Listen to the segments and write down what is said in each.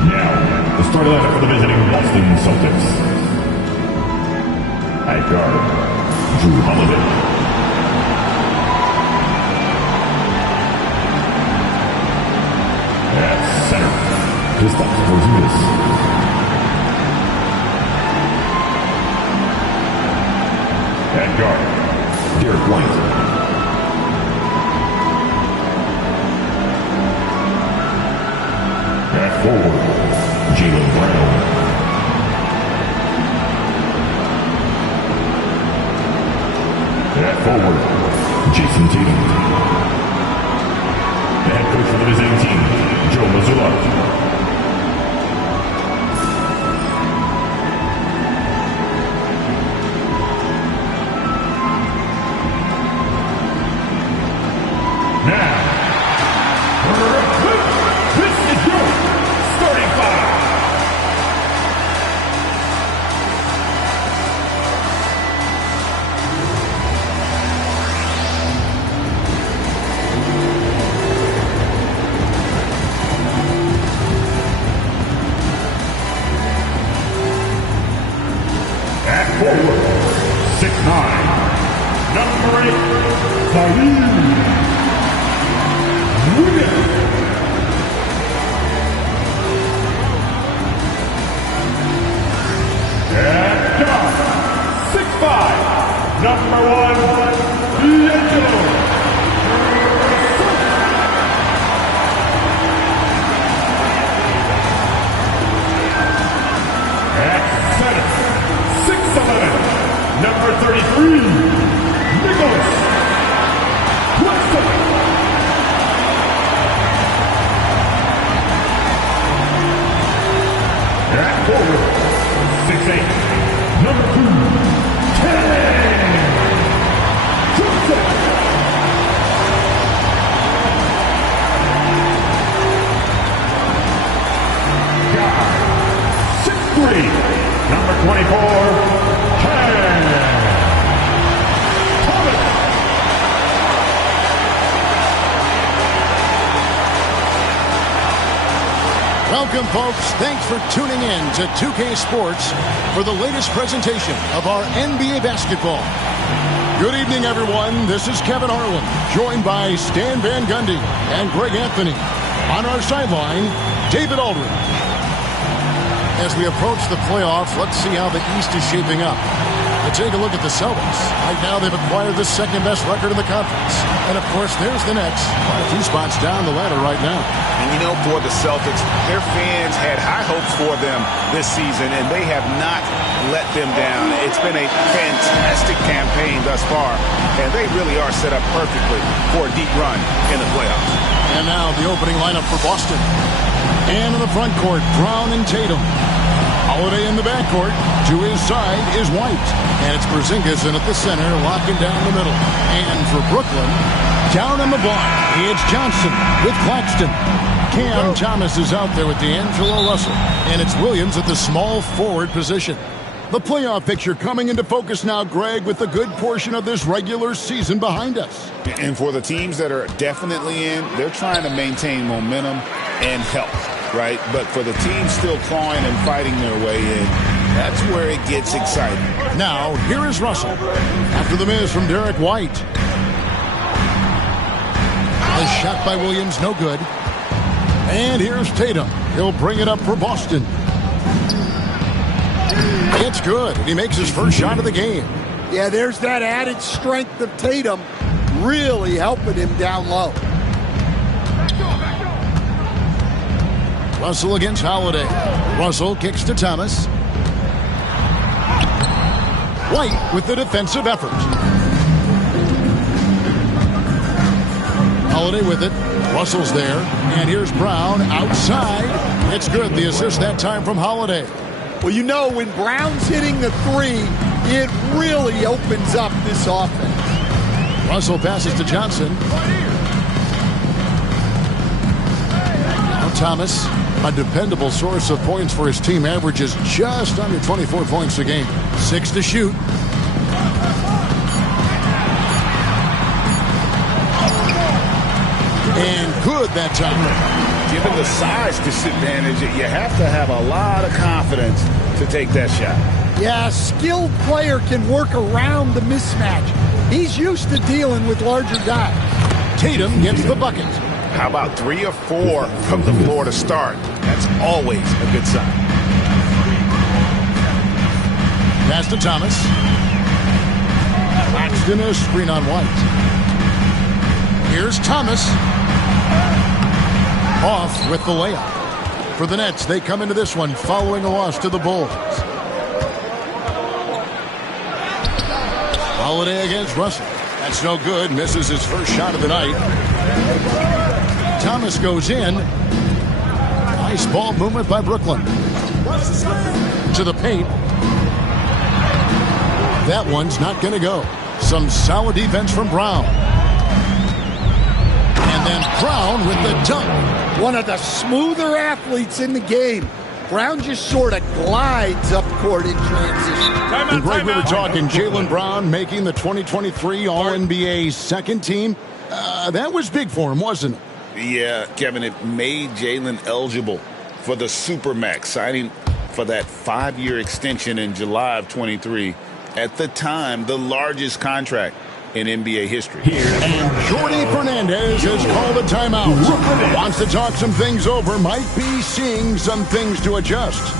Now, the starting lineup for the visiting Boston Celtics. At guard, Drew Holiday. At center, Pistons Porzingis. At guard, Derek White. At forward, Jaylen Brown. At forward, Jason Tatum. The head coach for the visiting team, Joe Mazzulla. Now, this is your starting five. At forward, 6'9", number 8, Kareem. And guard, 6'5", number 1, D'Angelo. At center, 6'11", number 33, Nicholas. At forward, 6'8", number 2, Johnson. Guard, 6'3", number 24, Thomas. Welcome, folks. Thanks for tuning in to 2K Sports for the latest presentation of our NBA basketball. Good evening, everyone. This is Kevin Harlan, joined by Stan Van Gundy and Greg Anthony. On our sideline, David Aldridge. As we approach the playoffs, let's see how the East is shaping up. To take a look at the Celtics. Right now, they've acquired the second-best record in the conference. And, of course, there's the Knicks. Quite a few spots down the ladder right now. And, you know, for the Celtics, their fans had high hopes for them this season, and they have not let them down. It's been a fantastic campaign thus far, and they really are set up perfectly for a deep run in the playoffs. And now the opening lineup for Boston. And in the front court, Brown and Tatum. Holiday in the backcourt. To his side is White. And it's Porzingis in at the center, locking down the middle. And for Brooklyn, down on the block, it's Johnson with Claxton. Cam Thomas is out there with D'Angelo Russell. And it's Williams at the small forward position. The playoff picture coming into focus now, Greg, with a good portion of this regular season behind us. And for the teams that are definitely in, they're trying to maintain momentum and health, right? But for the teams still clawing and fighting their way in, that's where it gets exciting. Now, here is Russell. After the miss from Derek White. A shot by Williams, no good. And here's Tatum. He'll bring it up for Boston. It's good, and he makes his first shot of the game. Yeah, there's that added strength of Tatum really helping him down low. Russell against Holiday. Russell kicks to Thomas. White with the defensive effort. Holiday with it. Russell's there. And here's Brown outside. It's good. The assist that time from Holiday. Well, you know, when Brown's hitting the three, it really opens up this offense. Russell passes to Johnson. Now Thomas, a dependable source of points for his team, averages just under 24 points a game. 6 to shoot. And good that time. Given the size disadvantage, you have to have a lot of confidence to take that shot. Yeah, a skilled player can work around the mismatch. He's used to dealing with larger guys. Tatum gets the bucket. How about 3 or 4 from the floor to start? That's always a good sign. Pass to Thomas. Claxton a screen on White. Here's Thomas. Off with the layup. For the Nets, they come into this one following a loss to the Bulls. Holiday against Russell. That's no good. Misses his first shot of the night. Thomas goes in. Nice ball movement by Brooklyn. To the paint. That one's not going to go. Some solid defense from Brown. And then Brown with the dunk. One of the smoother athletes in the game. Brown just sort of glides up court in transition. And Greg, we were talking Jaylen Brown making the 2023 All-NBA second team. That was big for him, wasn't it? Yeah, Kevin, it made Jaylen eligible for the Supermax, signing for that 5-year extension in July of 23. At the time, the largest contract in NBA history. And Jordy Fernandez has called a timeout. Wants to talk some things over. Might be seeing some things to adjust.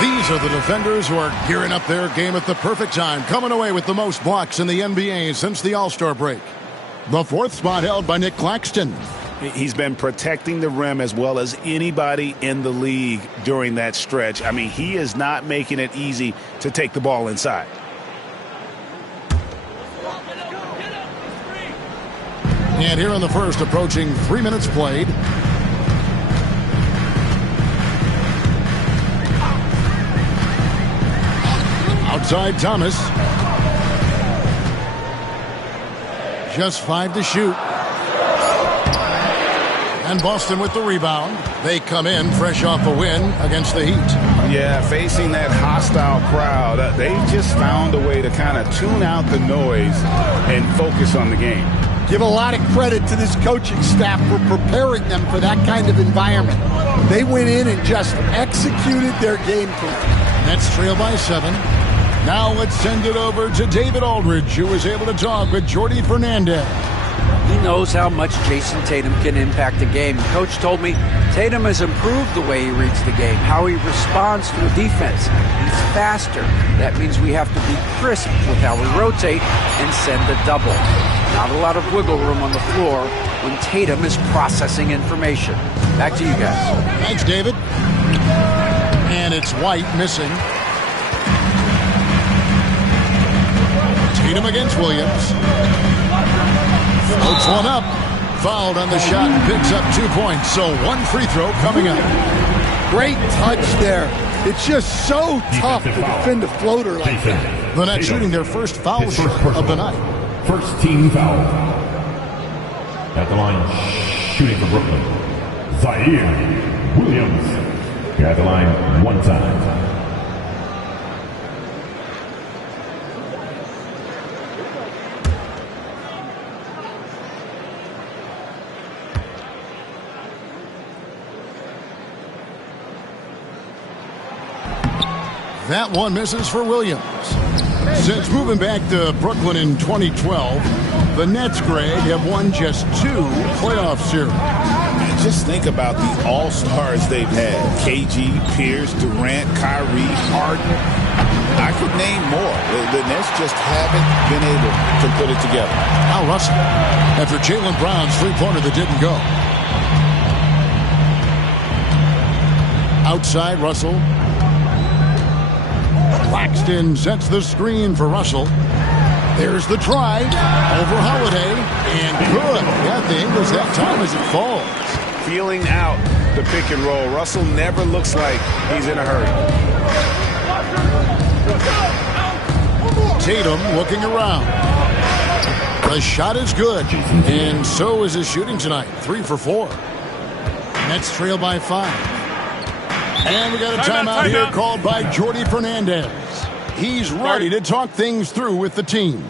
These are the defenders who are gearing up their game at the perfect time, coming away with the most blocks in the NBA since the All-Star break. The 4th spot held by Nick Claxton. He's been protecting the rim as well as anybody in the league during that stretch. I mean, he is not making it easy to take the ball inside. And here in the first, approaching 3 minutes played. Outside Thomas. Just 5 to shoot. And Boston with the rebound. They come in fresh off a win against the Heat. Yeah, facing that hostile crowd, they've just found a way to kind of tune out the noise and focus on the game. Give a lot of credit to this coaching staff for preparing them for that kind of environment. They went in and just executed their game plan. Nets trail by 7. Now let's send it over to David Aldridge, who was able to talk with Jordy Fernandez. He knows how much Jason Tatum can impact a game. Coach told me Tatum has improved the way he reads the game, how he responds to a defense. He's faster. That means we have to be crisp with how we rotate and send a double. Not a lot of wiggle room on the floor when Tatum is processing information. Back to you guys. Thanks, David. And it's White missing. Tatum against Williams. Floats one up. Fouled on the shot and picks up 2 points. So 1 free throw coming up. Great touch there. It's just so tough to defend a floater like that. The Nets shooting their first foul shot of the night. First team foul. At the line, shooting for Brooklyn, Zaire Williams. At the line 1 time. That one misses for Williams. Since moving back to Brooklyn in 2012, the Nets, Greg, have won just 2 playoff series. Just think about the all-stars they've had. KG, Pierce, Durant, Kyrie, Harden. I could name more. The Nets just haven't been able to put it together. Now Russell, after Jaylen Brown's three-pointer that didn't go. Outside Russell. Claxton sets the screen for Russell. There's the try over Holiday, and good. Got the English that time as it falls. Feeling out the pick and roll. Russell never looks like he's in a hurry. Tatum looking around. The shot is good, and so is his shooting tonight. 3 for 4. Nets trail by 5. And we got a timeout here called by Jordy Fernandez. He's ready to talk things through with the team.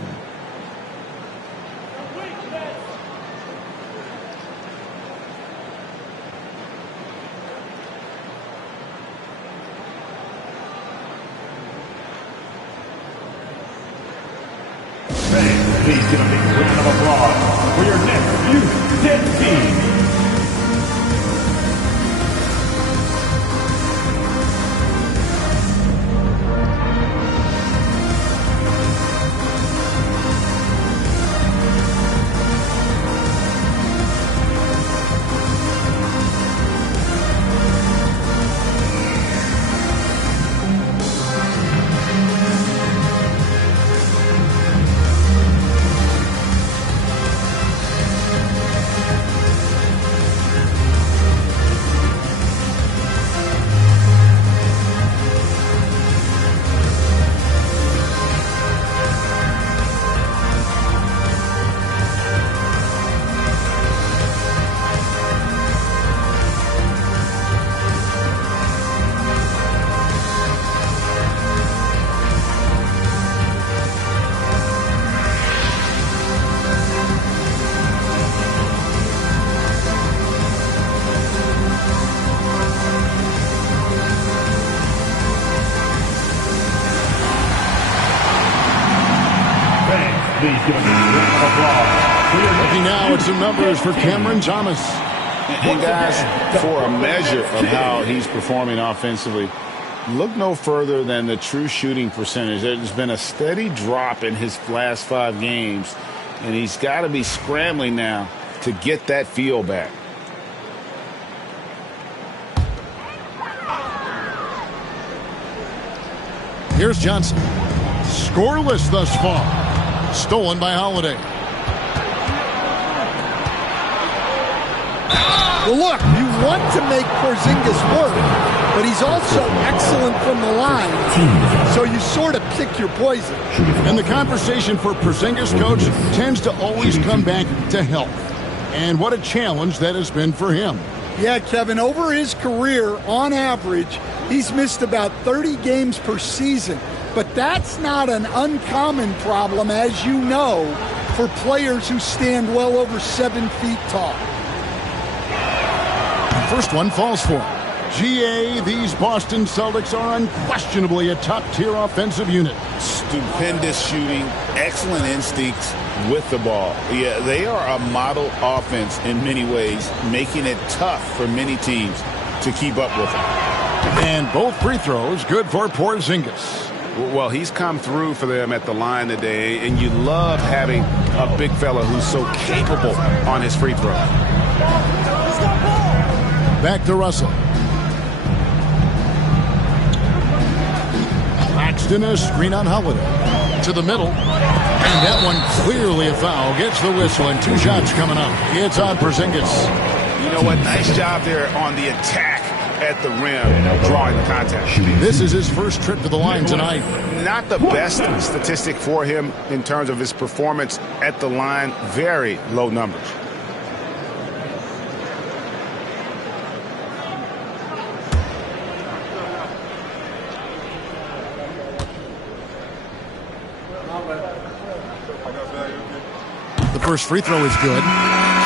Please give a big round of applause for your next U10 team. Looking now at some numbers for Cameron Thomas. And guys, for a measure of how he's performing offensively, look no further than the true shooting percentage. There's been a steady drop in his last 5 games, and he's got to be scrambling now to get that feel back. Here's Johnson. Scoreless thus far. Stolen by Holiday. Well, look, you want to make Porzingis work, but he's also excellent from the line, so you sort of pick your poison. And the conversation for Porzingis, coach, tends to always come back to health. And what a challenge that has been for him. Yeah, Kevin, over his career, on average, he's missed about 30 games per season. But that's not an uncommon problem, as you know, for players who stand well over 7 feet tall. First one falls for him. GA, these Boston Celtics are unquestionably a top-tier offensive unit. Stupendous shooting, excellent instincts with the ball. Yeah, they are a model offense in many ways, making it tough for many teams to keep up with them. And both free throws good for Porzingis. Well, he's come through for them at the line today, and you love having a big fella who's so capable on his free throw. Back to Russell. Claxton, a screen on Holiday. To the middle. And that one clearly a foul. Gets the whistle, and 2 shots coming up. It's on Porzingis. You know what? Nice job there on the attack at the rim, drawing the contact. This is his first trip to the line tonight. Not the best statistic for him in terms of his performance at the line. Very low numbers. The first free throw is good.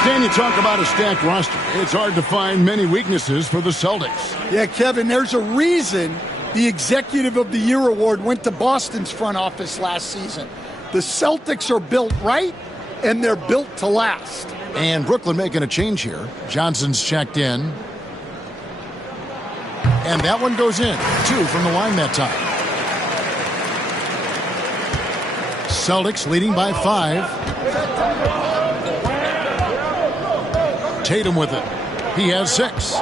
Stan, you talk about a stacked roster. It's hard to find many weaknesses for the Celtics. Yeah, Kevin, there's a reason The Executive of the Year award went to Boston's front office last season. The Celtics are built right, and they're built to last. And Brooklyn making a change here. Johnson's checked in. And that one goes in. 2 from the line that time. Celtics leading by 5. Tatum with it. He has 6.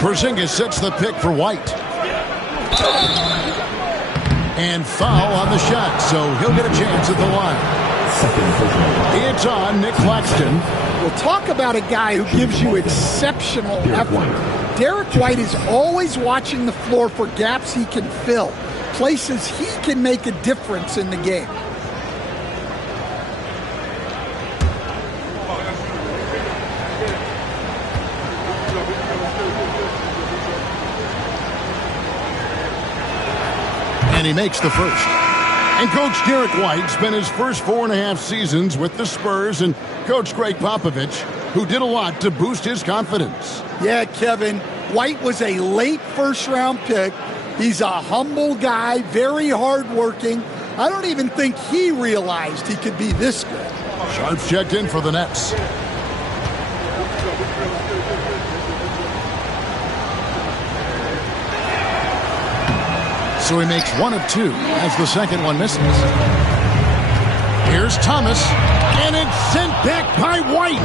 Porzingis sets the pick for White. And foul on the shot, so he'll get a chance at the line. It's on Nick Claxton. We'll talk about a guy who gives you exceptional effort. Derek White is always watching the floor for gaps he can fill, places he can make a difference in the game. And he makes the first. And Coach Derek White spent his first 4.5 seasons with the Spurs and Coach Greg Popovich, who did a lot to boost his confidence. Yeah, Kevin, White was a late first-round pick. He's a humble guy, very hardworking. I don't even think he realized he could be this good. Sharp's checked in for the Nets. So he makes 1 of 2 as the second one misses. Here's Thomas, and it's sent back by White.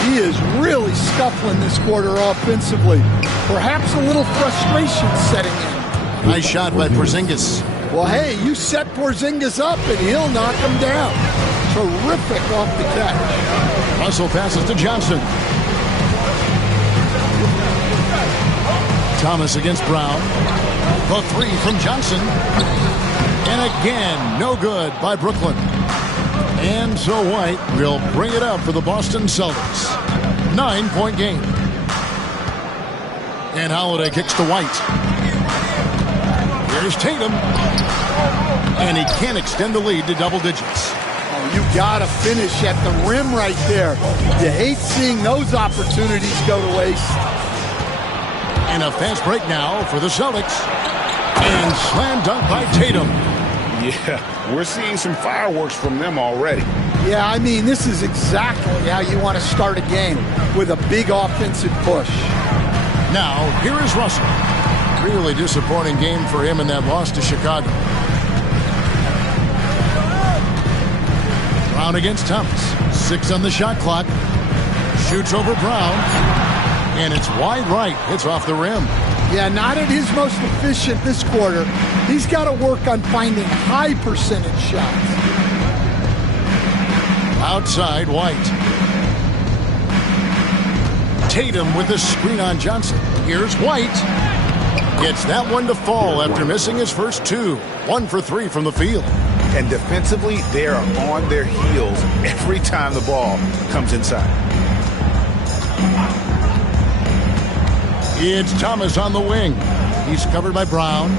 He is really scuffling this quarter offensively. Perhaps a little frustration setting in. Nice shot by Porzingis. Well, hey, you set Porzingis up, and he'll knock him down. Terrific off the catch. Russell passes to Johnson. Thomas against Brown. The 3 from Johnson. And again, no good by Brooklyn. And so White will bring it up for the Boston Celtics. 9-point game. And Holiday kicks to White. Here's Tatum. And he can't extend the lead to double digits. Oh, you got to finish at the rim right there. You hate seeing those opportunities go to waste. And a fast break now for the Celtics. And slam dunk by Tatum. Yeah, we're seeing some fireworks from them already. Yeah, I mean, this is exactly how you want to start a game, with a big offensive push. Now, here is Russell. Really disappointing game for him in that loss to Chicago. Brown against Thomas. 6 on the shot clock. Shoots over Brown. And it's wide right. It's off the rim. Yeah, not at his most efficient this quarter. He's got to work on finding high percentage shots. Outside, White. Tatum with a screen on Johnson. Here's White. Gets that one to fall after missing his first 2. 1 for 3 from the field. And defensively, they are on their heels every time the ball comes inside. It's Thomas on the wing. He's covered by Brown.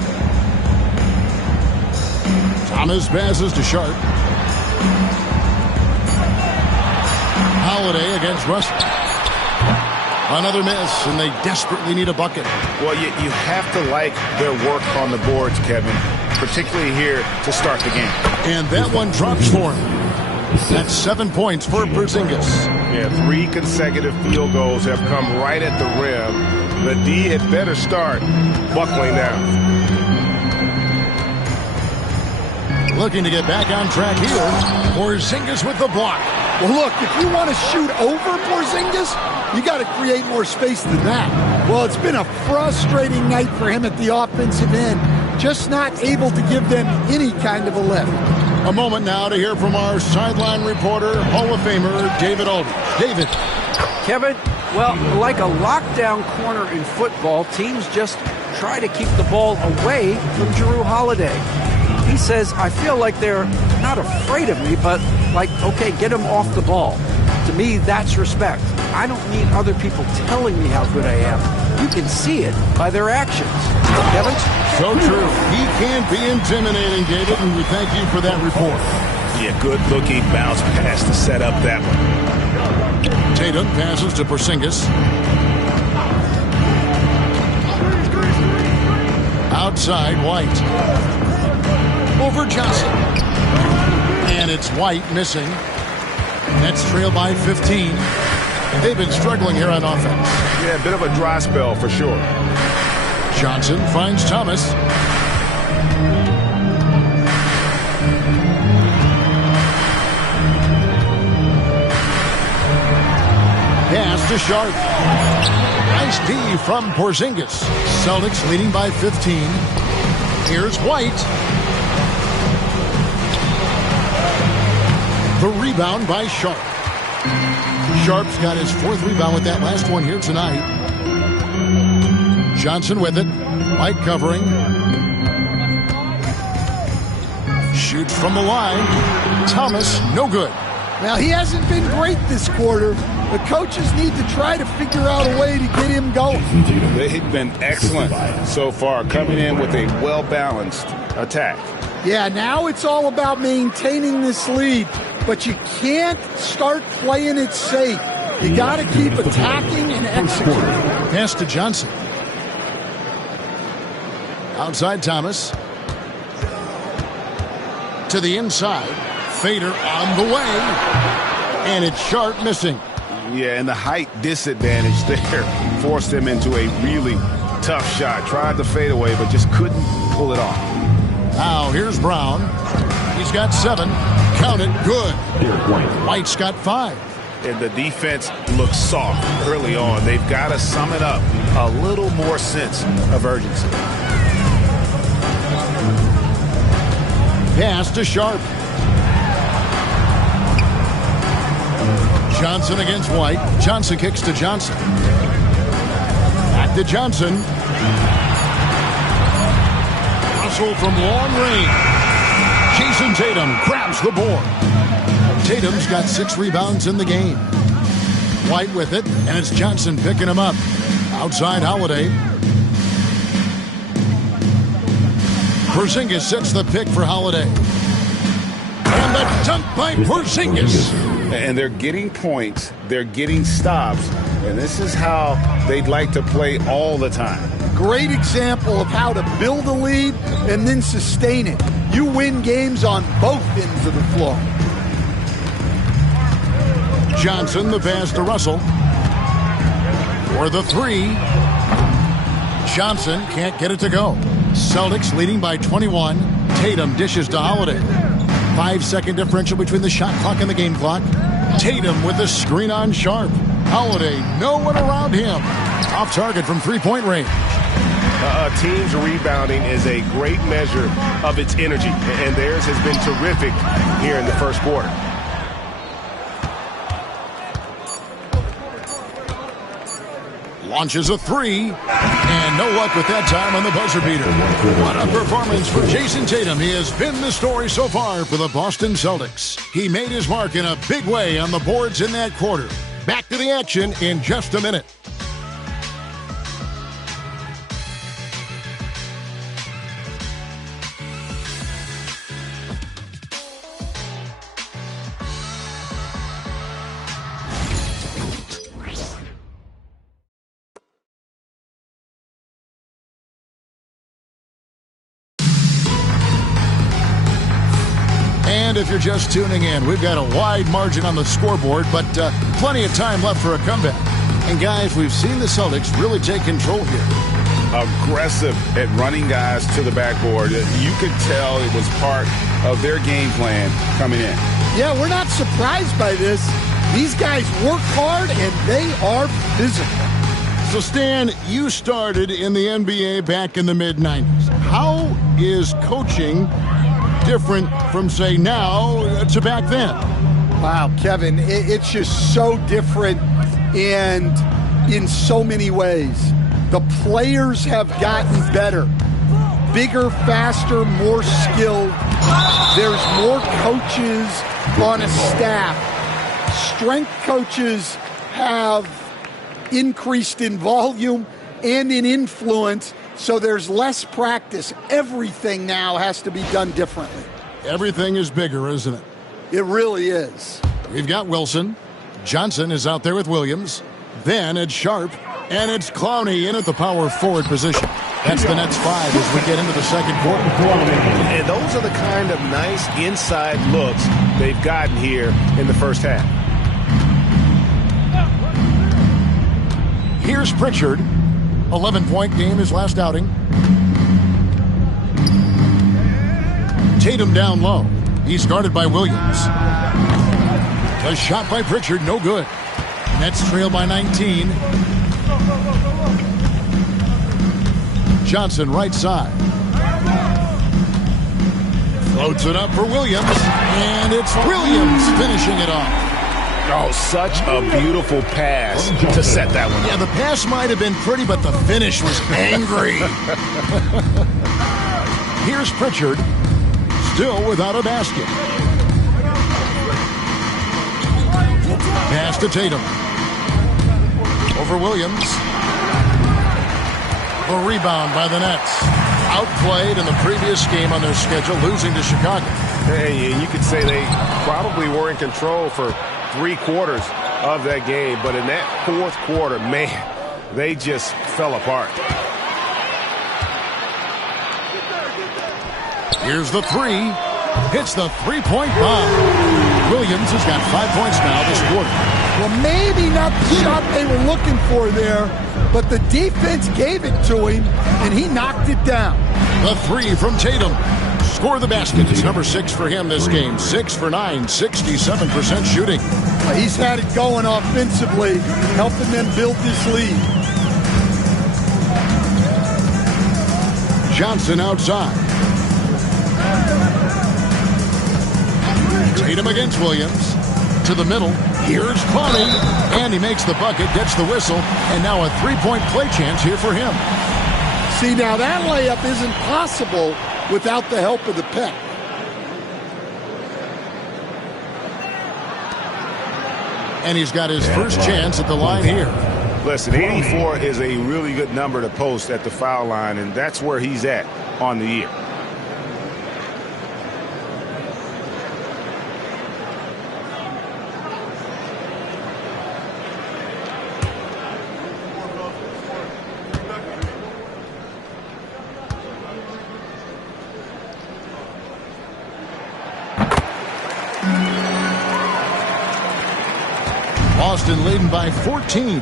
Thomas passes to Sharp. Holiday against Russell. Another miss, and they desperately need a bucket. Well, you have to like their work on the boards, Kevin, particularly here to start the game. And that one drops for him. That's 7 points for Porzingis. Yeah, 3 consecutive field goals have come right at the rim. The D had better start buckling down. Looking to get back on track here. Porzingis with the block. Well, look, if you want to shoot over Porzingis, you got to create more space than that. Well, it's been a frustrating night for him at the offensive end. Just not able to give them any kind of a lift. A moment now to hear from our sideline reporter, Hall of Famer, David Aldridge. David. Kevin, well, like a lockdown corner in football, teams just try to keep the ball away from Jrue Holiday. He says, I feel like they're not afraid of me, but like, okay, get him off the ball. To me, that's respect. I don't need other people telling me how good I am. You can see it by their actions. Kevin? So true. He can be intimidating, David, and we thank you for that report. Yeah, good-looking bounce pass to set up that one. Tatum passes to Porzingis. Outside, White. Over Johnson. And it's White missing. Nets trail by 15. They've been struggling here on offense. Yeah, a bit of a dry spell for sure. Johnson finds Thomas. Pass to Sharp. Nice D from Porzingis. Celtics leading by 15. Here's White. The rebound by Sharp. Sharp's got his 4th rebound with that last one here tonight. Johnson with it. White covering. Shoots from the line. Thomas, no good. Now, he hasn't been great this quarter. The coaches need to try to figure out a way to get him going. They've been excellent so far, coming in with a well-balanced attack. Yeah, now it's all about maintaining this lead, but you can't start playing it safe. You got to keep attacking and executing. Pass to Johnson. Outside Thomas. To the inside. Fader on the way. And it's Sharp missing. Yeah, and the height disadvantage there forced him into a really tough shot. Tried to fade away, but just couldn't pull it off. Now here's Brown. He's got 7. Count it. Good. White's got 5. And the defense looks soft early on. They've got to sum it up. A little more sense of urgency. Pass to Sharp. Johnson against White. Johnson kicks to Johnson. Back to Johnson. Russell from long range. Jason Tatum grabs the board. Tatum's got 6 rebounds in the game. White with it, and it's Johnson picking him up. Outside Holiday. Porzingis sets the pick for Holiday. And the dunk by Porzingis. And they're getting points, they're getting stops, and this is how they'd like to play all the time. Great example of how to build a lead and then sustain it. You win games on both ends of the floor. Johnson, the pass to Russell. For the 3. Johnson can't get it to go. Celtics leading by 21. Tatum dishes to Holiday. 5-second differential between the shot clock and the game clock. Tatum with the screen on Sharp. Holiday, no one around him. Off target from 3-point range. A team's rebounding is a great measure of its energy, and theirs has been terrific here in the first quarter. Launches a 3, and no luck with that time on the buzzer beater. What a performance for Jason Tatum. He has been the story so far for the Boston Celtics. He made his mark in a big way on the boards in that quarter. Back to the action in just a minute. And if you're just tuning in, we've got a wide margin on the scoreboard, but plenty of time left for a comeback. And guys, we've seen the Celtics really take control here. Aggressive at running guys to the backboard. You could tell it was part of their game plan coming in. Yeah, we're not surprised by this. These guys work hard and they are physical. So Stan, you started in the NBA back in the mid-90s. How is coaching different from, say, now to back then? Wow, Kevin, it's just so different and in so many ways. The players have gotten better. Bigger, faster, more skilled. There's more coaches on a staff. Strength coaches have increased in volume and in influence, so there's less practice. Everything now has to be done differently. Everything is bigger, isn't it? It really is. We've got Wilson. Johnson is out there with Williams. Then it's Sharp. And it's Clowney in at the power forward position. That's the Nets 5 as we get into the second quarter. And those are the kind of nice inside looks they've gotten here in the first half. Here's Pritchard. 11-point game his last outing. Tatum down low. He's guarded by Williams. A shot by Pritchard, no good. Nets trail by 19. Johnson right side. Floats it up for Williams. And it's Williams finishing it off. Oh, such a beautiful pass to set that one. Yeah, the pass might have been pretty, but the finish was angry. Here's Pritchard. Still without a basket. Pass to Tatum. Over Williams. The rebound by the Nets. Outplayed in the previous game on their schedule, losing to Chicago. Hey, you could say they probably were in control for 3 quarters of that game, but in that fourth quarter, man, they just fell apart. Here's the three. Hits the three-point bomb. Williams has got 5 points now this quarter. Well, maybe not the shot they were looking for there, but the defense gave it to him, and he knocked it down. The three from Tatum. Score the basket. It's number 6 for him this game. 6 for 9, 67% shooting. He's had it going offensively, helping them build this lead. Johnson outside. Tatum against Williams. To the middle. Here's Conley. And he makes the bucket, gets the whistle, and now a 3-point play chance here for him. See, now that layup isn't possible without the help of the pick. And he's got his first chance at the line here. Listen, 84 is a really good number to post at the foul line, and that's where he's at on the year. Boston leading by 14.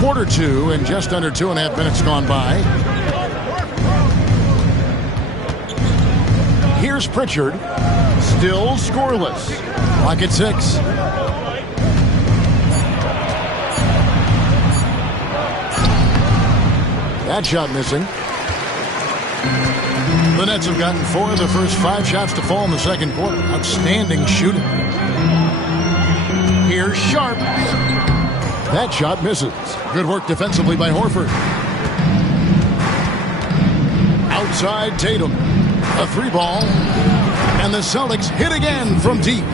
Quarter 2 and just under 2.5 minutes gone by. Here's Pritchard. Still scoreless. Clock at 6. That shot missing. The Nets have gotten 4 of the first 5 shots to fall in the second quarter. Outstanding shooting. Here's Sharp. That shot misses. Good work defensively by Horford. Outside Tatum. A 3-ball. And the Celtics hit again from deep.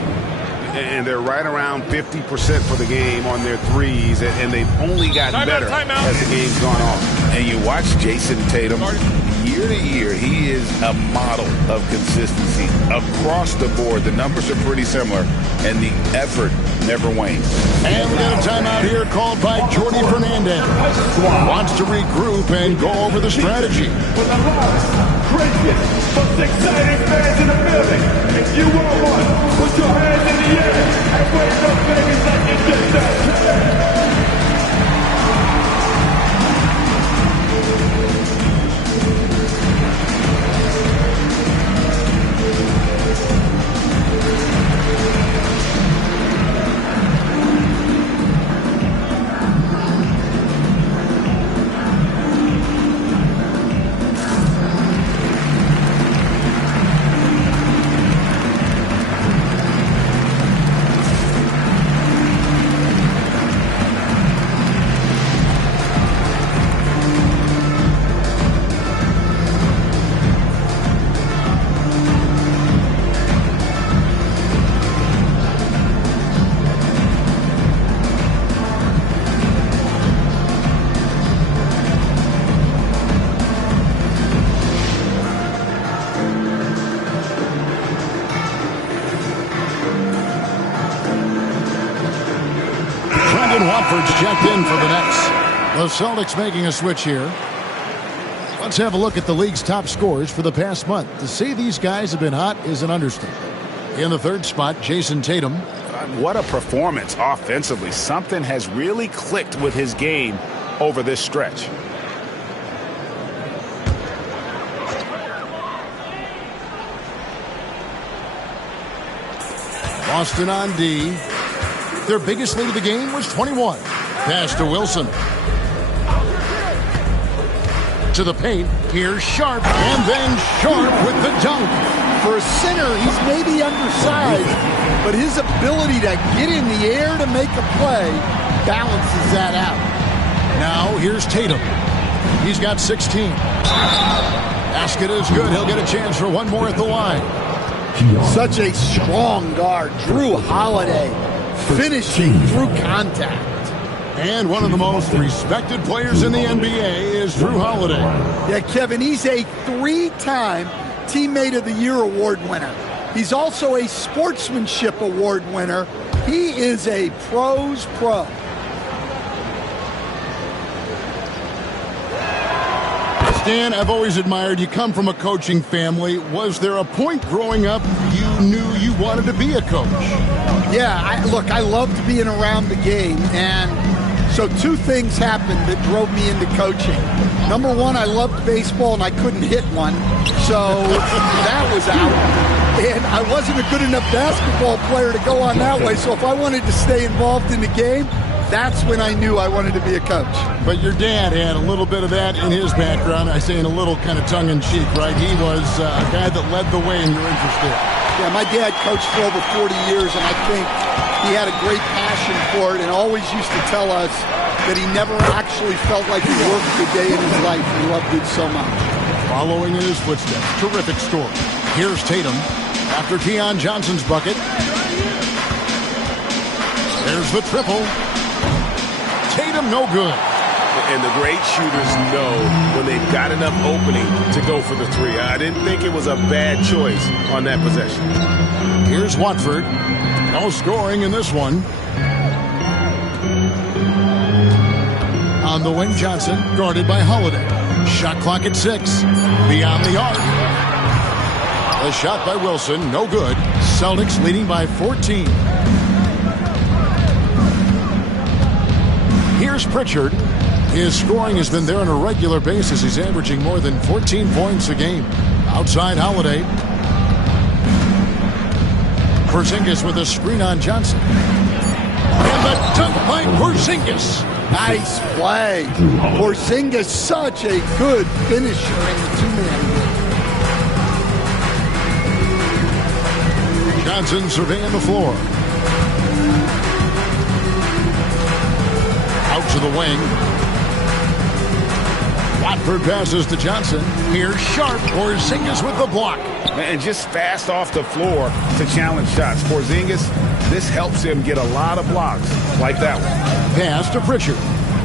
And they're right around 50% for the game on their threes, and they've only gotten better as the game's gone on. And you watch Jason Tatum, year to year, he is a model of consistency across the board. The numbers are pretty similar, and the effort never wanes. And we got a timeout here called by Jordy Fernandez. Wants to regroup and go over the strategy. For the loudest, craziest, most exciting fans in the building. If you are one, put your hands in the air and wave those fingers like you just said. Crawford's checked in for the Nets. The Celtics making a switch here. Let's have a look at the league's top scorers for the past month. To say these guys have been hot is an understatement. In the third spot, Jason Tatum. What a performance offensively. Something has really clicked with his game over this stretch. Boston on D. Their biggest lead of the game was 21. Pass to Wilson. To the paint. Here's Sharp. And then Sharp with the dunk. For a center, he's maybe undersized, but his ability to get in the air to make a play balances that out. Now here's Tatum. He's got 16. Basket is good. He'll get a chance for one more at the line. Such a strong guard. Drew Holiday finishing through contact. And one of the most respected players in the NBA is Drew Holiday. Yeah, Kevin, he's a three-time Teammate of the Year award winner. He's also a Sportsmanship Award winner. He is a pro's pro. Stan, I've always admired you. Come from a coaching family. Was there a point growing up you knew you wanted to be a coach? Yeah, I loved being around the game, and so two things happened that drove me into coaching. Number one, I loved baseball, and I couldn't hit one, so that was out. And I wasn't a good enough basketball player to go on that way, so if I wanted to stay involved in the game, that's when I knew I wanted to be a coach. But your dad had a little bit of that in his background. I say in a little kind of tongue-in-cheek, right? He was a guy that led the way in your interest there. Yeah, my dad coached for over 40 years, and I think he had a great passion for it and always used to tell us that he never actually felt like he worked a day in his life. He loved it so much. Following in his footsteps, terrific story. Here's Tatum after Keon Johnson's bucket. There's the triple. Tatum no good. And the great shooters know when they've got enough opening to go for the three. I didn't think it was a bad choice on that possession. Here's Watford. No scoring in this one. On the wing, Johnson, guarded by Holiday. Shot clock at 6. Beyond the arc. A shot by Wilson, no good. Celtics leading by 14. Here's Pritchard. His scoring has been there on a regular basis. He's averaging more than 14 points a game. Outside Holiday. Porzingis with a screen on Johnson. And the dunk by Porzingis. Nice play. Porzingis, such a good finisher in the two-man game. Johnson surveying the floor. Out to the wing. Watford passes to Johnson. Here's Sharp. Porzingis with the block. And just fast off the floor to challenge shots. Porzingis, this helps him get a lot of blocks like that one. Pass to Pritchard.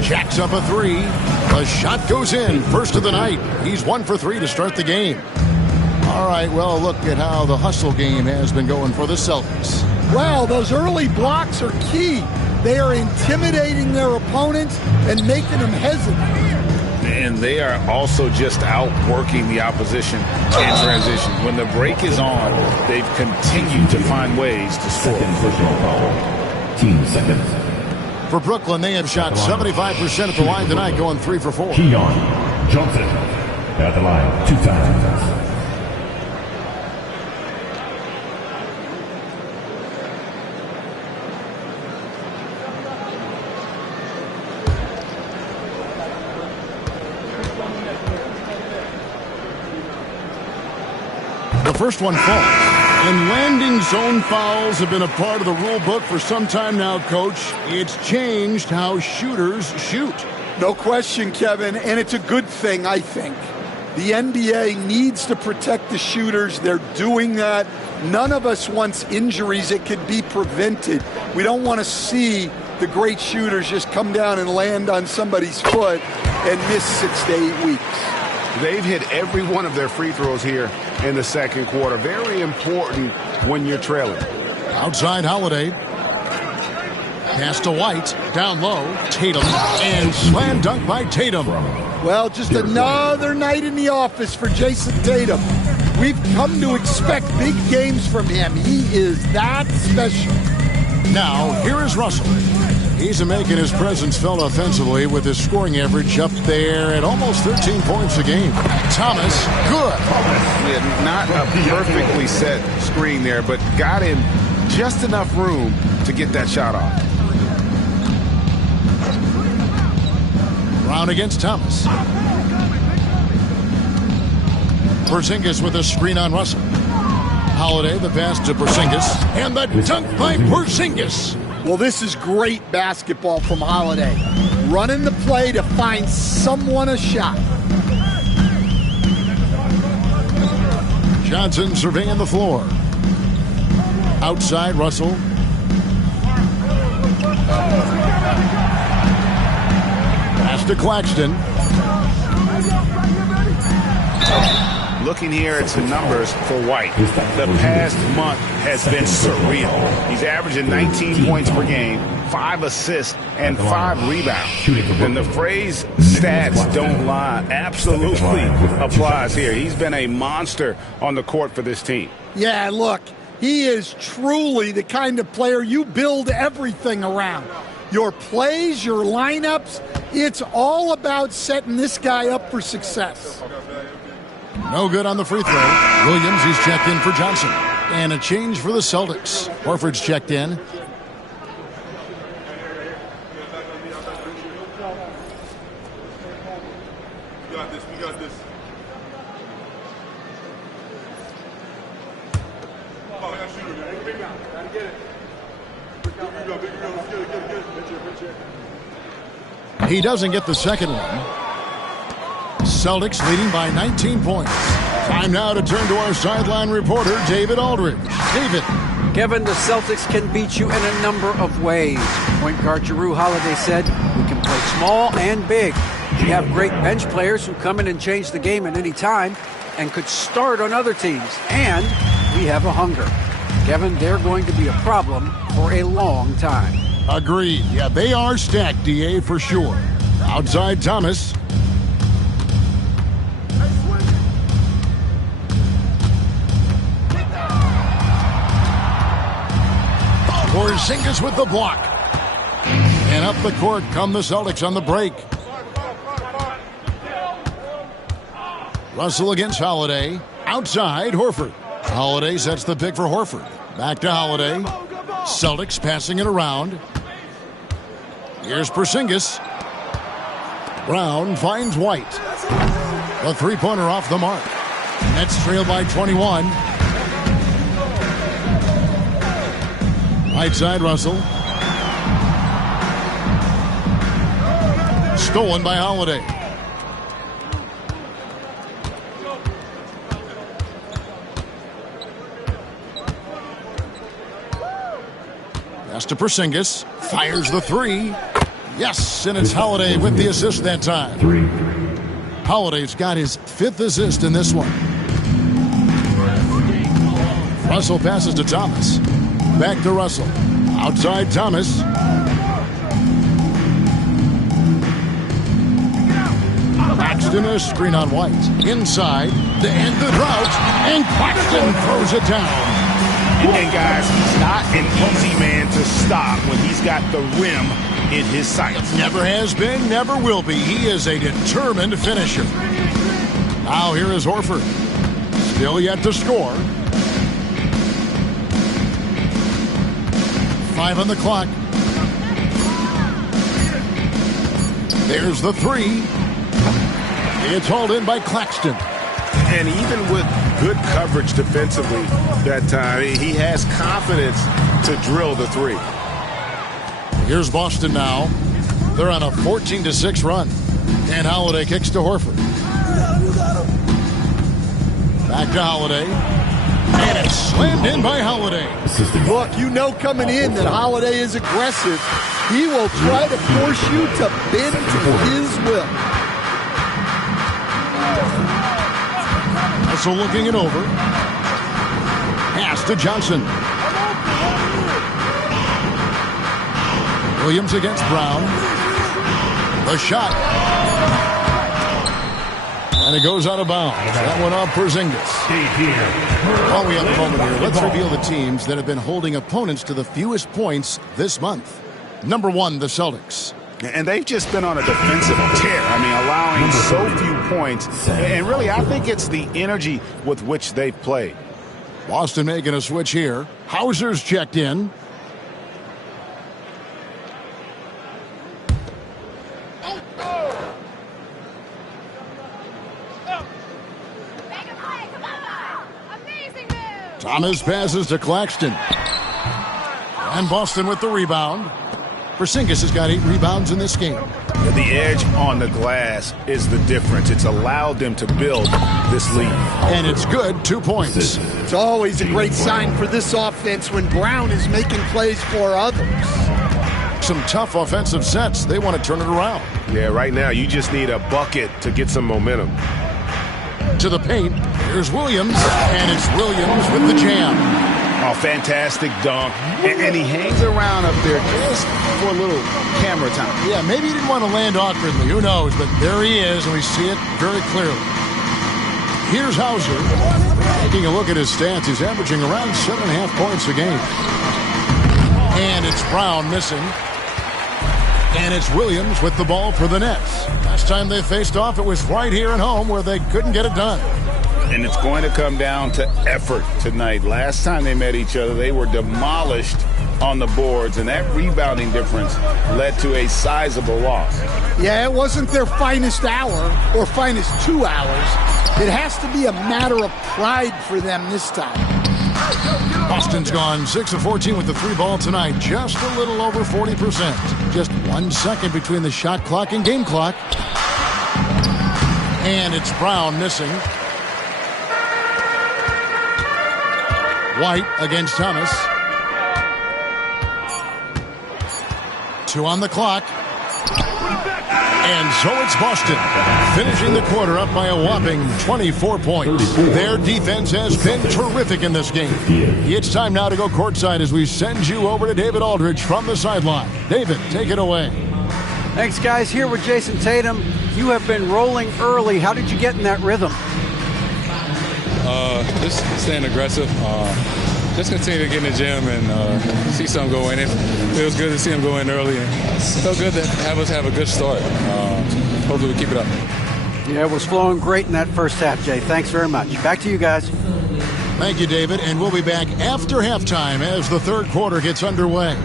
Jacks up a three. The shot goes in. First of the night. He's 1 for 3 to start the game. All right, well, look at how the hustle game has been going for the Celtics. Well, those early blocks are key. They are intimidating their opponents and making them hesitant. And they are also just outworking the opposition in transition. When the break is on, they've continued to find ways to score. Personal foul. Team seconds. For Brooklyn, they have shot 75% at the line tonight, going 3 for 4. Keon Johnson at the line 2 times. The first one falls. And landing zone fouls have been a part of the rule book for some time now, Coach. It's changed how shooters shoot. No question, Kevin, and it's a good thing, I think. The NBA needs to protect the shooters. They're doing that. None of us wants injuries that could be prevented. We don't want to see the great shooters just come down and land on somebody's foot and miss 6 to 8 weeks. They've hit every one of their free throws here in the second quarter. Very important when you're trailing. Outside Holiday. Pass to White. Down low. Tatum. And slam dunk by Tatum. Well, just another night in the office for Jason Tatum. We've come to expect big games from him. He is that special. Now, here is Russell. He's making his presence felt offensively with his scoring average up there at almost 13 points a game. Thomas, good. Yeah, not a perfectly set screen there, but got him just enough room to get that shot off. Brown against Thomas. Porzingis with a screen on Russell. Holiday, the pass to Porzingis. And the dunk by Porzingis. Well, this is great basketball from Holiday. Running the play to find someone a shot. Johnson surveying the floor. Outside, Russell. Pass to Claxton. Looking here at some numbers for White. The past month has been surreal. He's averaging 19 points per game, 5 assists, and 5 rebounds. And the phrase stats don't lie absolutely applies here. He's been a monster on the court for this team. Yeah, look, he is truly the kind of player you build everything around. Your plays, your lineups, it's all about setting this guy up for success. No good on the free throw. Williams, he's checked in for Johnson. And a change for the Celtics. Horford's checked in. We got this. We got this. Oh, I got shooter. Big down. Gotta get it. Big down. Let's get it. He doesn't get the second one. Celtics leading by 19 points. Time now to turn to our sideline reporter, David Aldridge. David. Kevin, the Celtics can beat you in a number of ways. Point guard Jrue Holiday said, we can play small and big. We have great bench players who come in and change the game at any time and could start on other teams. And we have a hunger. Kevin, they're going to be a problem for a long time. Agreed. Yeah, they are stacked, DA, for sure. Outside Thomas. Porzingis with the block. And up the court come the Celtics on the break. Russell against Holiday. Outside, Horford. Holiday sets the pick for Horford. Back to Holiday. Celtics passing it around. Here's Porzingis. Brown finds White. The three-pointer off the mark. Nets trail by 21. Right side, Russell. Stolen by Holiday. Pass to Porzingis. Fires the three. Yes, and it's Holiday with the assist that time. Holiday's got his 5th assist in this one. Russell passes to Thomas. Back to Russell. Outside Thomas. Claxton a screen on White. Inside to end the drought. And Claxton throws it down. And guys, he's not an easy man to stop when he's got the rim in his sights. Never has been, never will be. He is a determined finisher. Now here is Horford. Still yet to score. 5 on the clock. There's the three. It's hauled in by Claxton. And even with good coverage defensively that time, he has confidence to drill the three. Here's Boston now. They're on a 14-6 run. And Holiday kicks to Horford. Back to Holiday. And it's slammed in by Holiday. Look, you know coming in that Holiday is aggressive. He will try to force you to bend to his will. Russell looking it over. Pass to Johnson. Williams against Brown. The shot. And it goes out of bounds. That one off Porzingis. While we have a moment here, let's reveal the teams that have been holding opponents to the fewest points this month. Number 1, the Celtics. And they've just been on a defensive tear. I mean, allowing so few points. And really, I think it's the energy with which they've played. Boston making a switch here. Hauser's checked in. Thomas passes to Claxton. And Boston with the rebound. Porzingis has got 8 rebounds in this game. The edge on the glass is the difference. It's allowed them to build this lead. And it's good, 2 points. It's always a great sign for this offense when Brown is making plays for others. Some tough offensive sets. They want to turn it around. Yeah, right now you just need a bucket to get some momentum. To the paint. Here's Williams. And it's Williams with the jam. Oh, fantastic dunk. And he hangs around up there just for a little camera time. Yeah, maybe he didn't want to land awkwardly. Who knows? But there he is, and we see it very clearly. Here's Hauser. Taking a look at his stats, he's averaging around 7.5 points a game. And it's Brown missing. And it's Williams with the ball for the Nets. Last time they faced off, it was right here at home where they couldn't get it done. And it's going to come down to effort tonight. Last time they met each other, they were demolished on the boards, and that rebounding difference led to a sizable loss. Yeah, it wasn't their finest hour or finest 2 hours. It has to be a matter of pride for them this time. Boston's gone 6 of 14 with the 3 ball tonight. Just a little over 40%. Just 1 second between the shot clock and game clock. And it's Brown missing. White against Thomas. 2 on the clock. And so it's Boston, finishing the quarter up by a whopping 24 points. Their defense has been terrific in this game. It's time now to go courtside as we send you over to David Aldridge from the sideline. David, take it away. Thanks, guys. Here with Jason Tatum. You have been rolling early. How did you get in that rhythm? Just staying aggressive. Just continue to get in the gym and see something go in. It feels good to see him go in early. And it felt good to have us have a good start. Hopefully we keep it up. Yeah, it was flowing great in that first half, Jay. Thanks very much. Back to you guys. Thank you, David. And we'll be back after halftime as the third quarter gets underway.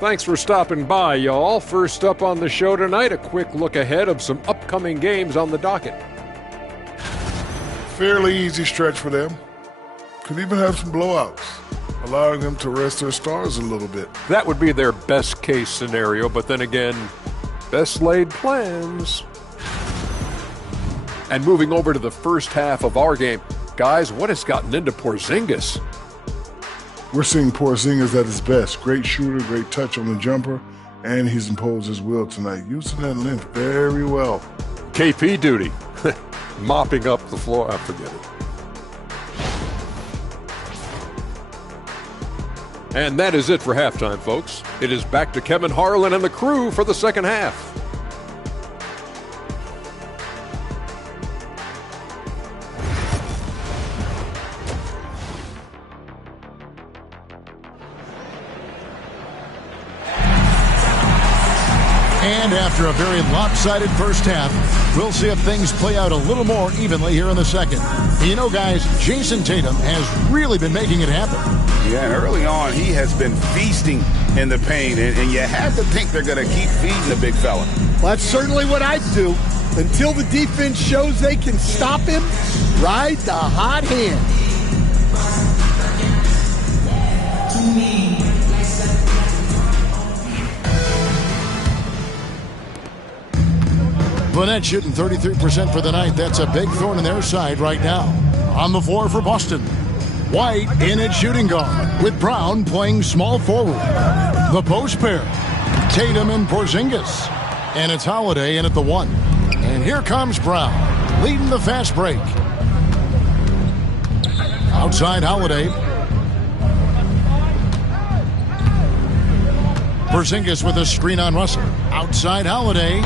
Thanks for stopping by, y'all. First up on the show tonight, a quick look ahead of some upcoming games on the docket. Fairly easy stretch for them. Could even have some blowouts, allowing them to rest their stars a little bit. That would be their best case scenario, but then again, best laid plans. And moving over to the first half of our game, guys, what has gotten into Porzingis? We're seeing Porzingis at his best. Great shooter, great touch on the jumper, and he's imposed his will tonight, using that length very well. KP duty. Mopping up the floor. I forget it. And that is it for halftime, folks. It is back to Kevin Harlan and the crew for the second half. And after a very lopsided first half, we'll see if things play out a little more evenly here in the second. You know, guys, Jason Tatum has really been making it happen. Yeah, and early on, he has been feasting in the paint, and you have to think they're going to keep feeding the big fella. Well, that's certainly what I'd do. Until the defense shows they can stop him, ride the hot hand. Burnett shooting 33% for the night. That's a big thorn in their side right now. On the floor for Boston. White in at shooting guard with Brown playing small forward. The post pair. Tatum and Porzingis. And it's Holiday in at the 1. And here comes Brown, leading the fast break. Outside Holiday. Porzingis with a screen on Russell. Outside Holiday.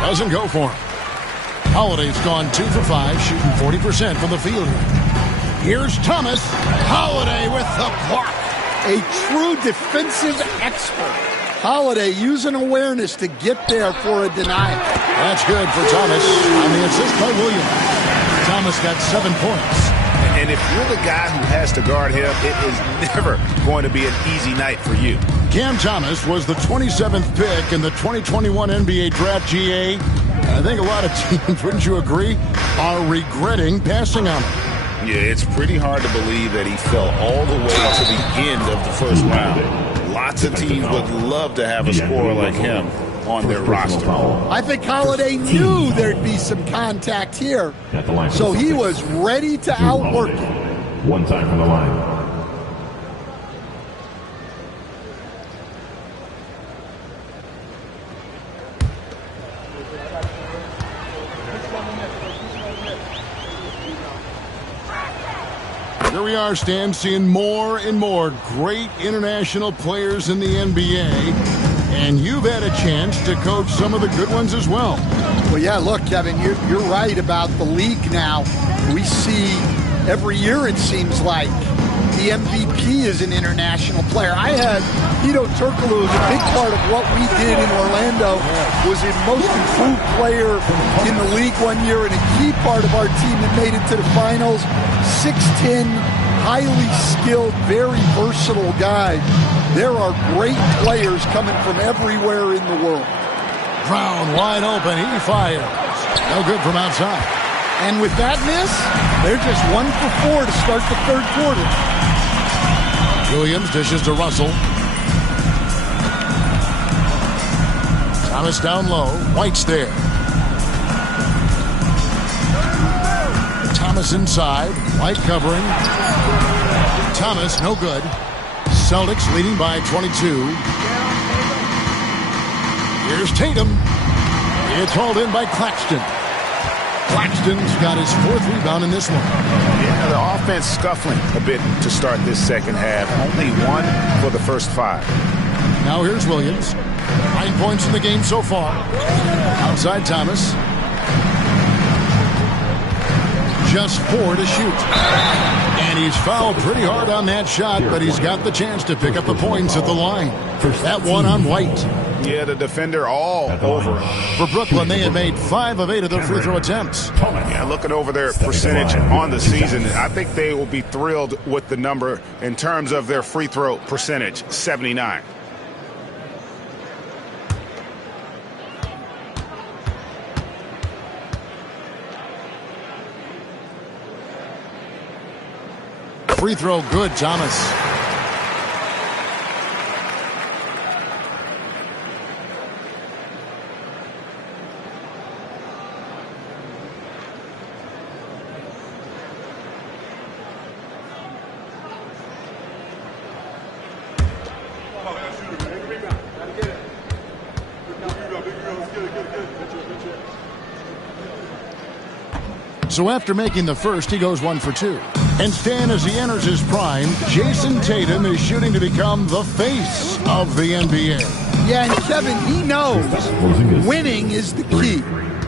Doesn't go for him. Holiday's gone 2 for 5, shooting 40% from the field. Here's Thomas. Holiday with the block. A true defensive expert. Holiday using awareness to get there for a denial. That's good for Thomas on the assist by Williams. Thomas got 7 points. And if you're the guy who has to guard him, it is never going to be an easy night for you. Cam Thomas was the 27th pick in the 2021 NBA Draft. GA. I think a lot of teams, wouldn't you agree, are regretting passing on him. Yeah, it's pretty hard to believe that he fell all the way to the end of the first round. Lots of teams would love to have a scorer like him on their roster. I think Holiday knew there'd be some contact here, so he was ready to outwork it. One time from the line. Here we are, Stan, seeing more and more great international players in the NBA. And you've had a chance to coach some of the good ones as well. Well, yeah, look, Kevin, you're right about the league now. We see every year, it seems like, the MVP is an international player. I had Hedo Turkoglu was a big part of what we did in Orlando, was a most improved player in the league one year and a key part of our team that made it to the finals. 6'10", highly skilled, very versatile guy. There are great players coming from everywhere in the world. Brown wide open, he fires. No good from outside. And with that miss, they're just 1 for 4 to start the third quarter. Williams dishes to Russell. Thomas down low. White's there. Thomas inside. White covering. Thomas, no good. Celtics leading by 22. Here's Tatum. It's hauled in by Claxton. Claxton's got his 4th rebound in this one. Yeah, the offense scuffling a bit to start this second half. Only 1 for the first 5. Now here's Williams. 9 points in the game so far. Outside Thomas. Just 4 to shoot. And he's fouled pretty hard on that shot, but he's got the chance to pick up the points at the line. That one on White. Yeah, the defender all over. For Brooklyn, they had made 5 of 8 of their free throw attempts. Yeah, looking over their percentage on the season, I think they will be thrilled with the number in terms of their free throw percentage, 79. Free throw good, Thomas. So after making the first, he goes 1 for 2. And Stan, as he enters his prime, Jason Tatum is shooting to become the face of the NBA. Yeah, and Kevin, he knows winning is the key.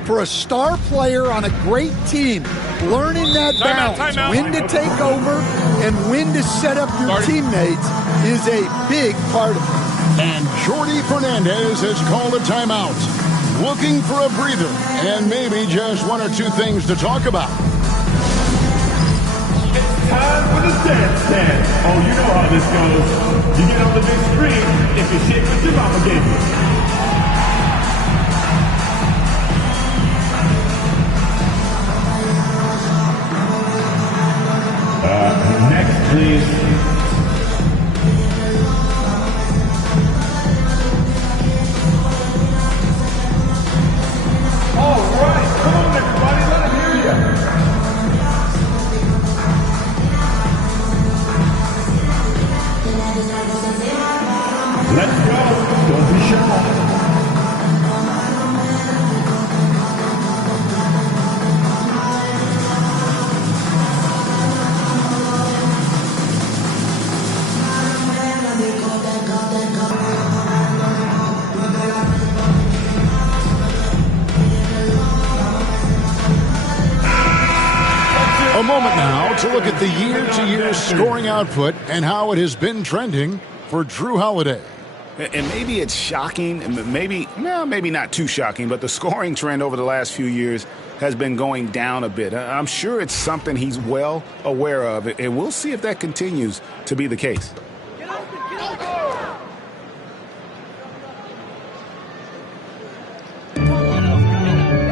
For a star player on a great team, learning that balance, when to take over and when to set up your teammates is a big part of it. And Jordi Fernandez has called a timeout, looking for a breather and maybe just 1 or 2 things to talk about. Time for the dance dance. Oh, you know how this goes. You get on the big screen if you shit what your mama gave you. Next, please. All right, come on, everybody, let him hear you. Let's go. Don't be shy. A moment now to look at the year-to-year scoring output and how it has been trending for Drew Holiday. And maybe it's shocking, maybe not too shocking, but the scoring trend over the last few years has been going down a bit. I'm sure it's something he's well aware of, and we'll see if that continues to be the case.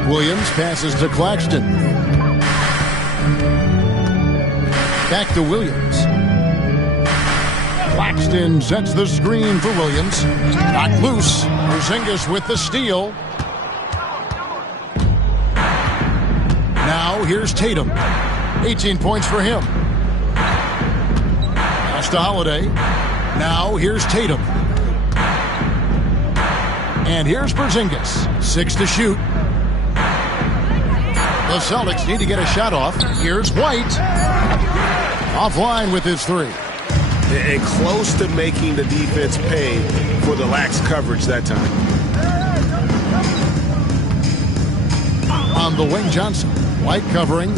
Williams passes to Claxton. Back to Williams. Claxton sets the screen for Williams. Knocked loose. Porzingis with the steal. Now here's Tatum. 18 points for him. Pass to Holiday. Now here's Tatum. And here's Porzingis. 6 to shoot. The Celtics need to get a shot off. Here's White. Offline with his 3. And close to making the defense pay for the lax coverage that time. On the wing, Johnson. White covering.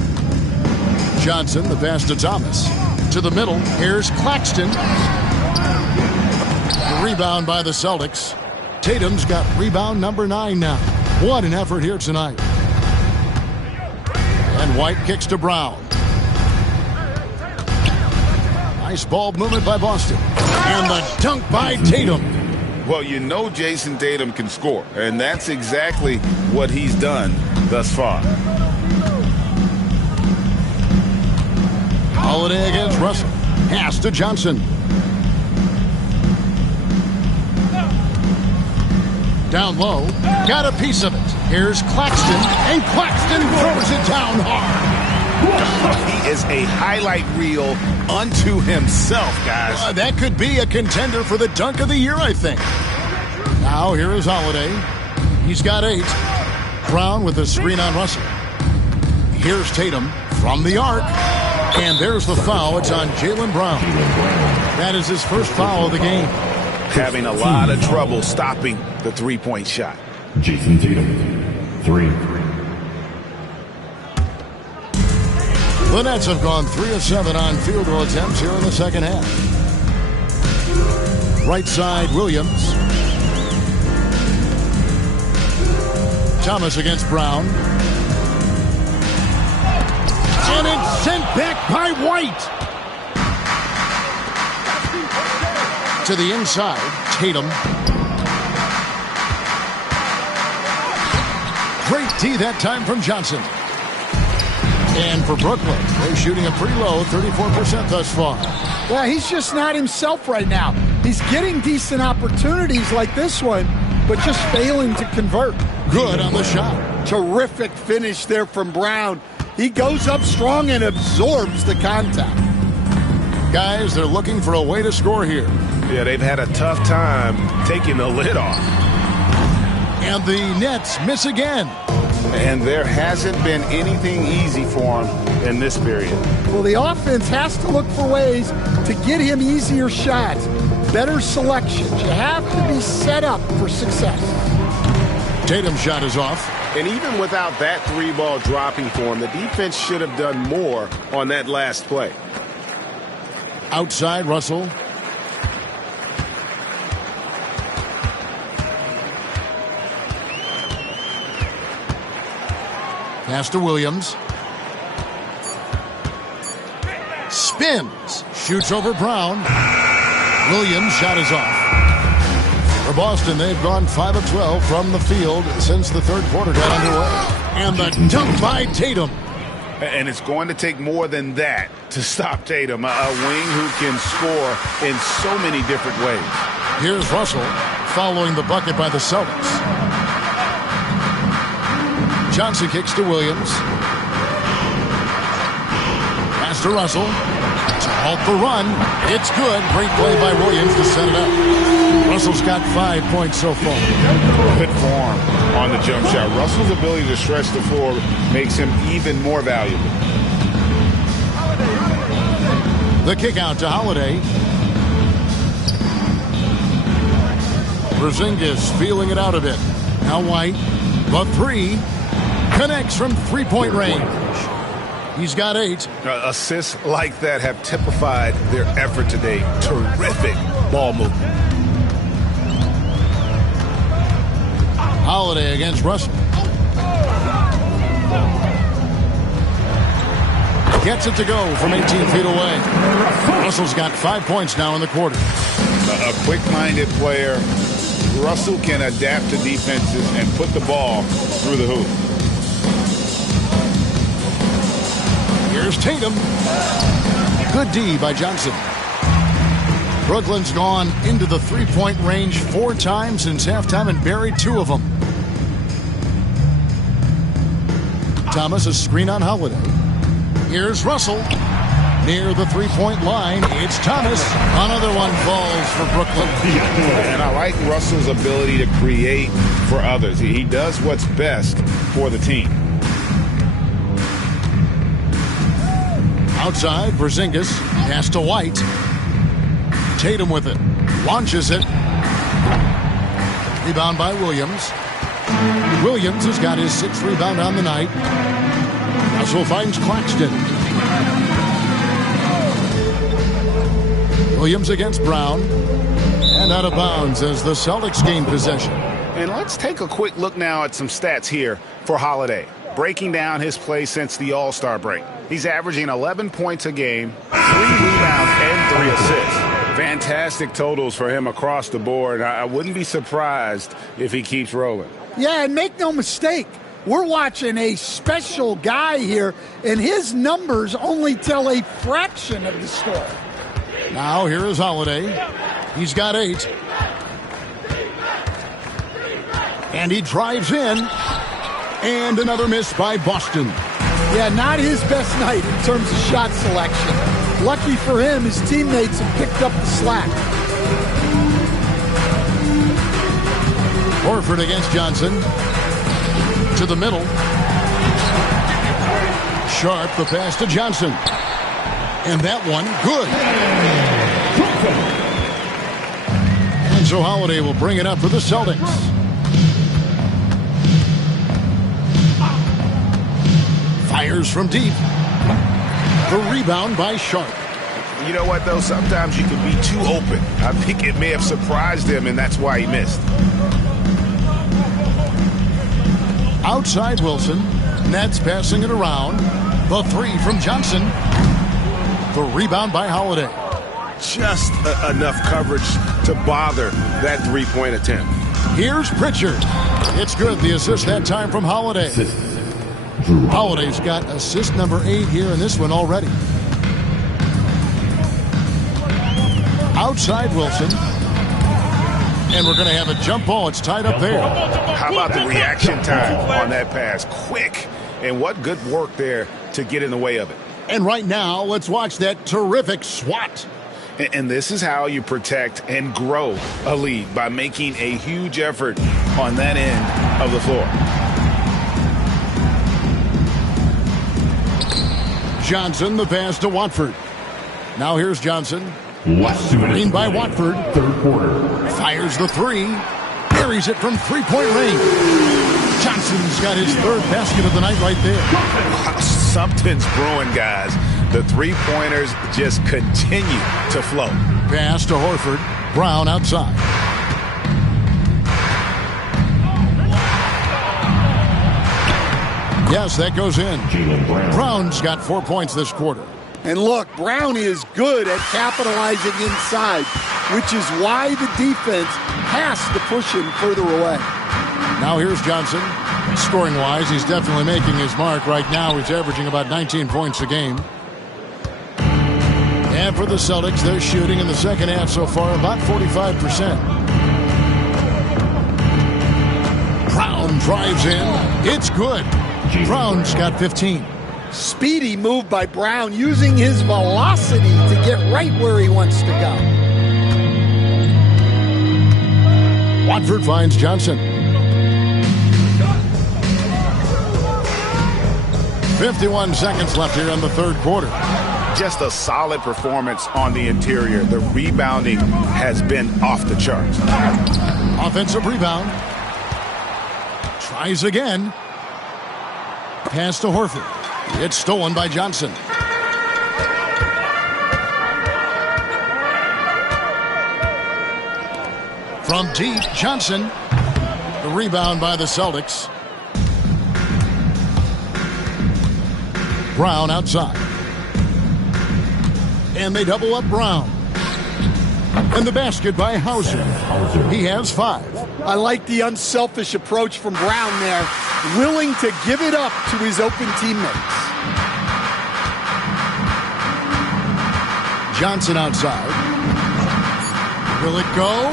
Johnson, the pass to Thomas. To the middle. Here's Claxton. The rebound by the Celtics. Tatum's got rebound number 9 now. What an effort here tonight. And White kicks to Brown. Nice ball movement by Boston. And the dunk by Tatum. Well, you know Jason Tatum can score, and that's exactly what he's done thus far. Holiday against Russell. Pass to Johnson. Down low. Got a piece of it. Here's Claxton. And Claxton throws it down hard. He is a highlight reel unto himself, guys. That could be a contender for the dunk of the year, I think. Now here is Holiday. He's got 8. Brown with the screen on Russell. Here's Tatum from the arc. And there's the foul. It's on Jaylen Brown. That is his first foul of the game. Having a lot of trouble stopping the three-point shot. Jason Tatum, 3. The Nets have gone 3 of 7 on field goal attempts here in the second half. Right side, Williams. Thomas against Brown. And it's sent back by White. To the inside, Tatum. Great D that time from Johnson. And for Brooklyn, they're shooting a pretty low 34% thus far. Well, he's just not himself right now. He's getting decent opportunities like this one, but just failing to convert. Good on the shot. Terrific finish there from Brown. He goes up strong and absorbs the contact. Guys, they're looking for a way to score here. Yeah, they've had a tough time taking the lid off. And the Nets miss again. And there hasn't been anything easy for him in this period. Well, the offense has to look for ways to get him easier shots, better selections. You have to be set up for success. Tatum's shot is off. And even without that 3-ball dropping for him, the defense should have done more on that last play. Outside, Russell. Pass to Williams. Spins. Shoots over Brown. Williams' shot is off. For Boston, they've gone 5 of 12 from the field since the third quarter got underway. And the dunk by Tatum. And it's going to take more than that to stop Tatum, a wing who can score in so many different ways. Here's Russell following the bucket by the Celtics. Johnson kicks to Williams. Pass to Russell. To halt the run. It's good. Great play by Williams to set it up. Russell's got 5 points so far. Good form on the jump shot. Russell's ability to stretch the floor makes him even more valuable. The kick out to Holiday. Porzingis feeling it out a bit. Now White. The 3. Connects from 3-point range. He's got 8. Assists like that have typified their effort today. Terrific ball movement. Holiday against Russell. Gets it to go from 18 feet away. Russell's got 5 points now in the quarter. A quick-minded player. Russell can adapt to defenses and put the ball through the hoop. Here's Tatum. Good D by Johnson. Brooklyn's gone into the three-point range 4 times since halftime and buried 2 of them. Thomas, a screen on Holiday. Here's Russell. Near the three-point line, it's Thomas. Another one falls for Brooklyn. And I like Russell's ability to create for others. He does what's best for the team. Outside, Porzingis. Pass to White. Tatum with it. Launches it. Rebound by Williams. Williams has got his 6th rebound on the night. Russell finds Claxton. Williams against Brown. And out of bounds as the Celtics gain possession. And let's take a quick look now at some stats here for Holiday. Breaking down his play since the All-Star break. He's averaging 11 points a game, 3 rebounds, and 3 assists. Fantastic totals for him across the board. I wouldn't be surprised if he keeps rolling. Yeah, and make no mistake, we're watching a special guy here, and his numbers only tell a fraction of the story. Now here is Holiday. He's got 8. And he drives in. And another miss by Boston. Yeah, not his best night in terms of shot selection. Lucky for him, his teammates have picked up the slack. Horford against Johnson. To the middle. Sharp, the pass to Johnson. And that one, good. And so Holiday will bring it up for the Celtics. Fires from deep. The rebound by Sharp. You know what, though? Sometimes you can be too open. I think it may have surprised him, and that's why he missed. Outside Wilson. Nets passing it around. The 3 from Johnson. The rebound by Holiday. Just enough coverage to bother that 3-point attempt. Here's Pritchard. It's good. The assist that time from Holiday. Holiday's got assist number 8 here in this one already. Outside Wilson. And we're going to have a jump ball. It's tied up there. How about the reaction time on that pass? Quick. And what good work there to get in the way of it. And right now, let's watch that terrific swat. And this is how you protect and grow a lead, by making a huge effort on that end of the floor. Johnson, the pass to Watford. Now here's Johnson. Screen by Watford. Third quarter. Fires the 3. Buries it from 3-point range. Johnson's got his 3rd basket of the night right there. Wow, something's brewing, guys. The 3-pointers just continue to flow. Pass to Horford. Brown outside. Yes, that goes in. Brown's got 4 points this quarter. And look, Brown is good at capitalizing inside, which is why the defense has to push him further away. Now here's Johnson. Scoring-wise, he's definitely making his mark. Right now, he's averaging about 19 points a game. And for the Celtics, they're shooting in the second half so far about 45%. Brown drives in. It's good. Brown's got 15. Speedy move by Brown, using his velocity to get right where he wants to go. Watford finds Johnson. 51 seconds left here in the third quarter. Just a solid performance on the interior. The rebounding has been off the charts. Offensive rebound. Tries again. Pass to Horford. It's stolen by Johnson. From deep, Johnson. The rebound by the Celtics. Brown outside. And they double up Brown. And the basket by Hauser. He has 5. I like the unselfish approach from Brown there. Willing to give it up to his open teammates. Johnson outside. Will it go?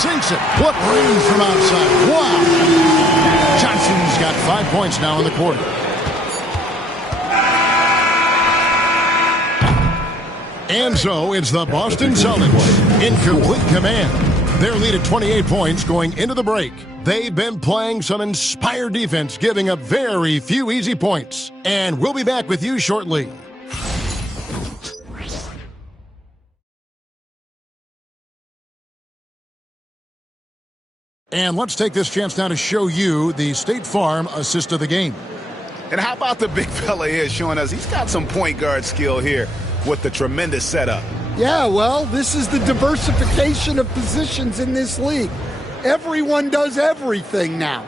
Sinks it. What range from outside. Wow. Johnson's got 5 points now in the quarter. And so it's the Boston Celtics in complete command. Their lead at 28 points going into the break. They've been playing some inspired defense, giving up very few easy points. And we'll be back with you shortly. And let's take this chance now to show you the State Farm assist of the game. And how about the big fella here showing us he's got some point guard skill here with the tremendous setup. Yeah, well, this is the diversification of positions in this league. Everyone does everything now.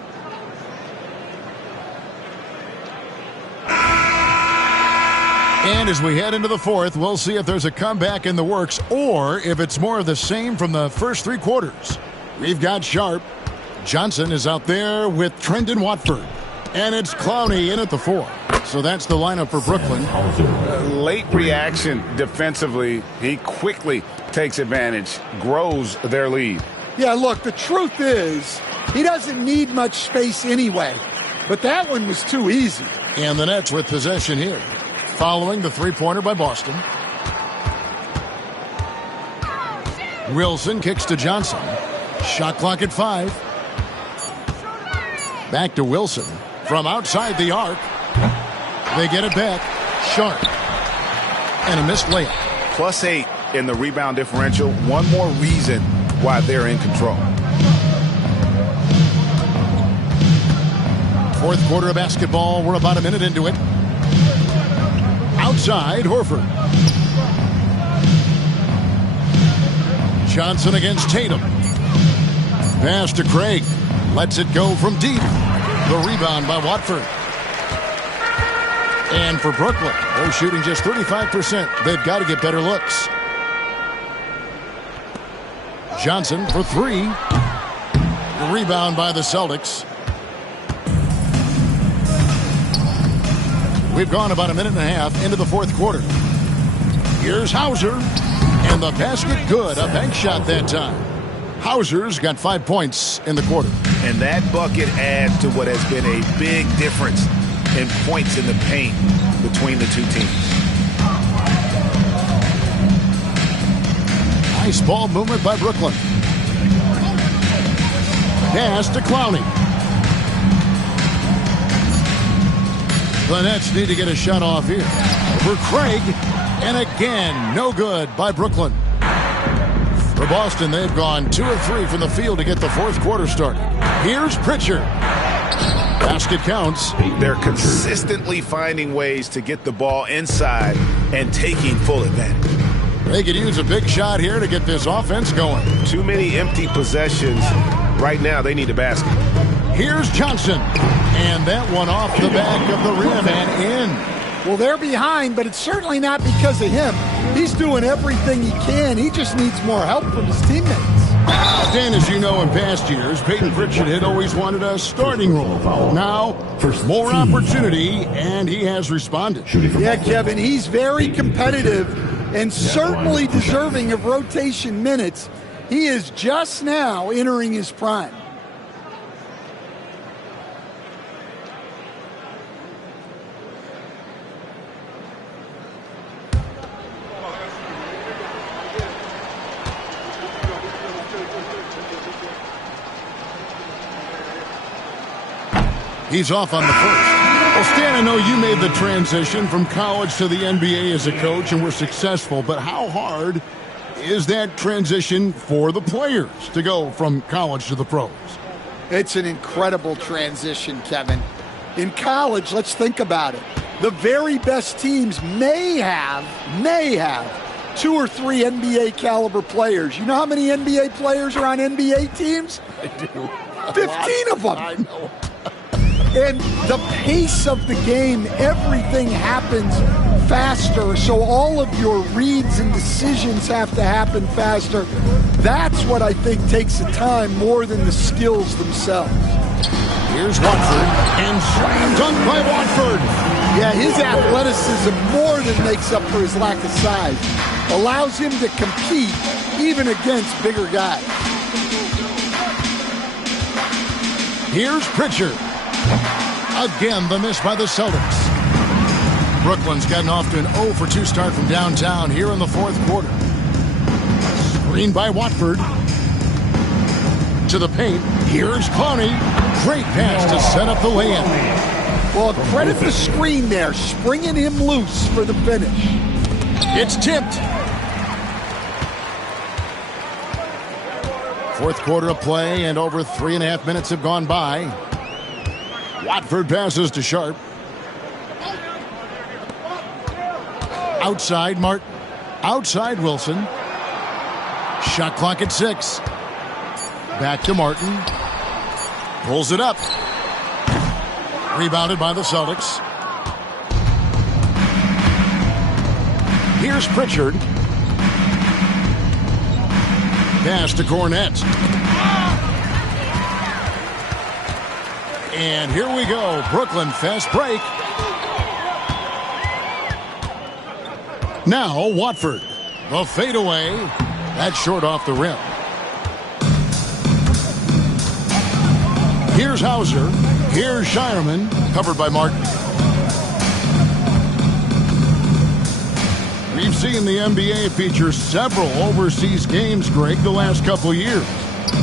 And as we head into the fourth, we'll see if there's a comeback in the works or if it's more of the same from the first 3 quarters. We've got Sharp. Johnson is out there with Trendon Watford. And it's Clowney in at the 4. So that's the lineup for Brooklyn. Late reaction defensively. He quickly takes advantage, grows their lead. Yeah, look, the truth is he doesn't need much space anyway. But that one was too easy. And the Nets with possession here. Following the 3-pointer by Boston. Wilson kicks to Johnson. Shot clock at 5. Back to Wilson. From outside the arc. They get it back. Sharp. And a missed layup. +8 in the rebound differential. One more reason why they're in control. Fourth quarter of basketball. We're about a minute into it. Outside, Horford. Johnson against Tatum. Pass to Craig. Lets it go from deep. The rebound by Watford. And for Brooklyn, they're shooting just 35%. They've got to get better looks. Johnson for 3. The rebound by the Celtics. We've gone about a minute and a half into the fourth quarter. Here's Hauser. And the basket good. A bank shot that time. Hauser's got 5 points in the quarter. And that bucket adds to what has been a big difference in points in the paint between the two teams. Nice ball movement by Brooklyn. Pass to Clowney. The Nets need to get a shot off here. For Craig. And again, no good by Brooklyn. For Boston, they've gone 2 of 3 from the field to get the fourth quarter started. Here's Pritchard. Basket counts. They're consistently finding ways to get the ball inside and taking full advantage. They could use a big shot here to get this offense going. Too many empty possessions. Right now, they need a basket. Here's Johnson. And that one off the back of the rim and in. Well, they're behind, but it's certainly not because of him. He's doing everything he can. He just needs more help from his teammates. Dan, as you know, in past years, Peyton Pritchard had always wanted a starting role. Now, more opportunity, and he has responded. Yeah, Kevin, he's very competitive and certainly deserving of rotation minutes. He is just now entering his prime. He's off on the first. Well, Stan, I know you made the transition from college to the NBA as a coach and were successful, but how hard is that transition for the players to go from college to the pros? It's an incredible transition, Kevin. In college, let's think about it. The very best teams may have 2 or 3 NBA caliber players. You know how many NBA players are on NBA teams? I do. 15 of them. I know. And the pace of the game, everything happens faster, so all of your reads and decisions have to happen faster. That's what I think takes the time more than the skills themselves. Here's Watford, and slam dunk by Watford. Yeah, his athleticism more than makes up for his lack of size. Allows him to compete even against bigger guys. Here's Pritchard. Again, the miss by the Celtics. Brooklyn's gotten off to an 0-for-2 start from downtown here in the fourth quarter. Screen by Watford. To the paint. Here's Clowney. Great pass to set up the lay-in. Well, credit the screen there, springing him loose for the finish. It's tipped. Fourth quarter of play, and over 3.5 minutes have gone by. Watford passes to Sharp. Outside Martin. Outside Wilson. Shot clock at 6. Back to Martin. Pulls it up. Rebounded by the Celtics. Here's Pritchard. Pass to Cornette. And here we go. Brooklyn fast break. Now Watford. The fadeaway. That's short off the rim. Here's Hauser. Here's Shireman. Covered by Martin. We've seen the NBA feature several overseas games, Greg, the last couple years.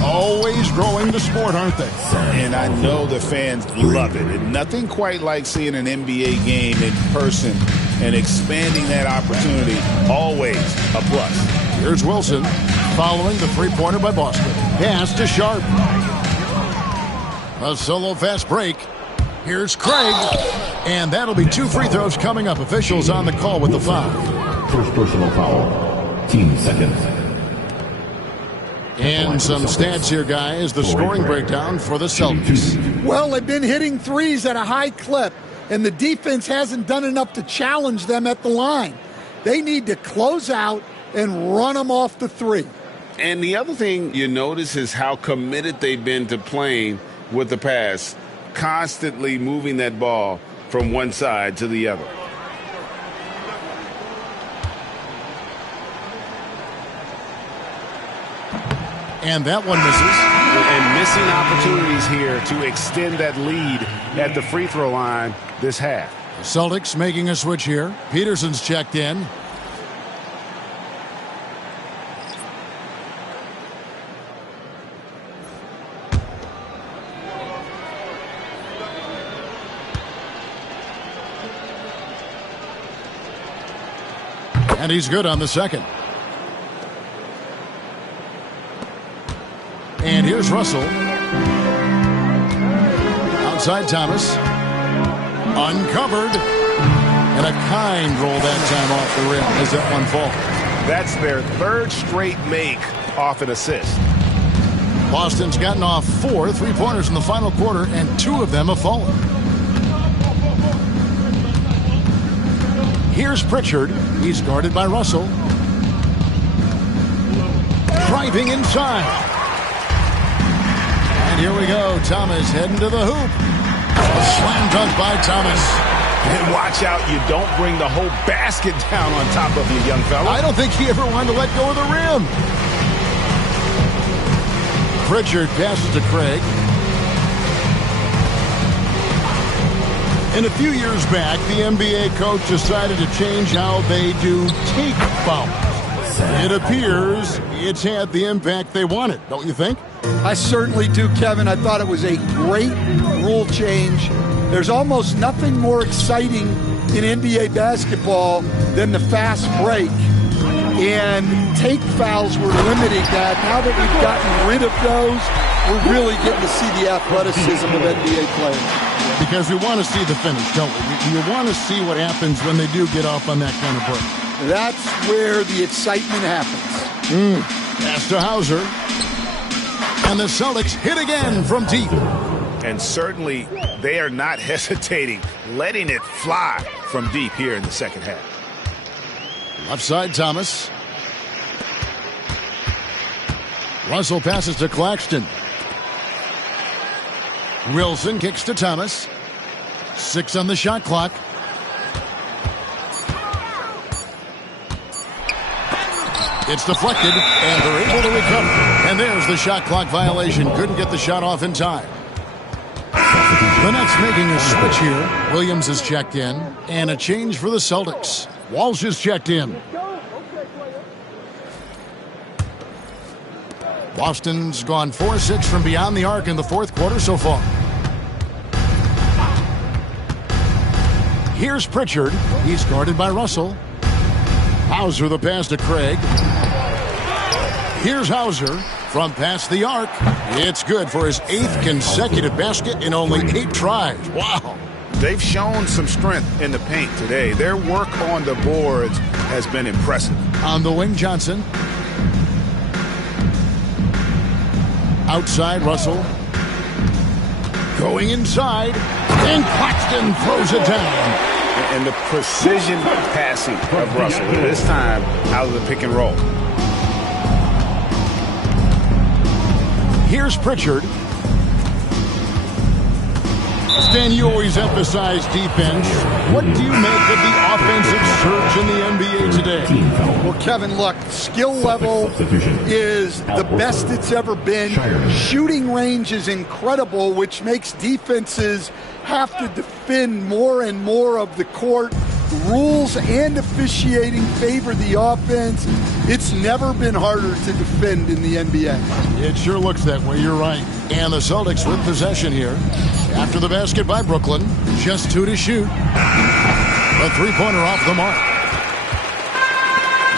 Always growing the sport, aren't they? And I know the fans love it. And nothing quite like seeing an NBA game in person and expanding that opportunity. Always a plus. Here's Wilson following the three-pointer by Boston. Pass to Sharp. A solo fast break. Here's Craig. And that'll be 2 free throws coming up. Officials on the call with the foul. First personal foul. Team seconds. And some stats here, guys. The scoring breakdown for the Celtics. Well, they've been hitting threes at a high clip, and the defense hasn't done enough to challenge them at the line. They need to close out and run them off the three. And the other thing you notice is how committed they've been to playing with the pass, constantly moving that ball from one side to the other. And that one misses. And missing opportunities here to extend that lead at the free throw line this half. Celtics making a switch here. Peterson's checked in. And he's good on the second. And here's Russell. Outside Thomas. Uncovered. And a kind roll that time off the rim as that one falls. That's their third straight make off an assist. Boston's gotten off 4 3-pointers in the final quarter, and 2 of them have fallen. Here's Pritchard. He's guarded by Russell. Driving inside. And here we go. Thomas heading to the hoop. A slam dunk by Thomas. And watch out, you don't bring the whole basket down on top of you, young fella. I don't think he ever wanted to let go of the rim. Pritchard passes to Craig. And a few years back, the NBA coach decided to change how they do take fouls. It appears it's had the impact they wanted, don't you think? I certainly do, Kevin. I thought it was a great rule change. There's almost nothing more exciting in NBA basketball than the fast break. And take fouls were limiting that. Now that we've gotten rid of those, we're really getting to see the athleticism of NBA players. Because we want to see the finish, don't we? You want to see what happens when they do get off on that kind of break. That's where the excitement happens. Pass to Hauser. And the Celtics hit again from deep. And certainly they are not hesitating, letting it fly from deep here in the second half. Left side, Thomas. Russell passes to Claxton. Wilson kicks to Thomas. 6 on the shot clock. It's deflected, and they're able to recover. And there's the shot clock violation. Couldn't get the shot off in time. The Nets making a switch here. Williams is checked in, and a change for the Celtics. Walsh is checked in. Boston's gone 4-6 from beyond the arc in the fourth quarter so far. Here's Pritchard. He's guarded by Russell. Hauser the pass to Craig. Here's Hauser from past the arc. It's good for his 8th consecutive basket in only 8 tries. Wow. They've shown some strength in the paint today. Their work on the boards has been impressive. On the wing, Johnson. Outside, Russell. Going inside. And Claxton throws it down. And the precision passing of Russell, this time out of the pick and roll. Here's Pritchard. Stan, you always emphasize defense. What do you make of the offensive surge in the NBA today? Well, Kevin, look, skill level is the best it's ever been. Shooting range is incredible, which makes defenses have to defend more and more of the court. Rules and officiating favor the offense. It's never been harder to defend in the NBA. It sure looks that way, you're right. And the Celtics with possession here. After the basket by Brooklyn, just 2 to shoot. A three-pointer off the mark.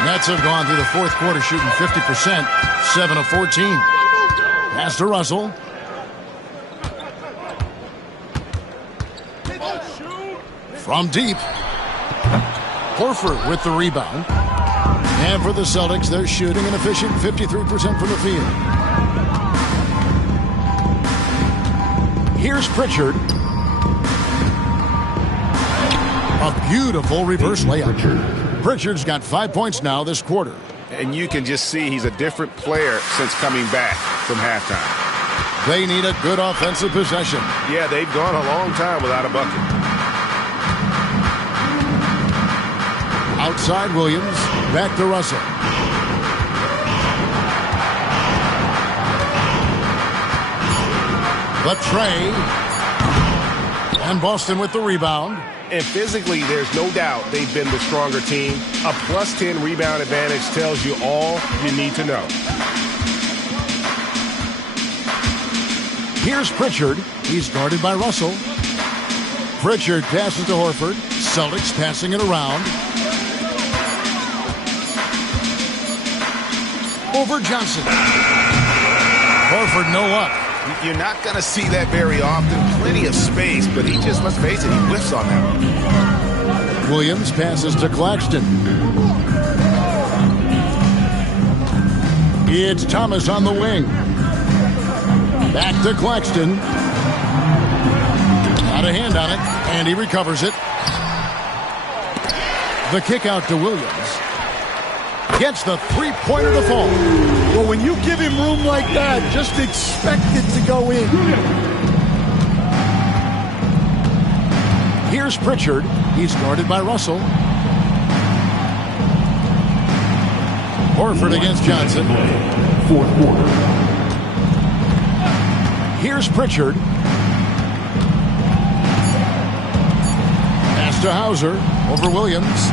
Nets have gone through the fourth quarter shooting 50%, 7 of 14. Pass to Russell. From deep. Horford with the rebound. And for the Celtics, they're shooting an efficient 53% from the field. Here's Pritchard. A beautiful reverse layup. Pritchard's got 5 points now this quarter. And you can just see he's a different player since coming back from halftime. They need a good offensive possession. Yeah, they've gone a long time without a bucket. Outside Williams, back to Russell. The tray. And Boston with the rebound. And physically, there's no doubt they've been the stronger team. A +10 rebound advantage tells you all you need to know. Here's Pritchard. He's guarded by Russell. Pritchard passes to Horford. Celtics passing it around. Over Johnson. Horford no up. You're not going to see that very often. Plenty of space, but he just, let's face it, he whiffs on that one. Williams passes to Claxton. It's Thomas on the wing. Back to Claxton. Got a hand on it, and he recovers it. The kick out to Williams. Gets the three-pointer to fall. Well, when you give him room like that, just expect it to go in. Here's Pritchard. He's guarded by Russell. Horford against Johnson. Fourth quarter. Here's Pritchard. Pass to Hauser over Williams.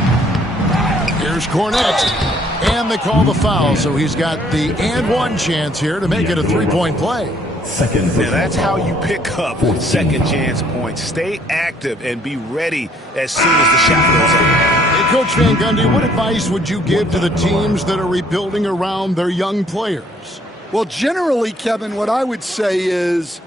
Here's Cornette. And they call the foul, so he's got the and one chance here to make it a three-point play. Now that's how you pick up second chance points. Stay active and be ready as soon as the shot goes up. Hey, Coach Van Gundy, what advice would you give to the teams that are rebuilding around their young players? Well, generally, Kevin, what I would say is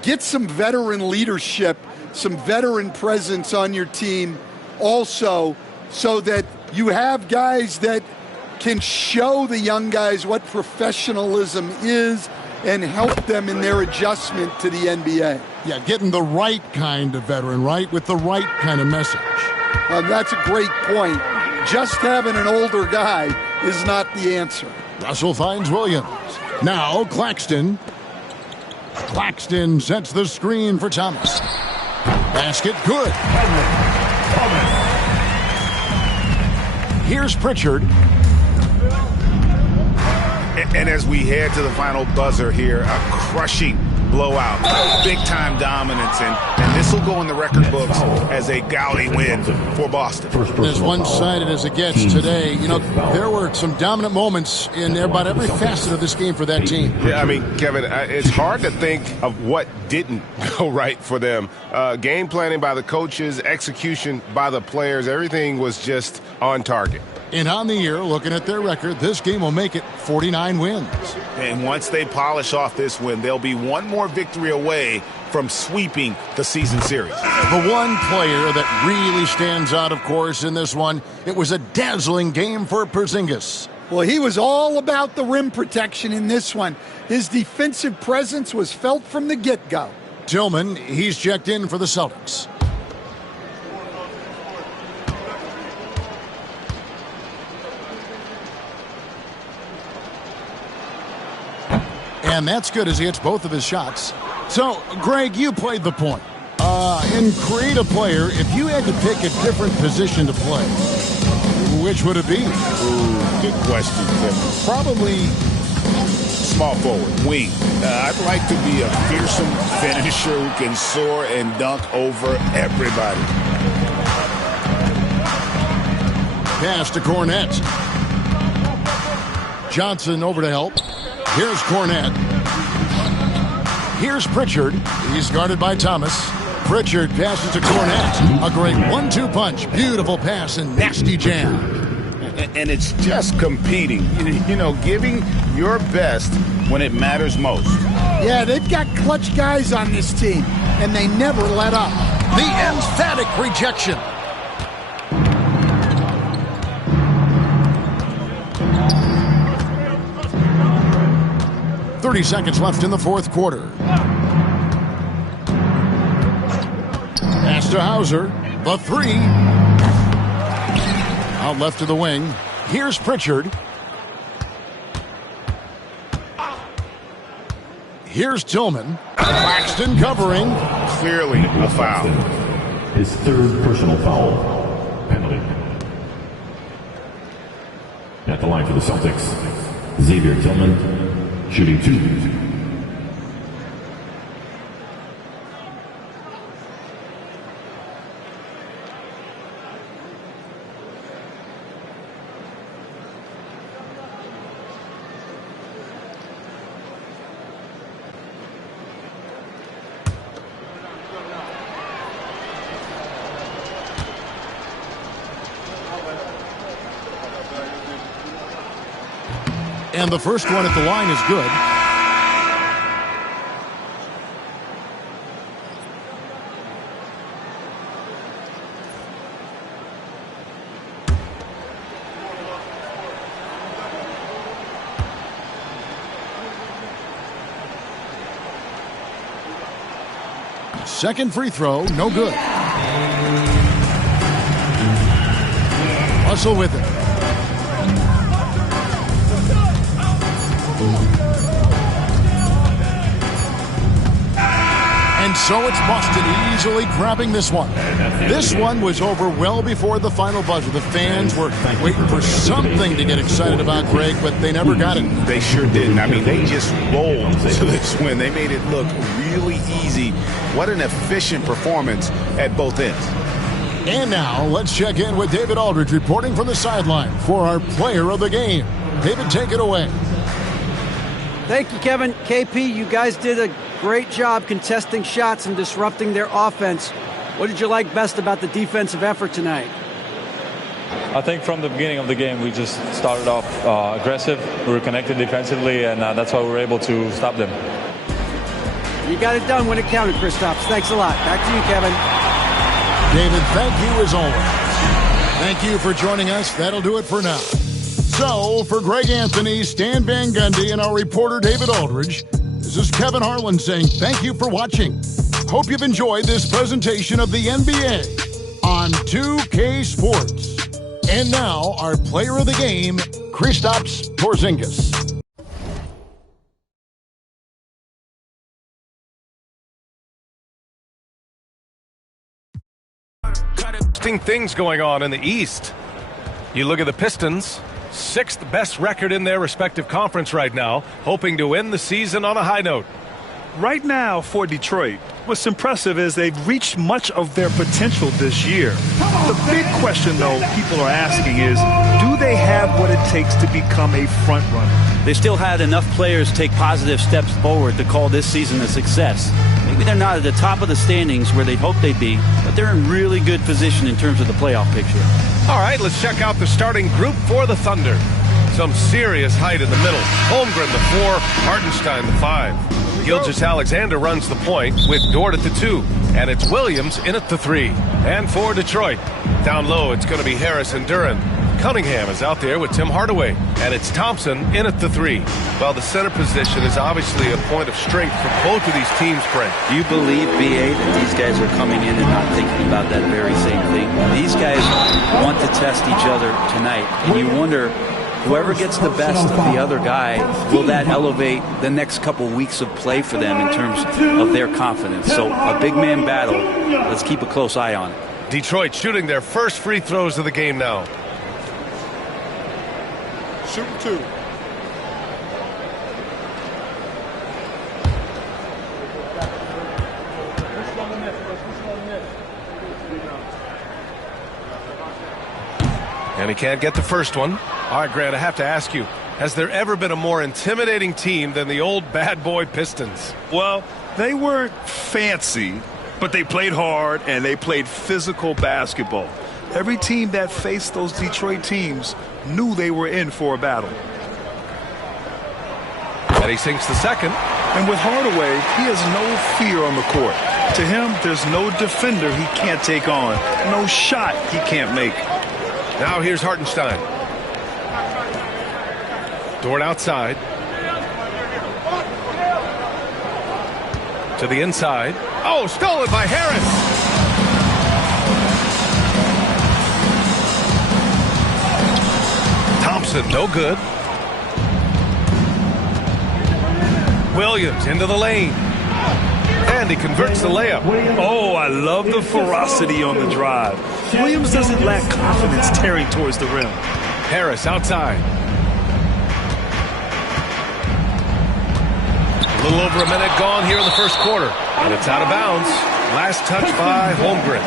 get some veteran leadership some veteran presence on your team also, so that you have guys that can show the young guys what professionalism is and help them in their adjustment to the NBA. Yeah, getting the right kind of veteran, right, with the right kind of message. That's a great point. Just having an older guy is not the answer. Russell finds Williams. Now Claxton. Claxton sets the screen for Thomas. Basket good. Here's Pritchard. And as we head to the final buzzer here, a crushing blowout, big-time dominance, and this will go in the record books as a gaudy win for Boston. As one-sided as it gets today, you know, there were some dominant moments in about every facet of this game for that team. Yeah, I mean, Kevin, it's hard to think of what didn't go right for them. Game planning by the coaches, execution by the players, everything was just on target. And on the year, looking at their record, this game will make it 49 wins. And once they polish off this win, they'll be one more victory away from sweeping the season series. The one player that really stands out, of course, in this one, it was a dazzling game for Porzingis. Well, he was all about the rim protection in this one. His defensive presence was felt from the get-go. Tillman, he's checked in for the Celtics. And that's good as he hits both of his shots. So, Greg, you played the point. In creative player, if you had to pick a different position to play, which would it be? Ooh, good question, Tim. Probably small forward, wing. I'd like to be a fearsome finisher who can soar and dunk over everybody. Pass to Cornette. Johnson over to help. Here's Cornette. Here's Pritchard. He's guarded by Thomas. Pritchard passes to Cornette. A great 1-2 punch. Beautiful pass and nasty jam. And it's just competing. You know, giving your best when it matters most. Yeah, they've got clutch guys on this team, and they never let up. The emphatic rejection. .30 seconds left in the fourth quarter. Pass to Hauser. The three. Out left to the wing. Here's Pritchard. Here's Tillman. Claxton covering. Clearly a foul. His third personal foul. Penalty. At the line for the Celtics, Xavier Tillman. Shooting 2. And the first one at the line is good. Second free throw, no good. Russell with it. And so it's Boston easily grabbing this one. This one was over well before the final buzzer. The fans were waiting for something to get excited about, Greg, but they never got it. They sure didn't. I mean, they just rolled to this win. They made it look really easy. What an efficient performance at both ends. And now let's check in with David Aldridge reporting from the sideline for our player of the game. David, take it away. Thank you, Kevin. KP, you guys did a great job contesting shots and disrupting their offense. What did you like best about the defensive effort tonight? I think from the beginning of the game, we just started off aggressive. We were connected defensively, and that's why we were able to stop them. You got it done when it counted, Kristaps. Thanks a lot. Back to you, Kevin. David, thank you as always. Thank you for joining us. That'll do it for now. So, for Greg Anthony, Stan Van Gundy, and our reporter David Aldridge, this is Kevin Harlan saying thank you for watching. Hope you've enjoyed this presentation of the NBA on 2K Sports. And now, our player of the game, Kristaps Porzingis. Interesting things going on in the East. You look at the Pistons, 6th best record in their respective conference right now, hoping to end the season on a high note. Right now for Detroit, what's impressive is they've reached much of their potential this year. The big question, though, people are asking is, do they have what it takes to become a front runner? They still had enough players take positive steps forward to call this season a success. Maybe they're not at the top of the standings where they'd hope they'd be, but they're in really good position in terms of the playoff picture. All right, let's check out the starting group for the Thunder. Some serious height in the middle. Holmgren, the 4, Hartenstein, the 5. Gilgeous-Alexander runs the point with Dort at the 2. And it's Williams in at the 3. And for Detroit, down low, it's going to be Harris and Duren. Cunningham is out there with Tim Hardaway. And it's Thompson in at the 3. Well, the center position is obviously a point of strength for both of these teams, Brent. Do you believe, B.A., that these guys are coming in and not thinking about that very same thing? These guys want to test each other tonight. And you wonder, whoever gets the best of the other guy, will that elevate the next couple weeks of play for them in terms of their confidence? So a big man battle. Let's keep a close eye on it. Detroit shooting their first free throws of the game now. Shooting 2. And he can't get the first one. All right, Grant, I have to ask you, has there ever been a more intimidating team than the old bad boy Pistons? Well, they weren't fancy, but they played hard and they played physical basketball. Every team that faced those Detroit teams knew they were in for a battle. And he sinks the second. And with Hardaway, he has no fear on the court. To him, there's no defender he can't take on, no shot he can't make. Now here's Hartenstein. Dort outside. To the inside. Oh, stolen by Harris. Thompson, no good. Williams into the lane. And he converts the layup. Oh, I love the ferocity on the drive. Williams doesn't lack confidence tearing towards the rim. Harris outside. A little over a minute gone here in the first quarter. And it's out of bounds. Last touch by Holmgren.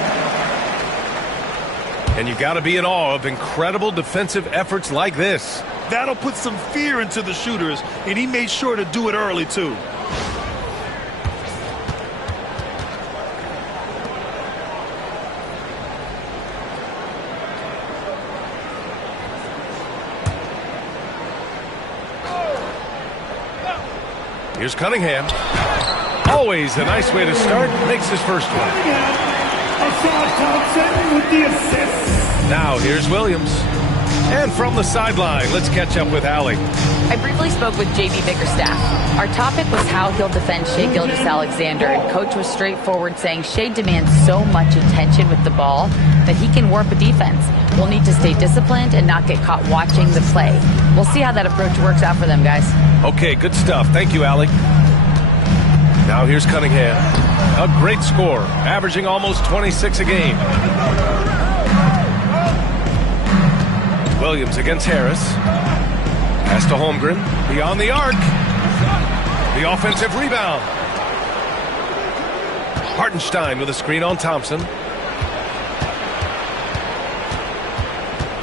And you've got to be in awe of incredible defensive efforts like this. That'll put some fear into the shooters, and he made sure to do it early, too. Here's Cunningham. Always a nice way to start. Makes his first one. Thompson with the assist. Now here's Williams. And from the sideline, let's catch up with Allie. I briefly spoke with J.B. Bickerstaff. Our topic was how he'll defend Shai Gilgeous-Alexander, and Coach was straightforward, saying Shai demands so much attention with the ball that he can warp a defense. We'll need to stay disciplined and not get caught watching the play. We'll see how that approach works out for them, guys. Okay, good stuff. Thank you, Allie. Now here's Cunningham. A great score, averaging almost 26 a game. Williams against Harris. Pass to Holmgren. Beyond the arc. The offensive rebound. Hartenstein with a screen on Thompson.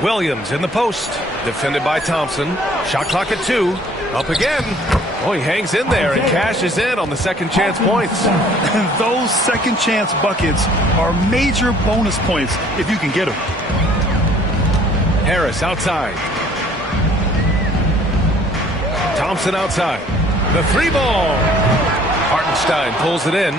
Williams in the post. Defended by Thompson. Shot clock at 2. Up again. Oh, he hangs in there and cashes in on the second chance points. And those second chance buckets are major bonus points if you can get them. Harris outside. Thompson outside. The 3 ball. Hartenstein pulls it in.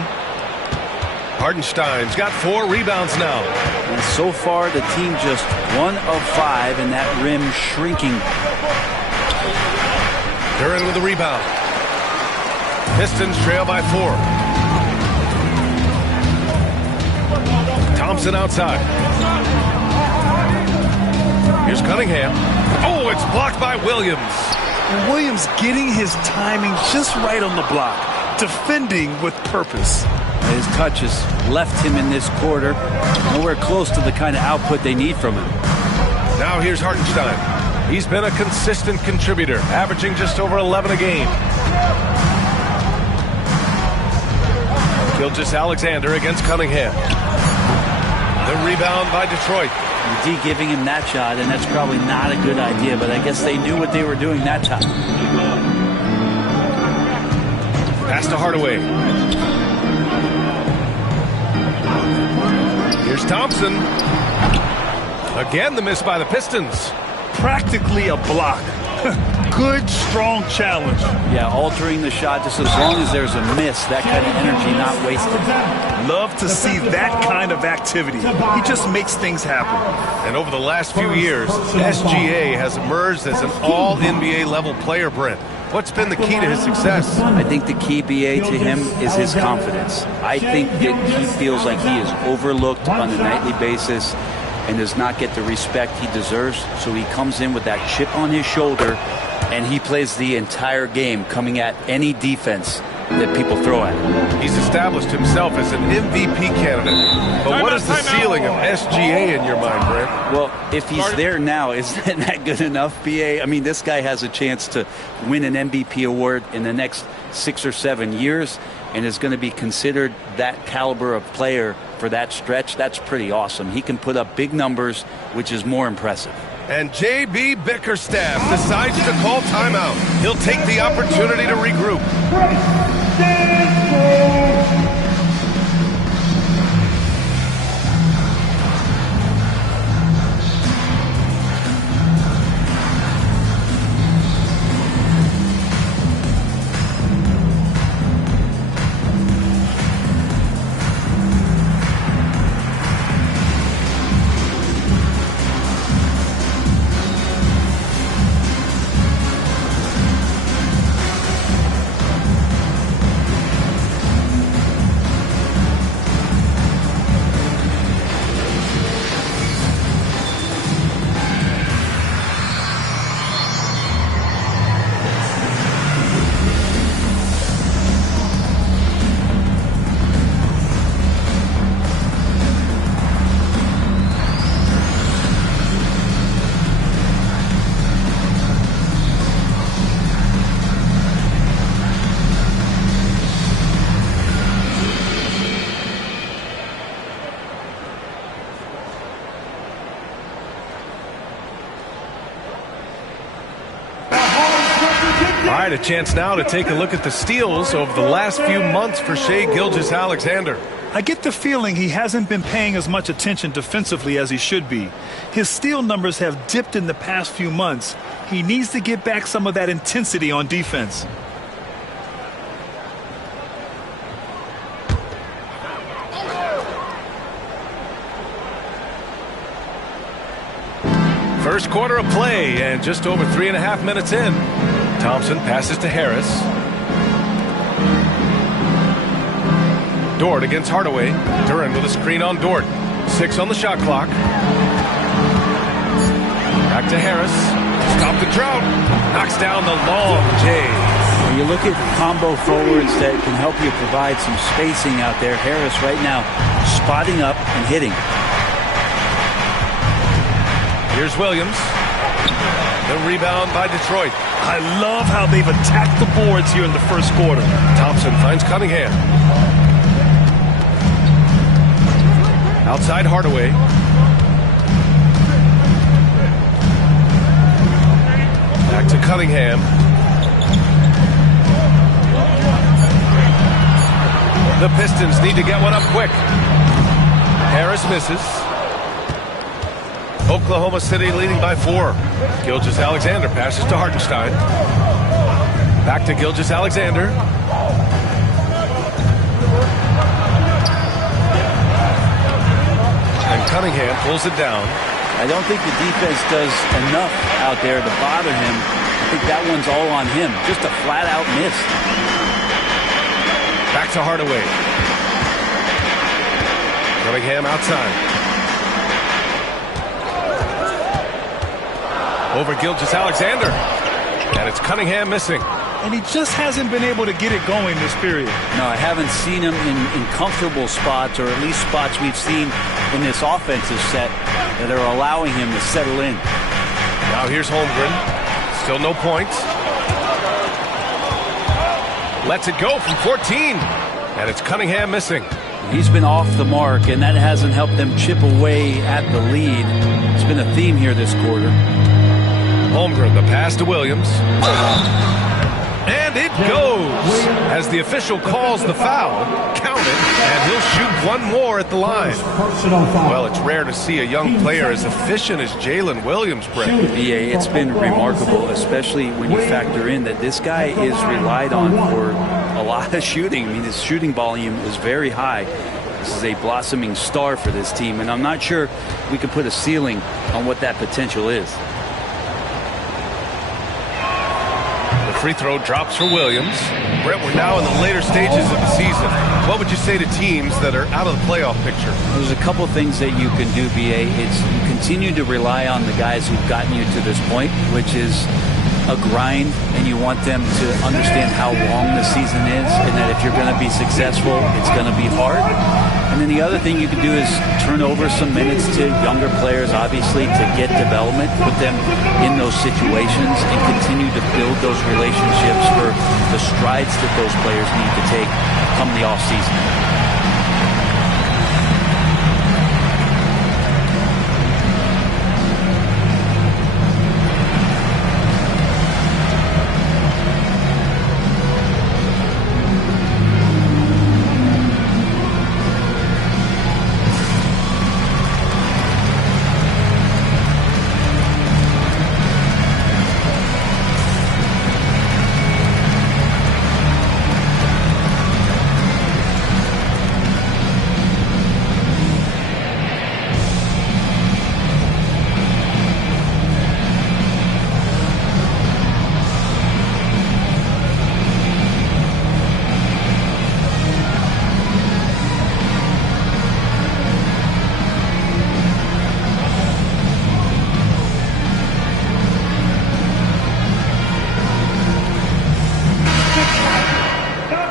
Hartenstein's got 4 rebounds now. And so far, the team just 1 of 5, and that rim shrinking. Duran with the rebound. Pistons trail by 4. Thompson outside. Here's Cunningham. Oh, it's blocked by Williams. And Williams getting his timing just right on the block. Defending with purpose. His touches left him in this quarter. Nowhere close to the kind of output they need from him. Now here's Hartenstein. He's been a consistent contributor, averaging just over 11 a game. Gilgeous-Alexander against Cunningham. The rebound by Detroit. D giving him that shot, and that's probably not a good idea, but I guess they knew what they were doing that time. Pass to Hardaway. Here's Thompson. Again, the miss by the Pistons. Practically a block. Good, strong challenge. Yeah, altering the shot just as long as there's a miss, that kind of energy not wasted. Love to see that kind of activity. He just makes things happen. And over the last few years, SGA has emerged as an all-NBA level player, Brent. What's been the key to his success? I think the key, BA, to him is his confidence. I think that he feels like he is overlooked on a nightly basis and does not get the respect he deserves. So he comes in with that chip on his shoulder, and he plays the entire game, coming at any defense that people throw at him. He's established himself as an MVP candidate. But what is the ceiling of SGA in your mind, Brent? Well, if he's there now, isn't that good enough, BA? I mean, this guy has a chance to win an MVP award in the next 6 or 7 years and is going to be considered that caliber of player for that stretch. That's pretty awesome. He can put up big numbers, which is more impressive. And J.B. Bickerstaff decides to call timeout. He'll take the opportunity to regroup. All right, a chance now to take a look at the steals over the last few months for Shai Gilgeous-Alexander. I get the feeling he hasn't been paying as much attention defensively as he should be. His steal numbers have dipped in the past few months. He needs to get back some of that intensity on defense. First quarter of play, and just over 3.5 minutes in. Thompson passes to Harris. Dort against Hardaway. Duran with a screen on Dort. 6 on the shot clock. Back to Harris. Stop the drought. Knocks down the long J. When you look at combo forwards that can help you provide some spacing out there, Harris right now spotting up and hitting. Here's Williams. The rebound by Detroit. I love how they've attacked the boards here in the first quarter. Thompson finds Cunningham. Outside Hardaway. Back to Cunningham. The Pistons need to get one up quick. Harris misses. Oklahoma City leading by 4. Gilgeous-Alexander passes to Hartenstein. Back to Gilgeous-Alexander. And Cunningham pulls it down. I don't think the defense does enough out there to bother him. I think that one's all on him. Just a flat-out miss. Back to Hardaway. Cunningham outside. Over Gilgeous-Alexander. And it's Cunningham missing. And he just hasn't been able to get it going this period. No, I haven't seen him in comfortable spots, or at least spots we've seen in this offensive set that are allowing him to settle in. Now here's Holmgren. Still no points. Lets it go from 14. And it's Cunningham missing. He's been off the mark, and that hasn't helped them chip away at the lead. It's been a theme here this quarter. Holmgren, the pass to Williams. And it goes as the official calls the foul. Count it, and he'll shoot one more at the line. Well, it's rare to see a young player as efficient as Jalen Williams, Brett. Yeah, it's been remarkable, especially when you factor in that this guy is relied on for a lot of shooting. I mean, his shooting volume is very high. This is a blossoming star for this team, and I'm not sure we can put a ceiling on what that potential is. Free throw drops for Williams. Brett, we're now in the later stages of the season. What would you say to teams that are out of the playoff picture? There's a couple things that you can do, BA. It's you continue to rely on the guys who've gotten you to this point, which is a grind, and you want them to understand how long the season is, and that if you're going to be successful, it's going to be hard. And then the other thing you can do is turn over some minutes to younger players, obviously, to get development, put them in those situations, and continue to build those relationships for the strides that those players need to take come the offseason.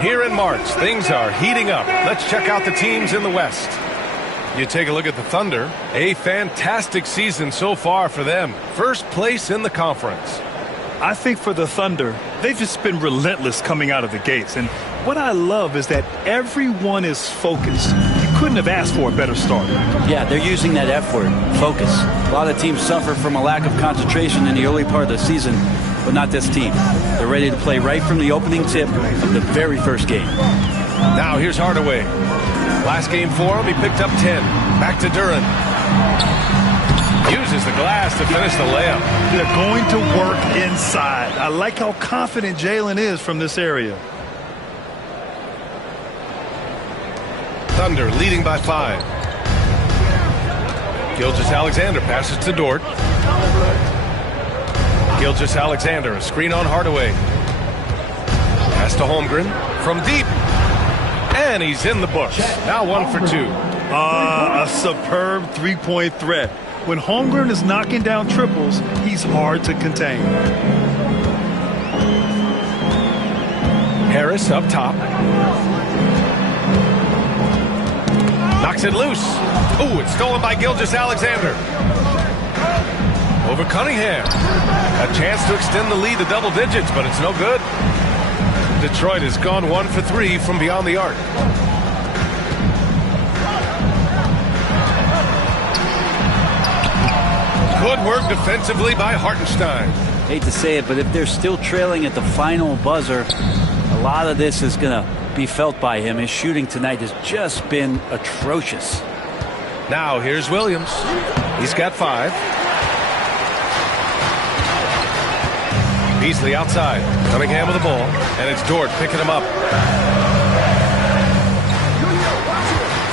Here in March, things are heating up. Let's check out the teams in the West. You take a look at the Thunder. A fantastic season so far for them. First place in the conference. I think for the Thunder, they've just been relentless coming out of the gates. And what I love is that everyone is focused. You couldn't have asked for a better start. Yeah, they're using that F word, focus. A lot of teams suffer from a lack of concentration in the early part of the season, but not this team. They're ready to play right from the opening tip of the very first game. Now here's Hardaway. Last game for him, he picked up 10. Back to Duren. Uses the glass to finish the layup. They're going to work inside. I like how confident Jalen is from this area. Thunder leading by 5. Gilgeous-Alexander passes to Dort. Gilgeous-Alexander, a screen on Hardaway. Pass to Holmgren from deep. And he's in the books. Now 1 for 2. A superb three-point threat. When Holmgren is knocking down triples, he's hard to contain. Harris up top. Knocks it loose. Ooh, it's stolen by Gilgeous-Alexander. Over Cunningham. A chance to extend the lead to double digits, but it's no good. Detroit has gone 1 for 3 from beyond the arc. Good work defensively by Hartenstein. Hate to say it, but if they're still trailing at the final buzzer, a lot of this is going to be felt by him. His shooting tonight has just been atrocious. Now here's Williams. He's got 5. Beasley outside. Cunningham with the ball. And it's Dort picking him up.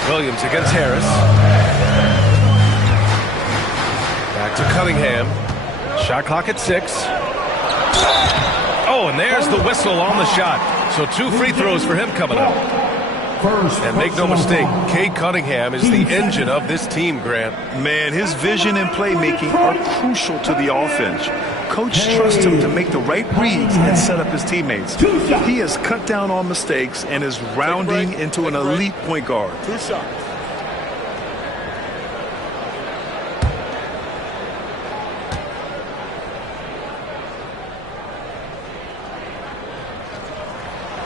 Williams against Harris. Back to Cunningham. Shot clock at 6. Oh, and there's the whistle on the shot. So 2 free throws for him coming up. And make no mistake, Cade Cunningham is the engine of this team, Grant. Man, his vision and playmaking are crucial to the offense. Coach trusts him to make the right reads and set up his teammates. He has cut down on mistakes and is rounding into an elite point guard. 2 shots.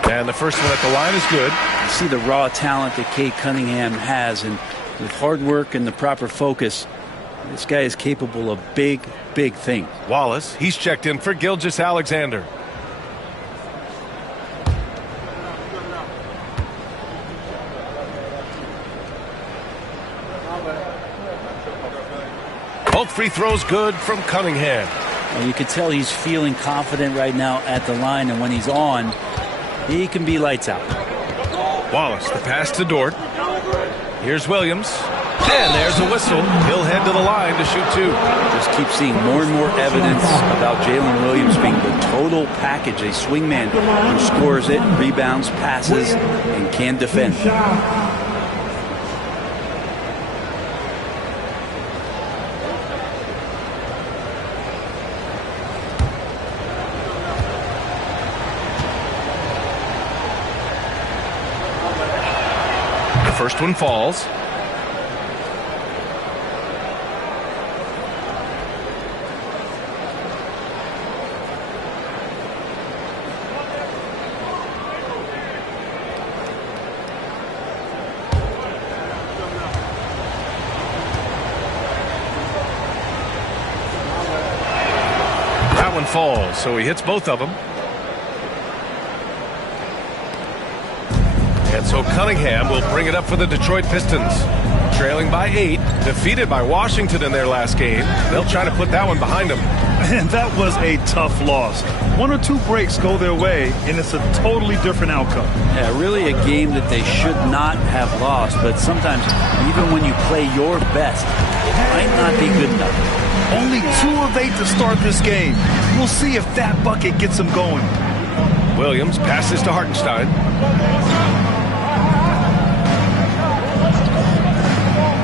And the first one at the line is good. You see the raw talent that Cade Cunningham has, and with hard work and the proper focus, this guy is capable of big, big things. Wallace, he's checked in for Gilgeous-Alexander. Both free throws good from Cunningham. Well, you can tell he's feeling confident right now at the line, and when he's on, he can be lights out. Wallace, the pass to Dort. Here's Williams. And there's a whistle. He'll head to the line to shoot 2. Just keep seeing more and more evidence about Jalen Williams being the total package, a swingman who scores it, rebounds, passes, and can defend. First one falls. That one falls, so he hits both of them. And so Cunningham will bring it up for the Detroit Pistons. Trailing by 8, defeated by Washington in their last game. They'll try to put that one behind them. And that was a tough loss. 1 or 2 breaks go their way, and it's a totally different outcome. Yeah, really a game that they should not have lost, but sometimes even when you play your best, it might not be good enough. Only 2 of 8 to start this game. We'll see if that bucket gets them going. Williams passes to Hartenstein.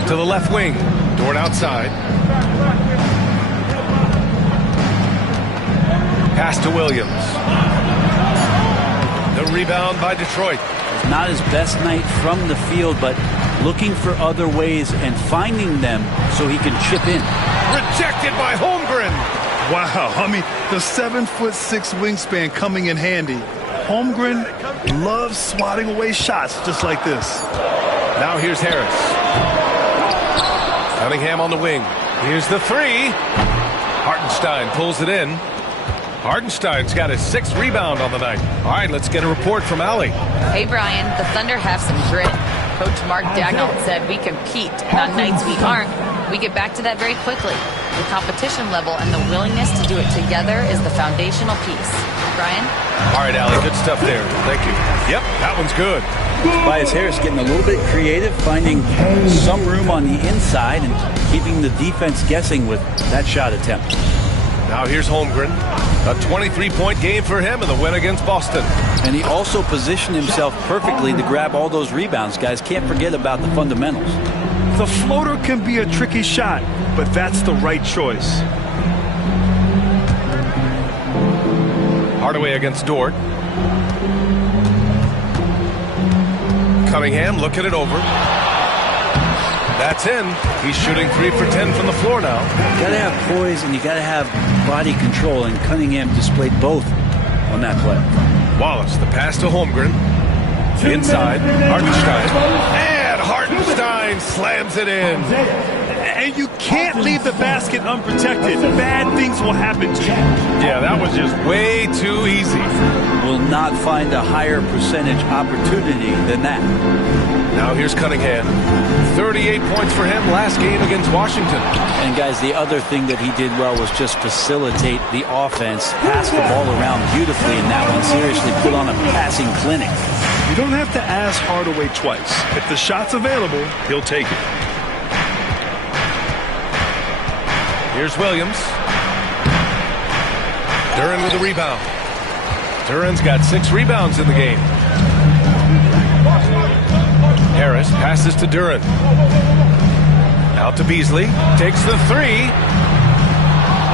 To the left wing. Dort outside. Pass to Williams. The rebound by Detroit. Not his best night from the field, but looking for other ways and finding them so he can chip in. Rejected by Holmgren. Wow, I mean, the 7'6" wingspan coming in handy. Holmgren loves swatting away shots just like this. Now here's Harris. Cunningham on the wing. Here's the 3. Hartenstein pulls it in. Hartenstein's got his 6th rebound on the night. All right, let's get a report from Allie. Hey, Brian, the Thunder have some grit. Coach Mark Daigneault said we compete, and on nights we aren't, we get back to that very quickly. The competition level and the willingness to do it together is the foundational piece. Brian? All right, Allie, good stuff there. Thank you. Yep, that one's good. Tobias Harris getting a little bit creative, finding some room on the inside and keeping the defense guessing with that shot attempt. Now here's Holmgren. A 23-point game for him in the win against Boston. And he also positioned himself perfectly to grab all those rebounds. Guys, can't forget about the fundamentals. The floater can be a tricky shot, but that's the right choice. Hardaway against Dort. Cunningham looking it over. That's in. He's shooting 3 for 10 from the floor now. You gotta have poise and you gotta have body control, and Cunningham displayed both on that play. Wallace, the pass to Holmgren. Inside, Hartenstein. And Hartenstein slams it in. And you can't leave the basket unprotected. Bad things will happen to you. Yeah, that was just way too easy. Will not find a higher percentage opportunity than that. Now here's Cunningham. 38 points for him last game against Washington. And guys, the other thing that he did well was just facilitate the offense, pass the ball around beautifully in that one. Seriously, put on a passing clinic. You don't have to ask Hardaway twice. If the shot's available, he'll take it. Here's Williams. Duren with a rebound. Duren's got 6 rebounds in the game. Harris passes to Duren. Out to Beasley. Takes the 3.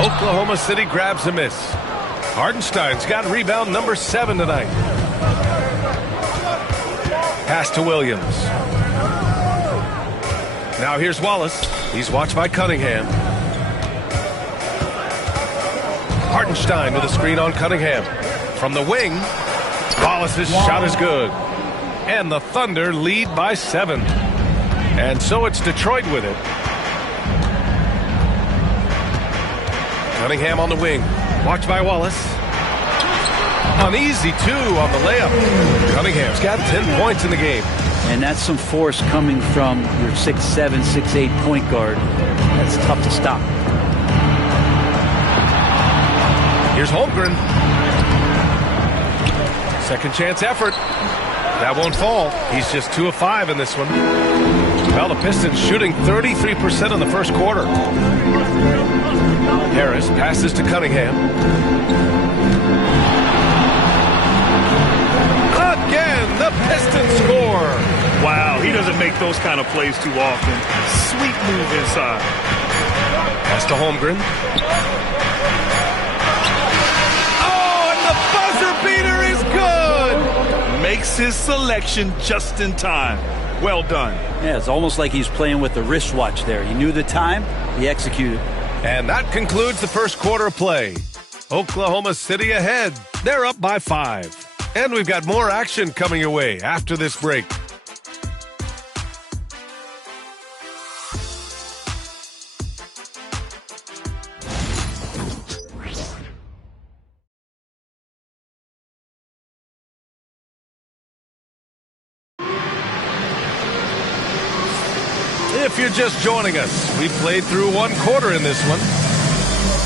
Oklahoma City grabs a miss. Hardenstein's got rebound number 7 tonight. Pass to Williams. Now here's Wallace. He's watched by Cunningham. Hardenstein with a screen on Cunningham. From the wing, Wallace's shot is good. And the Thunder lead by 7. And so it's Detroit with it. Cunningham on the wing. Watched by Wallace. An easy 2 on the layup. Cunningham's got 10 points in the game. And that's some force coming from your 6'7", 6'8" point guard. That's tough to stop. Here's Holmgren. Second chance effort. That won't fall. He's just 2 of 5 in this one. Well, the Pistons shooting 33% in the first quarter. Harris passes to Cunningham. Again, the Pistons score. Wow, he doesn't make those kind of plays too often. Sweet move inside. Pass to Holmgren. Oh, and the buzzer beater is good. Makes his selection just in time. Well done. Yeah, it's almost like he's playing with the wristwatch there. He knew the time, he executed. And that concludes the first quarter of play. Oklahoma City ahead. They're up by 5. And we've got more action coming your way after this break. If you're just joining us, we played through 1 quarter in this one.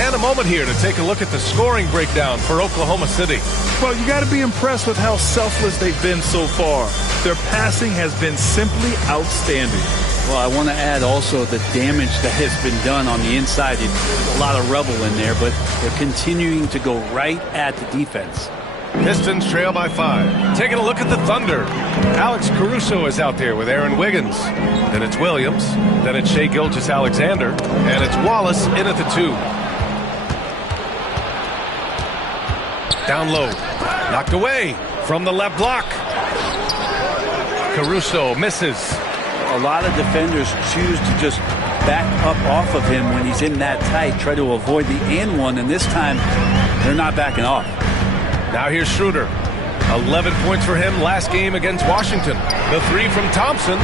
And a moment here to take a look at the scoring breakdown for Oklahoma City. Well, you got to be impressed with how selfless they've been so far. Their passing has been simply outstanding. Well, I want to add also the damage that has been done on the inside. There's a lot of rubble in there, but they're continuing to go right at the defense. Pistons trail by 5. Taking a look at the Thunder. Alex Caruso is out there with Aaron Wiggins. Then it's Williams. Then it's Shai Gilgeous-Alexander. And it's Wallace in at the 2. Down low. Knocked away from the left block. Caruso misses. A lot of defenders choose to just back up off of him when he's in that tight, try to avoid the and one, and this time they're not backing off. Now here's Schroeder. 11 points for him last game against Washington. The 3 from Thompson.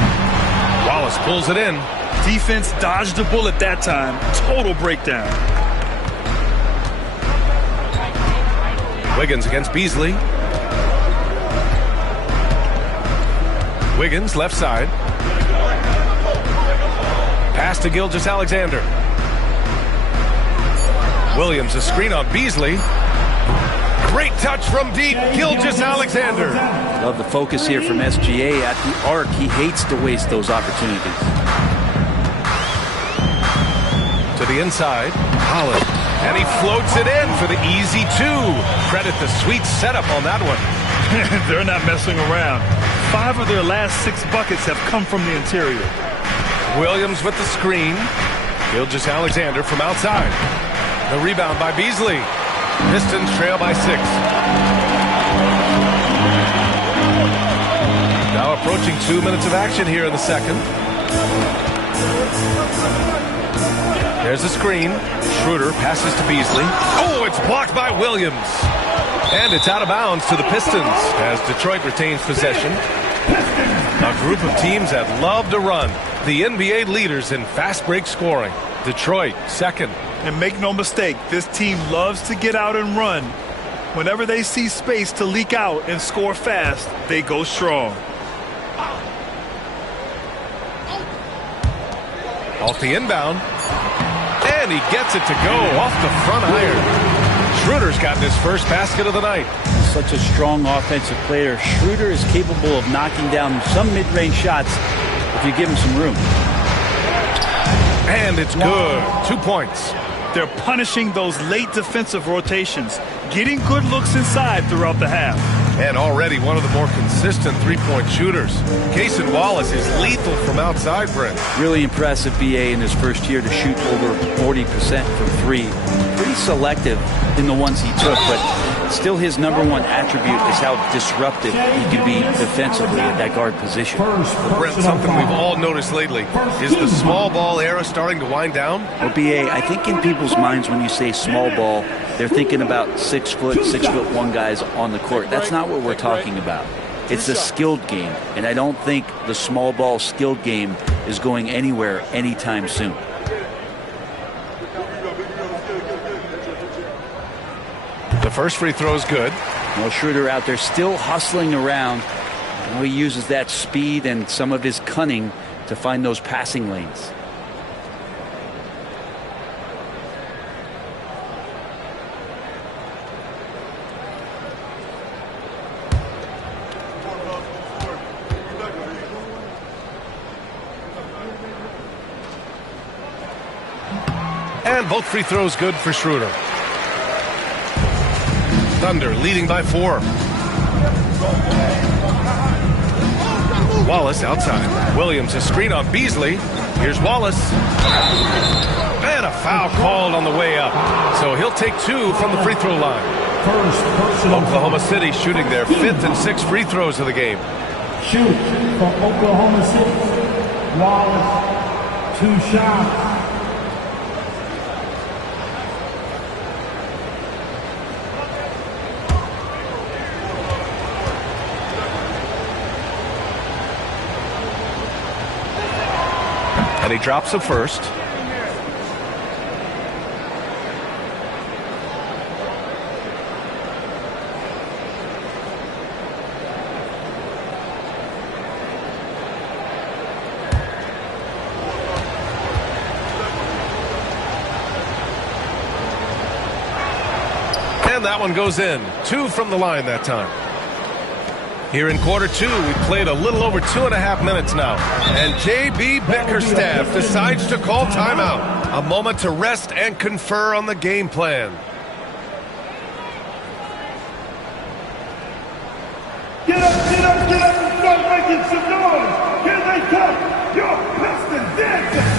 Wallace pulls it in. Defense dodged a bullet that time. Total breakdown. Wiggins against Beasley. Wiggins left side. Pass to Gilgeous-Alexander. Williams a screen on Beasley. Great touch from deep, Gilgeous-Alexander. Love the focus here from SGA at the arc. He hates to waste those opportunities. To the inside, Holland. And he floats it in for the easy 2. Credit the sweet setup on that one. They're not messing around. 5 of their last 6 buckets have come from the interior. Williams with the screen. Gilgeous-Alexander from outside. The rebound by Beasley. Pistons trail by 6. Now approaching 2 minutes of action here in the second. There's a screen. Schroeder passes to Beasley. Oh, it's blocked by Williams. And it's out of bounds to the Pistons as Detroit retains possession. A group of teams that love to run. The NBA leaders in fast break scoring. Detroit second. And make no mistake, this team loves to get out and run. Whenever they see space to leak out and score fast, they go strong. Off the inbound. And he gets it to go off the front iron. Schroeder's got his first basket of the night. Such a strong offensive player. Schroeder is capable of knocking down some mid-range shots if you give him some room. And it's good. 2 points. They're punishing those late defensive rotations, getting good looks inside throughout the half. And already one of the more consistent three-point shooters. Cason Wallace is lethal from outside, Brent. Really impressive, BA, in his first year to shoot over 40% from three. Pretty selective in the ones he took, but still his number one attribute is how disruptive he can be defensively at that guard position. Brent, something we've all noticed lately. Is the small ball era starting to wind down? Well, BA, I think in people's minds when you say small ball, they're thinking about 6 foot, 6'1" guys on the court. That's not what we're talking about. It's a skilled game, and I don't think the small ball skilled game is going anywhere anytime soon. The first free throw is good. Well, Schroeder out there still hustling around. He uses that speed and some of his cunning to find those passing lanes. And both free throws good for Schroeder. Thunder leading by 4. Wallace outside. Williams a screen on Beasley. Here's Wallace. And a foul called on the way up. So he'll take 2 from the free throw line. Oklahoma City shooting their 5th and 6th free throws of the game. Shoot for Oklahoma City. Wallace, 2 shots. And he drops the first. And that one goes in. 2 from the line that time. Here in quarter 2, we've played a little over 2.5 minutes now. And J.B. Bickerstaff decides to call timeout. A moment to rest and confer on the game plan. Get up, get up, get up and start making some noise. Here they come. Your Pistons dancing.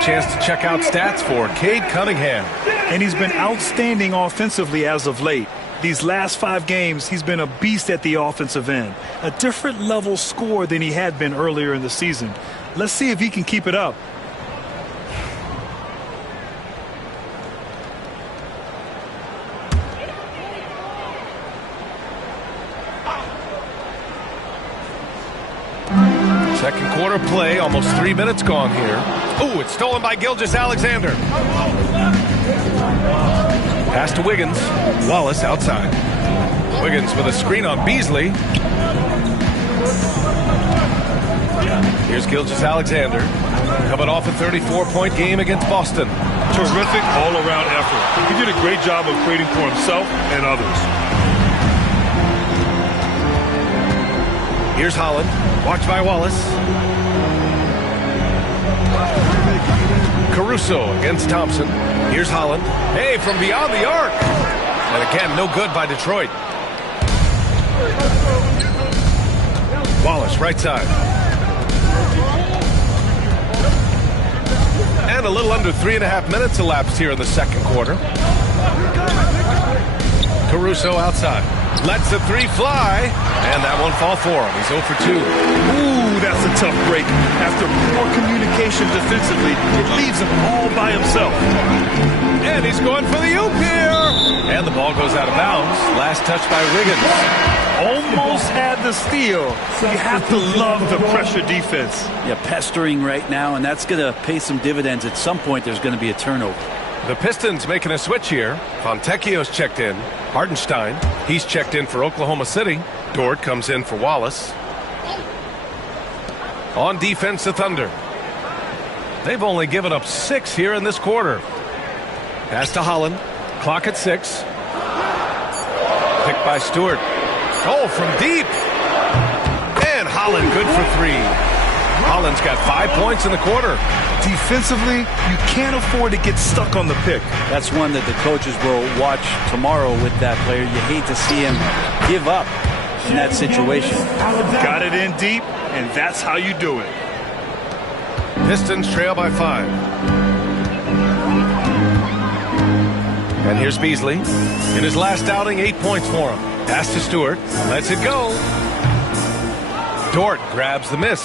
Chance to check out stats for Cade Cunningham. And he's been outstanding offensively as of late. These last 5 games, he's been a beast at the offensive end. A different level score than he had been earlier in the season. Let's see if he can keep it up. Second quarter play, almost 3 minutes gone here. Oh, it's stolen by Gilgeous-Alexander. Pass to Wiggins. Wallace outside. Wiggins with a screen on Beasley. Here's Gilgeous-Alexander. Coming off a 34-point game against Boston. Terrific all-around effort. He did a great job of creating for himself and others. Here's Holland. Watched by Wallace. Caruso against Thompson. Here's Holland. Hey, from beyond the arc. And again, no good by Detroit. Wallace, right side. And a little under 3.5 minutes elapsed here in the second quarter. Caruso outside. Lets the three fly. And that one fall for him. He's 0 for 2. Ooh, that's a tough break. After poor communication defensively, it leaves him all by himself. And he's going for the oop here. And the ball goes out of bounds. Last touch by Wiggins. Almost had the steal. You have to love the pressure defense. Yeah, pestering right now, and that's going to pay some dividends. At some point, there's going to be a turnover. The Pistons making a switch here. Fontecchio's checked in. Hardenstein, he's checked in for Oklahoma City. Dort comes in for Wallace. On defense, the Thunder. They've only given up 6 here in this quarter. Pass to Holland. Clock at 6. Picked by Stewart. Oh, from deep. And Holland good for 3. Holland's got 5 points in the quarter. Defensively, you can't afford to get stuck on the pick. That's one that the coaches will watch tomorrow with that player. You hate to see him give up in that situation. Got it in deep, and that's how you do it. Pistons trail by 5. And here's Beasley. In his last outing, 8 points for him. Pass to Stewart. Lets it go. Dort grabs the miss.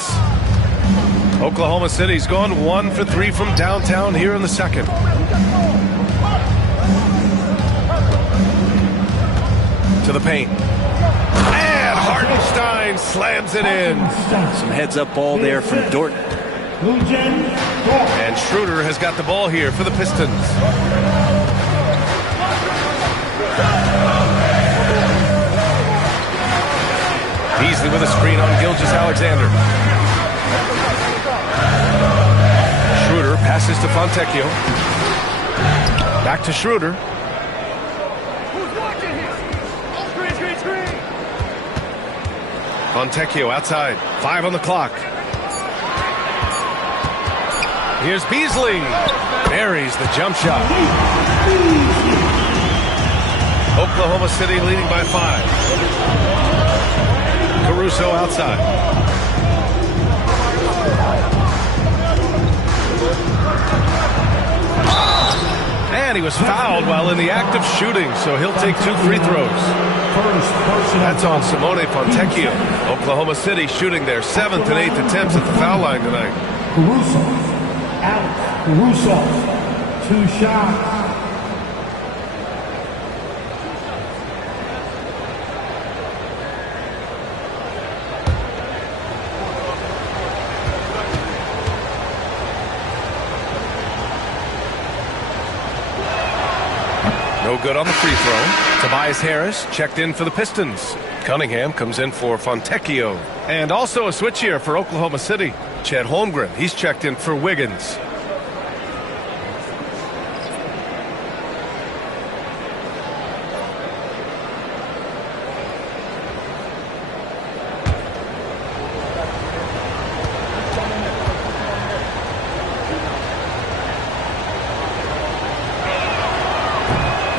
Oklahoma City's gone 1 for 3 from downtown here in the second. To the paint. And Hardenstein slams it in. Some heads-up ball there from Dort. And Schroeder has got the ball here for the Pistons. Beasley with a screen on Gilgeous-Alexander. Schroeder passes to Fontecchio. Back to Schroeder. Fontecchio outside. 5 on the clock. Here's Beasley. Buries the jump shot. Oklahoma City leading by 5. Caruso outside. And he was fouled while in the act of shooting, so he'll take 2 free throws. That's on Simone Fontecchio. Oklahoma City shooting their 7th and 8th attempts at the foul line tonight. Caruso out. Caruso 2 shots. No good on the free throw. Tobias Harris checked in for the Pistons. Cunningham comes in for Fontecchio. And also a switch here for Oklahoma City. Chet Holmgren, he's checked in for Wiggins.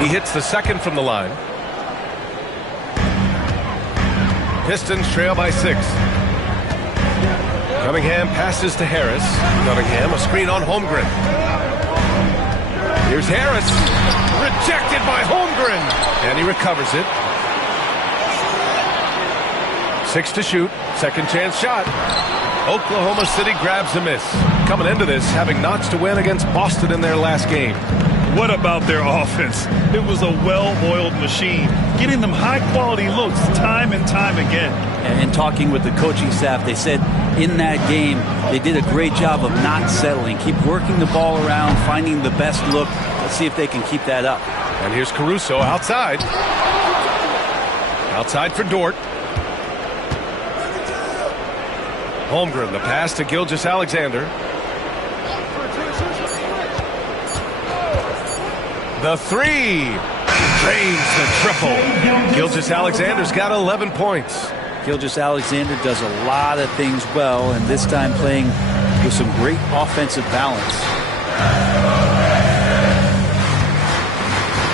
He hits the second from the line. Pistons trail by 6. Cunningham passes to Harris. Cunningham, a screen on Holmgren. Here's Harris. Rejected by Holmgren. And he recovers it. 6 to shoot. Second chance shot. Oklahoma City grabs the miss. Coming into this, having notched to win against Boston in their last game. What about their offense? It was a well-oiled machine, getting them high-quality looks time and time again. And talking with the coaching staff, they said in that game they did a great job of not settling. Keep working the ball around, finding the best look. Let's see if they can keep that up. And here's Caruso outside. Outside for Dort. Holmgren, the pass to Gilgeous-Alexander. The 3. Drains the triple. Gilgeous-Alexander's got 11 points. Gilgeous-Alexander does a lot of things well, and this time playing with some great offensive balance.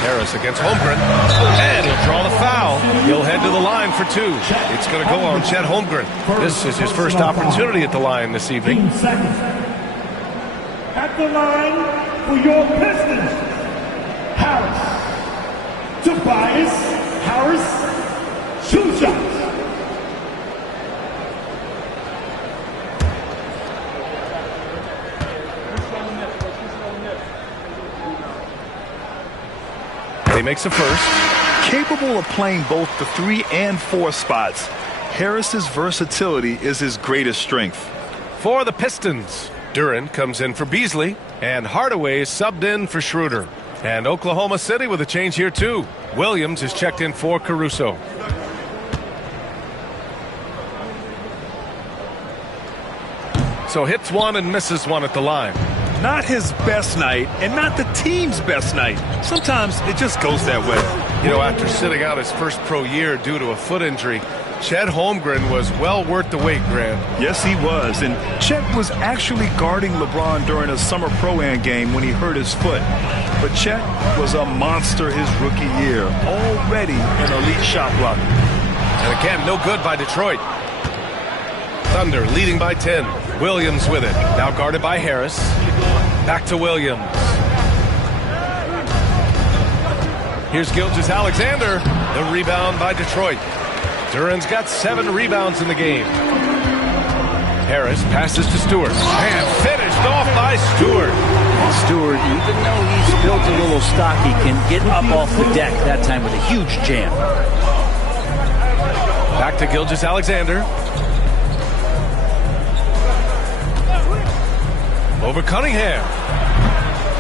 Harris against Holmgren, and he'll draw the foul. He'll head to the line for 2. It's going to go on Chet Holmgren. This is his first opportunity at the line this evening. At the line for your Pistons, Harris. Tobias Harris, 2 shots. He makes a first. Capable of playing both the 3 and 4 spots, Harris's versatility is his greatest strength. For the Pistons, Duren comes in for Beasley, and Hardaway is subbed in for Schroeder. And Oklahoma City with a change here too. Williams is checked in for Caruso. So hits 1 and misses 1 at the line. Not his best night, and not the team's best night. Sometimes it just goes that way. You know, after sitting out his first pro year due to a foot injury, Chet Holmgren was well worth the wait, Grant. Yes, he was. And Chet was actually guarding LeBron during a summer Pro-Am game when he hurt his foot. But Chet was a monster his rookie year. Already an elite shot blocker. And again, no good by Detroit. Thunder leading by 10. Williams with it. Now guarded by Harris. Back to Williams. Here's Gilgeous-Alexander. The rebound by Detroit. Duren's got 7 rebounds in the game. Harris passes to Stewart. And finished off by Stewart. Stewart, even though he's built a little stocky, can get up off the deck, that time with a huge jam. Back to Gilgeous-Alexander. Over Cunningham.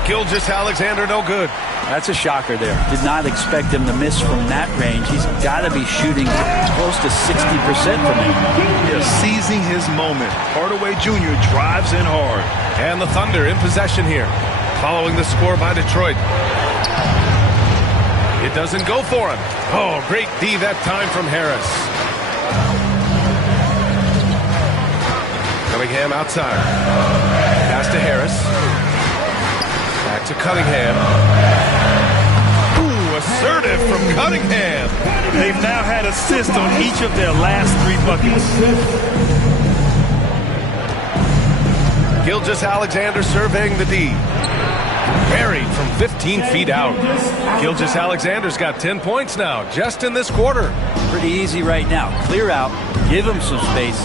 Gilgeous-Alexander no good. That's a shocker there. Did not expect him to miss from that range. He's got to be shooting close to 60% from him. Yeah, seizing his moment. Hardaway Jr. drives in hard. And the Thunder in possession here. Following the score by Detroit. It doesn't go for him. Oh, great D that time from Harris. Cunningham outside. Pass to Harris. Back to Cunningham. Ooh, assertive from Cunningham. They've now had assists on each of their last 3 buckets. Gilgeous-Alexander surveying the D. Buried from 15 feet out. Gilgeous-Alexander's got 10 points now, just in this quarter. Pretty easy right now. Clear out, give him some space,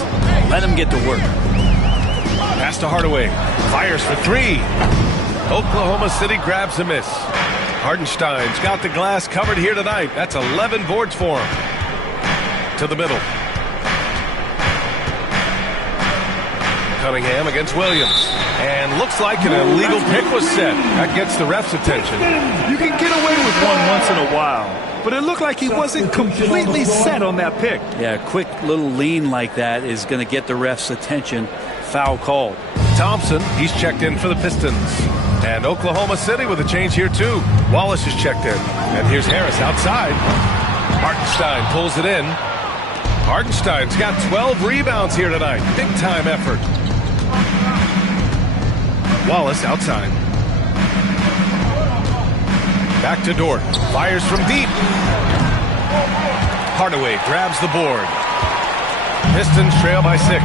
let him get to work. Pass to Hardaway. Fires for 3. Oklahoma City grabs a miss. Hardenstein's got the glass covered here tonight. That's 11 boards for him. To the middle. Cunningham against Williams. And looks like an illegal pick was set. That gets the ref's attention. You can get away with one once in a while, but it looked like he wasn't completely set on that pick. Yeah, a quick little lean like that is going to get the ref's attention. Foul called. Thompson, he's checked in for the Pistons. And Oklahoma City with a change here too. Wallace is checked in. And here's Harris outside. Hartenstein pulls it in. Hartenstein's got 12 rebounds here tonight. Big time effort. Wallace outside. Back to Dort. Fires from deep. Hardaway grabs the board. Pistons trail by 6.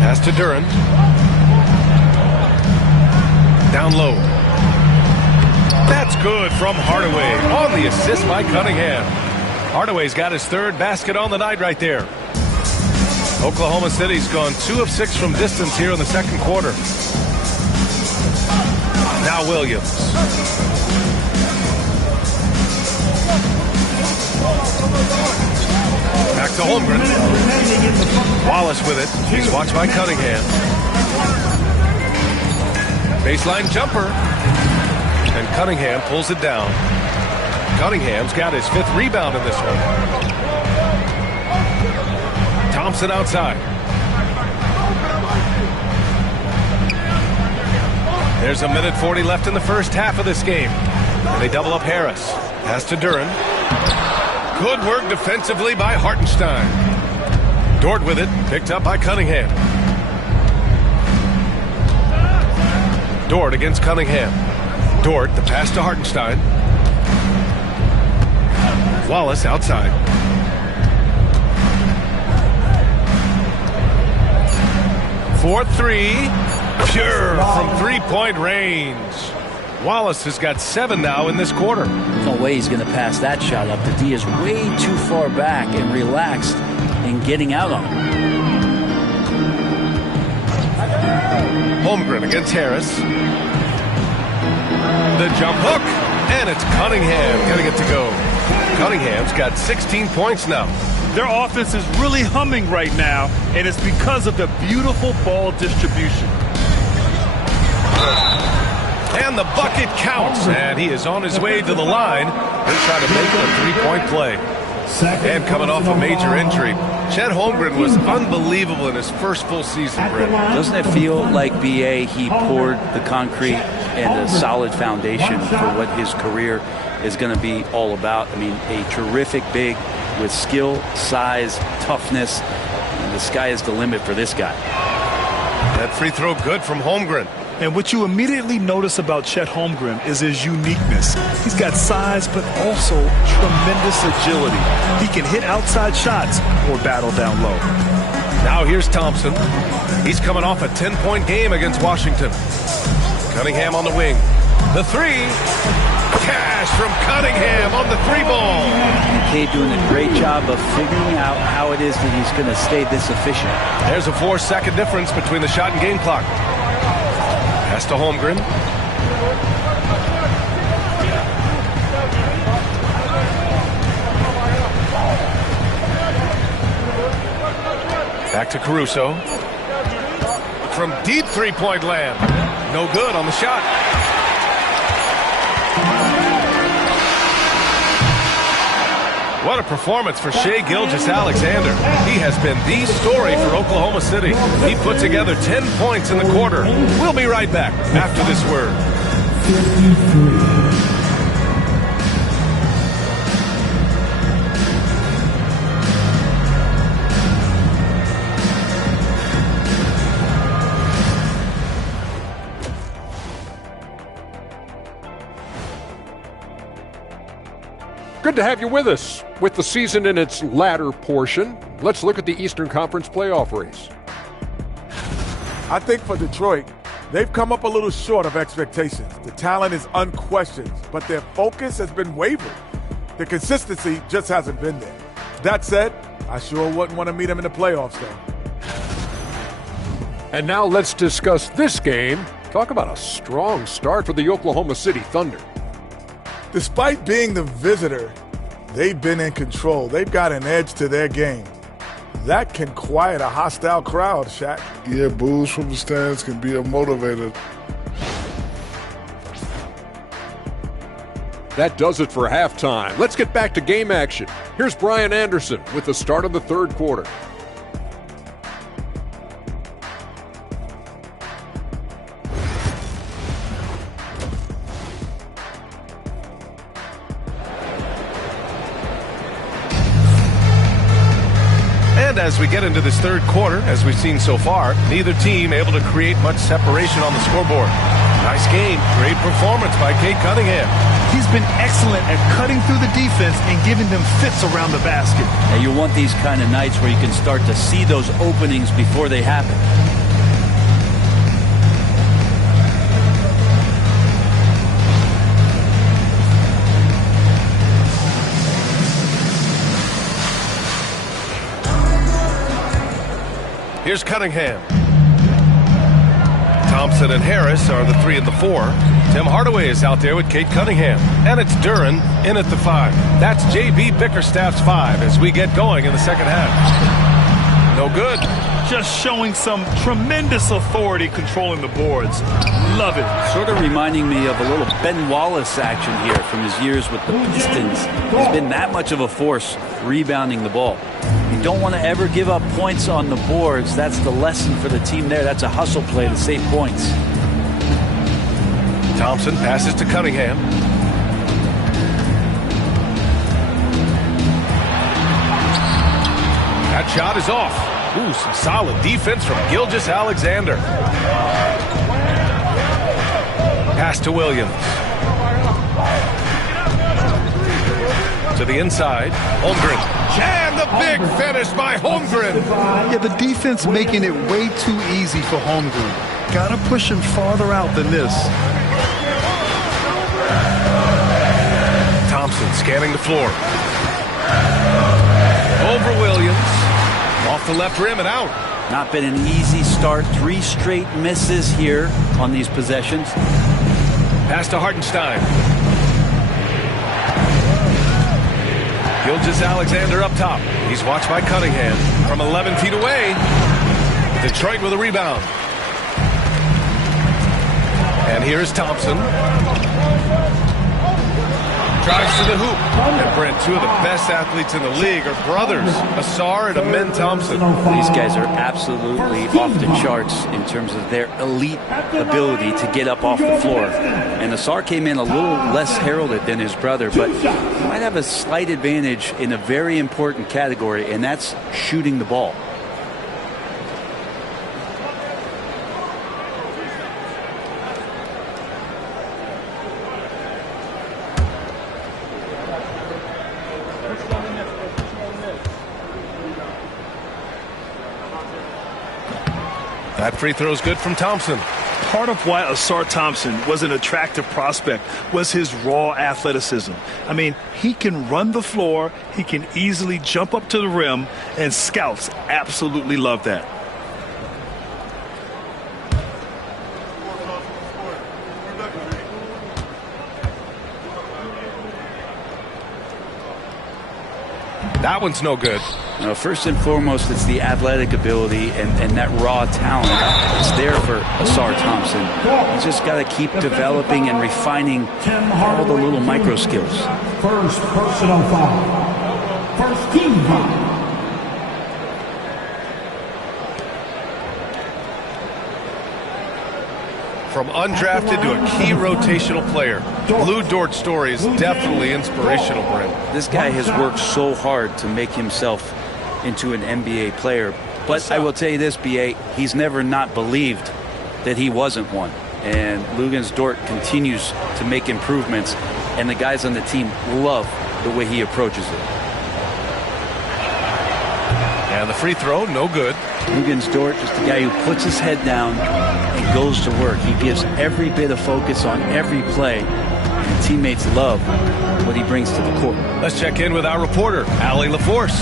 Pass to Duren. Down low. That's good from Hardaway on the assist by Cunningham. Hardaway's got his 3rd basket on the night right there. Oklahoma City's gone 2 of 6 from distance here in the second quarter. Now Williams. Back to Holmgren. Wallace with it. He's watched by Cunningham. Baseline jumper. And Cunningham pulls it down. Cunningham's got his 5th rebound in this one. Thompson outside. There's a minute 40 left in the first half of this game. And they double up Harris. Pass to Duren. Good work defensively by Hartenstein. Dort with it. Picked up by Cunningham. Dort against Cunningham. Dort, the pass to Hartenstein. Wallace outside. For three. Pure from three-point range. Wallace has got 7 now in this quarter. No way he's going to pass that shot up. The D is way too far back and relaxed in getting out on him. Holmgren against Harris. The jump hook, and it's Cunningham getting it to go. Cunningham's got 16 points now. Their offense is really humming right now, and it's because of the beautiful ball distribution. And the bucket counts, and he is on his way to the line. He'll try to make it a three-point play. And coming off a major injury, Chet Holmgren was unbelievable in his first full season, Brent. Doesn't it feel like, B.A., he poured the concrete and a solid foundation for what his career is going to be all about? I mean, a terrific big with skill, size, toughness. And the sky is the limit for this guy. That free throw good from Holmgren. And what you immediately notice about Chet Holmgren is his uniqueness. He's got size, but also tremendous agility. He can hit outside shots or battle down low. Now here's Thompson. He's coming off a 10-point game against Washington. Cunningham on the wing. The three. Cash from Cunningham on the three ball. McKay doing a great job of figuring out how it is that he's going to stay this efficient. There's a 4-second difference between the shot and game clock. Pass to Holmgren. Back to Caruso. From deep three-point land. No good on the shot. What a performance for Shai Gilgeous-Alexander. He has been the story for Oklahoma City. He put together 10 points in the quarter. We'll be right back after this word. 53. Good to have you with us. With the season in its latter portion, let's look at the Eastern Conference playoff race. I think for Detroit, they've come up a little short of expectations. The talent is unquestioned, but their focus has been wavered. The consistency just hasn't been there. That said, I sure wouldn't want to meet them in the playoffs, though. And now let's discuss this game. Talk about a strong start for the Oklahoma City Thunder. Despite being the visitor, they've been in control. They've got an edge to their game. That can quiet a hostile crowd, Shaq. Yeah, boos from the stands can be a motivator. That does it for halftime. Let's get back to game action. Here's Brian Anderson with the start of the third quarter. And as we get into this third quarter, as we've seen so far, neither team able to create much separation on the scoreboard. Nice game. Great performance by Cade Cunningham. He's been excellent at cutting through the defense and giving them fits around the basket. And you want these kind of nights where you can start to see those openings before they happen. Here's Cunningham. Thompson and Harris are the 3 and the 4. Tim Hardaway is out there with Cade Cunningham. And it's Duren in at the 5. That's J.B. Bickerstaff's 5 as we get going in the second half. No good. Just showing some tremendous authority controlling the boards. Love it. Sort of reminding me of a little Ben Wallace action here from his years with the Pistons. He's been that much of a force rebounding the ball. You don't want to ever give up points on the boards. That's the lesson for the team there. That's a hustle play to save points. Thompson passes to Cunningham. That shot is off. Ooh, some solid defense from Gilgeous-Alexander. Pass to Williams. To the inside. Holmgren. And the big finish by Holmgren. Yeah, the defense making it way too easy for Holmgren. Got to push him farther out than this. Thompson scanning the floor. Over Williams. Off the left rim and out. Not been an easy start. 3 straight misses here on these possessions. Pass to Hartenstein. Gilgeous-Alexander up top. He's watched by Cunningham from 11 feet away. Detroit with a rebound. And here's Thompson. Drives to the hoop. And Brent, 2 of the best athletes in the league are brothers, Asar and Amen Thompson. These guys are absolutely off the charts in terms of their elite ability to get up off the floor. And Asar came in a little less heralded than his brother, but he might have a slight advantage in a very important category, and that's shooting the ball. That free throw is good from Thompson. Part of why Asar Thompson was an attractive prospect was his raw athleticism. I mean, he can run the floor, he can easily jump up to the rim, and scouts absolutely love that. That one's no good. No, first and foremost, it's the athletic ability and that raw talent. It's there for Asar Thompson. He's just got to keep developing and refining all the little micro skills. First personal foul. First team foul. From undrafted to a key rotational player, Lou Dort's story is definitely inspirational, Brent. This guy has worked so hard to make himself into an NBA player. But I will tell you this, B.A., he's never not believed that he wasn't one. And Luguentz Dort continues to make improvements, and the guys on the team love the way he approaches it. And the free throw, no good. Luguentz Dort, just a guy who puts his head down and goes to work. He gives every bit of focus on every play. And teammates love what he brings to the court. Let's check in with our reporter, Allie LaForce.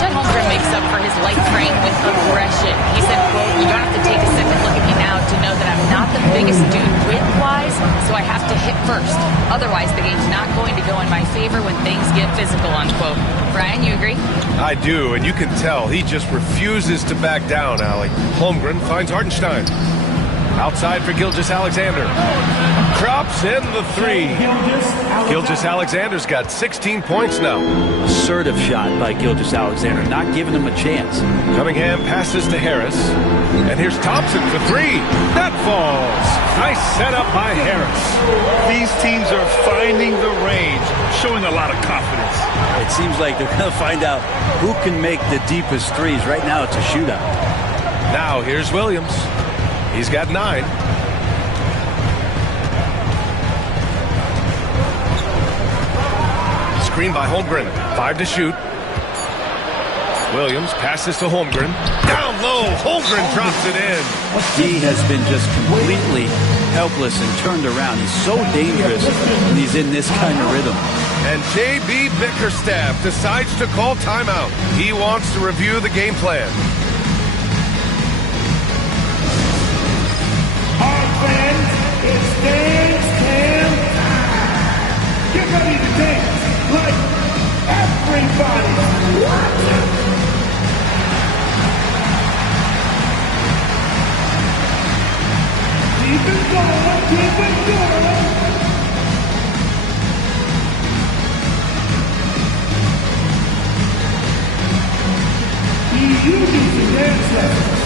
Chet Holmgren makes up for his light frame with aggression. He said, quote, "You don't have to take a second look at me now to know that I'm not the biggest dude width-wise, so I have to hit first. Otherwise, the game's not going to go in my favor when things get physical," unquote. Brian, you agree? I do, and you can tell he just refuses to back down, Allie. Holmgren finds Hartenstein. Outside for Gilgeous-Alexander. Drops in the 3. Gilgeous-Alexander's got 16 points now. Assertive shot by Gilgeous-Alexander, not giving him a chance. Cunningham passes to Harris. And here's Thompson for 3. That falls. Nice setup by Harris. These teams are finding the range, showing a lot of confidence. It seems like they're going to find out who can make the deepest threes. Right now, it's a shootout. Now, here's Williams. He's got 9. Screen by Holmgren. 5 to shoot. Williams passes to Holmgren. Down low. Holmgren drops it in. He has been just completely helpless and turned around. He's so dangerous when he's in this kind of rhythm. And J.B. Bickerstaff decides to call timeout. He wants to review the game plan. It's dance time. Get ready to dance like everybody. Keep it going, keep it going. You need to dance lessons.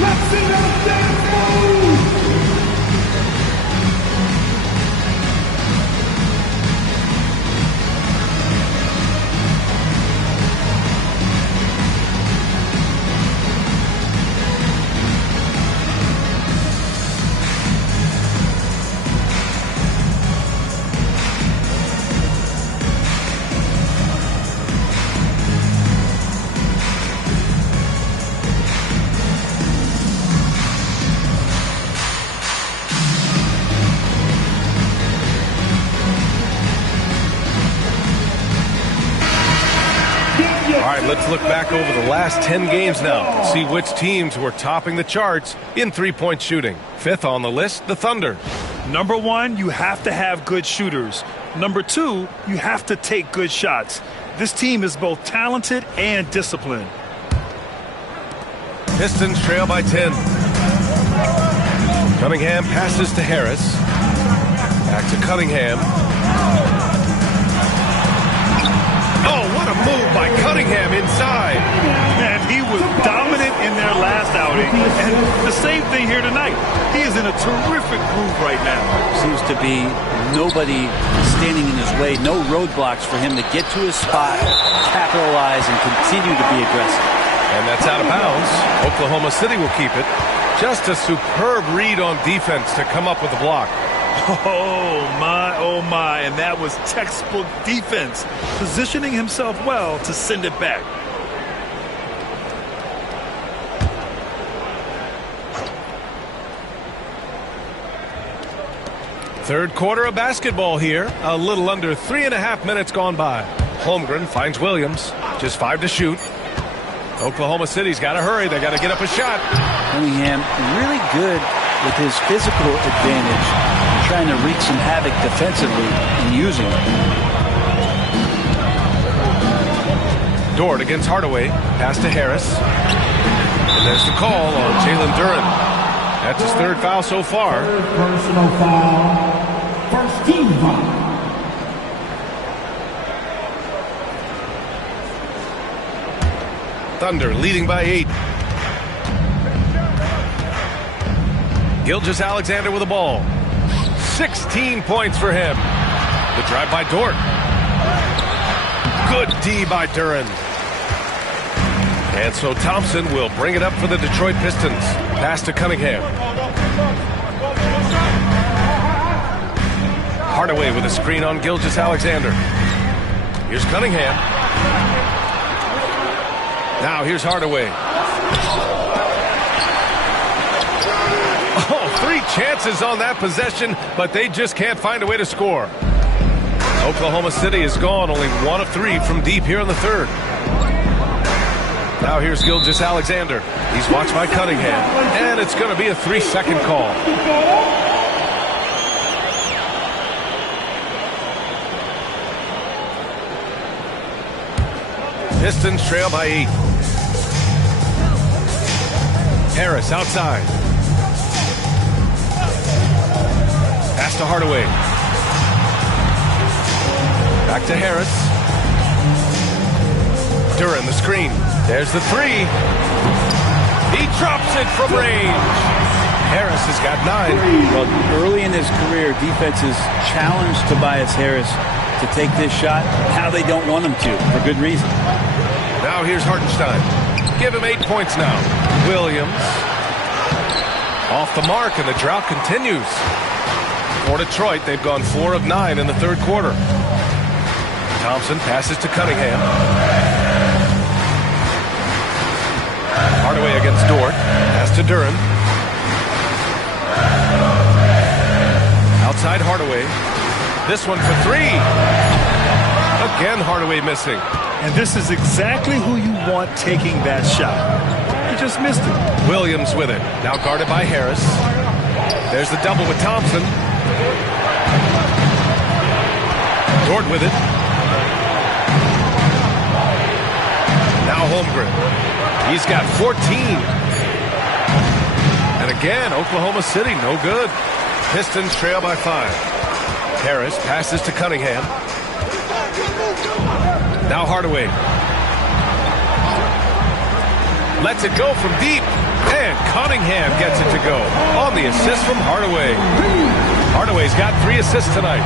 Let's see those dance moves! Let's look back over the last 10 games now and see which teams were topping the charts in three-point shooting. Fifth on the list, the Thunder. Number one, you have to have good shooters. Number two, you have to take good shots. This team is both talented and disciplined. Pistons trail by 10. Cunningham passes to Harris. Back to Cunningham. Oh, what a move by Cunningham inside. Man, he was dominant in their last outing. And the same thing here tonight. He is in a terrific groove right now. Seems to be nobody standing in his way. No roadblocks for him to get to his spot, capitalize, and continue to be aggressive. And that's out of bounds. Oklahoma City will keep it. Just a superb read on defense to come up with a block. Oh my, and that was textbook defense, positioning himself well to send it back. Third quarter of basketball here. A little under 3.5 minutes gone by. Holmgren finds Williams. Just 5 to shoot. Oklahoma City's got to hurry. They got to get up a shot. Cunningham really good with his physical advantage, trying to wreak some havoc defensively and using it. Dort against Hardaway. Pass to Harris. And there's the call on Jalen Duren. That's his third foul so far. Third personal foul. First team foul. Thunder leading by 8. Gilgeous-Alexander with the ball. 16 points for him. The drive by Dort. Good D by Duren. And so Thompson will bring it up for the Detroit Pistons. Pass to Cunningham. Hardaway with a screen on Gilgeous-Alexander. Here's Cunningham. Now here's Hardaway. Oh, 3 chances on that possession, but they just can't find a way to score. Oklahoma City is gone, only 1 of 3 from deep here in the third. Now here's Gilgeous-Alexander. He's watched by Cunningham, and it's going to be a 3-second call. Pistons trail by 8. Harris outside. Pass to Hardaway. Back to Harris. Duren the screen. There's the 3. He drops it from range. Harris has got 9. Well, early in his career, defenses challenged Tobias Harris to take this shot. Now they don't want him to, for good reason. Now here's Hartenstein. Give him 8 points now. Williams. Off the mark, and the drought continues. For Detroit, they've gone 4 of 9 in the third quarter. Thompson passes to Cunningham. Hardaway against Dort. Pass to Duren. Outside Hardaway. This one for 3. Again, Hardaway missing. And this is exactly who you want taking that shot. He just missed it. Williams with it. Now guarded by Harris. There's the double with Thompson. Dort with it. Now Holmgren. He's got 14. And again, Oklahoma City, no good. Pistons trail by 5. Harris passes to Cunningham. Now Hardaway. Lets it go from deep. And Cunningham gets it to go. On the assist from Hardaway. Hardaway's got 3 assists tonight.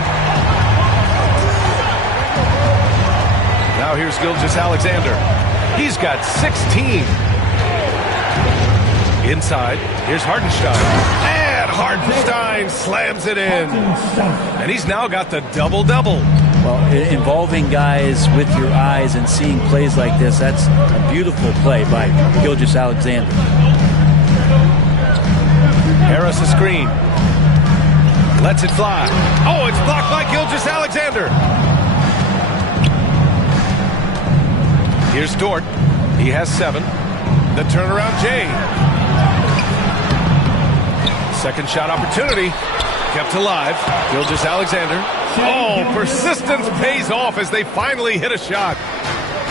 Now here's Gilgeous-Alexander. He's got 16. Inside, here's Hartenstein. And Hartenstein slams it in. And he's now got the double-double. Well, involving guys with your eyes and seeing plays like this, that's a beautiful play by Gilgeous-Alexander. Harris a screen. Lets it fly. Oh, it's blocked by Gilgeous-Alexander. Here's Dort. He has 7. The turnaround Jay. Second shot opportunity. Kept alive. Gilgeous-Alexander. Oh, persistence pays off as they finally hit a shot.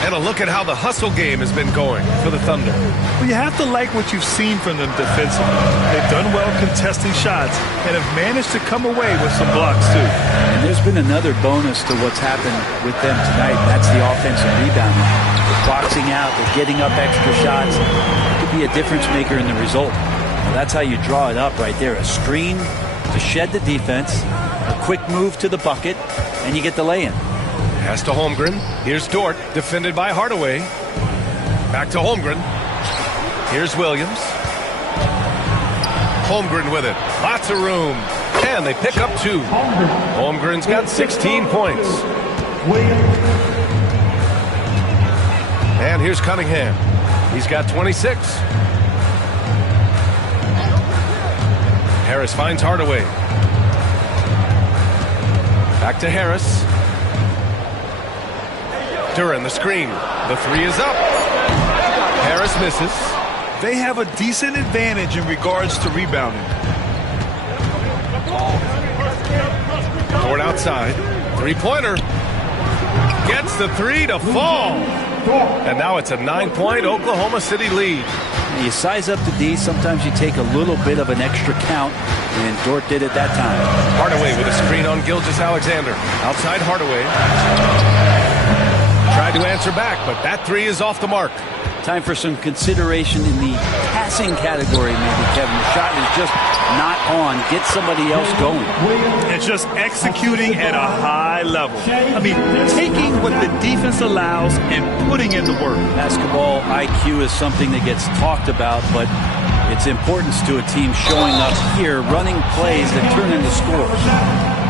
And a look at how the hustle game has been going for the Thunder. Well, you have to like what you've seen from them defensively. They've done well contesting shots and have managed to come away with some blocks, too. And there's been another bonus to what's happened with them tonight. That's the offensive rebounding. They're boxing out. They're getting up extra shots. It could be a difference maker in the result. Well, that's how you draw it up right there. A screen to shed the defense, a quick move to the bucket, and you get the lay-in. Pass to Holmgren. Here's Dort, defended by Hardaway. Back to Holmgren. Here's Williams. Holmgren with it. Lots of room. And they pick up 2. Holmgren's got 16 points. And here's Cunningham. He's got 26. Harris finds Hardaway. Back to Harris. Duran, the screen. The 3 is up. Harris misses. They have a decent advantage in regards to rebounding. Dort outside. 3-pointer. Gets the 3 to fall. And now it's a 9-point Oklahoma City lead. You size up the D. Sometimes you take a little bit of an extra count, and Dort did it that time. Hardaway with a screen on Gilgeous-Alexander. Outside Hardaway. Tried to answer back, but that 3 is off the mark. Time for some consideration in the passing category, maybe, Kevin. The shot is just not on. Get somebody else going. It's just executing at a high level. I mean, taking what the defense allows and putting in the work. Basketball IQ is something that gets talked about, but its importance to a team showing up here, running plays that turn into scores.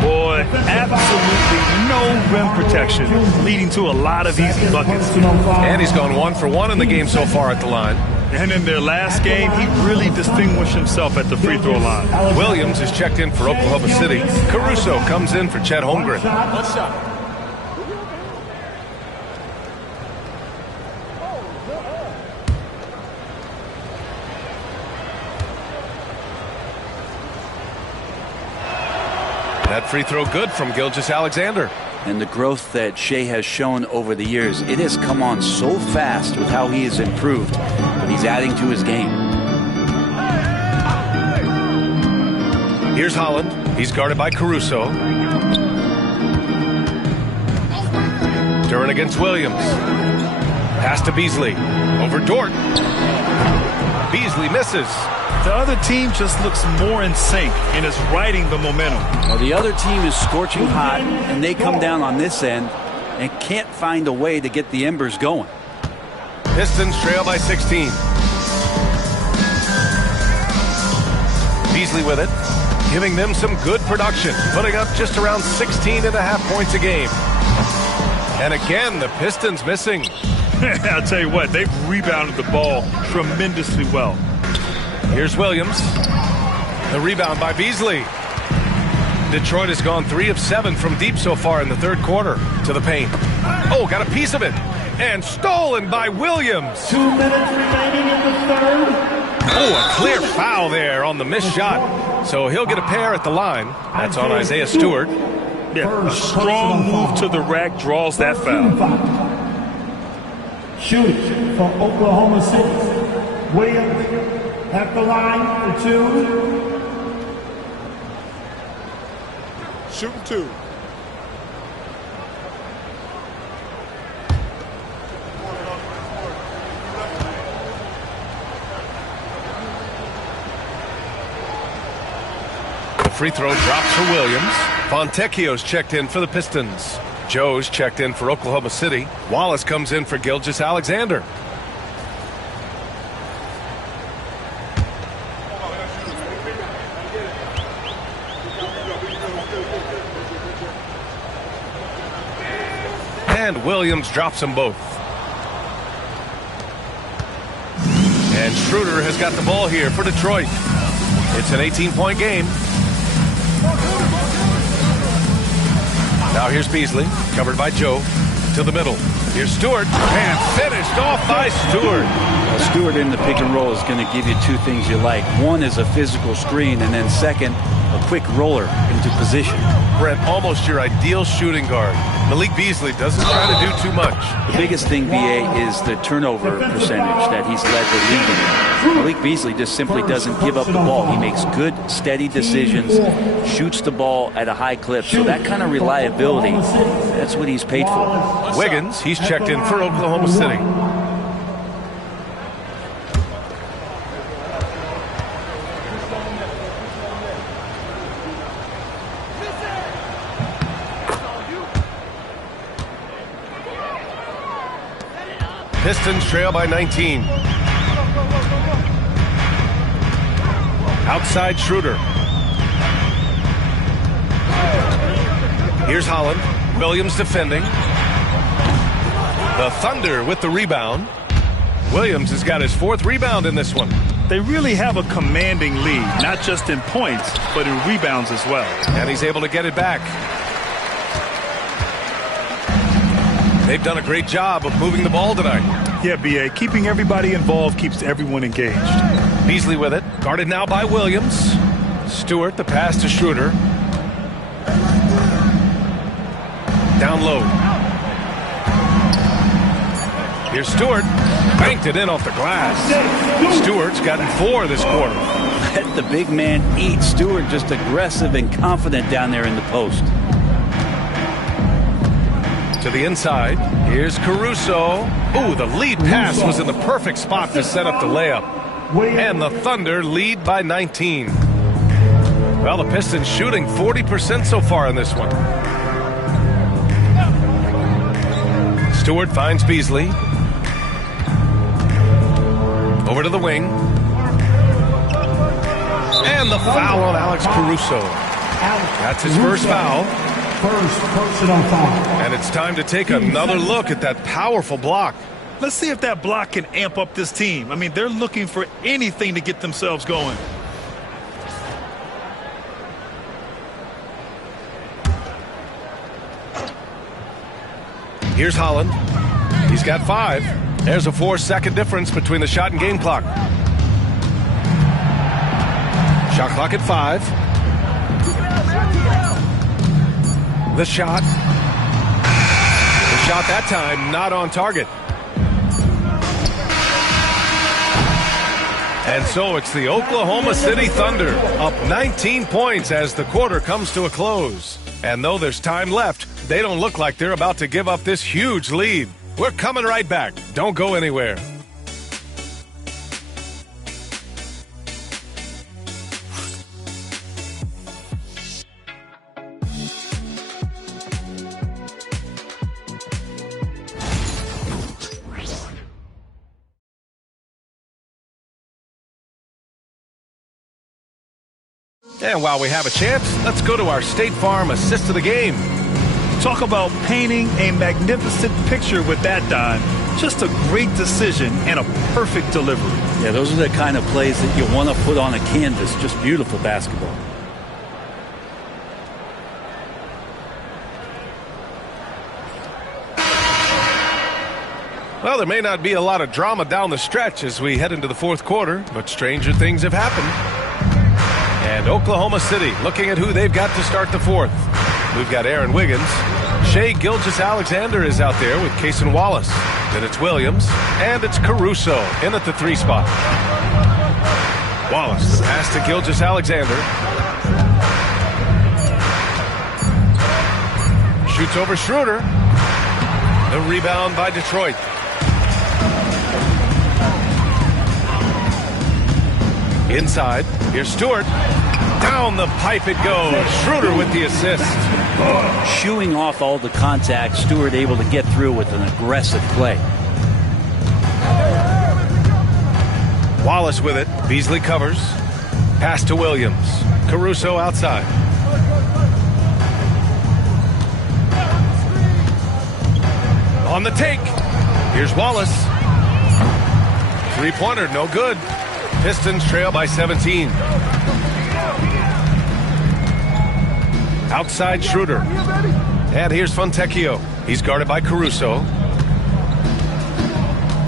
Boy, absolutely no rim protection, leading to a lot of easy buckets. And he's gone 1 for 1 in the game so far at the line. And in their last game, he really distinguished himself at the free throw line. Williams is checked in for Oklahoma City. Caruso comes in for Chet Holmgren. That free throw good from Gilgeous-Alexander. And the growth that Shea has shown over the years, it has come on so fast with how he has improved, but he's adding to his game. Here's Holland. He's guarded by Caruso. Duran against Williams. Pass to Beasley. Over Dort. Beasley misses. The other team just looks more in sync and is riding the momentum. Well, the other team is scorching hot, and they come down on this end and can't find a way to get the embers going. Pistons trail by 16. Beasley with it, giving them some good production, putting up just around 16.5 points a game. And again, the Pistons missing. I'll tell you what, they've rebounded the ball tremendously well. Here's Williams. The rebound by Beasley. Detroit has gone 3 of 7 from deep so far in the third quarter. To the paint. Oh, got a piece of it. And stolen by Williams. 2 minutes remaining in the third. Oh, a clear foul there on the missed shot. So he'll get a pair at the line. That's on Isaiah Stewart. Yeah, a strong move to the rack draws that foul. Shooting for Oklahoma City. Williams at the line for 2. Shooting 2. The free throw drops for Williams. Fontecchio's checked in for the Pistons. Joe's checked in for Oklahoma City. Wallace comes in for Gilgeous-Alexander. And Williams drops them both. And Schroeder has got the ball here for Detroit. It's an 18-point game. Now here's Beasley, covered by Joe. To the middle. Here's Stewart. And finished off by Stewart. Well, Stewart in the pick and roll is going to give you two things you like. One is a physical screen, and then second, a quick roller into position. Brent, almost your ideal shooting guard. Malik Beasley doesn't try to do too much. The biggest thing, BA, is the turnover percentage that he's led the league in. Malik Beasley just simply doesn't give up the ball. He makes good, steady decisions, shoots the ball at a high clip. So that kind of reliability, that's what he's paid for. Wiggins, he's checked in for Oklahoma City. Pistons trail by 19. Outside Schroeder. Here's Holland. Williams defending. The Thunder with the rebound. Williams has got his 4th rebound in this one. They really have a commanding lead, not just in points, but in rebounds as well. And he's able to get it back. They've done a great job of moving the ball tonight. Yeah, B.A. Keeping everybody involved keeps everyone engaged. Beasley with it. Guarded now by Williams. Stewart, the pass to Schroeder. Down low. Here's Stewart. Banked it in off the glass. Stewart's gotten 4 this quarter. Let the big man eat. Stewart just aggressive and confident down there in the post. To the inside. Here's Caruso. Ooh, the lead pass was in the perfect spot to set up the layup. And the Thunder lead by 19. Well, the Pistons shooting 40% so far in this one. Stewart finds Beasley. Over to the wing. And the foul on Alex Caruso. That's his first foul. First personal foul. And it's time to take another look at that powerful block. Let's see if that block can amp up this team. I mean, they're looking for anything to get themselves going. Here's Holland. He's got 5. There's a 4-second difference between the shot and game clock. Shot clock at 5. The shot. The shot that time not on target. And so it's the Oklahoma City Thunder up 19 points as the quarter comes to a close. And though there's time left, they don't look like they're about to give up this huge lead. We're coming right back. Don't go anywhere. And while we have a chance, let's go to our State Farm assist of the game. Talk about painting a magnificent picture with that, Don. Just a great decision and a perfect delivery. Yeah, those are the kind of plays that you want to put on a canvas. Just beautiful basketball. Well, there may not be a lot of drama down the stretch as we head into the 4th quarter, but stranger things have happened. And Oklahoma City looking at who they've got to start the 4th. We've got Aaron Wiggins. Shai Gilgeous-Alexander is out there with Cason Wallace. Then it's Williams. And it's Caruso in at the 3 spot. Wallace, the pass to Gilgeous-Alexander. Shoots over Schroeder. The rebound by Detroit. Inside. Here's Stewart. Down the pipe it goes. Schroeder with the assist. Shooing off all the contact, Stewart able to get through with an aggressive play. Wallace with it. Beasley covers. Pass to Williams. Caruso outside. On the take. Here's Wallace. 3-pointer, no good. Pistons trail by 17. Outside Schroeder. And here's Fontecchio. He's guarded by Caruso.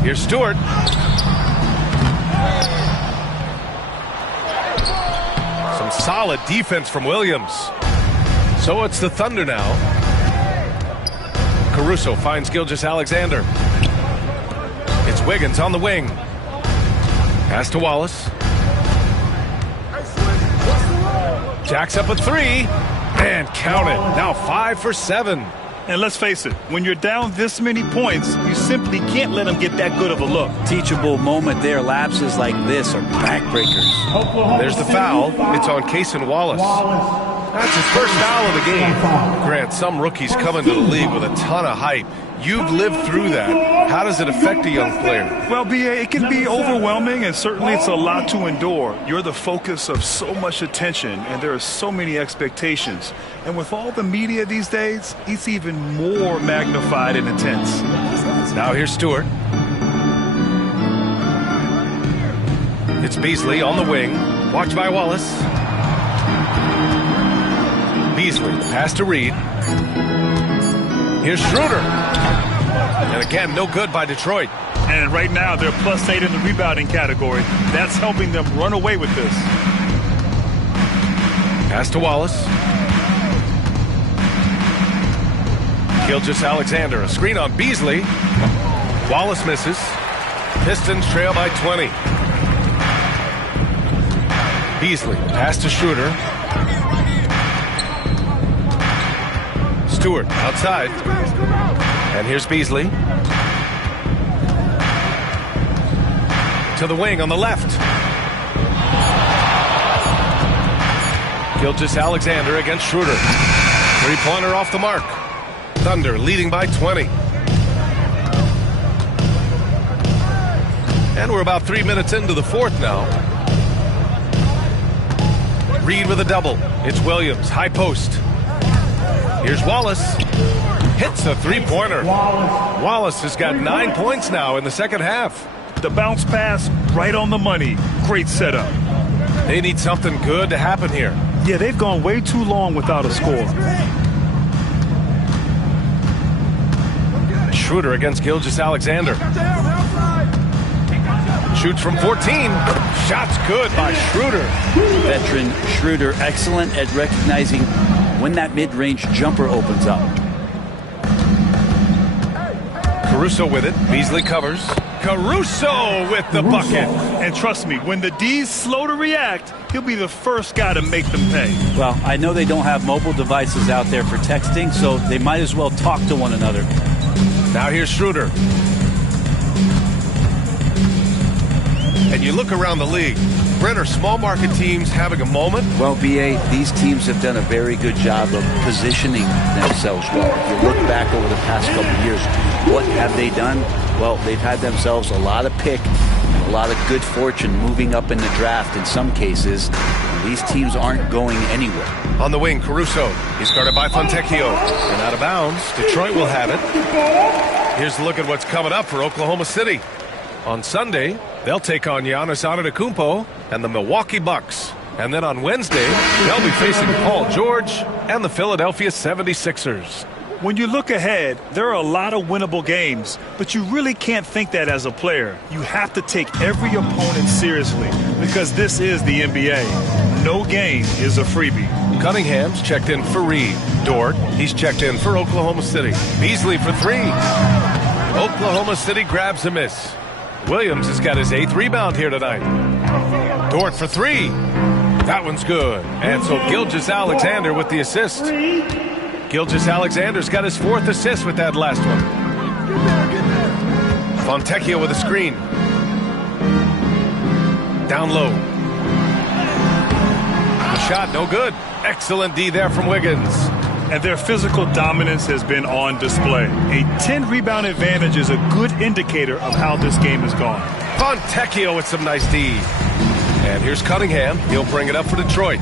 Here's Stewart. Some solid defense from Williams. So it's the Thunder now. Caruso finds Gilgeous-Alexander. It's Wiggins on the wing. Pass to Wallace. Jacks up a three. And count it. Now 5 for 7. And let's face it, when you're down this many points, you simply can't let them get that good of a look. Teachable moment there. Lapses like this are backbreakers. There's the foul. It's on Cason Wallace. That's his first foul of the game. Grant, some rookies come into the league with a ton of hype. You've lived through that. How does it affect a young player? Well, B.A., it can be overwhelming, and certainly it's a lot to endure. You're the focus of so much attention, and there are so many expectations. And with all the media these days, it's even more magnified and intense. Now here's Stewart. It's Beasley on the wing. Watched by Wallace. Beasley, pass to Reed. Here's Schroeder. And again, no good by Detroit. And right now, they're +8 in the rebounding category. That's helping them run away with this. Pass to Wallace. Gilgeous-Alexander, a screen on Beasley. Wallace misses. Pistons trail by 20. Beasley, pass to Schroeder. Stewart outside. And here's Beasley. To the wing on the left. Gilgeous-Alexander against Schroeder. Three-pointer off the mark. Thunder leading by 20. And we're about 3 minutes into the fourth now. Reed with a double. It's Williams, high post. Here's Wallace. Hits a three-pointer. Wallace has got 9 points now in the second half. The bounce pass right on the money. Great setup. They need something good to happen here. Yeah, they've gone way too long without a score. Schroeder against Gilgeous-Alexander. Shoots from 14. Shots good by Schroeder. Veteran Schroeder, excellent at recognizing when that mid-range jumper opens up. Caruso with it. Beasley covers. Caruso with the bucket. And trust me, when the D's slow to react, he'll be the first guy to make them pay. Well, I know they don't have mobile devices out there for texting, so they might as well talk to one another. Now here's Schroeder. And you look around the league. Brent, are small market teams having a moment? Well, B.A., these teams have done a very good job of positioning themselves well. If you look back over the past couple of years, what have they done? Well, they've had themselves a lot of pick, a lot of good fortune moving up in the draft in some cases. These teams aren't going anywhere. On the wing, Caruso. He's guarded by Fontecchio. And out of bounds, Detroit will have it. Here's a look at what's coming up for Oklahoma City. On Sunday, they'll take on Giannis Antetokounmpo and the Milwaukee Bucks. And then on Wednesday, they'll be facing Paul George and the Philadelphia 76ers. When you look ahead, there are a lot of winnable games, but you really can't think that as a player. You have to take every opponent seriously because this is the NBA. No game is a freebie. Cunningham's checked in for Reed. Dort, he's checked in for Oklahoma City. Beasley for three. Oklahoma City grabs a miss. Williams has got his 8th rebound here tonight. Dort for three. That one's good. And so Gilgeous-Alexander with the assist. Gilgeous-Alexander's got his 4th assist with that last one. Fontecchio with a screen. Down low. The shot, no good. Excellent D there from Wiggins. And their physical dominance has been on display. A 10-rebound advantage is a good indicator of how this game has gone. Fontecchio with some nice D. And here's Cunningham. He'll bring it up for Detroit.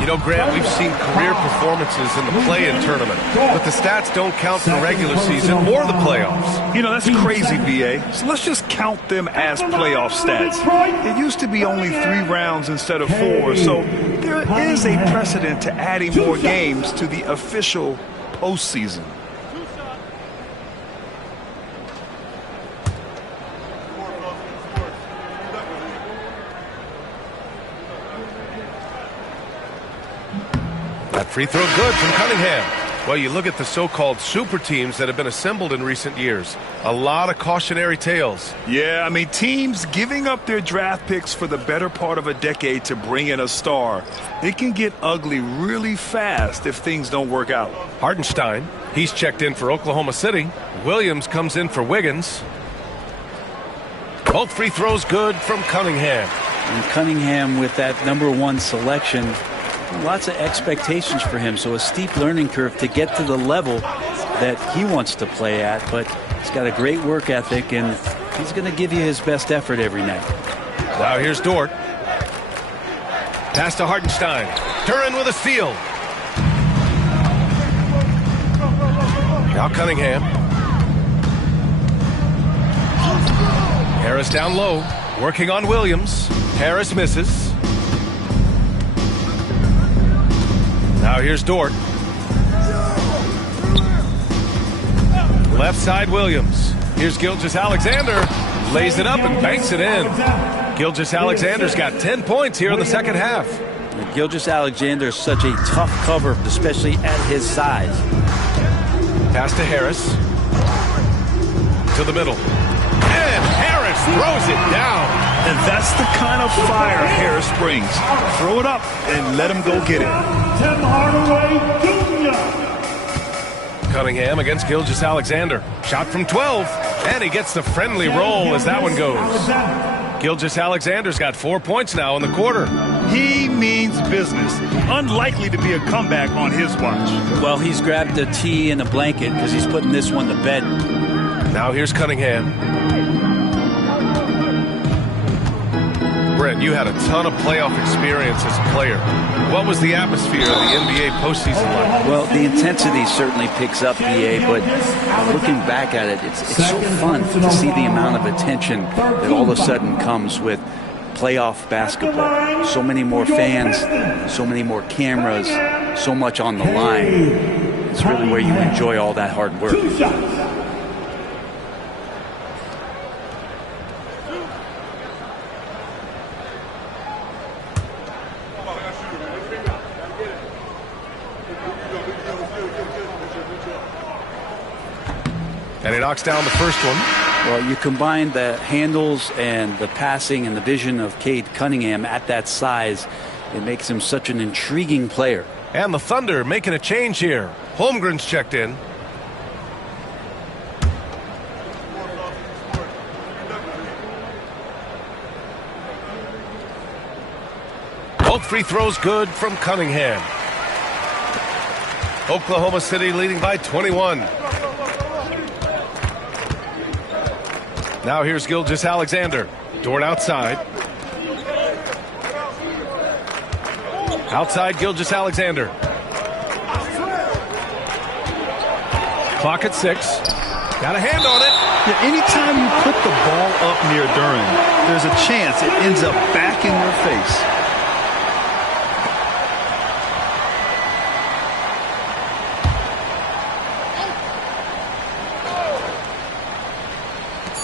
You know, Grant, we've seen career performances in the play-in tournament, but the stats don't count for regular season or the playoffs. You know, that's crazy, B.A. So let's just count them as playoff stats. It used to be only 3 rounds instead of 4, so there is a precedent to adding more games to the official postseason. That free throw good from Cunningham. Well, you look at the so-called super teams that have been assembled in recent years. A lot of cautionary tales. Yeah, I mean, teams giving up their draft picks for the better part of a decade to bring in a star. It can get ugly really fast if things don't work out. Hartenstein, he's checked in for Oklahoma City. Williams comes in for Wiggins. Both free throws good from Cunningham. And Cunningham with that #1 selection. Lots of expectations for him, so a steep learning curve to get to the level that he wants to play at, but he's got a great work ethic, and he's going to give you his best effort every night. Now here's Dort. Pass to Hartenstein. Duren with a steal. Now Cunningham. Harris down low, working on Williams. Harris misses. Now here's Dort. Left side Williams. Here's Gilgeous-Alexander. Lays it up and banks it in. Gilgeous-Alexander's got 10 points here in the second half. Gilgeous-Alexander is such a tough cover, especially at his size. Pass to Harris. To the middle. And Harris throws it down. And that's the kind of fire Harris brings. Throw it up and let him go get it. Tim Hardaway Jr. Cunningham against Gilgeous-Alexander. Shot from 12. And he gets the friendly roll as that one goes. Gilgeous-Alexander's got 4 points now in the quarter. He means business. Unlikely to be a comeback on his watch. Well, he's grabbed a tee and a blanket because he's putting this one to bed. Now here's Cunningham. Brent, you had a ton of playoff experience as a player. What was the atmosphere of the NBA postseason like? Well, the intensity certainly picks up, BA, but looking back at it, it's so fun to see the amount of attention that all of a sudden comes with playoff basketball. So many more fans, so many more cameras, so much on the line. It's really where you enjoy all that hard work. And he knocks down the first one. Well, you combine the handles and the passing and the vision of Cade Cunningham at that size, it makes him such an intriguing player. And the Thunder making a change here. Holmgren's checked in. Both free throws good from Cunningham. Oklahoma City leading by 21. Now here's Gilgeous-Alexander. Dort outside. Outside Gilgeous-Alexander. Clock at 6. Got a hand on it. Yeah, anytime you put the ball up near Duren, there's a chance it ends up back in your face.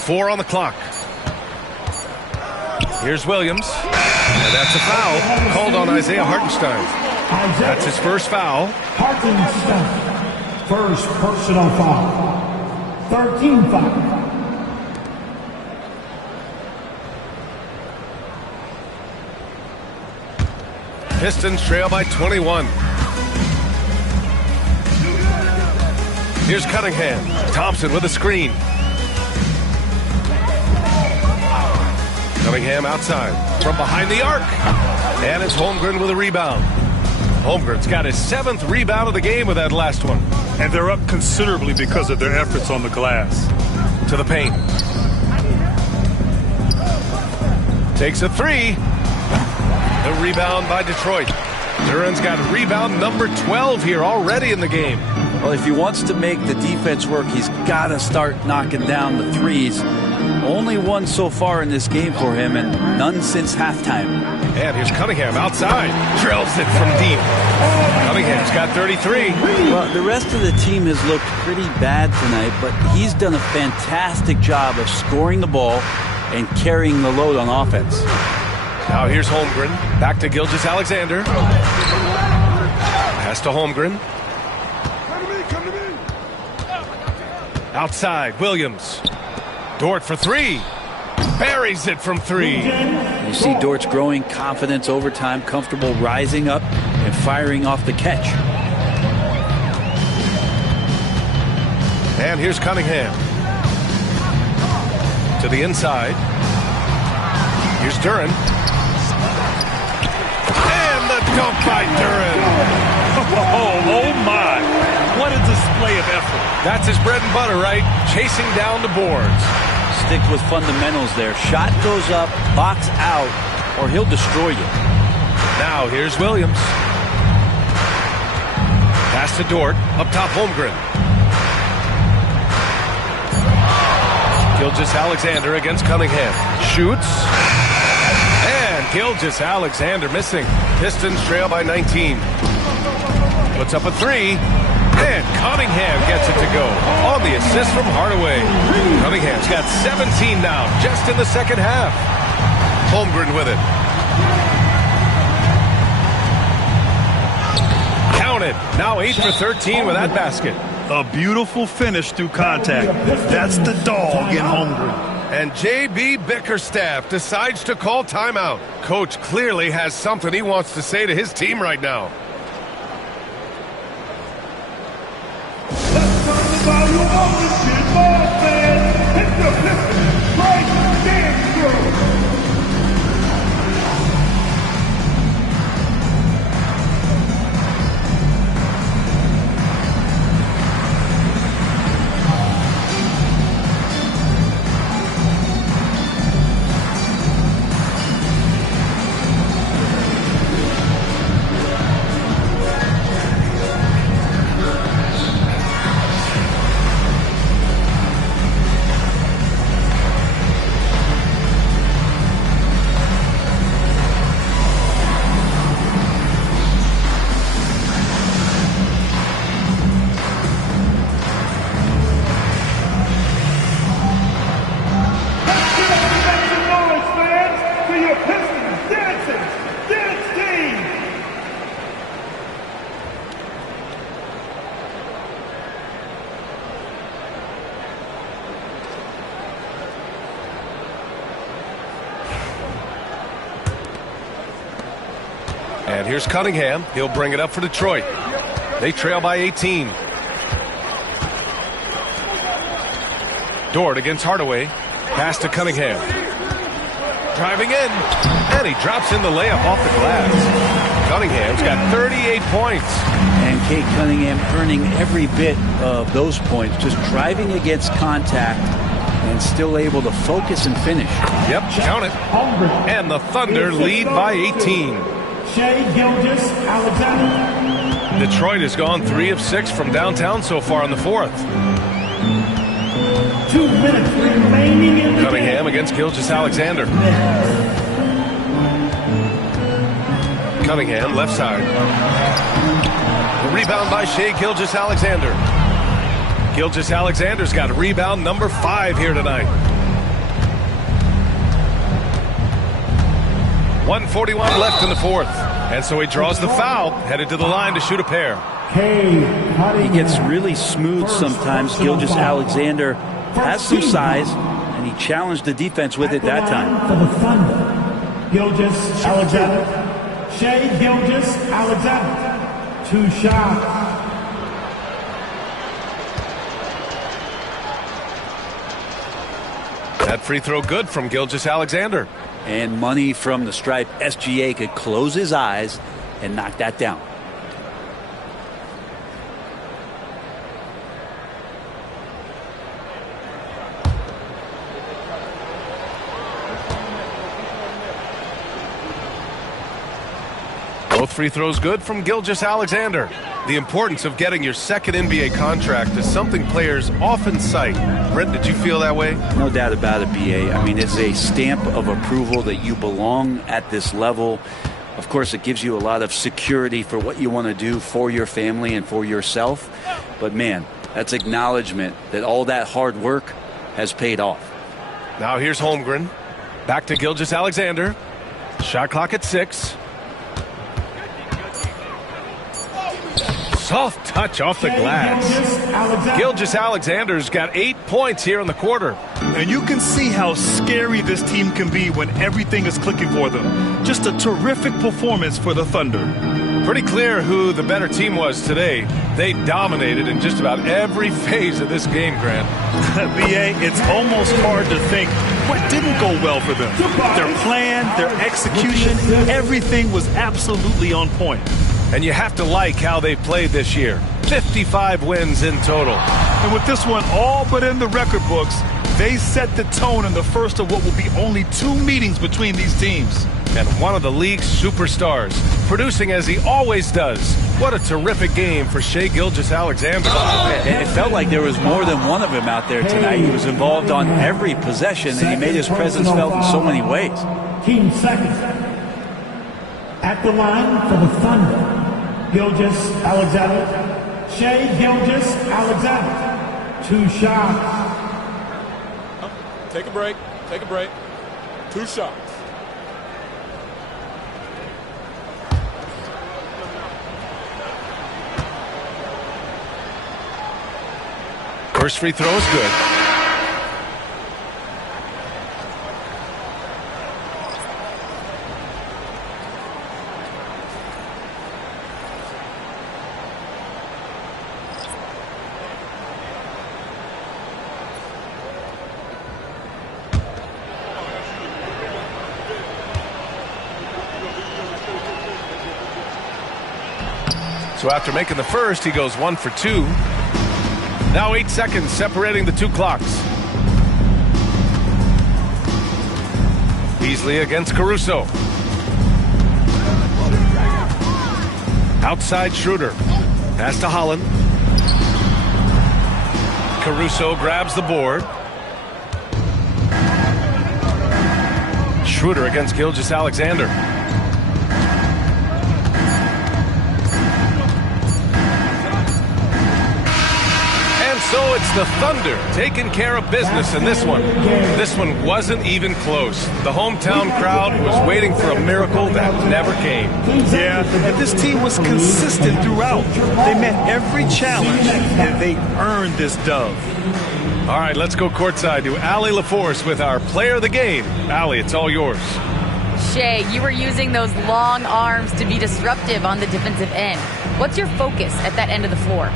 Four on the clock. Here's Williams. And that's a foul called on Isaiah Hartenstein. That's his first foul. Hartenstein. First personal foul. 13 foul. Pistons trail by 21. Here's Cunningham. Thompson with a screen. Cunningham outside from behind the arc. And it's Holmgren with a rebound. Holmgren's got his 7th rebound of the game with that last one. And they're up considerably because of their efforts on the glass. To the paint. Takes a 3. The rebound by Detroit. Duran's got rebound number 12 here already in the game. Well, if he wants to make the defense work, he's got to start knocking down the threes. Only one so far in this game for him, and none since halftime. And here's Cunningham outside. Drills it from deep. Cunningham's got 33. Well, the rest of the team has looked pretty bad tonight, but he's done a fantastic job of scoring the ball and carrying the load on offense. Now here's Holmgren. Back to Gilgeous-Alexander. Pass to Holmgren. Outside, Williams. Dort for three. Buries it from three. You see Dort's growing confidence over time, comfortable rising up and firing off the catch. And here's Cunningham. To the inside. Here's Duran. And the dunk by Duran. Oh my. What a display of effort. That's his bread and butter, right? Chasing down the boards. Stick with fundamentals there. Shot goes up, box out, or he'll destroy you. Now here's Williams. Pass to Dort. Up top, Holmgren. Gilgeous-Alexander against Cunningham. Shoots. And Gilgeous-Alexander missing. Pistons trail by 19. Puts up a three. And Cunningham gets it to go on the assist from Hardaway. Cunningham's got 17 now, just in the second half. Holmgren with it. Counted. Now 8 for 13 with that basket. A beautiful finish through contact. That's the dog in Holmgren. And J.B. Bickerstaff decides to call timeout. Coach clearly has something he wants to say to his team right now. Volume of the shit ball fans. It's the Pistons right dance crew. And here's Cunningham. He'll bring it up for Detroit. They trail by 18. Dort against Hardaway. Pass to Cunningham. Driving in. And he drops in the layup off the glass. Cunningham's got 38 points. And Kate Cunningham earning every bit of those points. Just driving against contact and still able to focus and finish. Yep, count it. And the Thunder lead by 18. Shai Gilgeous-Alexander. Detroit has gone 3 of 6 from downtown so far in the fourth. 2 minutes remaining in the Cunningham against Gilgeous-Alexander. Cunningham, left side. The rebound by Shai Gilgeous-Alexander. Gilgeous-Alexander's got rebound number 5 here tonight. 1:41 left in the fourth. And so he draws the foul, headed to the line to shoot a pair. He gets really smooth sometimes. Gilgeous-Alexander has some size, and he challenged the defense with it that time. For the Thunder, Gilgeous-Alexander. Shai Gilgeous-Alexander. 2 shots. That free throw good from Gilgeous-Alexander. And money from the stripe. SGA could close his eyes and knock that down. Both free throws good from Gilgeous-Alexander. The importance of getting your second NBA contract is something players often cite. Brent, did you feel that way? No doubt about it, B.A. I mean, it's a stamp of approval that you belong at this level. Of course, it gives you a lot of security for what you want to do for your family and for yourself. But, man, that's acknowledgement that all that hard work has paid off. Now here's Holmgren. Back to Gilgeous-Alexander. Shot clock at 6. Soft touch off the glass. Gilgeous-Alexander's got 8 points here in the quarter. And you can see how scary this team can be when everything is clicking for them. Just a terrific performance for the Thunder. Pretty clear who the better team was today. They dominated in just about every phase of this game, Grant. B.A., it's almost hard to think what didn't go well for them. Their plan, their execution, everything was absolutely on point. And you have to like how they played this year. 55 wins in total. And with this one all but in the record books, they set the tone in the first of what will be only 2 meetings between these teams. And one of the league's superstars, producing as he always does. What a terrific game for Shai Gilgeous-Alexander. It felt like there was more than one of him out there tonight. He was involved on every possession, and he made his presence felt in so many ways. Team second. At the line for the Thunder, Gilgeous-Alexander. Shai Gilgeous-Alexander. 2 shots. Take a break. Take a break. 2 shots. First free throw is good. So after making the first, he goes 1 for 2. Now 8 seconds separating the 2 clocks. Beasley against Caruso. Outside Schroeder. Pass to Holland. Caruso grabs the board. Schroeder against Gilgeous-Alexander. So it's the Thunder taking care of business in this one. This one wasn't even close. The hometown crowd was waiting for a miracle that never came. Yeah, and this team was consistent throughout. They met every challenge, and they earned this dub. All right, let's go courtside to Allie LaForce with our player of the game. Allie, it's all yours. Shai, you were using those long arms to be disruptive on the defensive end. What's your focus at that end of the floor?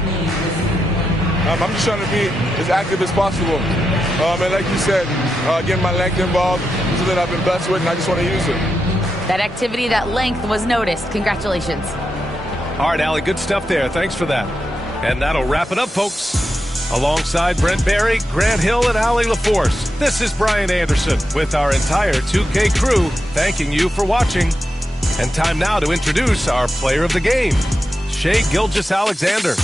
I'm just trying to be as active as possible. And like you said, getting my length involved is something I've been blessed with, and I just want to use it. That activity, that length was noticed. Congratulations. All right, Allie, good stuff there. Thanks for that. And that'll wrap it up, folks. Alongside Brent Barry, Grant Hill, and Allie LaForce, this is Brian Anderson with our entire 2K crew thanking you for watching. And time now to introduce our player of the game, Shai Gilgeous-Alexander.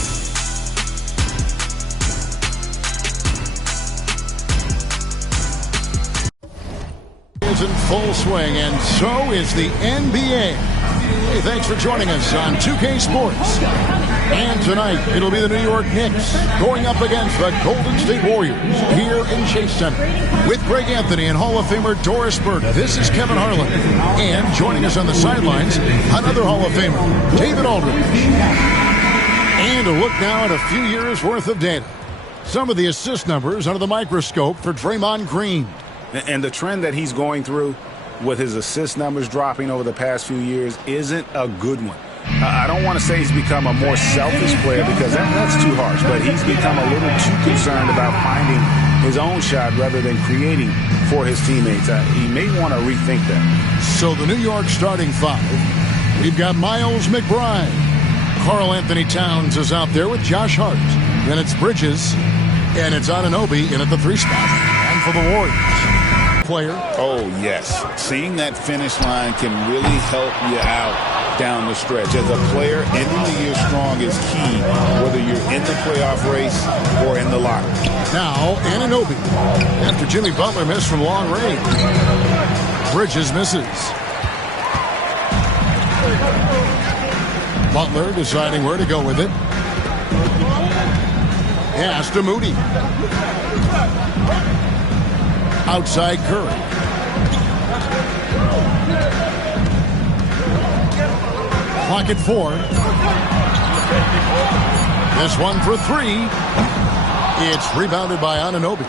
Is in full swing, and so is the NBA. Hey, thanks for joining us on 2K Sports. And tonight, it'll be the New York Knicks going up against the Golden State Warriors here in Chase Center. With Greg Anthony and Hall of Famer Doris Burke, this is Kevin Harlan. And joining us on the sidelines, another Hall of Famer, David Aldridge. And a look now at a few years' worth of data. Some of the assist numbers under the microscope for Draymond Green. And the trend that he's going through with his assist numbers dropping over the past few years isn't a good one. I don't want to say he's become a more selfish player because that's too harsh, but he's become a little too concerned about finding his own shot rather than creating for his teammates. He may want to rethink that. So the New York starting 5, we've got Miles McBride. Karl Anthony Towns is out there with Josh Hart. Then it's Bridges, and it's Anunoby in at the 3 spot. And for the Warriors, player. Oh, yes. Seeing that finish line can really help you out down the stretch. As a player, ending the year strong is key, whether you're in the playoff race or in the locker. Now, Anunoby. After Jimmy Butler missed from long range. Bridges misses. Butler deciding where to go with it. Pass to Moody. Outside Curry. Clock at 4. This one for 3. It's rebounded by Anunoby.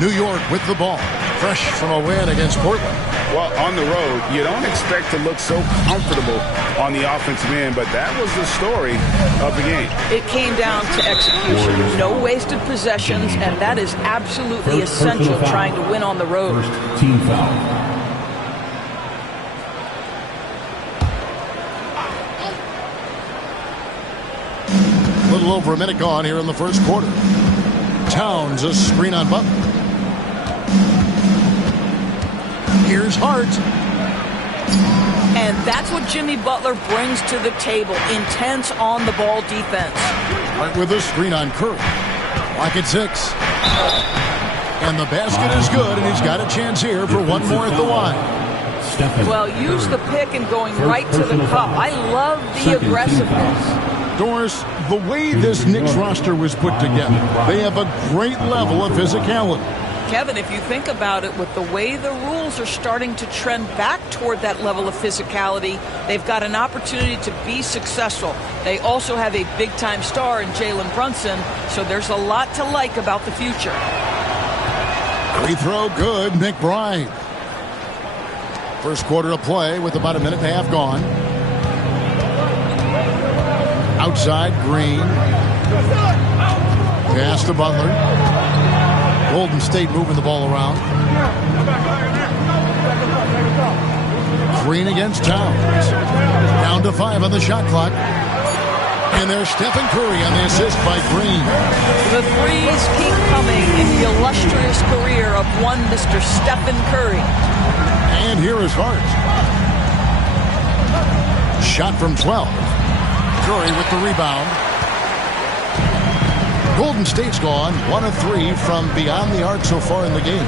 New York with the ball. Fresh from a win against Portland. Well, on the road, you don't expect to look so comfortable on the offensive end, but that was the story of the game. It came down to execution. No wasted possessions, and that is absolutely essential trying to win on the road. First team foul. A little over a minute gone here in the first quarter. Towns a screen on Butler. Here's Hart. And that's what Jimmy Butler brings to the table. Intense on-the-ball defense. Right with a screen on Curry. Clock at 6. And the basket is good, and he's got a chance here for one more at the line. Well, use the pick and going right to the cup. I love the aggressiveness. Doris, the way this Knicks roster was put together, they have a great level of physicality. Kevin, if you think about it, with the way the rules are starting to trend back toward that level of physicality, they've got an opportunity to be successful. They also have a big-time star in Jalen Brunson, so there's a lot to like about the future. Free throw good, McBride. First quarter of play with about a minute and a half gone. Outside, Green. Pass to Butler. Golden State moving the ball around. Green against Towns. Down to 5 on the shot clock. And there's Stephen Curry on the assist by Green. The threes keep coming in the illustrious career of one Mr. Stephen Curry. And here is Hart. Shot from 12. Curry with the rebound. Golden State's gone 1 of 3 from beyond the arc so far in the game.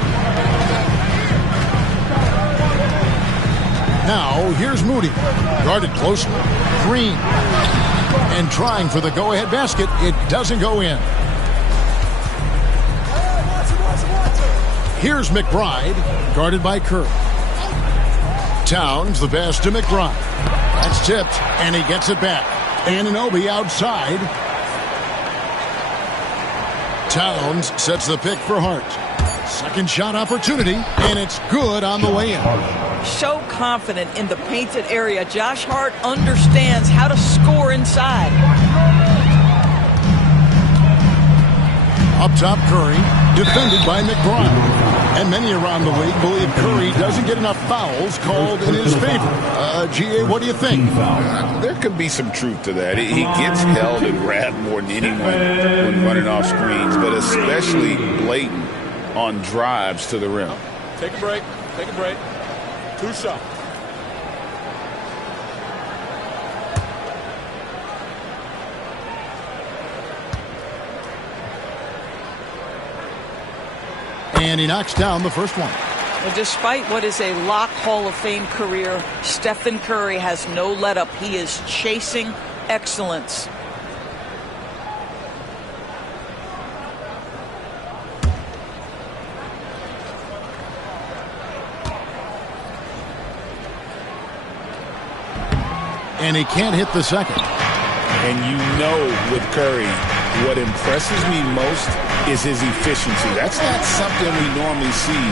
Now, here's Moody. Guarded closely. Green. And trying for the go-ahead basket. It doesn't go in. Here's McBride. Guarded by Curry. Towns, the pass to McBride. That's tipped, and he gets it back. Anunoby outside. Towns sets the pick for Hart. Second shot opportunity, and it's good on the way in. So confident in the painted area. Josh Hart understands how to score inside. Up top, Curry, defended by McBride. And many around the league believe Curry doesn't get enough fouls called in his favor. G.A., what do you think? There could be some truth to that. He gets held and grabbed more than anyone when running off screens, but especially blatant on drives to the rim. Take a break. Take a break. 2 shots. And he knocks down the first one. Well, despite what is a lock Hall of Fame career, Stephen Curry has no let-up. He is chasing excellence. And he can't hit the second. And you know with Curry, what impresses me most is his efficiency. That's not something we normally see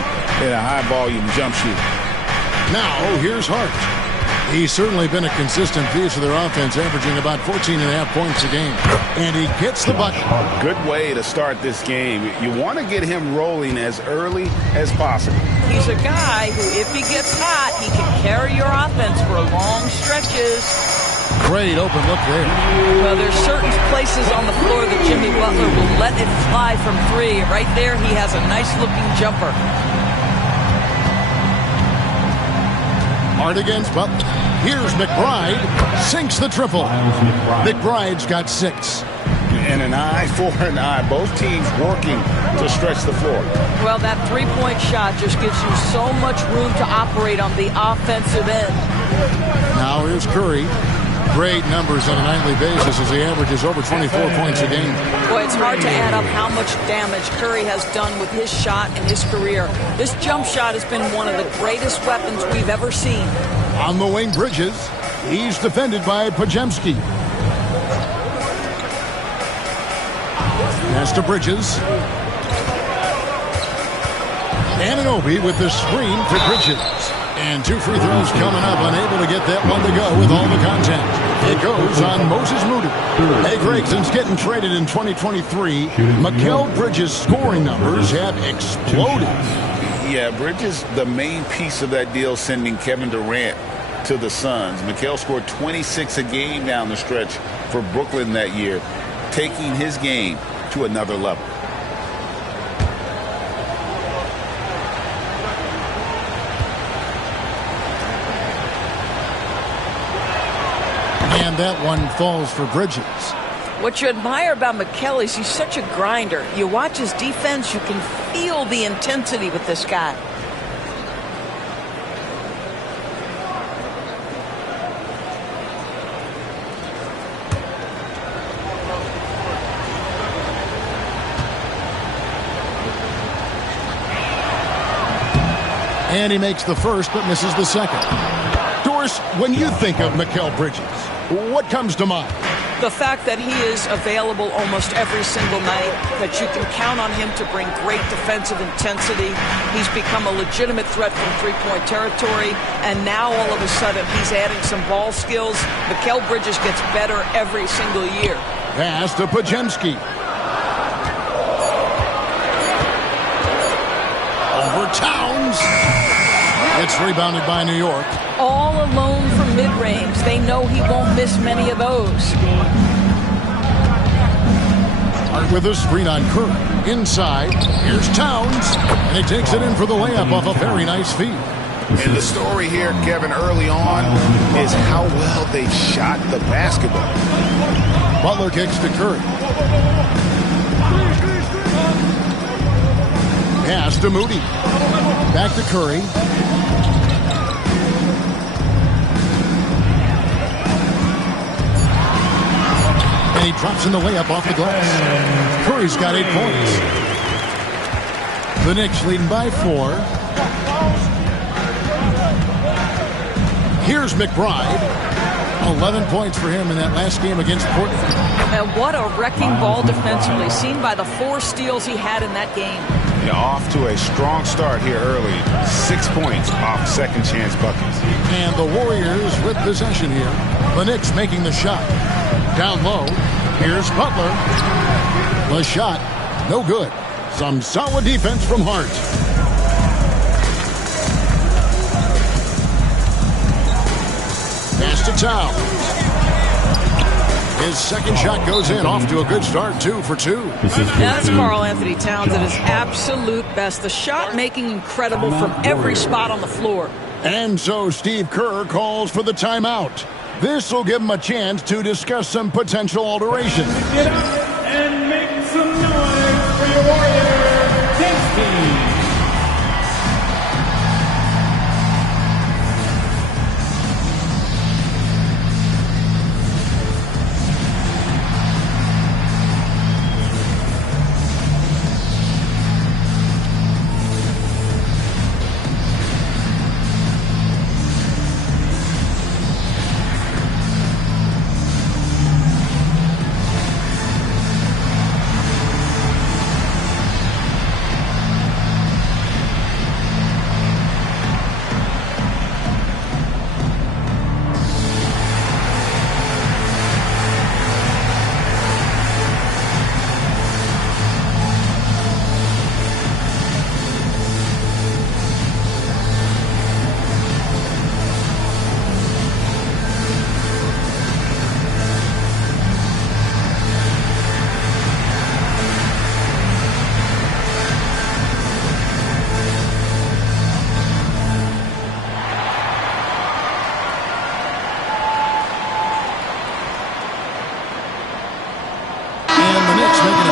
in a high-volume jump shooter. Now, here's Hart. He's certainly been a consistent piece of their offense, averaging about 14.5 points a game. And he gets the bucket. Good way to start this game. You want to get him rolling as early as possible. He's a guy who, if he gets hot, he can carry your offense for long stretches. Great open look there. Well, there's certain places on the floor that Jimmy Butler will let it fly from 3. Right there, he has a nice-looking jumper. Hart against Butler. Here's McBride. Sinks the triple. McBride's got 6. And an eye for an eye. Both teams working to stretch the floor. Well, that three-point shot just gives you so much room to operate on the offensive end. Now here's Curry. Great numbers on a nightly basis as he averages over 24 points a game. Boy, it's hard to add up how much damage Curry has done with his shot in his career. This jump shot has been one of the greatest weapons we've ever seen. On the wing, Bridges. He's defended by Pajemski. Pass to Bridges. Anunoby with the screen for Bridges. And 2 free throws coming up, unable to get that one to go with all the contact. It goes on Moses Moody. Hey, Greg, since getting traded in 2023, Mikal Bridges' scoring numbers have exploded. Yeah, Bridges, the main piece of that deal, sending Kevin Durant to the Suns. Mikal scored 26 a game down the stretch for Brooklyn that year, taking his game to another level. And that one falls for Bridges. What you admire about Mikal is he's such a grinder. You watch his defense, you can feel the intensity with this guy. And he makes the first but misses the second. Doris, when you think of Mikal Bridges, what comes to mind? The fact that he is available almost every single night, that you can count on him to bring great defensive intensity. He's become a legitimate threat from three-point territory, and now all of a sudden he's adding some ball skills. Mikal Bridges gets better every single year. Pass to Pajemski. Over Towns. It's rebounded by New York. All alone from mid-range. They know he won't miss many of those. Hart with a screen on Curry. Inside, here's Towns. And he takes it in for the layup off a very nice feed. And the story here, Kevin, early on is how well they shot the basketball. Butler kicks to Curry. Pass to Moody. Back to Curry. And he drops in the layup off the glass. Curry's got 8 points. The Knicks leading by 4. Here's McBride. 11 points for him in that last game against Portland. And what a wrecking ball defensively, seen by the 4 steals he had in that game. Yeah, off to a strong start here early. 6 points off second chance buckets. And the Warriors with possession here. The Knicks making the shot. Down low. Here's Butler. The shot. No good. Some solid defense from Hart. Pass to Towns. His second shot goes in, off to a good start, 2 for 2. That's Karl Anthony Towns at his absolute best. The shot making incredible from every spot on the floor. And so Steve Kerr calls for the timeout. This will give him a chance to discuss some potential alterations. Get up and make some noise for your Warriors dance team.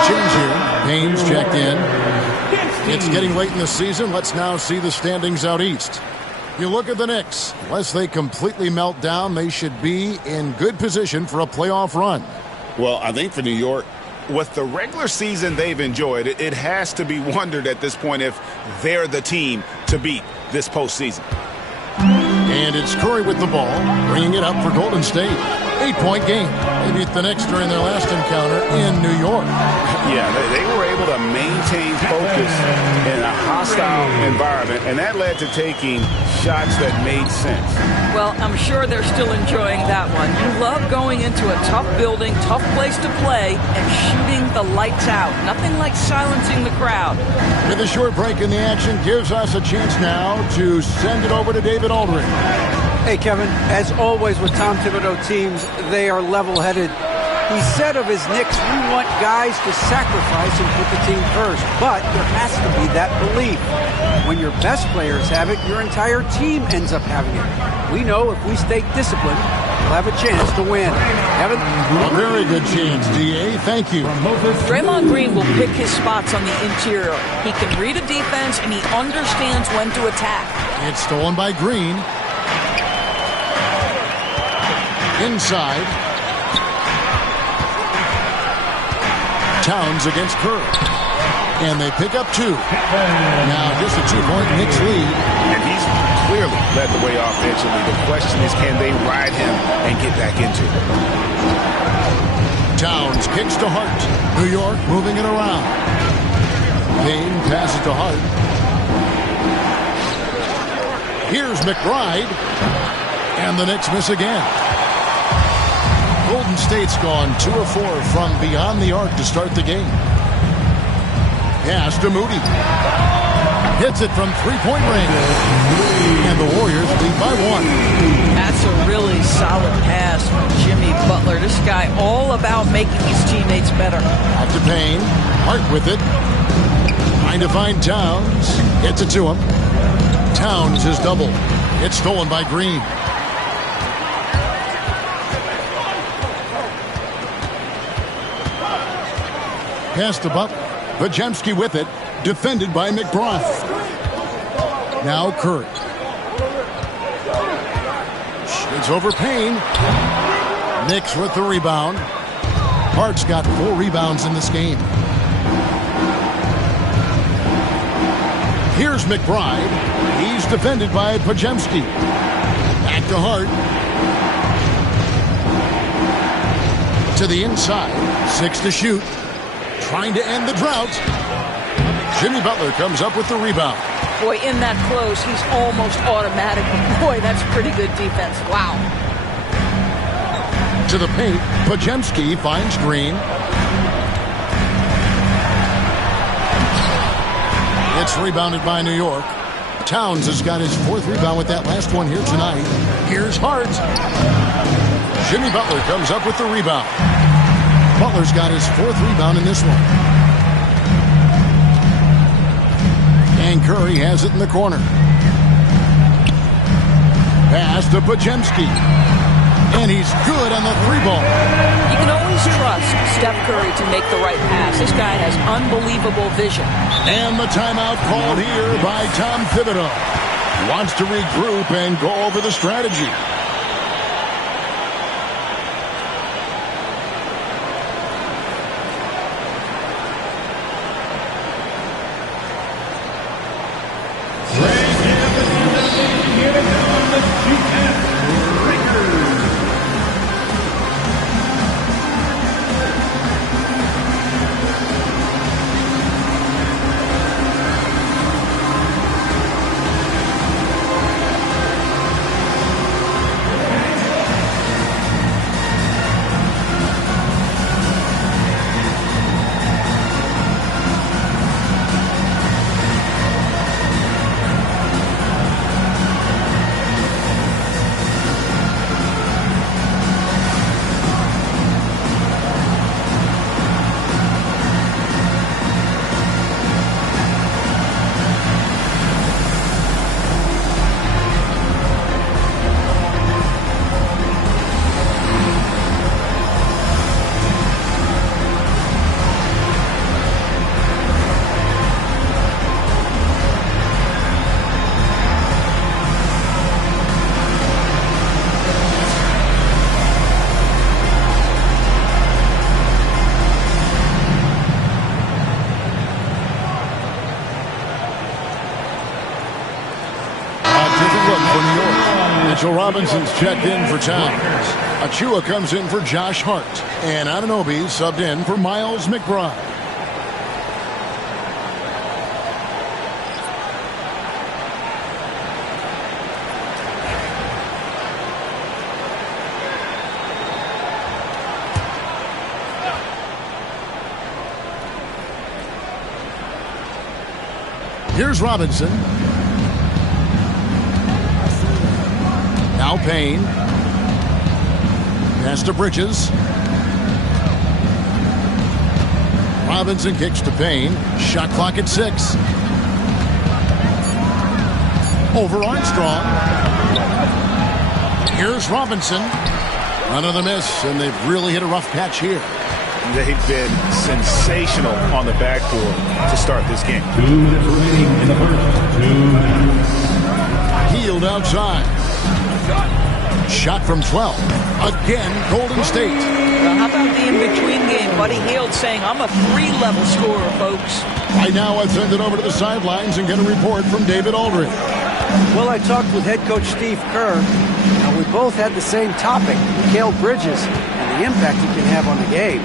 change here. Payne's checked in. It's getting late in the season. Let's now see the standings out east. You look at the Knicks. Unless they completely melt down, they should be in good position for a playoff run. Well, I think for New York, with the regular season they've enjoyed, it has to be wondered at this point if they're the team to beat this postseason. And it's Curry with the ball, bringing it up for Golden State. 8-point game. They beat the Knicks during their last encounter in New York. Yeah, they were able to maintain focus in a hostile environment, and that led to taking shots that made sense. Well, I'm sure they're still enjoying that one. You love going into a tough building, tough place to play, and shooting the lights out. Nothing like silencing the crowd. With a short break in the action, gives us a chance now to send it over to David Aldridge. Hey, Kevin, as always with Tom Thibodeau teams, they are level-headed. He said of his Knicks, we want guys to sacrifice and put the team first, but there has to be that belief. When your best players have it, your entire team ends up having it. We know if we stay disciplined, we'll have a chance to win. Kevin? A very good chance, D.A. Thank you. Draymond Green will pick his spots on the interior. He can read a defense, and he understands when to attack. It's stolen by Green. Inside. Towns against Curry. And they pick up 2. Now just a 2-point Knicks lead. And he's clearly led the way offensively. The question is, can they ride him and get back into it? Towns kicks to Hart. New York moving it around. Payne passes to Hart. Here's McBride. And the Knicks miss again. Golden State's gone 2 of 4 from beyond the arc to start the game. Pass to Moody. Hits it from 3-point range. And the Warriors lead by 1. That's a really solid pass from Jimmy Butler. This guy all about making his teammates better. Out to Payne. Hart with it. Trying to find Towns. Gets it to him. Towns is double. It's stolen by Green. Pass to Butler. Podziemski with it. Defended by McBride. Now Curry. It's over Payne. Knicks with the rebound. Hart's got 4 rebounds in this game. Here's McBride. He's defended by Podziemski. Back to Hart. To the inside. 6 to shoot. Trying to end the drought. Jimmy Butler comes up with the rebound. Boy, in that close, he's almost automatic. Boy, that's pretty good defense. Wow. To the paint. Podziemski finds Green. It's rebounded by New York. Towns has got his 4th rebound with that last one here tonight. Here's Hart. Jimmy Butler comes up with the rebound. Butler's got his 4th rebound in this one. And Curry has it in the corner. Pass to Podziemski. And he's good on the 3-ball. You can always trust Steph Curry to make the right pass. This guy has unbelievable vision. And the timeout called here by Tom Thibodeau. Wants to regroup and go over the strategy. Robinson's checked in for Towns. Achua comes in for Josh Hart. And Anunoby subbed in for Miles McBride. Here's Robinson. Now Payne. Pass to Bridges. Robinson kicks to Payne. Shot clock at 6. Over Armstrong. Here's Robinson. Another miss, and they've really hit a rough patch here. They've been sensational on the backboard to start this game. 2 minutes remaining in the first. 2 minutes. Healed outside. Shot from 12. Again, Golden State. Now, how about the in-between game? Buddy Hield saying, I'm a 3-level scorer, folks. Right now, I send it over to the sidelines and get a report from David Aldridge. Well, I talked with head coach Steve Kerr, and we both had the same topic, Mikal Bridges, and the impact he can have on the game.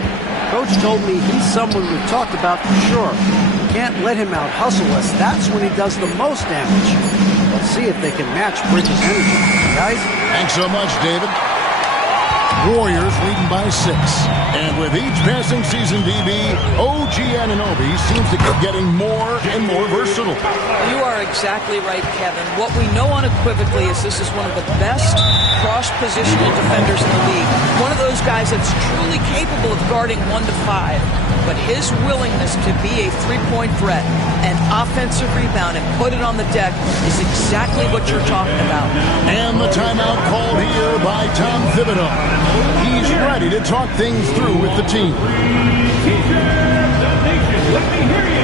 Coach told me he's someone we've talked about for sure. We can't let him out-hustle us. That's when he does the most damage. Let's see if they can match Bridges' energy. Guys? Thanks so much, David. Warriors leading by 6. And with each passing season, DB, OG Anunoby seems to keep getting more and more versatile. You are exactly right, Kevin. What we know unequivocally is this is one of the best cross-positional defenders in the league. One of those guys that's truly capable of guarding 1 to 5. But his willingness to be a three-point threat, an offensive rebound, and put it on the deck is exactly what you're talking about. And the timeout called here by Tom Thibodeau. He's ready to talk things through with the team. Let me hear you.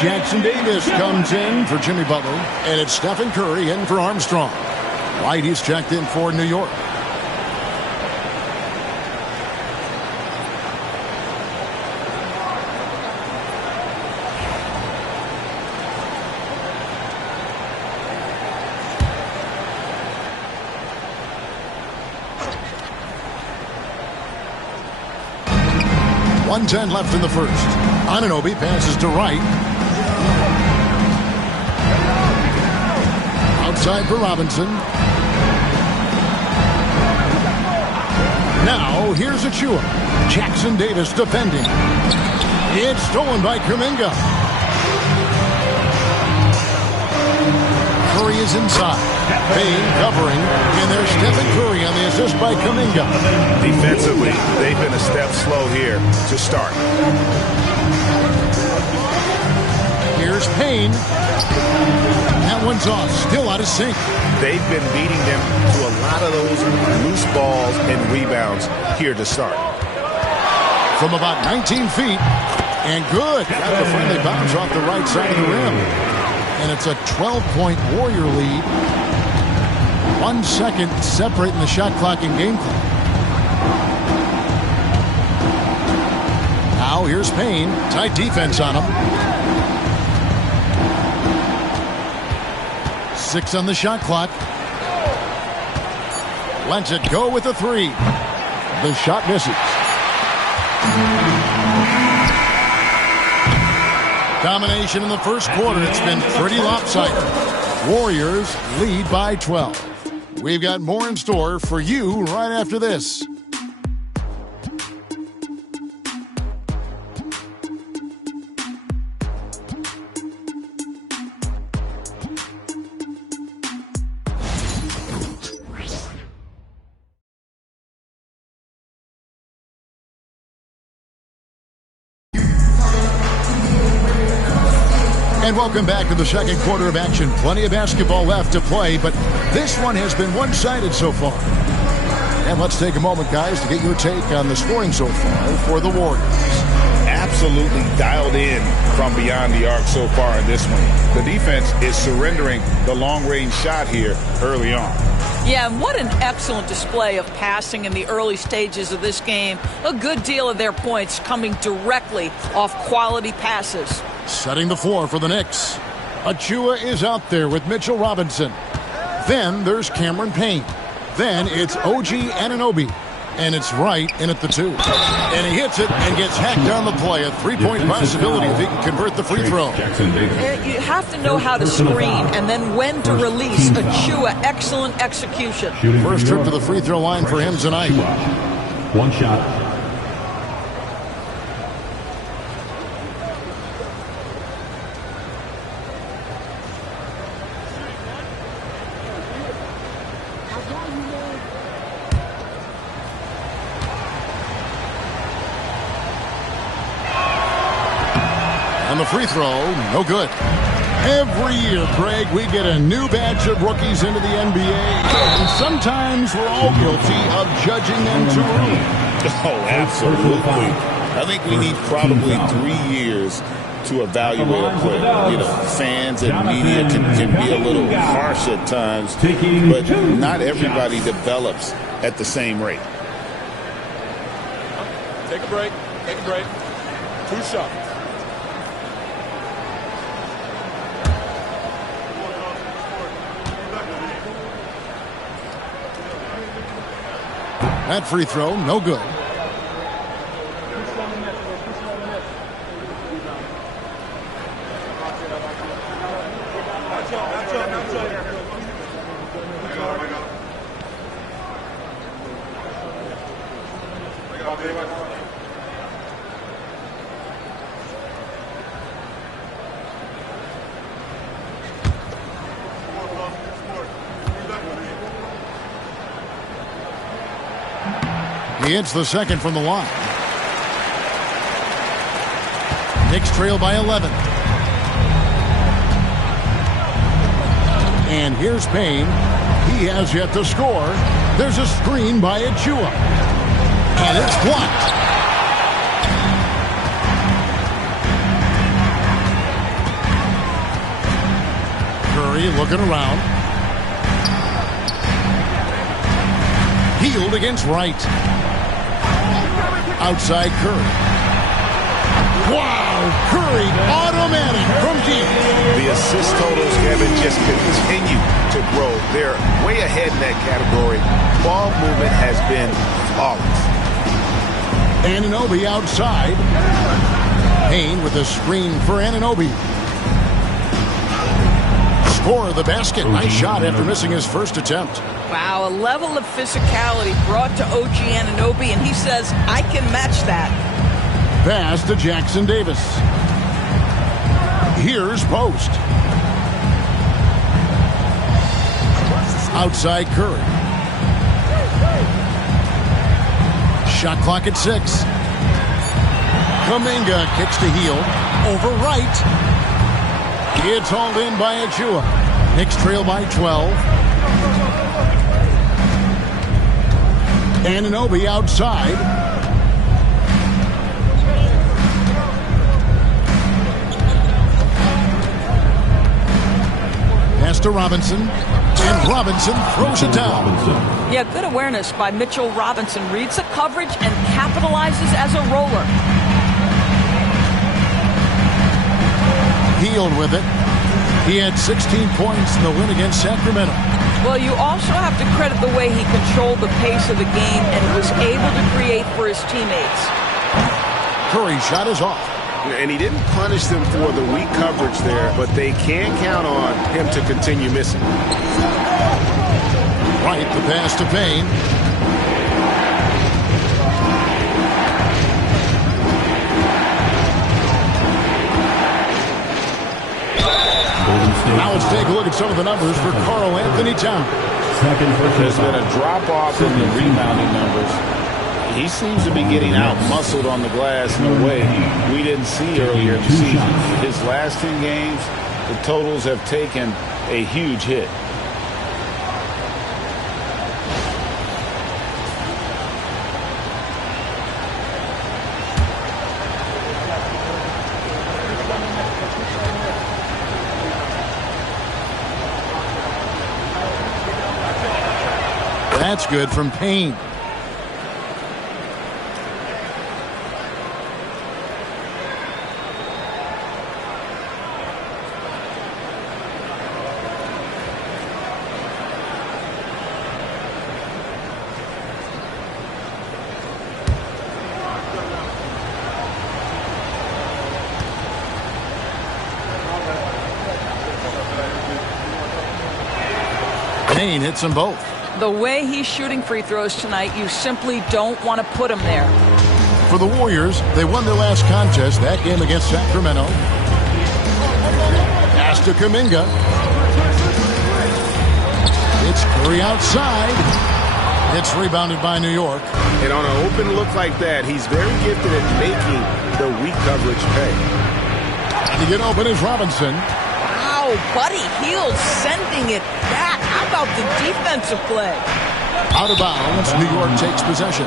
Jackson Davis comes in for Jimmy Butler, and it's Stephen Curry in for Armstrong. White, he's checked in for New York. .110 left in the first. Anunoby passes to Wright. Outside for Robinson. Now, here's Achua. Jackson Davis defending. It's stolen by Kuminga. Curry is inside. Payne covering. And there's Stephen Curry on the assist by Kuminga. Defensively, they've been a step slow here to start. Here's Payne. That one's off. Still out of sync. They've been beating them to a lot of those loose balls and rebounds here to start. From about 19 feet. And good. Got the friendly bounce off the right side of the rim. And it's a 12-point Warrior lead. 1 second separating the shot clock and game clock. Now here's Payne. Tight defense on him. 6 on the shot clock. Lets it go with a 3. The shot misses. Domination in the first quarter. It's been pretty lopsided. Warriors lead by 12. We've got more in store for you right after this. And welcome back to the second quarter of action. Plenty of basketball left to play, but this one has been one-sided so far. And let's take a moment, guys, to get your take on the scoring so far for the Warriors. Absolutely dialed in from beyond the arc so far in this one. The defense is surrendering the long-range shot here early on. Yeah, and what an excellent display of passing in the early stages of this game. A good deal of their points coming directly off quality passes. Setting the floor for the Knicks. Achua is out there with Mitchell Robinson. Then there's Cameron Payne. Then it's OG Anunoby. And it's right in at the 2. And he hits it and gets hacked on the play. A three-point possibility if he can convert the free throw. You have to know how to screen and then when to release. Achua, excellent execution. First trip to the free throw line for him tonight. One shot. On the free throw, no good. Every year, Craig, we get a new batch of rookies into the NBA, and sometimes we're all guilty of judging them too early. Oh, absolutely. I think we need probably 3 years to evaluate a player. You know, fans and media can be a little harsh at times, but not everybody develops at the same rate. Take a break. Take a break. 2 shots. That free throw, no good. He hits the second from the line. Knicks trail by 11. And here's Payne. He has yet to score. There's a screen by Achua. And it's blocked. Curry looking around. Healed against Wright. Outside Curry. Wow! Curry automatic from deep. The assist totals, Kevin, just continue to grow. They're way ahead in that category. Ball movement has been flawless. Anunoby outside. Payne with a screen for Anunoby. Score of the basket. Nice shot after missing his first attempt. Wow, a level of physicality brought to OG Anunoby, and he says, I can match that. Pass to Jackson Davis. Here's Post. Outside Curry. Shot clock at 6. Kuminga kicks to heel. Over Wright. It's hauled in by Achua. Knicks trail by 12. Anunoby outside. Pass to Robinson. And Robinson throws it down. Yeah, good awareness by Mitchell Robinson. Reads the coverage and capitalizes as a roller. Healed with it. He had 16 points in the win against Sacramento. Well, you also have to credit the way he controlled the pace of the game and was able to create for his teammates. Curry's shot is off. And he didn't punish them for the weak coverage there, but they can count on him to continue missing. Right, the pass to Payne. Now let's take a look at some of the numbers for Karl Anthony Towns. There's been a drop-off in the rebounding numbers. He seems to be getting out-muscled on the glass in a way we didn't see earlier in the season. His last 10 games, the totals have taken a huge hit. That's good from Payne. Payne hits them both. The way he's shooting free throws tonight, you simply don't want to put him there. For the Warriors, they won their last contest, that game against Sacramento. Pass to Kuminga. It's Curry outside. It's rebounded by New York. And on an open look like that, he's very gifted at making the weak coverage pay. To get open is Robinson. Wow, Buddy Hield sending it back. How about the defensive play? Out of bounds, New York takes possession.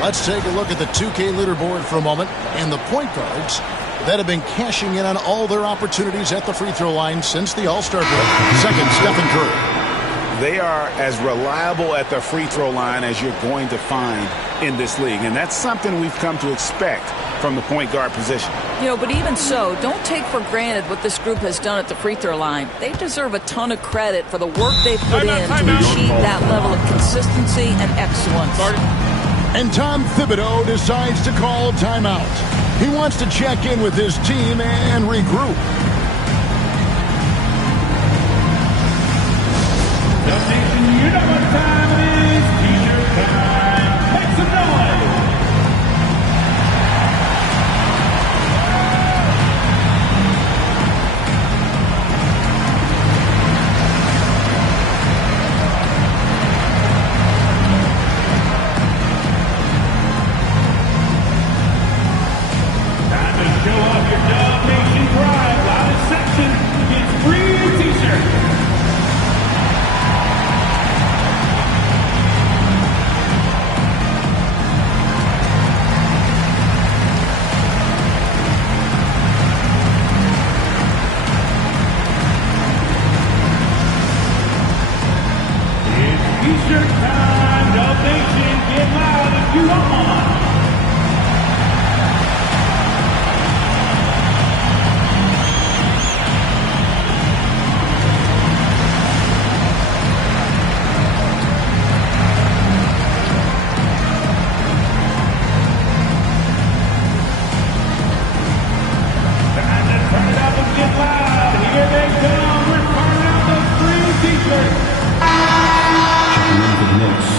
Let's take a look at the 2K leaderboard for a moment and the point guards that have been cashing in on all their opportunities at the free throw line since the All-Star break. Second, Stephen Curry. They are as reliable at the free throw line as you're going to find in this league, and that's something we've come to expect from the point guard position. You know, but even so, don't take for granted what this group has done at the free throw line. They deserve a ton of credit for the work they've put in to achieve that level of consistency and excellence. And Tom Thibodeau decides to call timeout. He wants to check in with his team and regroup. You know what time it is. T-shirt time. Make some noise. Time to show off your Dub Nation pride. Loudest section gets free T-shirts. T-shirt time, Dub Nation, get loud if you want one. Time to turn it up and get loud. Here they come. We're turning out the free T-shirts. Checking in for the Knicks,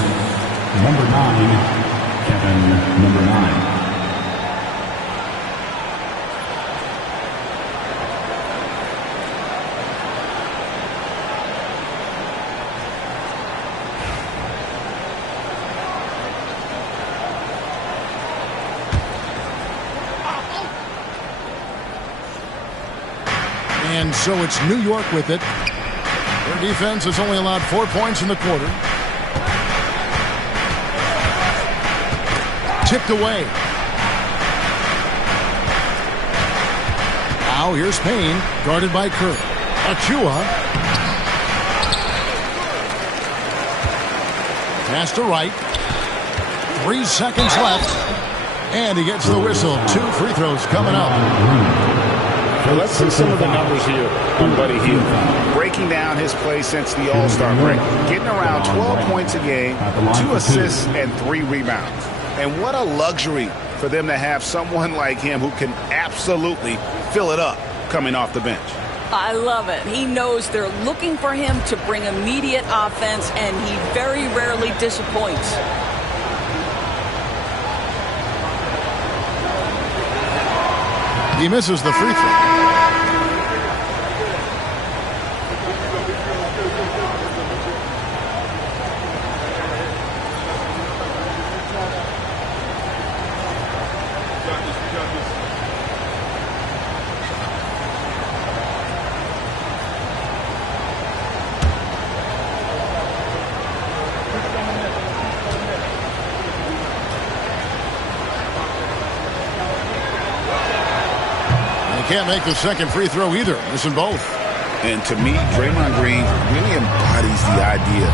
number 9, Kevin, number 9. And so it's New York with it. Their defense has only allowed 4 points in the quarter. Tipped away. Now here's Payne, guarded by Curry. Achua. Pass to right. 3 seconds left. And he gets the whistle. 2 free throws coming up. Well, let's see some of the numbers here on Buddy Hield. Breaking down his play since the All-Star break. Getting around 12 points a game, 2 assists, and 3 rebounds. And what a luxury for them to have someone like him who can absolutely fill it up coming off the bench. I love it. He knows they're looking for him to bring immediate offense, and he very rarely disappoints. He misses the free throw. Can't make the second free throw either. Missing both. And to me, Draymond Green really embodies the idea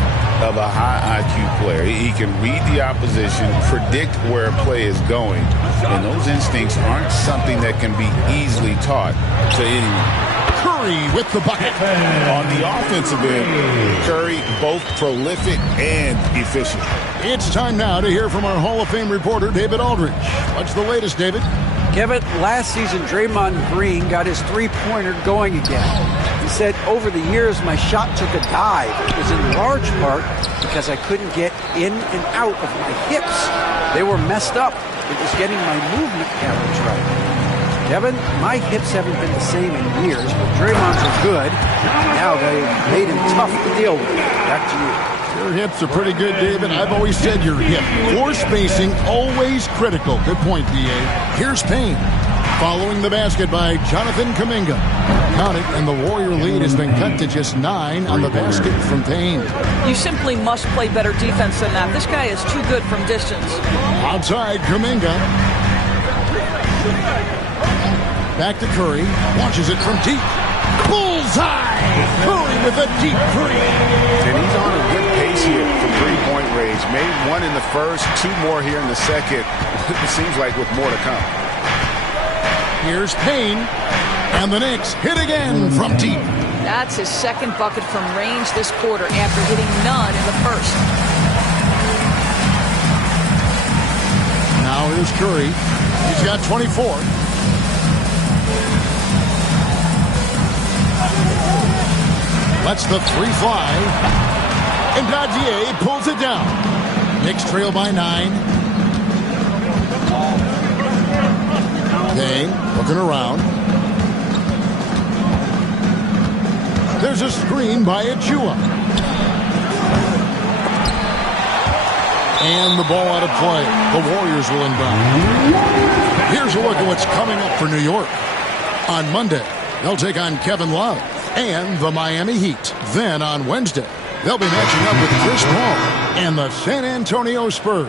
of a high IQ player. He can read the opposition, predict where a play is going, and those instincts aren't something that can be easily taught to anyone. Curry with the bucket. On the offensive end, Curry both prolific and efficient. It's time now to hear from our Hall of Fame reporter, David Aldridge. What's the latest, David? Kevin, last season, Draymond Green got his three-pointer going again. He said, over the years, my shot took a dive. It was in large part because I couldn't get in and out of my hips. They were messed up. It was getting my movement patterns right. Kevin, my hips haven't been the same in years, but Draymond's are good. Now they made him tough to deal with. Back to you. Your hips are pretty good, David. I've always said your hip. Floor spacing, always critical. Good point, B.A. Here's Payne. Following the basket by Jonathan Kuminga. Count it, and the Warrior lead has been cut to just 9 on the basket from Payne. You simply must play better defense than that. This guy is too good from distance. Outside, Kuminga. Back to Curry. Launches it from deep. Bullseye! Curry with a deep three. And he's on a good pace here from three-point range. Made one in the first, 2 more here in the second. It seems like with more to come. Here's Payne. And the Knicks hit again from deep. That's his second bucket from range this quarter after hitting none in the first. Now here's Curry. He's got 24. Lets the three fly. And Dadier pulls it down. Knicks trail by 9. Payne looking around. There's a screen by Achua. And the ball out of play. The Warriors will inbound. Here's a look at what's coming up for New York. On Monday, they'll take on Kevin Love and the Miami Heat. Then on Wednesday, they'll be matching up with Chris Paul and the San Antonio Spurs.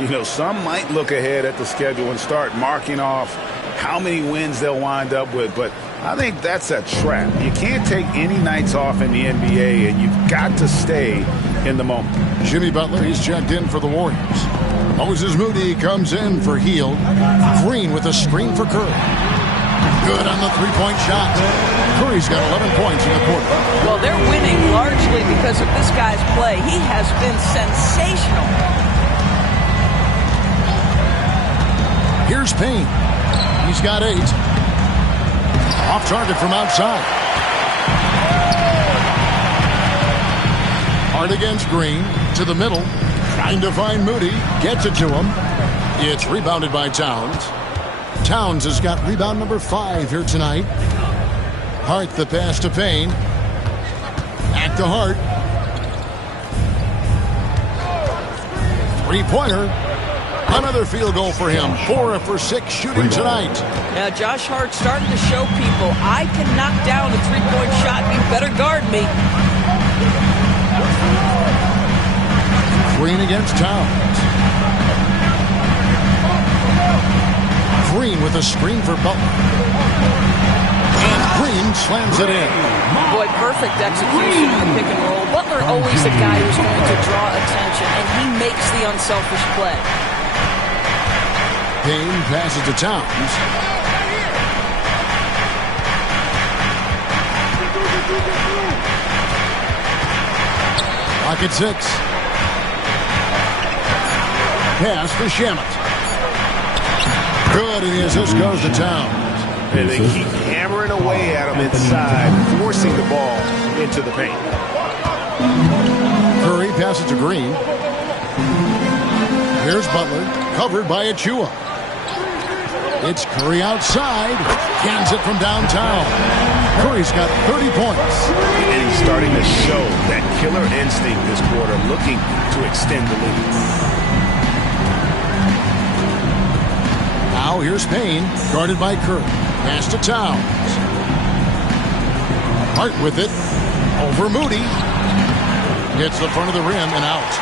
You know, some might look ahead at the schedule and start marking off how many wins they'll wind up with, but I think that's a trap. You can't take any nights off in the NBA, and you've got to stay in the moment. Jimmy Butler, he's checked in for the Warriors. Moses Moody comes in for Hield. Green with a screen for Curry. Good on the three-point shot. Curry's got 11 points in the quarter. Well, they're winning largely because of this guy's play. He has been sensational. Here's Payne. He's got 8. Off target from outside. Hard against Green. To the middle. Trying to find Moody. Gets it to him. It's rebounded by Towns. Towns has got rebound number 5 here tonight. Hart the pass to Payne. Back to Hart. Three-pointer. Another field goal for him. 4 for 6 shooting tonight. Now Josh Hart starting to show people, I can knock down a three-point shot. You better guard me. Green against Towns. Green with a screen for Butler. And Green slams it in. Boy, perfect execution in the pick and roll. Butler always the guy who's going to draw attention, and he makes the unselfish play. Payne passes to Towns. Pocket 6. Pass for Shamet. Good, and the assist goes to Towns. And they keep hammering away at him inside, forcing the ball into the paint. Curry passes to Green. Here's Butler, covered by Achua. It's Curry outside, cans it from downtown. Curry's got 30 points. And he's starting to show that killer instinct this quarter, looking to extend the lead. Now here's Payne, guarded by Curry. Pass to Towns. Hart with it. Over Moody. Hits the front of the rim and out.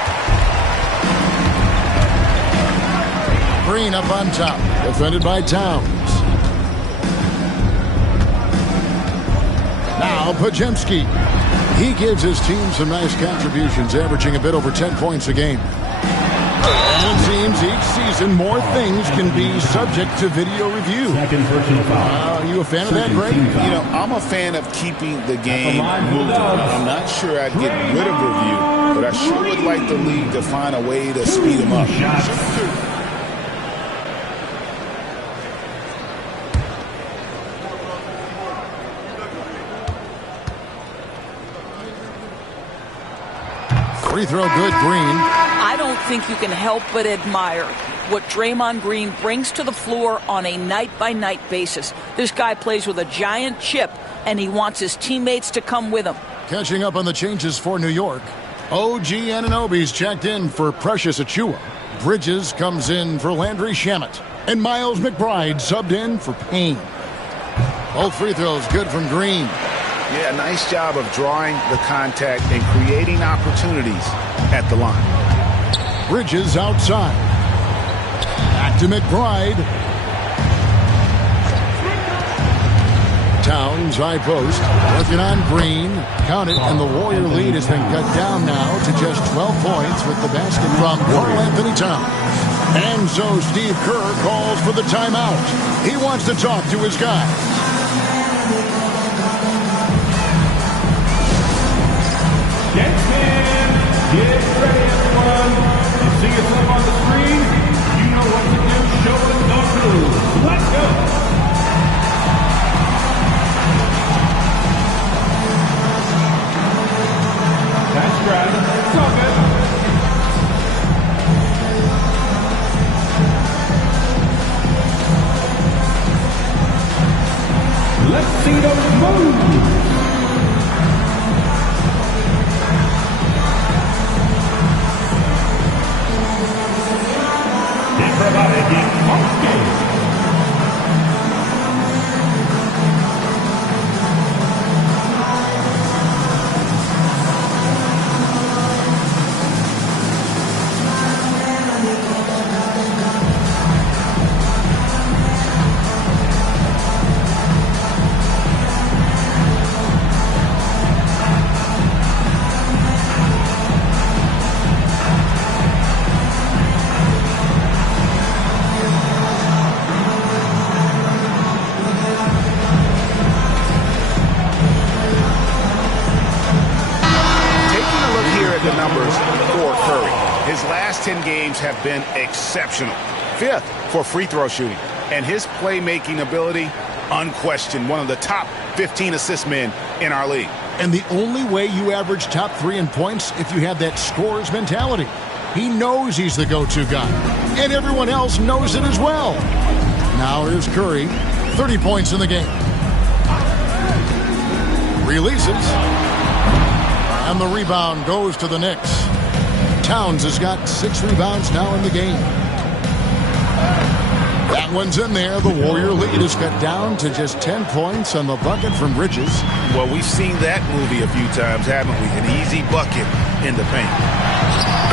Green up on top. Defended by Towns. Now Podziemski. He gives his team some nice contributions, averaging a bit over 10 points a game. And it seems each season more things can be subject to video review. Are you a fan of that, Greg? You know, I'm a fan of keeping the game moving. I'm not sure I'd get rid of review, but I sure would like the league to find a way to speed them up. Free throw good, Green. I don't think you can help but admire what Draymond Green brings to the floor on a night-by-night basis. This guy plays with a giant chip, and he wants his teammates to come with him. Catching up on the changes for New York. OG Anunoby's checked in for Precious Achua. Bridges comes in for Landry Shamet. And Miles McBride subbed in for Payne. Both free throws good from Green. Yeah, nice job of drawing the contact and creating opportunities at the line. Bridges outside. Back to McBride. Towns, high post. Working on Green. Count it, and the Warrior lead has been cut down now to just 12 points with the basket from Karl Anthony Towns. And so Steve Kerr calls for the timeout. He wants to talk to his guys. Get ready, everyone. You see yourself on the screen? You know what to do. Show us the rules. Let's go. That's right. It's all good. Let's see those moves. Everybody get funky. His last 10 games have been exceptional. 5th for free throw shooting. And his playmaking ability, unquestioned, one of the top 15 assist men in our league. And the only way you average top 3 in points if you have that scorer's mentality. He knows he's the go-to guy. And everyone else knows it as well. Now here's Curry. 30 points in the game. Releases. And the rebound goes to the Knicks. Towns has got 6 rebounds now in the game. That one's in there. The Warrior lead is cut down to just 10 points on the bucket from Bridges. Well, we've seen that movie a few times, haven't we? An easy bucket in the paint.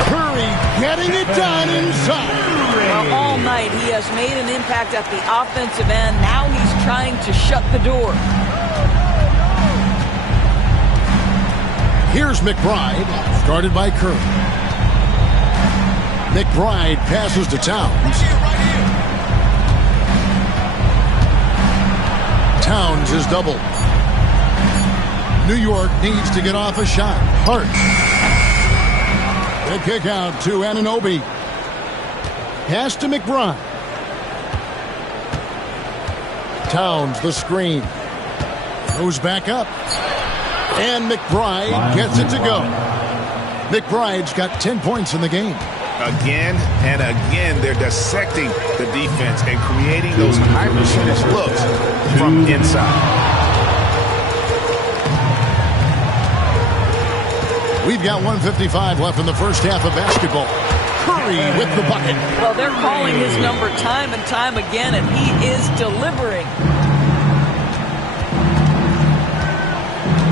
Curry getting it done inside. Well, all night he has made an impact at the offensive end. Now he's trying to shut the door. Here's McBride, guarded by Curry. McBride passes to Towns. Towns is doubled. New York needs to get off a shot. Hart. The kick out to Anunoby. Pass to McBride. Towns, the screen. Goes back up. And McBride gets it to go. McBride's got 10 points in the game. Again and again, they're dissecting the defense and creating those high percentage looks from inside. We've got 1:55 left in the first half of basketball. Curry with the bucket. Well, they're calling his number time and time again, and he is delivering.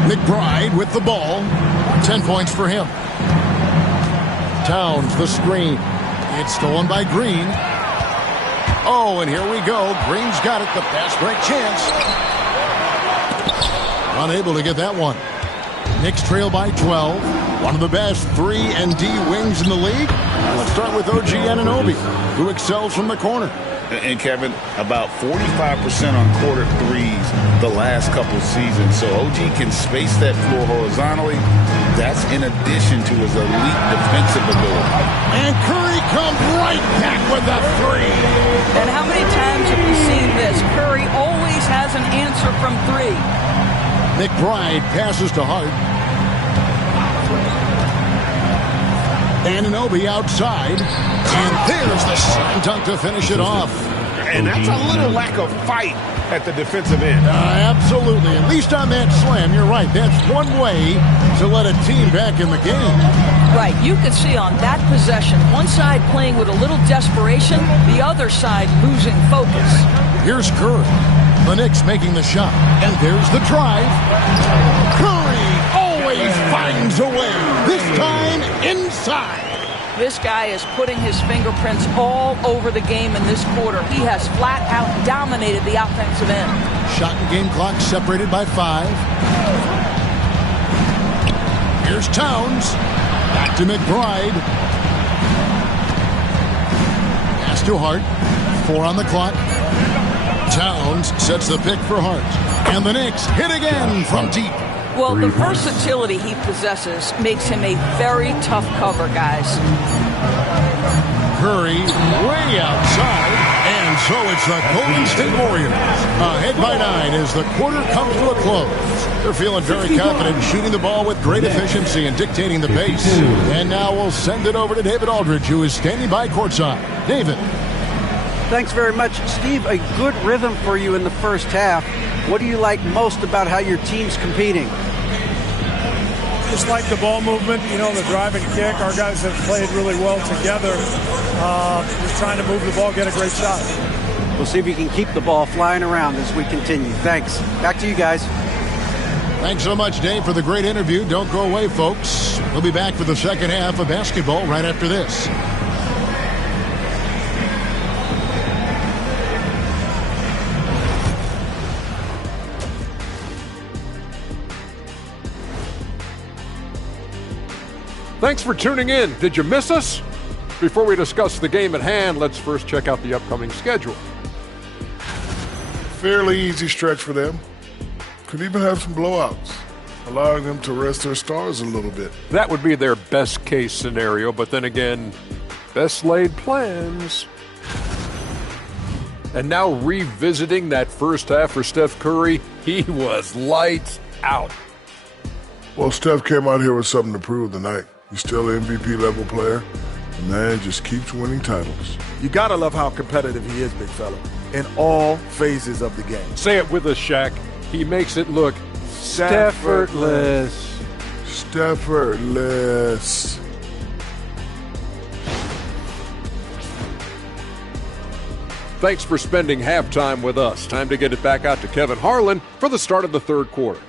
McBride with the ball. 10 points for him. Towns, the screen. It's stolen by Green. Oh, and here we go. Green's got it. The fast break chance. Unable to get that one. Knicks trail by 12. One of the best 3-and-D wings in the league. Let's start with OG Anunoby, who excels from the corner. And Kevin, about 45% on quarter threes the last couple seasons. So OG can space that floor horizontally. That's in addition to his elite defensive ability. And Curry comes right back with a three. And how many times have we seen this? Curry always has an answer from three. McBride passes to Hart. Anunoby outside. And there's the slam dunk to finish it off. And that's a little lack of fight at the defensive end. Absolutely. At least on that slam, you're right. That's one way to let a team back in the game. Right. You could see on that possession, one side playing with a little desperation, the other side losing focus. Here's Curry. The Knicks making the shot. And there's the drive. Curry always finds a way. This time inside. This guy is putting his fingerprints all over the game in this quarter. He has flat out dominated the offensive end. Shot and game clock separated by 5. Here's Towns. Back to McBride. Pass to Hart. 4 on the clock. Towns sets the pick for Hart. And the Knicks hit again from deep. Well, the versatility he possesses makes him a very tough cover, guys. Curry way outside, and so it's the Golden State Warriors ahead by 9 as the quarter comes to a close. They're feeling very confident, shooting the ball with great efficiency and dictating the pace. And now we'll send it over to David Aldridge, who is standing by courtside. David. Thanks very much, Steve. A good rhythm for you in the first half. What do you like most about how your team's competing? Just like the ball movement, you know, the drive and kick. Our guys have played really well together. Just trying to move the ball, get a great shot. We'll see if you can keep the ball flying around as we continue. Thanks. Back to you guys. Thanks so much, Dave, for the great interview. Don't go away, folks. We'll be back for the second half of basketball right after this. Thanks for tuning in. Did you miss us? Before we discuss the game at hand, let's first check out the upcoming schedule. Fairly easy stretch for them. Could even have some blowouts, allowing them to rest their stars a little bit. That would be their best case scenario, but then again, best laid plans. And now revisiting that first half for Steph Curry, he was lights out. Well, Steph came out here with something to prove tonight. He's still an MVP level player. The man just keeps winning titles. You gotta love how competitive he is, big fella, in all phases of the game. Say it with us, Shaq. He makes it look Steffortless. Steffortless. Thanks for spending halftime with us. Time to get it back out to Kevin Harlan for the start of the third quarter.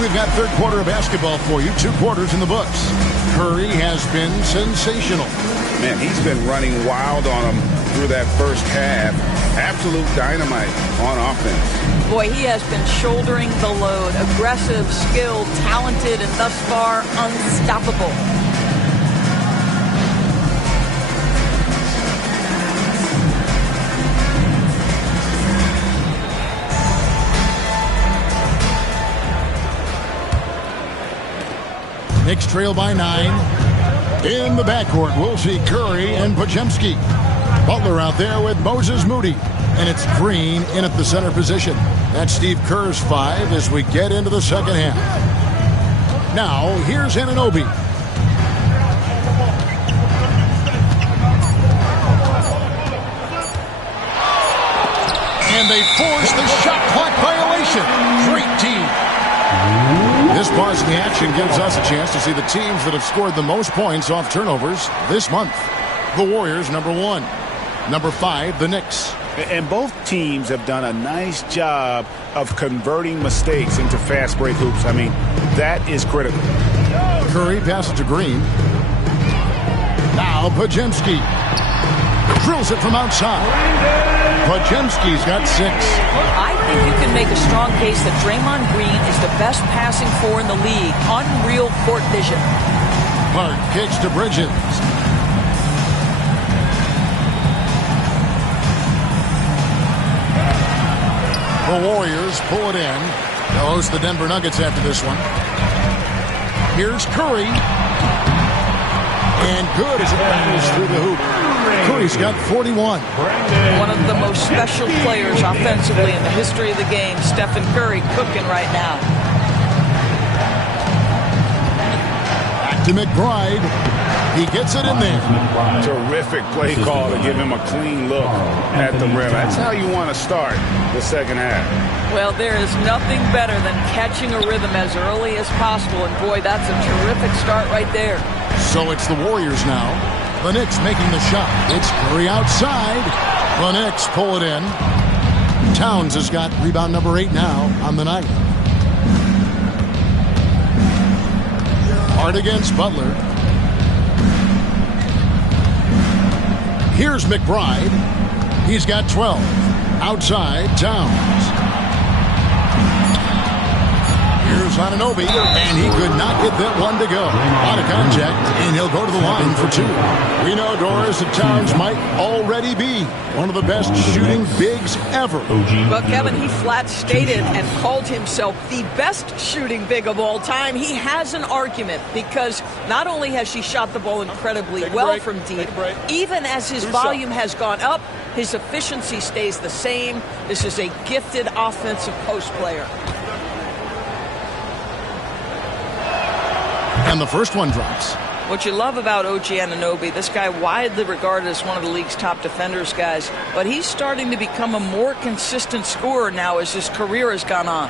We've got third quarter of basketball for you. 2 quarters in the books. Curry has been sensational. Man, he's been running wild on them through that first half. Absolute dynamite on offense. Boy, he has been shouldering the load. Aggressive, skilled, talented, and thus far unstoppable. Knicks trail by 9. In the backcourt, we'll see Curry and Podziemski. Butler out there with Moses Moody. And it's Green in at the center position. That's Steve Kerr's 5 as we get into the second half. Now, here's Anunoby. And they force the shot clock violation. Great team. This pause in the action gives us a chance to see the teams that have scored the most points off turnovers this month. The Warriors, number 1. Number 5, the Knicks. And both teams have done a nice job of converting mistakes into fast break hoops. I mean, that is critical. Curry passes to Green. Now Podziemski drills it from outside. Podziemski's got 6. I think you can make a strong case that Draymond Green is the best passing four in the league. Unreal court vision. Clark kicks to Bridges. The Warriors pull it in. They'll host the Denver Nuggets after this one. Here's Curry. And good as it rattles through the hoop. Curry's got 41. One of the most special players offensively in the history of the game. Stephen Curry cooking right now. Back to McBride. He gets it in there. Terrific play call to give him a clean look at the rim. That's how you want to start the second half. Well, there is nothing better than catching a rhythm as early as possible. And boy, that's a terrific start right there. So it's the Warriors now. The Knicks making the shot. It's Curry outside. The Knicks pull it in. Towns has got rebound number 8 now on the night. Hard against Butler. Here's McBride. He's got 12. Outside, Towns. Here's Anunoby, and he could not get that one to go. Out of contact, and he'll go to the line for 2. We know, Doris, that Towns might already be one of the best shooting bigs ever. Well, Kevin, he flat stated and called himself the best shooting big of all time. He has an argument because not only has he shot the ball incredibly well from deep, even as his volume has gone up, his efficiency stays the same. This is a gifted offensive post player. And the first one drops. What you love about OG Anunoby, this guy widely regarded as one of the league's top defenders, guys, but he's starting to become a more consistent scorer now as his career has gone on.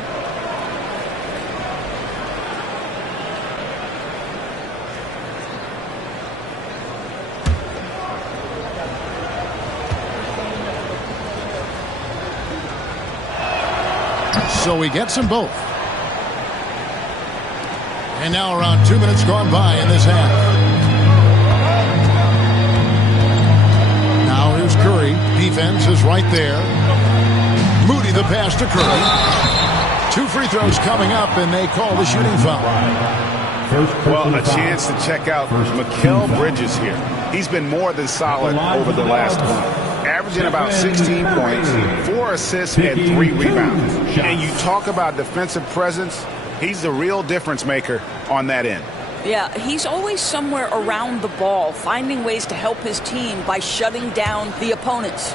So he gets them both. And now around 2 minutes gone by in this half. Now here's Curry. Defense is right there. Moody the pass to Curry. 2 free throws coming up, and they call the shooting foul. Well, a chance to check out Mikal Bridges here. He's been more than solid over the last month. Averaging about 16 points, 4 assists, and 3 rebounds. And you talk about defensive presence. He's the real difference maker on that end. Yeah, he's always somewhere around the ball, finding ways to help his team by shutting down the opponents.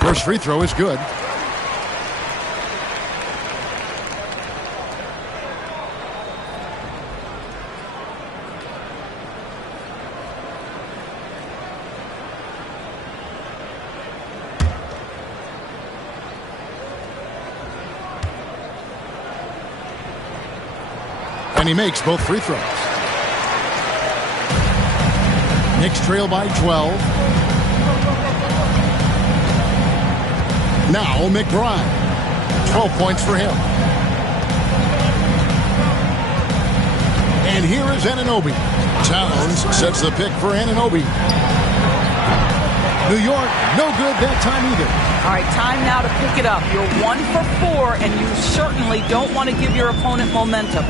First free throw is good. And he makes both free throws. Knicks trail by 12. Now McBride. 12 points for him. And here is Anunoby. Towns sets the pick for Anunoby. New York, no good that time either. All right, time now to pick it up. You're 1 for 4, and you certainly don't want to give your opponent momentum.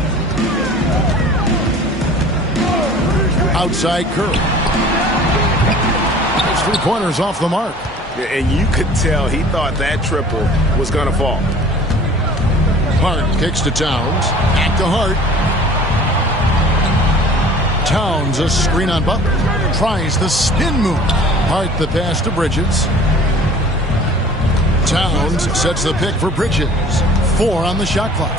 Outside Curry. It's 3 pointers off the mark. And you could tell he thought that triple was going to fall. Hart kicks to Towns. Back to Hart. Towns, a screen on Butler. Tries the spin move. Hart the pass to Bridges. Towns sets the pick for Bridges. 4 on the shot clock.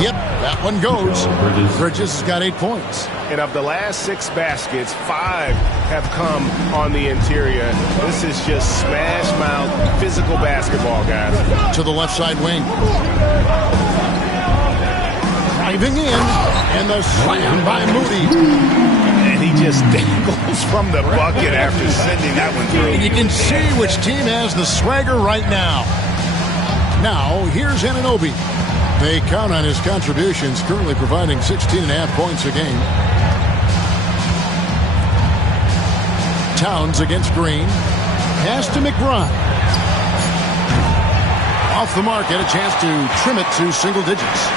Yep, that one goes. Bridges has got 8 points. And of the last 6 baskets, 5 have come on the interior. This is just smash mouth physical basketball, guys. To the left side wing. Driving in, and the slam by Moody. And he just dangles from the bucket after sending that one through. And you can see which team has the swagger right now. Now, here's Anunoby. They count on his contributions, currently providing 16.5 points a game. Towns against Green. Pass to McBride. Off the mark, had a chance to trim it to single digits.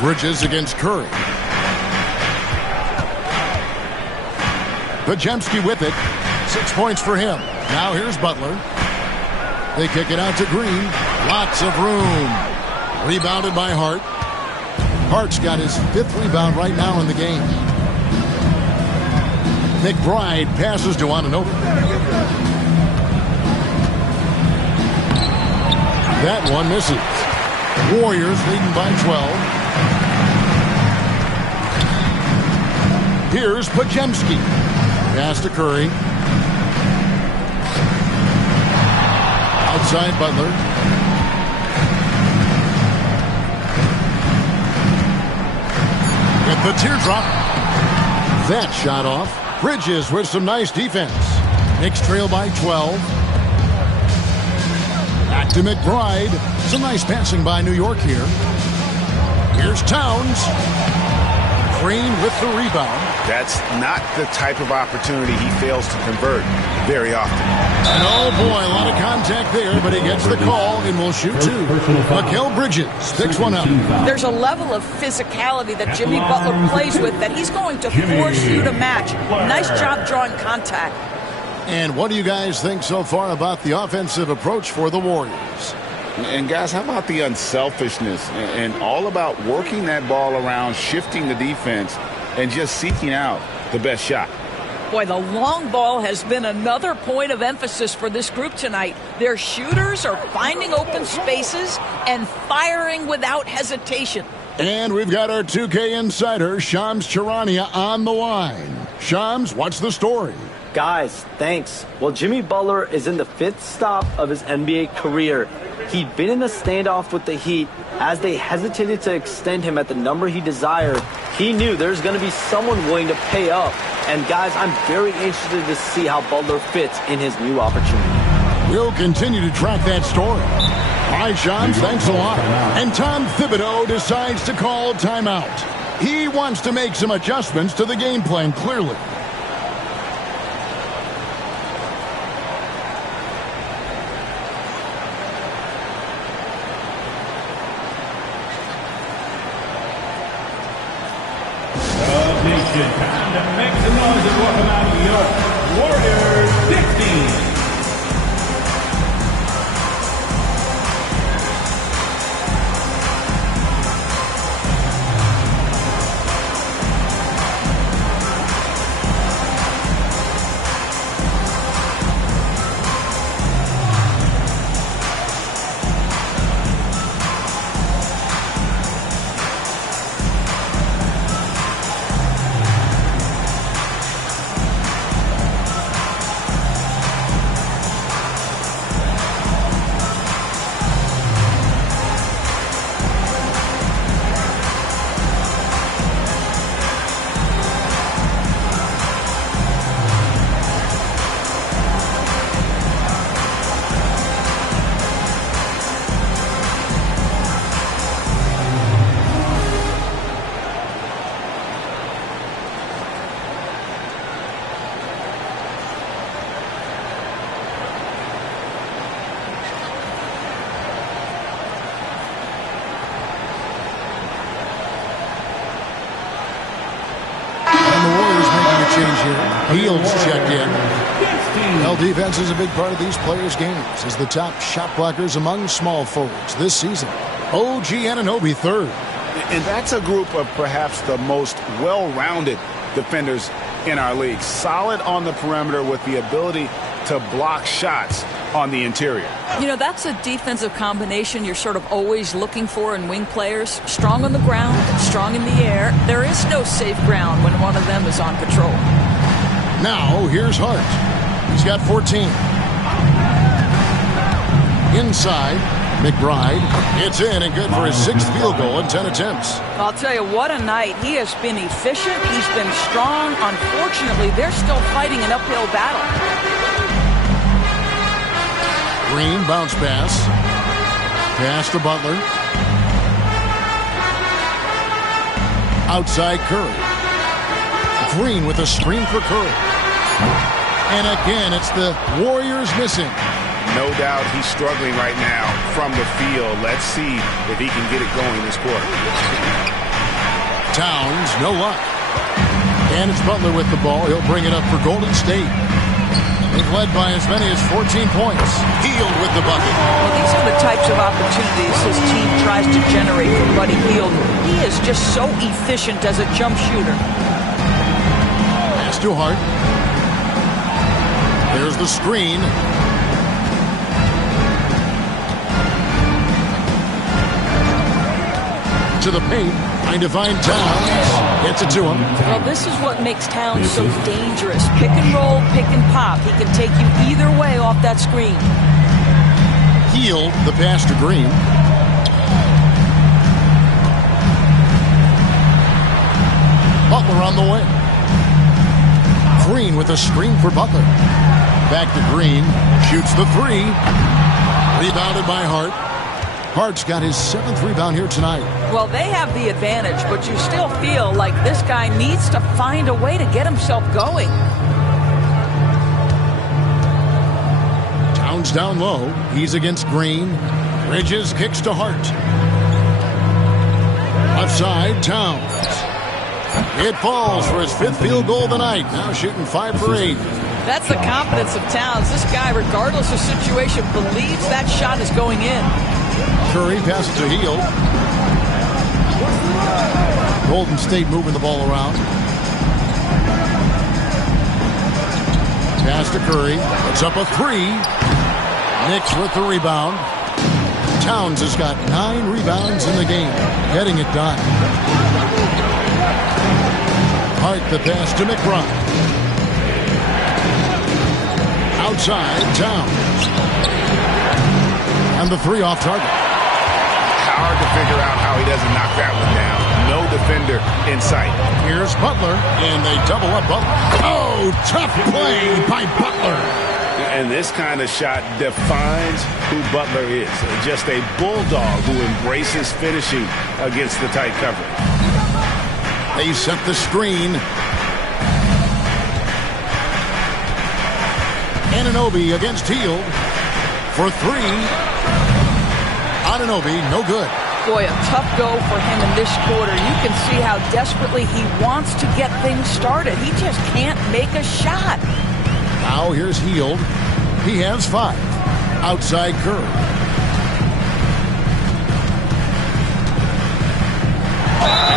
Bridges against Curry. Podziemski with it. 6 points for him. Now here's Butler. They kick it out to Green. Lots of room. Rebounded by Hart. Hart's got his 5th rebound right now in the game. McBride passes to Anunoby. That one misses. Warriors leading by 12. Here's Podziemski. Pass to Curry. Outside Butler. With the teardrop. That shot off. Bridges with some nice defense. Knicks trail by 12. Back to McBride. Some nice passing by New York here. Here's Towns. Green with the rebound. That's not the type of opportunity he fails to convert very often. And oh boy, a lot of contact there, but he gets the call and will shoot 2. Mikal Bridges picks one up. There's a level of physicality that Jimmy Butler plays with that he's going to force you to match. Nice job drawing contact. And what do you guys think so far about the offensive approach for the Warriors? And guys, how about the unselfishness and all about working that ball around, shifting the defense, and just seeking out the best shot? Boy, the long ball has been another point of emphasis for this group tonight. Their shooters are finding open spaces and firing without hesitation. And we've got our 2K insider, Shams Charania, on the line. Shams, what's the story? Guys, thanks. Well, Jimmy Butler is in the 5th stop of his NBA career. He'd been in a standoff with the Heat. As they hesitated to extend him at the number he desired, he knew there's going to be someone willing to pay up. And guys, I'm very interested to see how Butler fits in his new opportunity. We'll continue to track that story. All right, Shams, thanks a lot. And Tom Thibodeau decides to call timeout. He wants to make some adjustments to the game plan, clearly. Time to make some noise and welcome out your Warriors 16. Fields checked in. Well, defense is a big part of these players' games as the top shot blockers among small forwards this season. OG Anunoby third. And that's a group of perhaps the most well-rounded defenders in our league. Solid on the perimeter with the ability to block shots on the interior. You know, that's a defensive combination you're sort of always looking for in wing players. Strong on the ground, strong in the air. There is no safe ground when one of them is on patrol. Now, here's Hart. He's got 14. Inside, McBride. It's in and good for his 6th field goal in 10 attempts. I'll tell you, what a night. He has been efficient. He's been strong. Unfortunately, they're still fighting an uphill battle. Green bounce pass. Pass to Butler. Outside Curry. Green with a screen for Curry. And again, it's the Warriors missing. No doubt he's struggling right now from the field. Let's see if he can get it going this quarter. Towns, no luck. And it's Butler with the ball. He'll bring it up for Golden State. They've led by as many as 14 points. Hield with the bucket. Well, these are the types of opportunities his team tries to generate for Buddy Hield. He is just so efficient as a jump shooter. Pass to Hart. There's the screen. To the paint, trying to find Towns. Gets it to him. Well, this is what makes Towns so dangerous. Pick and roll, pick and pop. He can take you either way off that screen. Hield the pass to Green. Butler on the way. Green with a screen for Butler. Back to Green. Shoots the 3. Rebounded by Hart. Hart's got his 7th rebound here tonight. Well, they have the advantage, but you still feel like this guy needs to find a way to get himself going. Towns down low. He's against Green. Bridges kicks to Hart. Left side, Towns. It falls for his 5th field goal of the night. Now shooting 5 for 8. That's the confidence of Towns. This guy, regardless of situation, believes that shot is going in. Curry passes to Hield. Golden State moving the ball around. Pass to Curry. It's up a 3. Knicks with the rebound. Towns has got 9 rebounds in the game. Getting it done. Hart the pass to McBride. Outside, Towns. And the 3 off target. Hard to figure out how he doesn't knock that one down. No defender in sight. Here's Butler, and they double up Butler. Oh, tough play by Butler. And this kind of shot defines who Butler is. Just a bulldog who embraces finishing against the tight cover. They set the screen. Anunoby against Hield for 3. Anunoby, no good. Boy, a tough go for him in this quarter. You can see how desperately he wants to get things started. He just can't make a shot. Now here's Hield. He has 5. Outside Curry.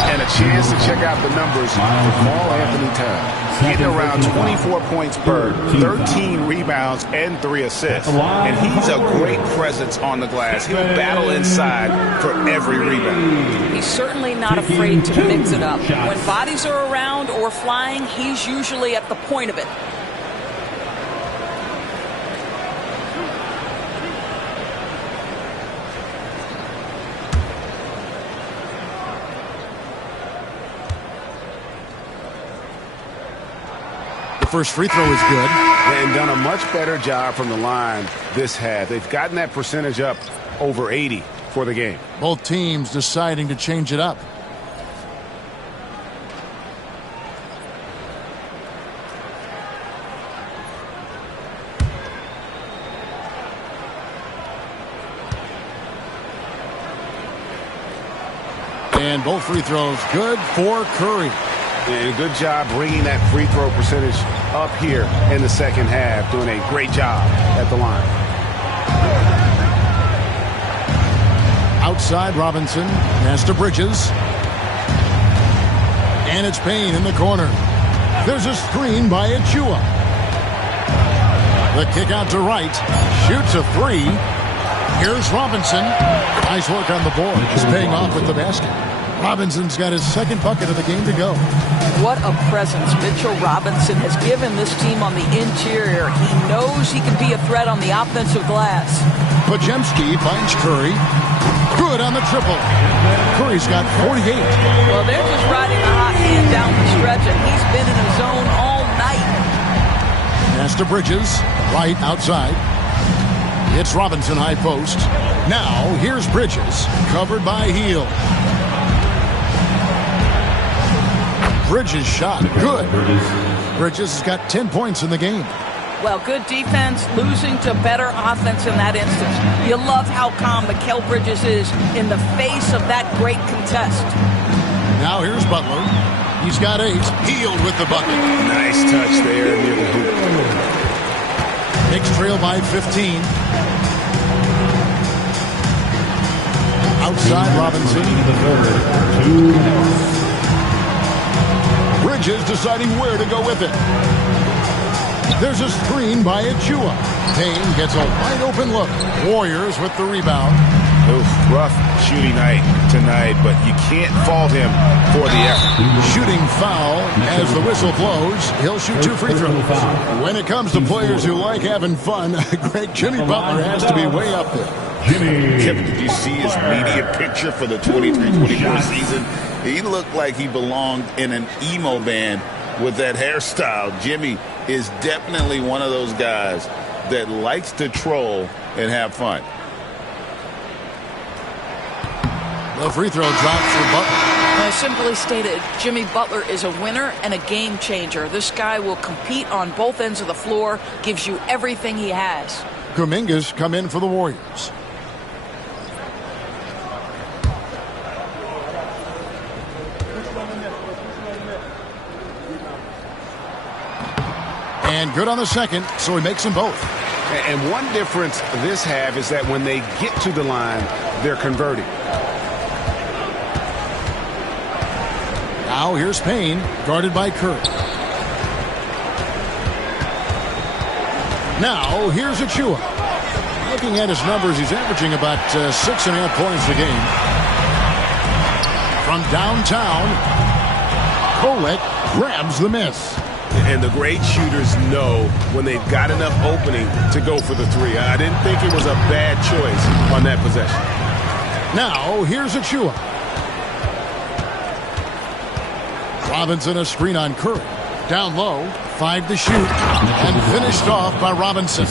And a chance to check out the numbers for Carl Anthony Towns. Getting around 24 points per, 13 rebounds, and 3 assists. And he's a great presence on the glass. He'll battle inside for every rebound. He's certainly not afraid to mix it up. When bodies are around or flying, he's usually at the point of it. First free throw is good. And done a much better job from the line this half. They've gotten that percentage up over 80 for the game. Both teams deciding to change it up. And both free throws good for Curry. And good job bringing that free throw percentage up here in the second half. Doing a great job at the line. Outside, Robinson. Pass to Bridges. And it's Payne in the corner. There's a screen by Achua. The kick out to right. Shoots a three. Here's Robinson. Nice work on the board. He's paying off with the basket. Robinson's got his second bucket of the game to go. What a presence Mitchell Robinson has given this team on the interior. He knows he can be a threat on the offensive glass. Podziemski finds Curry. Good on the triple. Curry's got 48. Well, they're just riding a hot hand down the stretch, and he's been in his zone all night. Pass to Bridges. Right outside. It's Robinson high post. Now, here's Bridges. Covered by Heel. Bridges shot. Good. Bridges has got 10 points in the game. Well, good defense, losing to better offense in that instance. You love how calm Mikal Bridges is in the face of that great contest. Now here's Butler. He's got 8. Healed with the bucket. Nice touch there near the hoop. Knicks trail by 15. Outside Robinson. Bridges deciding where to go with it. There's a screen by Achua. Payne gets a wide open look. Warriors with the rebound. Oof, rough shooting night tonight, but you can't fault him for the effort. Shooting foul as the whistle blows. He'll shoot 2 free throws. When it comes to players who like having fun, great Jimmy Butler has to be way up there. Kevin, did you see his media picture for the 23-24 season? He looked like he belonged in an emo band with that hairstyle. Jimmy is definitely one of those guys that likes to troll and have fun. The free throw drops for Butler. Simply stated, Jimmy Butler is a winner and a game changer. This guy will compete on both ends of the floor, gives you everything he has. Kuminga's come in for the Warriors. And good on the second, so he makes them both. And one difference this half is that when they get to the line, they're converting. Now here's Payne, guarded by Curry. Now here's Achua. Looking at his numbers, he's averaging about 6.5 points a game. From downtown, Kolek grabs the miss. And the great shooters know when they've got enough opening to go for the three. I didn't think it was a bad choice on that possession. Now, here's Achua. Robinson a screen on Curry. Down low, 5 to shoot, and finished off by Robinson.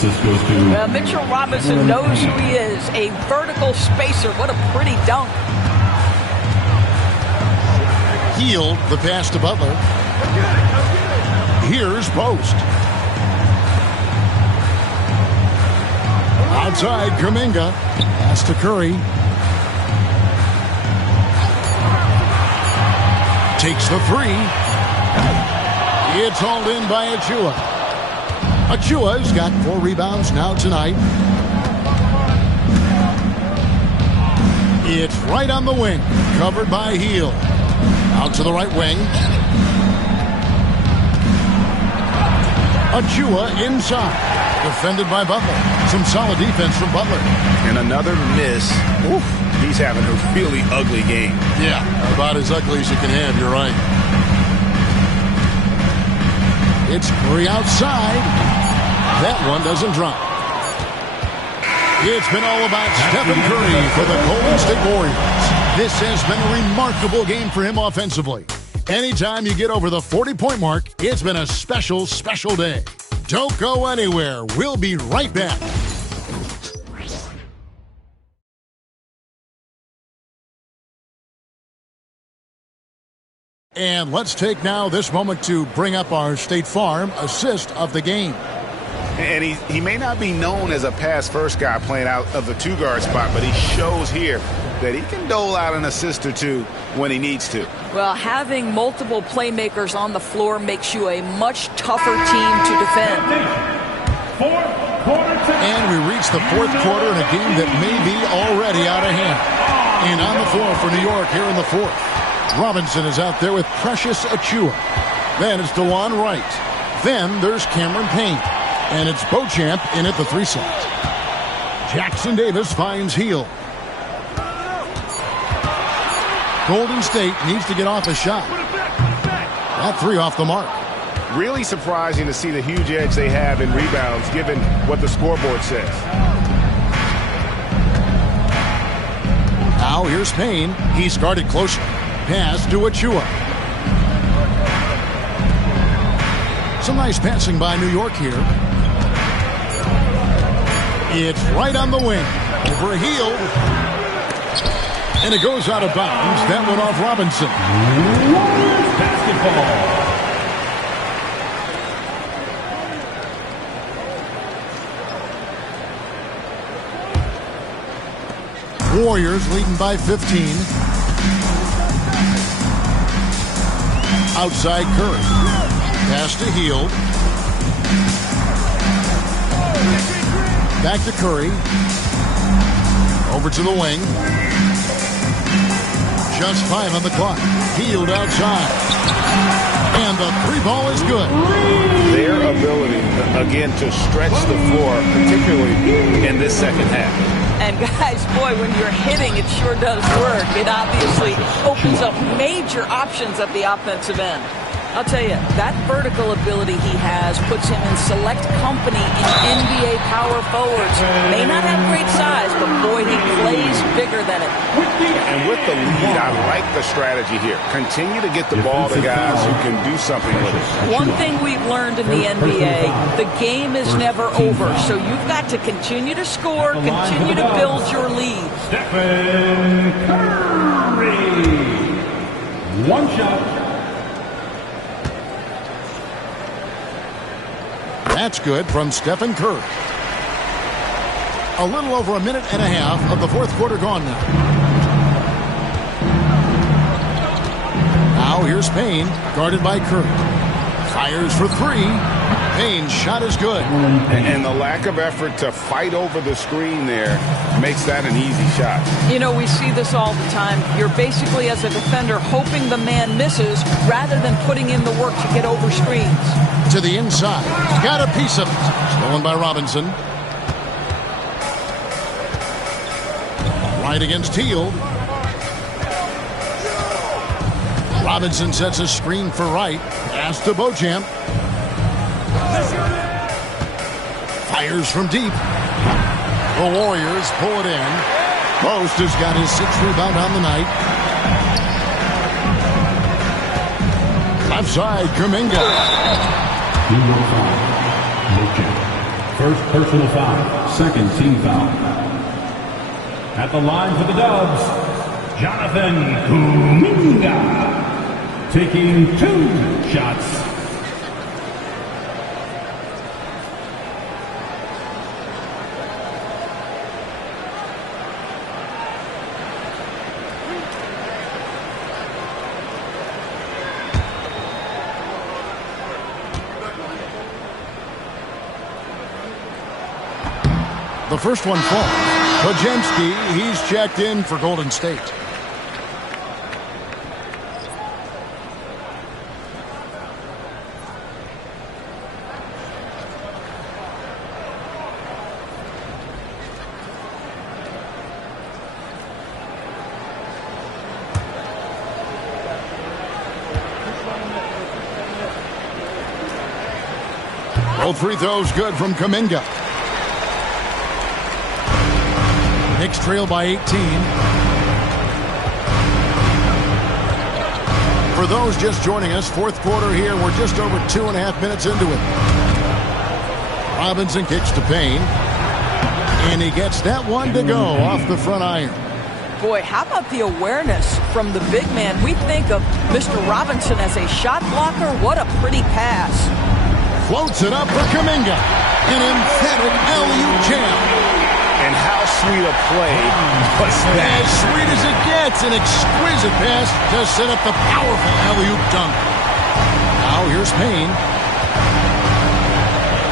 Well, Mitchell Robinson knows who he is, a vertical spacer. What a pretty dunk. Healed the pass to Butler. Here's Post. Outside, Kuminga. Pass to Curry. Takes the 3. It's hauled in by Achua. Achua's got 4 rebounds now tonight. It's right on the wing. Covered by Heel. Out to the right wing. Achua inside. Defended by Butler. Some solid defense from Butler. And another miss. Oof. He's having a really ugly game. Yeah, about as ugly as you can have, you're right. It's Curry outside. That one doesn't drop. It's been all about Stephen Curry for the Golden State Warriors. This has been a remarkable game for him offensively. Anytime you get over the 40-point mark, it's been a special, special day. Don't go anywhere. We'll be right back. And let's take now this moment to bring up our State Farm assist of the game. And he may not be known as a pass-first guy playing out of the two-guard spot, but he shows here that he can dole out an assist or two when he needs to. Well, having multiple playmakers on the floor makes you a much tougher team to defend. And we reach the fourth quarter in a game that may be already out of hand. And on the floor for New York here in the fourth. Robinson is out there with Precious Achiuwa. Then it's DeJuan Wright. Then there's Cameron Payne. And it's Beauchamp in at the 3 slot. Jackson Davis finds Hield. Golden State needs to get off a shot. That 3 off the mark. Really surprising to see the huge edge they have in rebounds given what the scoreboard says. Now here's Payne. He's guarded closely. Pass to Achiuwa. Some nice passing by New York here. It's right on the wing. Over a Hield. And it goes out of bounds. That one off Robinson. Basketball. Warriors leading by 15. Outside Curry. Pass to Hield. Back to Curry. Over to the wing. Just 5 on the clock. Hield outside. And the 3 ball is good. Their ability, again, to stretch the floor, particularly in this second half. And guys, boy, when you're hitting, it sure does work. It obviously opens up major options at the offensive end. I'll tell you, that vertical ability he has puts him in select company in NBA power forwards. May not have great size, but boy, he plays bigger than it. And with the lead, I like the strategy here. Continue to get the ball to guys who can do something with it. One thing we've learned in the NBA, the game is never over. So you've got to continue to score, continue to build your lead. Stephen Curry. One shot. That's good from Stephen Curry. A little over a minute and a half of the fourth quarter gone now. Now here's Payne, guarded by Curry. Fires for 3. Payne's shot is good. And the lack of effort to fight over the screen there makes that an easy shot. You know, we see this all the time. You're basically, as a defender, hoping the man misses rather than putting in the work to get over screens. To the inside. Got a piece of it. Stolen by Robinson. Right against Hield. Robinson sets a screen for Wright. Pass to Beauchamp. Fires from deep. The Warriors pull it in. Post has got his 6th rebound on the night. Left side, Kuminga. First personal foul. Second team foul. At the line for the Dubs, Jonathan Kuminga. Taking 2 shots. The first one falls. Podziemski, he's checked in for Golden State. Both free throws good from Kuminga. Knicks trail by 18. For those just joining us, fourth quarter here. We're just over 2.5 minutes into it. Robinson kicks to Payne. And he gets that one to go off the front iron. Boy, how about the awareness from the big man? We think of Mr. Robinson as a shot blocker. What a pretty pass. Floats it up for Kuminga. An emphatic alley-oop jam. And how sweet a play was that? As sweet as it gets, an exquisite pass to set up the powerful alley-oop dunk. Now here's Payne.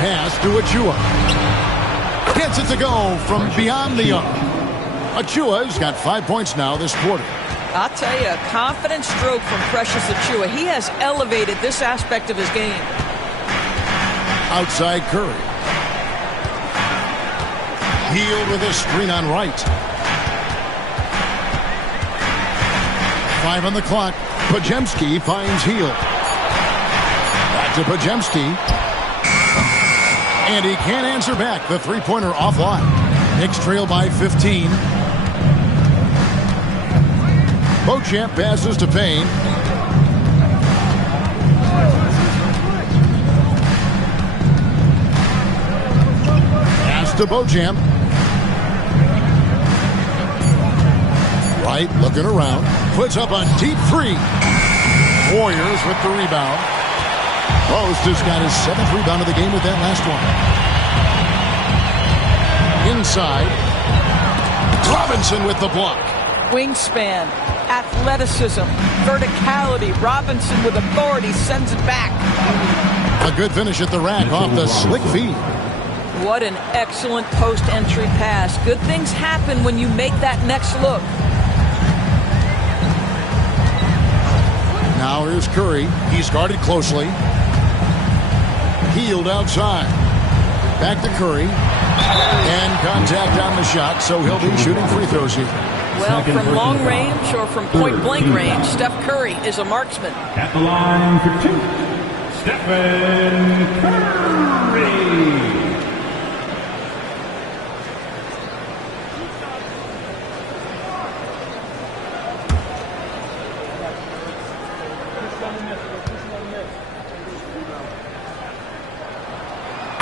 Pass to Achua. Gets it to go from beyond the arc. Achua's got 5 points now this quarter. I'll tell you, a confident stroke from Precious Achiuwa. He has elevated this aspect of his game. Outside Curry. Hield with a screen on right. 5 on the clock. Podziemski finds Hield. Back to Podziemski. And he can't answer back. The three-pointer offline. Knicks trail by 15. Beauchamp passes to Payne. Pass to Beauchamp. Right, looking around. Puts up a deep three. Warriors with the rebound. Post has got his 7th rebound of the game with that last one. Inside. Robinson with the block. Wingspan, athleticism, verticality. Robinson with authority sends it back. A good finish at the rack off the slick feed. What an excellent post-entry pass. Good things happen when you make that next look. Now here's Curry. He's guarded closely. Hield outside. Back to Curry. And contact on the shot, so he'll be shooting free throws here. Well, from long range or from point-blank range, Steph Curry is a marksman. At the line for 2, Stephen Curry.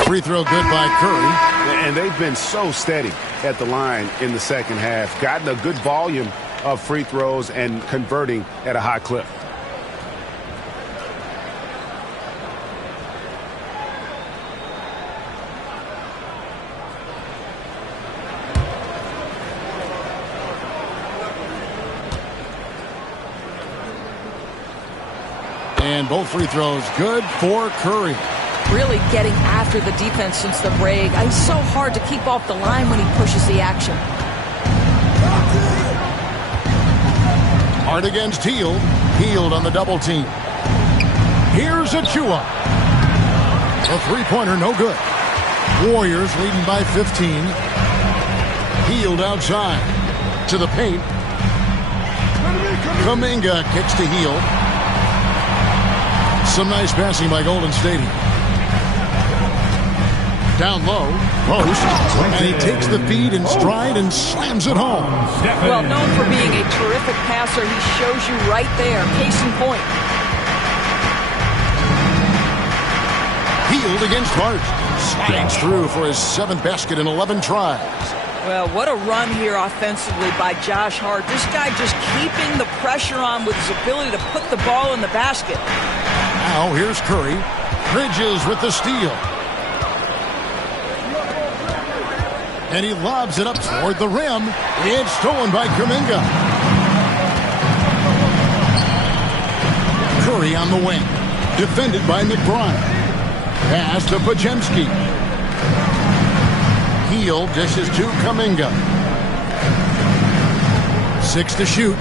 Free throw good by Curry. And they've been so steady at the line in the second half. Gotten a good volume of free throws and converting at a high clip. And both free throws good for Curry. Really getting after the defense since the break. He's so hard to keep off the line when he pushes the action. Hard against Hield. Hield on the double team. Here's Achua. A three-pointer, no good. Warriors leading by 15. Hield outside. To the paint. Kuminga kicks to Hield. Some nice passing by Golden State. Down low, post, and he takes the feed in stride and slams it home. Well, known for being a terrific passer, he shows you right there. Case in point. Hield against Hart. Slides through for his 7th basket in 11 tries. Well, what a run here offensively by Josh Hart. This guy just keeping the pressure on with his ability to put the ball in the basket. Now here's Curry. Bridges with the steal. And he lobs it up toward the rim. It's stolen by Kuminga. Curry on the wing. Defended by McBride. Pass to Podziemski. Hield dishes to Kuminga. 6 to shoot.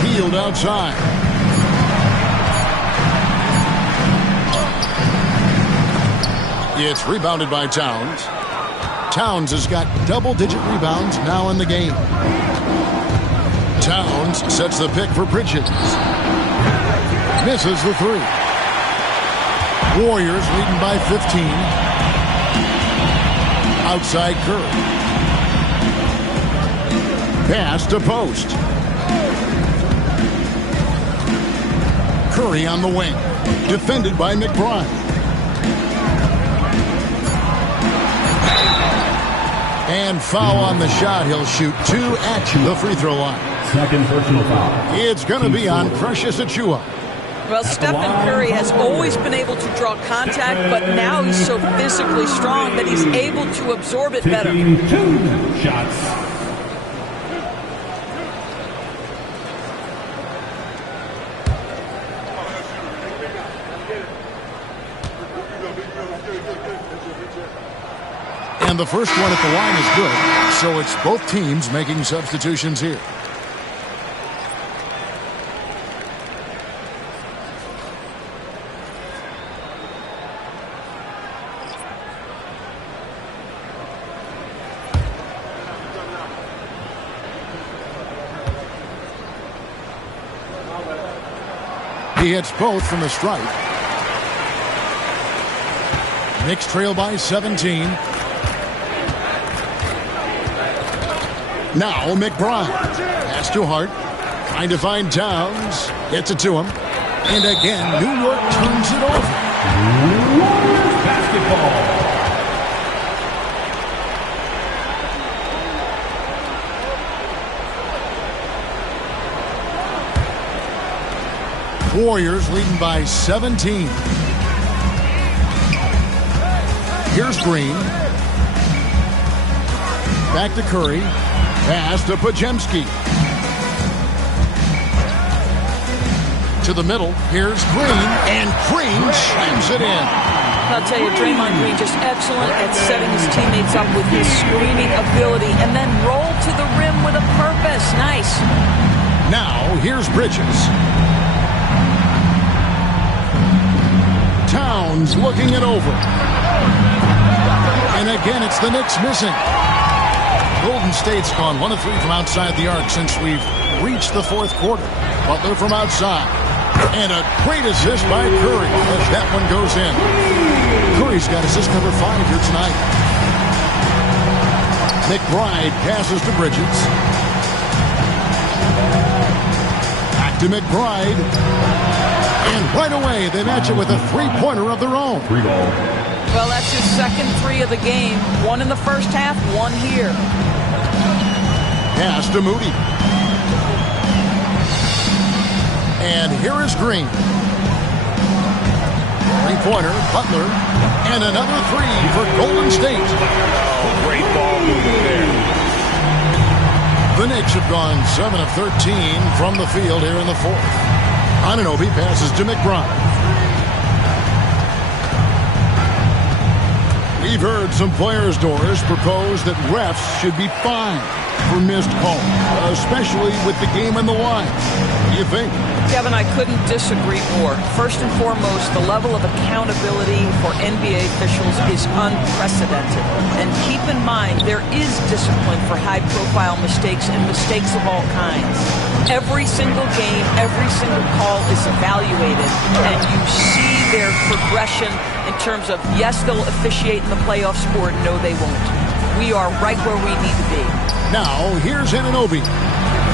Hield outside. It's rebounded by Towns. Towns has got double-digit rebounds now in the game. Towns sets the pick for Bridges. Misses the three. Warriors leading by 15. Outside Curry. Pass to Post. Curry on the wing. Defended by McBride. And foul on the shot. He'll shoot 2 at the free throw line. Second personal foul. It's going to be on Precious Achiuwa. Well, Stephen Curry has always been able to draw contact, but now he's so physically strong that he's able to absorb it better. Taking 2 shots. And the first one at the line is good, so it's both teams making substitutions here. He hits both from the stripe. Knicks trail by 17. Now McBride. Pass to Hart. Trying to find Towns. Gets it to him. And again, New York turns it over. Warriors basketball. Warriors leading by 17. Here's Green. Back to Curry. Pass to Pajemski. To the middle. Here's Green. And Green slams it in. I'll tell you, Draymond Green just excellent at setting his teammates up with his screening ability and then roll to the rim with a purpose. Nice. Now, here's Bridges. Towns looking it over. And again, it's the Knicks missing. Golden State's gone 1 of 3 from outside the arc since we've reached the fourth quarter. Butler from outside. And a great assist by Curry as that one goes in. Curry's got assist number 5 here tonight. McBride passes to Bridges. Back to McBride. And right away, they match it with a three-pointer of their own. Well, that's his second 3 of the game. 1 in the first half, 1 here. Pass to Moody. And here is Green. Three-pointer, Butler. And another 3 for Golden State. Oh, great ball movement there. The Knicks have gone 7 of 13 from the field here in the fourth. Anunoby passes to McBride. We've heard some players, Doris, propose that refs should be fined for missed calls, especially with the game on the line. What do you think? Kevin, I couldn't disagree more. First and foremost, the level of accountability for NBA officials is unprecedented. And keep in mind, there is discipline for high-profile mistakes and mistakes of all kinds. Every single game, every single call is evaluated, and you see their progression in terms of, yes, they'll officiate in the playoff sport, no, they won't. We are right where we need to be. Now, here's Anunoby,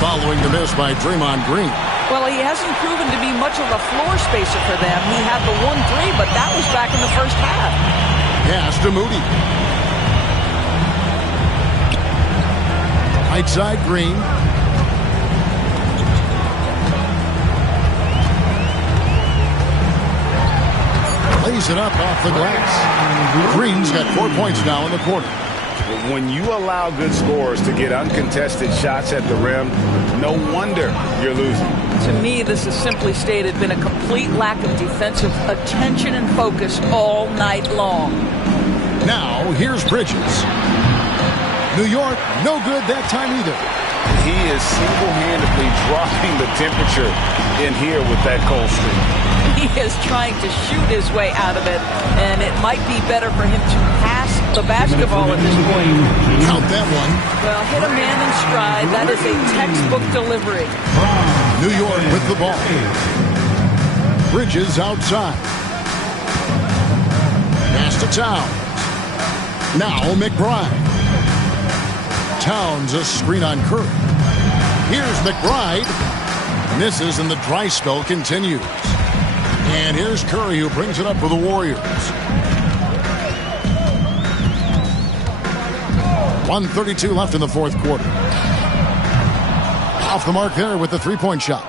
following the miss by Draymond Green. Well, he hasn't proven to be much of a floor spacer for them. He had the 1-3, but that was back in the first half. Pass to Moody. Right side, Green. Lays it up off the glass. Green's got 4 points now in the quarter. When you allow good scorers to get uncontested shots at the rim, no wonder you're losing. To me, this is simply stated been a complete lack of defensive attention and focus all night long. Now, here's Bridges. New York, no good that time either. He is single-handedly dropping the temperature in here with that cold streak. He is trying to shoot his way out of it, and it might be better for him to pass the basketball at this point. Count that one. Well, hit a man in stride. That is a textbook delivery. New York with the ball. Bridges outside. Pass to Towns. Now McBride. Towns a screen on Curry. Here's McBride. Misses and the dry spell continues. And here's Curry who brings it up for the Warriors. 1:32 left in the fourth quarter. Off the mark there with the three-point shot.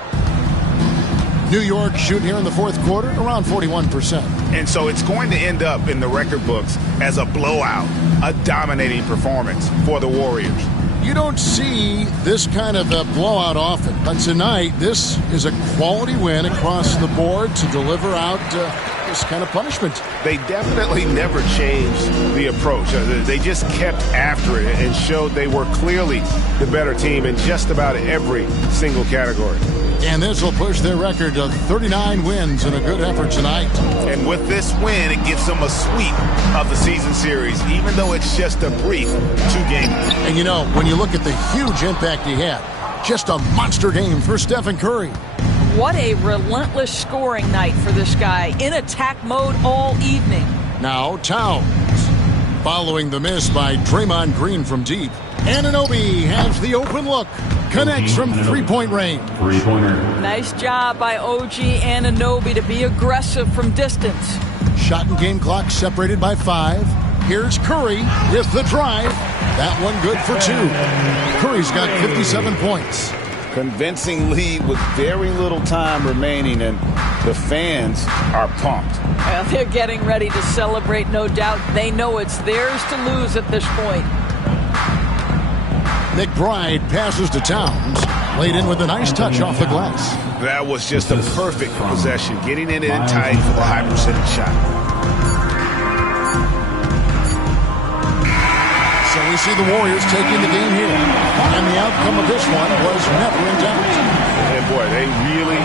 New York shooting here in the fourth quarter around 41%. And so it's going to end up in the record books as a blowout, a dominating performance for the Warriors. You don't see this kind of a blowout often, but tonight this is a quality win across the board to deliver out this kind of punishment. They definitely never changed the approach. They just kept after it and showed they were clearly the better team in just about every single category. And this will push their record to 39 wins in a good effort tonight. And with this win, it gives them a sweep of the season series, even though it's just a brief 2-game. And you know, when you look at the huge impact he had, just a monster game for Stephen Curry. What a relentless scoring night for this guy, in attack mode all evening. Now Towns, following the miss by Draymond Green from deep. Anunoby has the open look, connects from three-point range. Three-pointer. Nice job by OG Anunoby to be aggressive from distance. Shot and game clock separated by 5. Here's Curry with the drive. That one good for 2. Curry's got 57 points. Convincing lead with very little time remaining, and the fans are pumped. Well, they're getting ready to celebrate, no doubt. They know it's theirs to lose at this point. McBride passes to Towns. Laid in with a nice touch off the glass. That was just a perfect possession, getting it in tight for the high percentage shot. So we see the Warriors taking the game here. And the outcome of this one was never in doubt. And boy, they really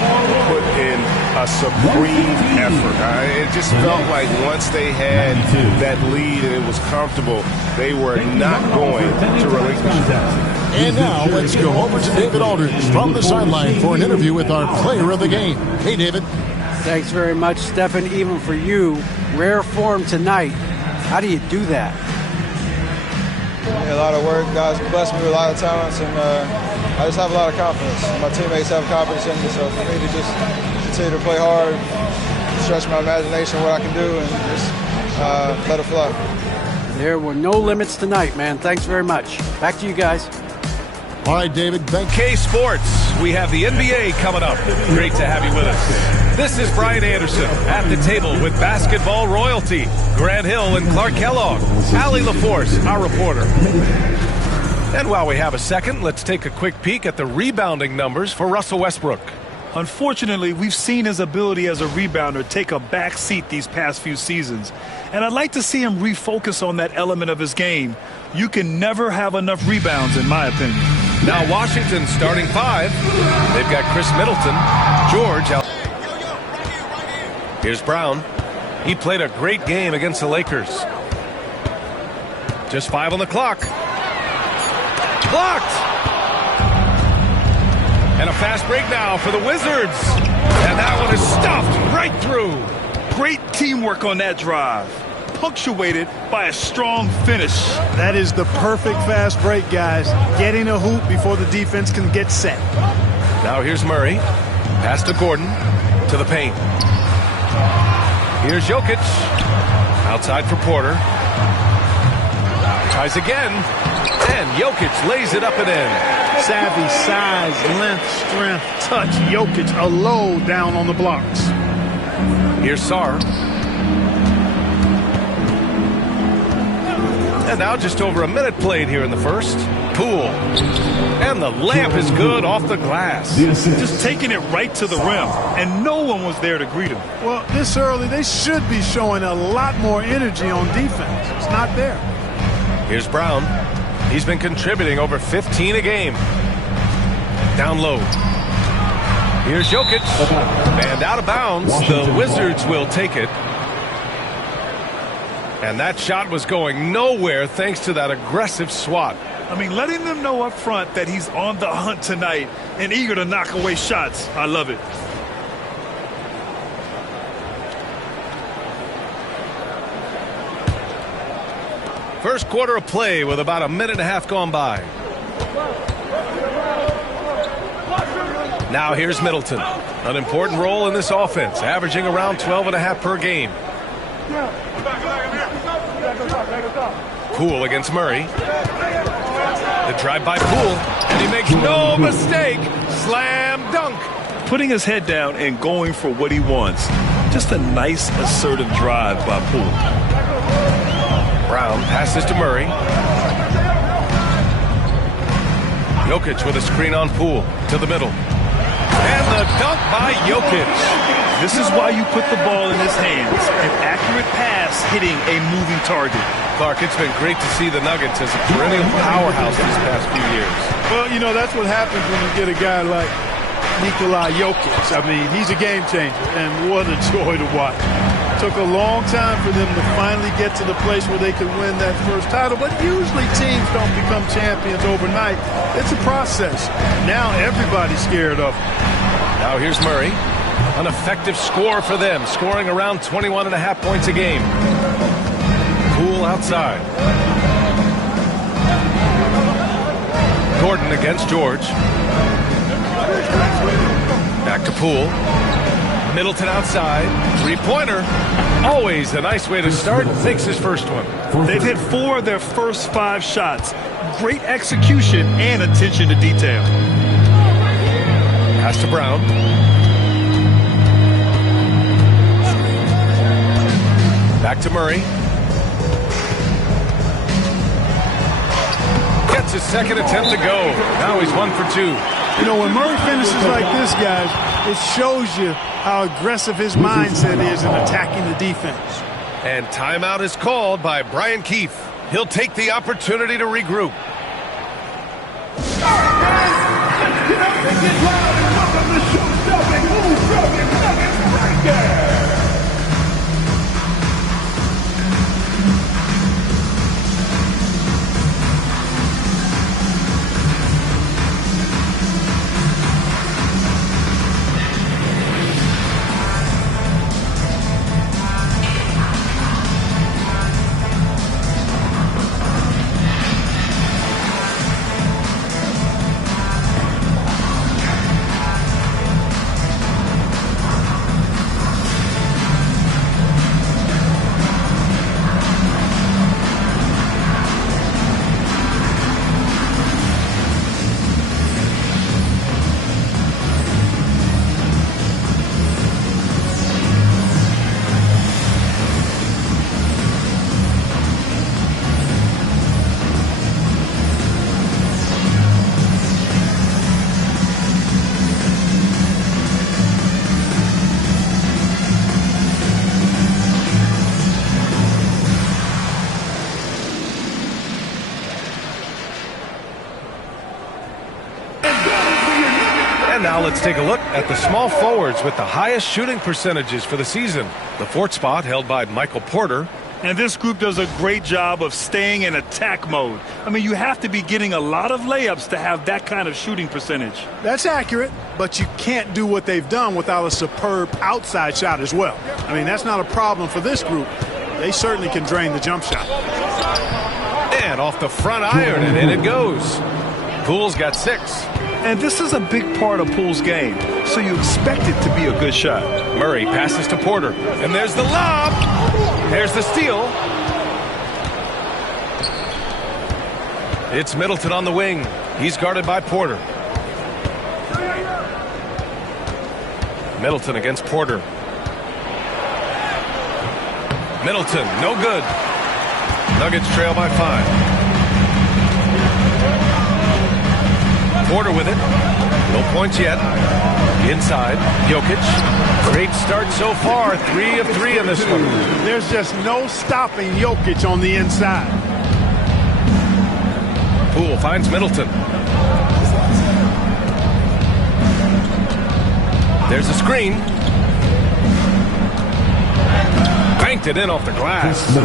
put in a supreme effort. It just felt like once they had that lead and it was comfortable, they were not going to relinquish it. And now let's go over to David Aldridge from the sideline for an interview with our player of the game. Hey, David. Thanks very much, Stephen. Even for you, rare form tonight. How do you do that? A lot of work. Guys blessed me with a lot of talents, and I just have a lot of confidence. My teammates have confidence in me, so for me to just continue to play hard, stretch my imagination, what I can do, and just let it fly. There were no limits tonight, man. Thanks very much. Back to you guys. All right, David. Thank you. K Sports, we have the NBA coming up. Great to have you with us. This is Brian Anderson at the table with basketball royalty. Grant Hill and Clark Kellogg. Allie LaForce, our reporter. And while we have a second, let's take a quick peek at the rebounding numbers for Russell Westbrook. Unfortunately, we've seen his ability as a rebounder take a back seat these past few seasons. And I'd like to see him refocus on that element of his game. You can never have enough rebounds, in my opinion. Now Washington starting 5. They've got Chris Middleton, George. Here's Brown. He played a great game against the Lakers. Just 5 on the clock. Blocked! And a fast break now for the Wizards. And that one is stuffed right through. Great teamwork on that drive, punctuated by a strong finish. That is the perfect fast break, guys. Getting a hoop before the defense can get set. Now here's Murray. Pass to Gordon. To the paint. Here's Jokic. Outside for Porter. Tries again. And Jokic lays it up and in. Savvy, size, length, strength, touch. Jokic, a low down on the blocks. Here's Sarr. And now just over a minute played here in the first. Poole. And the layup is good off the glass. Just taking it right to the rim, and no one was there to greet him. Well, this early, they should be showing a lot more energy on defense. It's not there. Here's Brown. He's been contributing over 15 a game. Down low. Here's Jokic. And out of bounds. The Wizards will take it. And that shot was going nowhere thanks to that aggressive swat. I mean, letting them know up front that he's on the hunt tonight and eager to knock away shots. I love it. First quarter of play with about a minute and a half gone by. Now here's Middleton. An important role in this offense, averaging around 12.5 per game. Poole against Murray. The drive by Poole, and he makes no mistake. Slam dunk. putting his head down and going for what he wants. Just a nice, assertive drive by Poole. Brown passes to Murray. Jokic with a screen on Poole to the middle. And the dunk by Jokic. This is why you put the ball in his hands. An accurate pass hitting a moving target. Clark, it's been great to see the Nuggets as a perennial powerhouse these past few years. Well, you know, that's what happens when you get a guy like Nikola Jokic. I mean, he's a game changer, and what a joy to watch. Took a long time for them to finally get to the place where they could win that first title, but usually teams don't become champions overnight. It's a process. Now everybody's scared of him. Now here's Murray. An effective score for them, scoring around 21.5 points a game. Poole outside. Gordon against George. Back to Poole. Middleton outside. Three-pointer. Always a nice way to start. Takes his first one. They've hit 4 of their first 5 shots. Great execution and attention to detail. Pass to Brown. Back to Murray. Gets his second attempt to go. Now he's 1 for 2. You know, when Murray finishes like this, guys, it shows you how aggressive his mindset is in attacking the defense. And timeout is called by Brian Keefe. He'll take the opportunity to regroup. Now let's take a look at the small forwards with the highest shooting percentages for the season. The 4th spot held by Michael Porter. And this group does a great job of staying in attack mode. I mean, you have to be getting a lot of layups to have that kind of shooting percentage. That's accurate, but you can't do what they've done without a superb outside shot as well. I mean, that's not a problem for this group. They certainly can drain the jump shot. And off the front iron, and in it goes. Poole's got 6. And this is a big part of Poole's game, so you expect it to be a good shot. Murray passes to Porter, and there's the lob. There's the steal. It's Middleton on the wing. He's guarded by Porter. Middleton against Porter. Middleton, no good. Nuggets trail by 5. Porter with it. No points yet. Inside. Jokic. Great start so far. 3 of 3 in this one. There's just no stopping Jokic on the inside. Poole finds Middleton. There's a screen. Banked it in off the glass.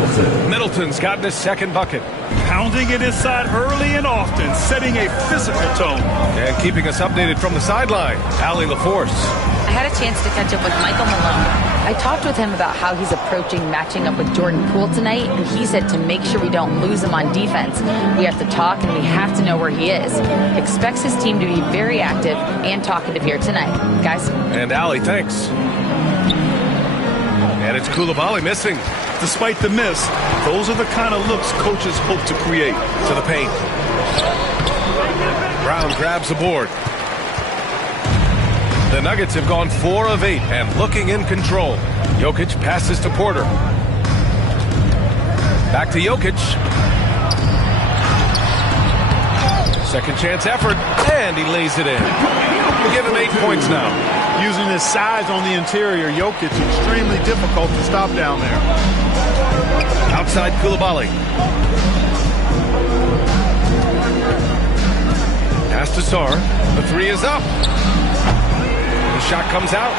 Middleton's gotten his second bucket. Pounding it inside early and often, setting a physical tone. And keeping us updated from the sideline, Allie LaForce. I had a chance to catch up with Michael Malone. I talked with him about how he's approaching matching up with Jordan Poole tonight, and he said to make sure we don't lose him on defense, we have to talk and we have to know where he is. Expects his team to be very active and talkative here tonight. Guys? And Allie, thanks. And it's Coulibaly missing. Despite the miss, those are the kind of looks coaches hope to create. To the paint. Brown grabs the board. The Nuggets have gone 4 of 8 and looking in control. Jokic passes to Porter. Back to Jokic. Second chance effort, and he lays it in. We'll give him 8 points now. Using his size on the interior, Jokic extremely difficult to stop down there. Outside Koulibaly. Pass to Sarr. The 3 is up. The shot comes out.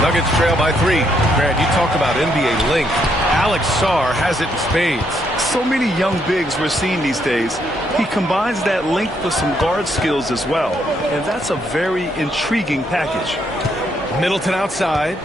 Nuggets trail by 3. Grant, you talked about NBA length. Alex Sarr has it in spades. So many young bigs we're seeing these days. He combines that length with some guard skills as well. And that's a very intriguing package. Middleton outside.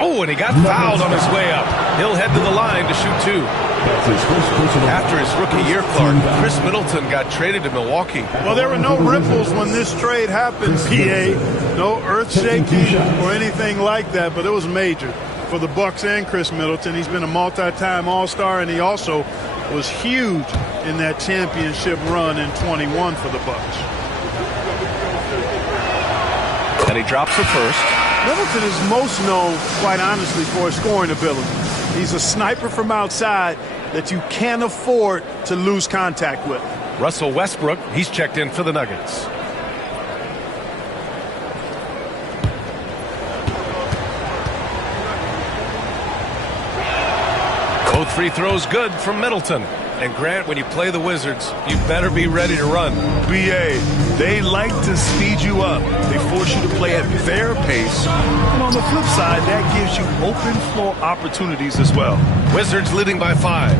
Oh, and he got fouled on his way up. He'll head to the line to shoot 2. After his rookie year, Clark, Chris Middleton got traded to Milwaukee. Well, there were no ripples when this trade happened, PA. No earth shaking or anything like that, but it was major for the Bucks and Chris Middleton. He's been a multi-time All-Star, and he also was huge in that championship run in 21 for the Bucks. And he drops the first. Middleton is most known, quite honestly, for his scoring ability. He's a sniper from outside that you can't afford to lose contact with. Russell Westbrook, he's checked in for the Nuggets. Both free throws good from Middleton. And Grant, when you play the Wizards, you better be ready to run. BA, they like to speed you up. They force you to play at their pace. And on the flip side, that gives you open floor opportunities as well. Wizards leading by 5.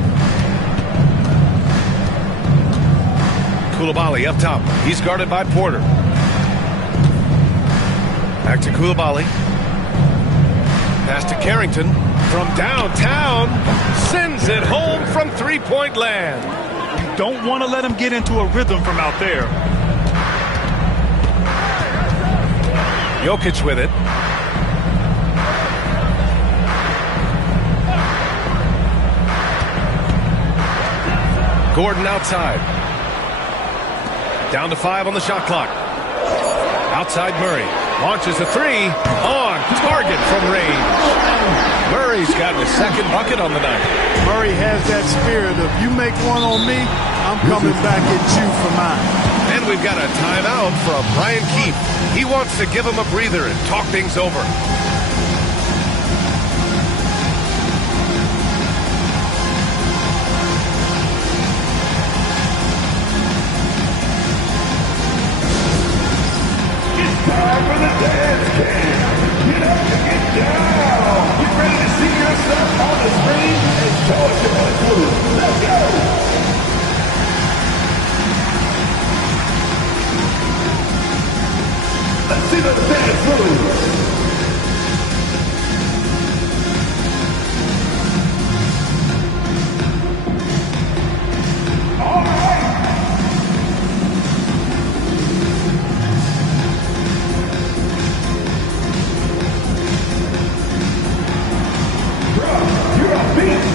Koulibaly up top. He's guarded by Porter. Back to Koulibaly. Pass to Carrington. From downtown, sends it home from three-point land. You don't want to let him get into a rhythm from out there. Jokic with it. Gordon outside. Down to 5 on the shot clock. Outside Murray. Launches a 3. On target from range. Murray's gotten his second bucket on the night. Murray has that spirit of, you make one on me, I'm coming back at you for mine. And we've got a timeout from Brian Keefe. He wants to give him a breather and talk things over. It's time for the dance camp. Get up and get down. Get ready to see yourself on the screen and show us your dance moves. Let's go. Let's see the dance moves. All right. You're a beast.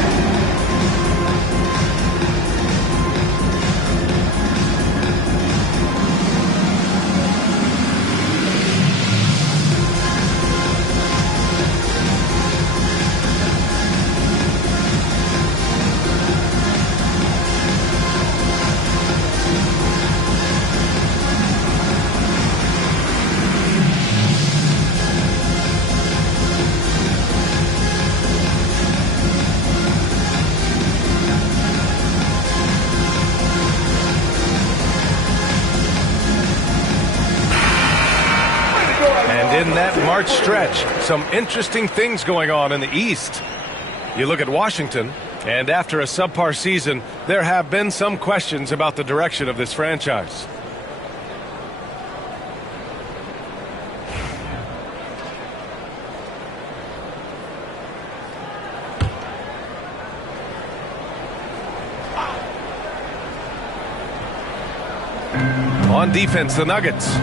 In that March stretch, some interesting things going on in the East. You look at Washington, and after a subpar season, there have been some questions about the direction of this franchise. On defense, the Nuggets.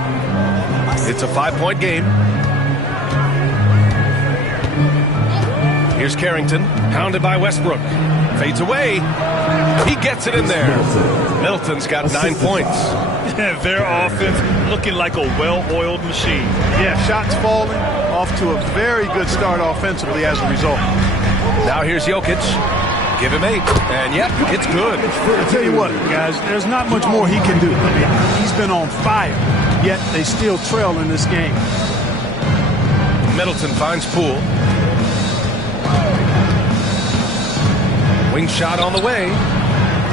It's a 5-point game. Here's Carrington, pounded by Westbrook. Fades away. He gets it in there. Middleton's got 9 points. Their offense looking like a well-oiled machine. Yeah, shots falling, off to a very good start offensively as a result. Now here's Jokic. Give him 8. And yep, it's good. I tell you what, guys, there's not much more he can do. I mean, he's been on fire, yet they still trail in this game. Middleton finds Poole. Wing shot on the way.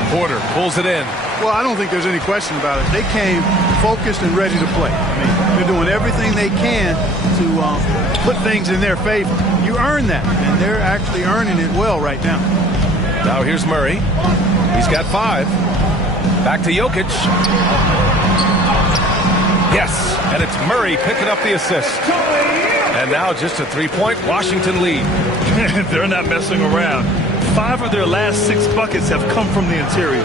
Porter pulls it in. Well, I don't think there's any question about it. They came focused and ready to play. I mean, they're doing everything they can to put things in their favor. You earn that, and they're actually earning it well right now. Now here's Murray. He's got 5. Back to Jokic. Yes, and it's Murray picking up the assist. And now just a 3-point Washington lead. They're not messing around. 5 of their last 6 buckets have come from the interior.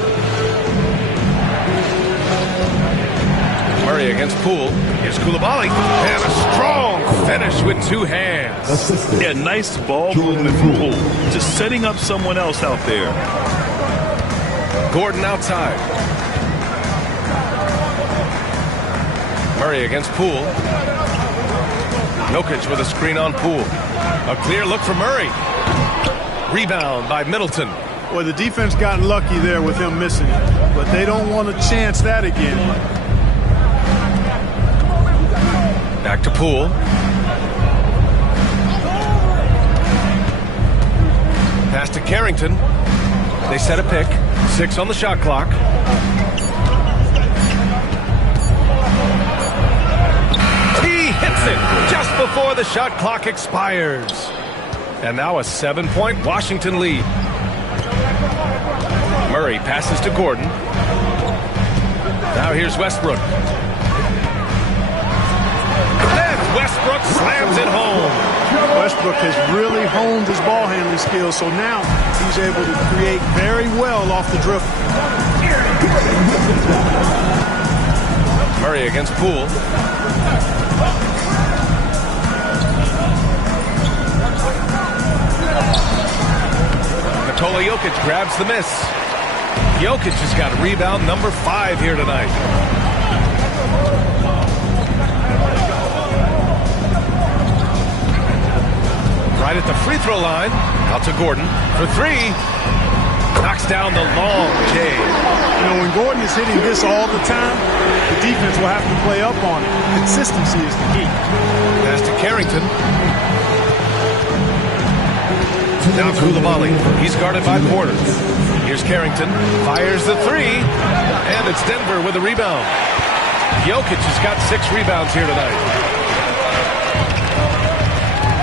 Murray against Poole. Here's Coulibaly. And a strong finish with 2 hands. Yeah, nice ball movement from Poole. Just setting up someone else out there. Gordon outside. Murray against Poole. Jokic with a screen on Poole. A clear look for Murray. Rebound by Middleton. Well, the defense got lucky there with him missing it, but they don't want to chance that again. Back to Poole. Pass to Carrington. They set a pick. 6 on the shot clock. He hits it just before the shot clock expires. And now a 7-point Washington lead. Murray passes to Gordon. Now here's Westbrook. And Westbrook slams it home. Westbrook has really honed his ball handling skills, so now he's able to create very well off the dribble. Murray against Poole. Nikola Jokic grabs the miss. Jokic has got rebound number 5 here tonight. Right at the free throw line. Out to Gordon for 3. Knocks down the long J. You know, when Gordon is hitting this all the time, the defense will have to play up on it. Consistency is the key. Pass to Carrington. Now Coulibaly. He's guarded by Porter. Here's Carrington. Fires the 3. And it's Denver with a rebound. Jokic has got 6 rebounds here tonight.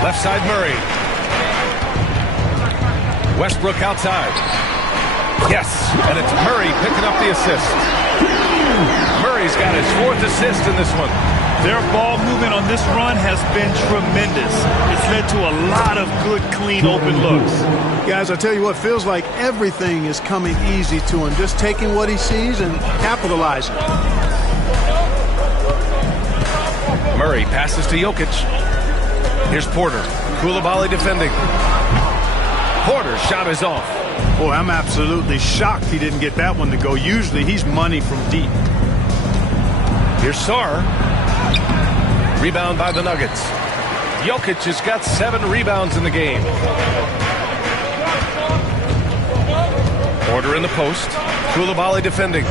Left side Murray. Westbrook outside. Yes, and it's Murray picking up the assist. Murray's got his 4th assist in this one. Their ball movement on this run has been tremendous. It's led to a lot of good, clean, open looks. Guys, I tell you what, feels like everything is coming easy to him. Just taking what he sees and capitalizing. Murray passes to Jokic. Here's Porter. Coulibaly defending. Porter's shot is off. Boy, I'm absolutely shocked he didn't get that one to go. Usually he's money from deep. Here's Sarr. Rebound by the Nuggets. Jokic has got 7 rebounds in the game. Porter in the post. Coulibaly defending.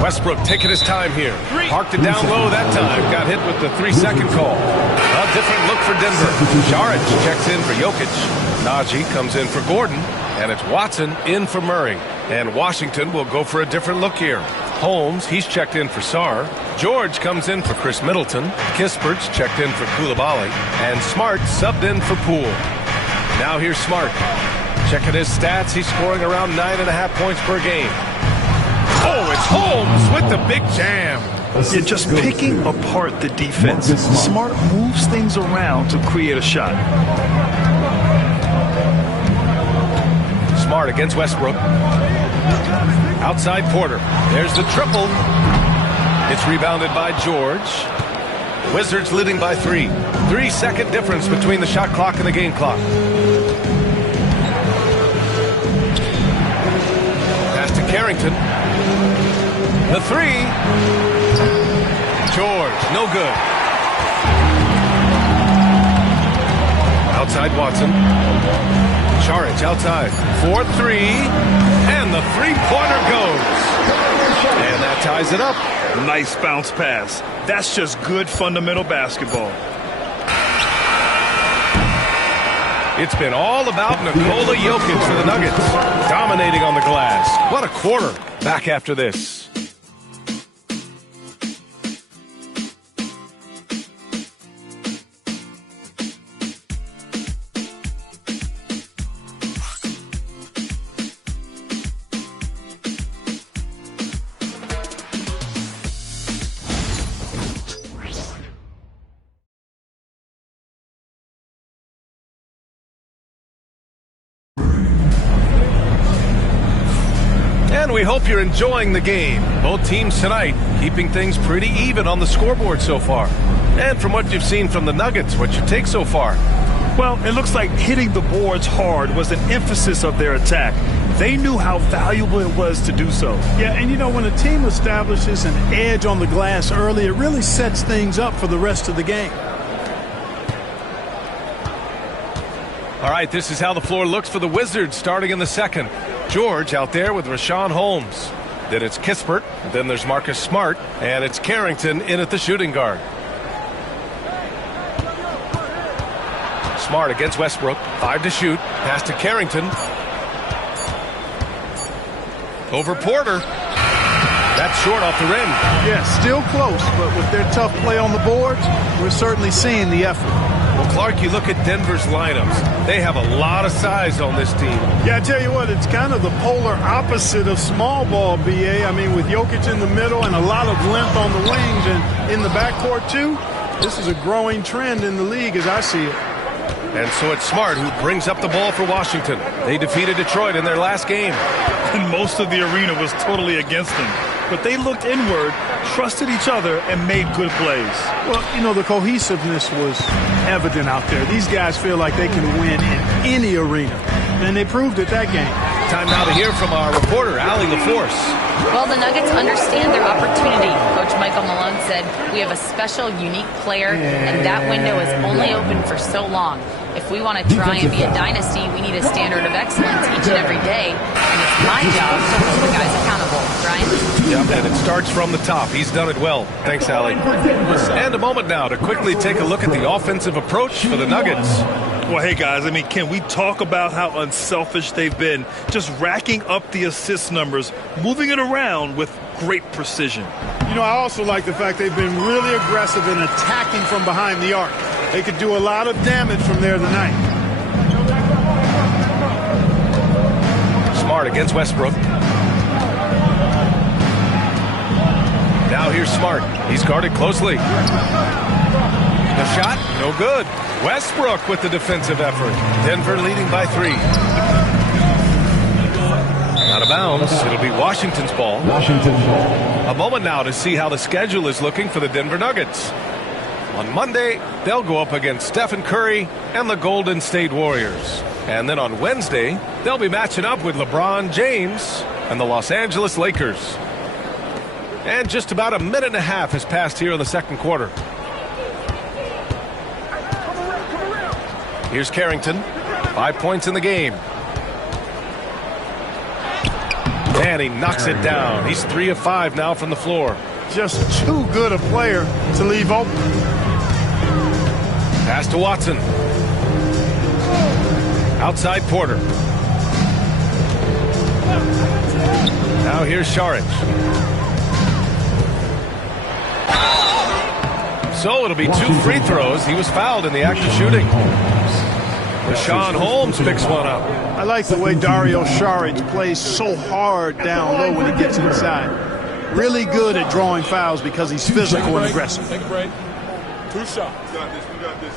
Westbrook taking his time here. Parked it down low that time. Got hit with the 3-second call. A different look for Denver. Saric checks in for Jokic. Najee comes in for Gordon. And it's Watson in for Murray. And Washington will go for a different look here. Holmes, he's checked in for Sarr. George comes in for Chris Middleton. Kispert's checked in for Coulibaly. And Smart subbed in for Poole. Now here's Smart. Checking his stats, he's scoring around 9.5 points per game. Oh, it's Holmes with the big jam. Yeah, just picking apart the defense. Smart moves things around to create a shot. Smart against Westbrook. Outside Porter. There's the triple. It's rebounded by George. Wizards leading by 3. 3-second difference between the shot clock and the game clock. to Carrington. The three. George, no good. Outside Watson. Saric outside. 4-3. And the three-pointer goes. And that ties it up. Nice bounce pass. That's just good fundamental basketball. It's been all about Nikola Jokic for the Nuggets, dominating on the glass. What a quarter. Back after this. And we hope you're enjoying the game. Both teams tonight keeping things pretty even on the scoreboard so far. And from what you've seen from the Nuggets, what's your take so far? Well, it looks like hitting the boards hard was an emphasis of their attack. They knew how valuable it was to do so. Yeah, and you know, when a team establishes an edge on the glass early, it really sets things up for the rest of the game. All right, this is how the floor looks for the Wizards starting in the second. George out there with Rashawn Holmes. Then it's Kispert. Then there's Marcus Smart. And it's Carrington in at the shooting guard. Smart against Westbrook. 5 to shoot. Pass to Carrington. Over Porter. That's short off the rim. Yeah, still close, but with their tough play on the boards, we're certainly seeing the effort. Well, Clark, you look at Denver's lineups. They have a lot of size on this team. Yeah, I tell you what, it's kind of the polar opposite of small ball, B.A. I mean, with Jokic in the middle and a lot of length on the wings and in the backcourt, too, this is a growing trend in the league as I see it. And so it's Smart who brings up the ball for Washington. They defeated Detroit in their last game. And most of the arena was totally against them. But they looked inward, trusted each other, and made good plays. Well, you know, the cohesiveness was evident out there. These guys feel like they can win in any arena, and they proved it that game. Time now to hear from our reporter, Allie LaForce. Well, the Nuggets understand their opportunity. Coach Michael Malone said, we have a special, unique player, and that window is only open for so long. If we want to try and be a dynasty, we need a standard of excellence each and every day, and it's my job to hold the guys accountable. Brian? Yep, and it starts from the top. He's done it well. Thanks, Allie. And a moment now to quickly take a look at the offensive approach for the Nuggets. Well, hey, guys, I mean, can we talk about how unselfish they've been? Just racking up the assist numbers, moving it around with great precision. You know, I also like the fact they've been really aggressive in attacking from behind the arc. They could do a lot of damage from there tonight. Smart against Westbrook. Now here's Smart. He's guarded closely. The shot, no good. Westbrook with the defensive effort. Denver leading by 3. Out of bounds. It'll be Washington's ball. A moment now to see how the schedule is looking for the Denver Nuggets. On Monday, they'll go up against Stephen Curry and the Golden State Warriors. And then on Wednesday, they'll be matching up with LeBron James and the Los Angeles Lakers. And just about a minute and a half has passed here in the second quarter. Here's Carrington. 5 points in the game. And he knocks it down. He's 3 of 5 now from the floor. Just too good a player to leave open. Pass to Watson. Outside Porter. Now here's Saric. So it'll be 2 free throws. He was fouled in the act of shooting. Rashawn Holmes picks one up. I like the way Dario Saric plays so hard down low when he gets inside. Really good at drawing fouls because he's physical and aggressive. Take a break. 2 shots. We got this. We got this.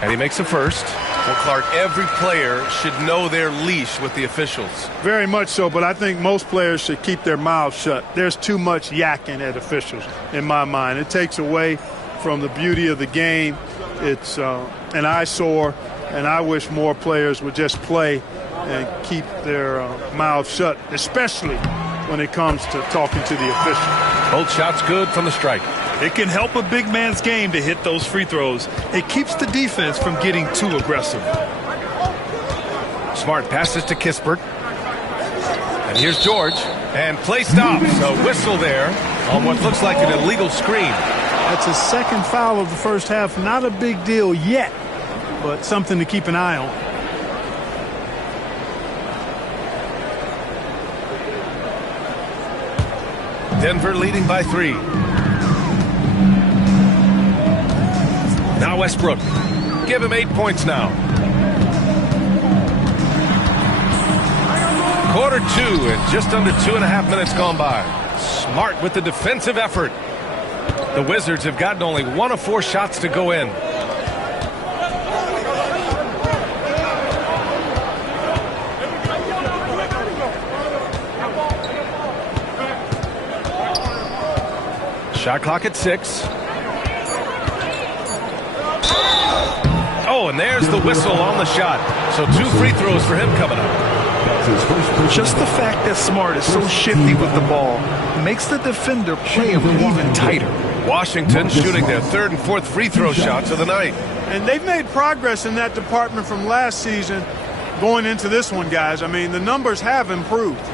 And he makes a first. Well, Clark, every player should know their leash with the officials. Very much so, but I think most players should keep their mouths shut. There's too much yakking at officials, in my mind. It takes away from the beauty of the game. It's an eyesore, and I wish more players would just play and keep their mouths shut, especially when it comes to talking to the official. Both shots good from the stripe. It can help a big man's game to hit those free throws. It keeps the defense from getting too aggressive. Smart passes to Kispert. And here's George. And play stops. A whistle there on what looks like an illegal screen. That's his second foul of the first half. Not a big deal yet, but something to keep an eye on. Denver leading by 3. Now Westbrook. Give him 8 points now. Quarter 2 and just under 2.5 minutes gone by. Smart with the defensive effort. The Wizards have gotten only 1 of 4 shots to go in. Shot clock at 6. Oh, and there's the whistle on the shot. So 2 free throws for him coming up. Just the fact that Smart is so shifty with the ball makes the defender play him even tighter. Washington shooting their 3rd and 4th free throw shots of the night. And they've made progress in that department from last season going into this one, guys. I mean, the numbers have improved.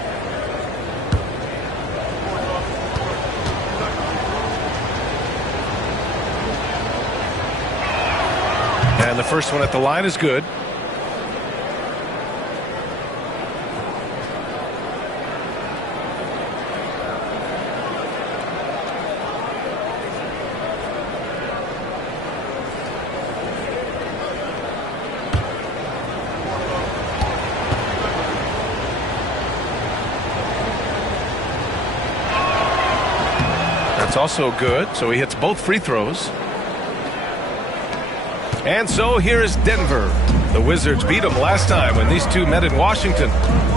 And the first one at the line is good. That's also good, so he hits both free throws. And so here is Denver. The Wizards beat them last time when these two met in Washington.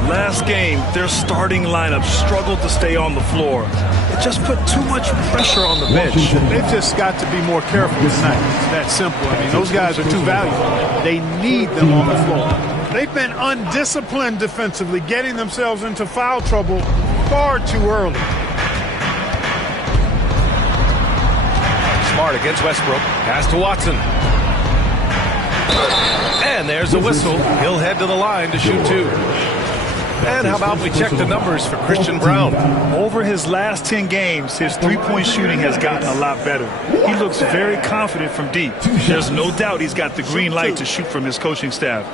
Last game, their starting lineup struggled to stay on the floor. It just put too much pressure on the bench. They've just got to be more careful tonight. It's that simple. I mean, those guys are too valuable. They need them on the floor. They've been undisciplined defensively, getting themselves into foul trouble far too early. Smart against Westbrook. Pass to Watson. And there's a whistle. He'll head to the line to shoot 2. And how about we check the numbers for Christian Brown? Over his last 10 games, his three-point shooting has gotten a lot better. He looks very confident from deep. There's no doubt he's got the green light to shoot from his coaching staff.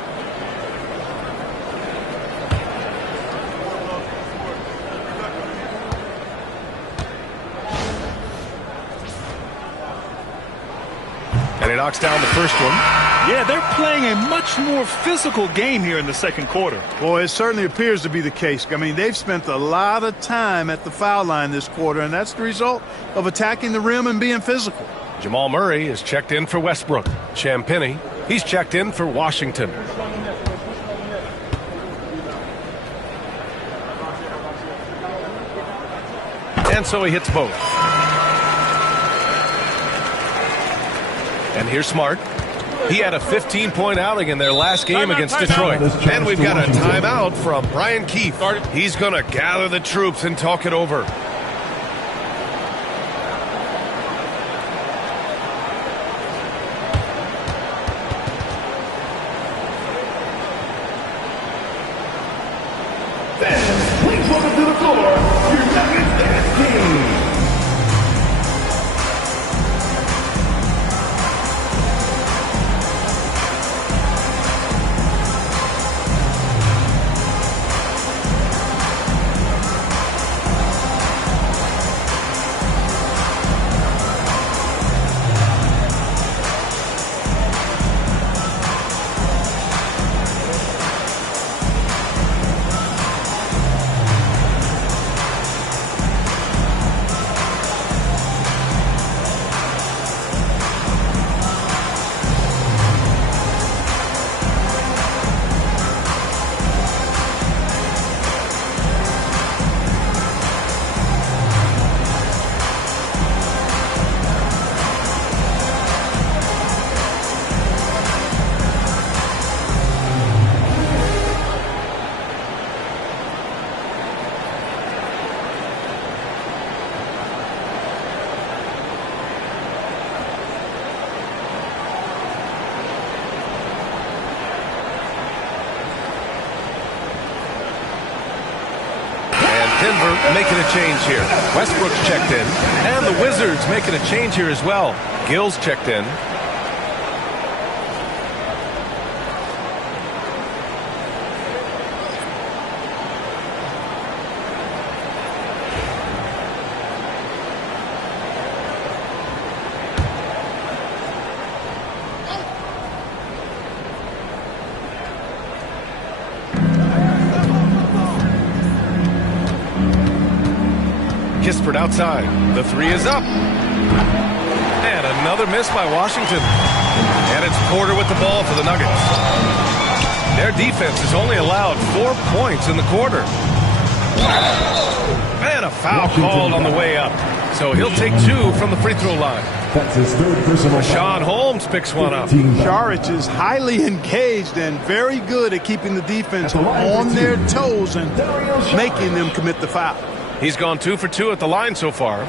And he knocks down the first one. Yeah, they're playing a much more physical game here in the second quarter. Well, it certainly appears to be the case. I mean, they've spent a lot of time at the foul line this quarter, and that's the result of attacking the rim and being physical. Jamal Murray is checked in for Westbrook. Champagnie, he's checked in for Washington. And so he hits both. And here's Smart. He had a 15-point outing in their last game against Detroit. And we've got a timeout from Brian Keefe. He's going to gather the troops and talk it over. Please welcome to the floor, your Nuggets team. Denver making a change here. Westbrook's checked in. And the Wizards making a change here as well. Gill's checked in. Kispert outside. The three is up. And another miss by Washington. And it's Porter with the ball for the Nuggets. Their defense has only allowed 4 points in the quarter. And a foul called on the way up. So he'll take 2 from the free throw line. That's his third personal. Rashawn Holmes picks one up. Saric is highly engaged and very good at keeping the defense on their toes and making them commit the foul. He's gone 2 for 2 at the line so far.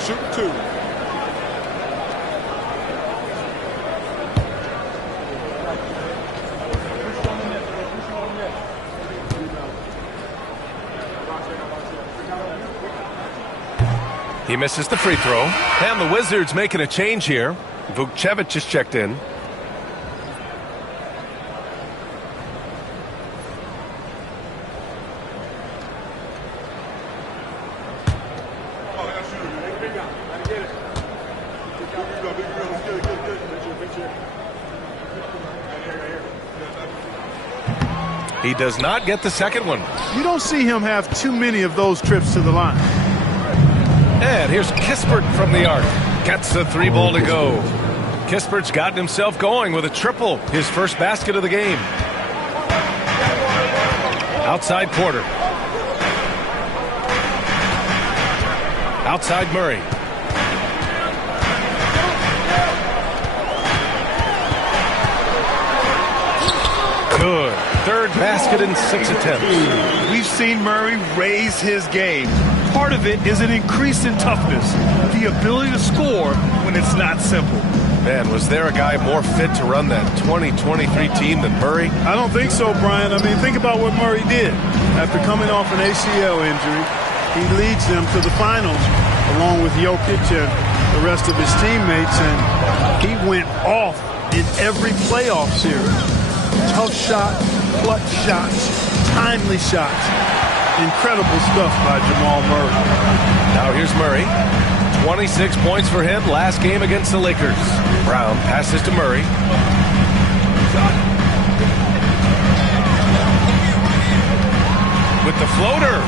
Shoot 2. He misses the free throw. And the Wizards making a change here. Vukcevic is checked in. He does not get the second one. You don't see him have too many of those trips to the line. And here's Kispert from the arc. Gets the 3 ball to go. Kispert's gotten himself going with a triple. His first basket of the game. Outside Porter. Outside Murray. Good. Third basket in 6 attempts. We've seen Murray raise his game. Part of it is an increase in toughness, the ability to score when it's not simple. Man, was there a guy more fit to run that 2023 team than Murray? I don't think so, Brian. I mean, think about what Murray did. After coming off an ACL injury, he leads them to the finals along with Jokic and the rest of his teammates, and he went off in every playoff series. Tough shot, clutch shots, timely shots. Incredible stuff by Jamal Murray. Now here's Murray. 26 points for him last game against the Lakers. Brown passes to Murray. With the floater.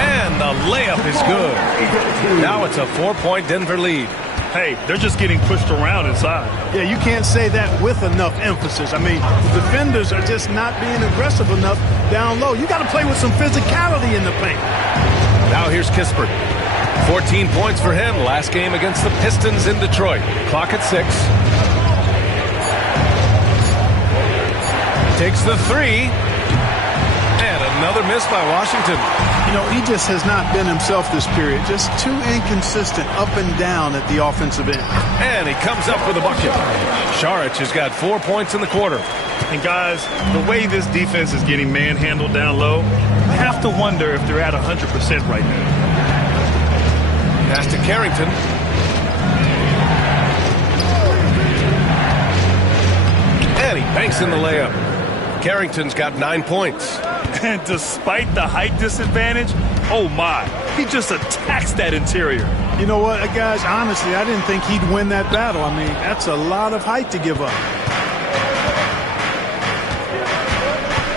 And the layup is good. Now it's a 4-point Denver lead. Hey, they're just getting pushed around inside. Yeah, you can't say that with enough emphasis. I mean, the defenders are just not being aggressive enough down low. You got to play with some physicality in the paint. Now here's Kispert. 14 points for him last game against the Pistons in Detroit. Clock at 6. Takes the 3. And another miss by Washington. You know, he just has not been himself this period. Just too inconsistent up and down at the offensive end. And he comes up with a bucket. Saric has got 4 points in the quarter. And guys, the way this defense is getting manhandled down low, I have to wonder if they're at 100% right now. Pass to Carrington. And he banks in the layup. Carrington's got 9 points. And despite the height disadvantage, oh my, he just attacks that interior. You know what, guys, honestly, I didn't think he'd win that battle. I mean, that's a lot of height to give up.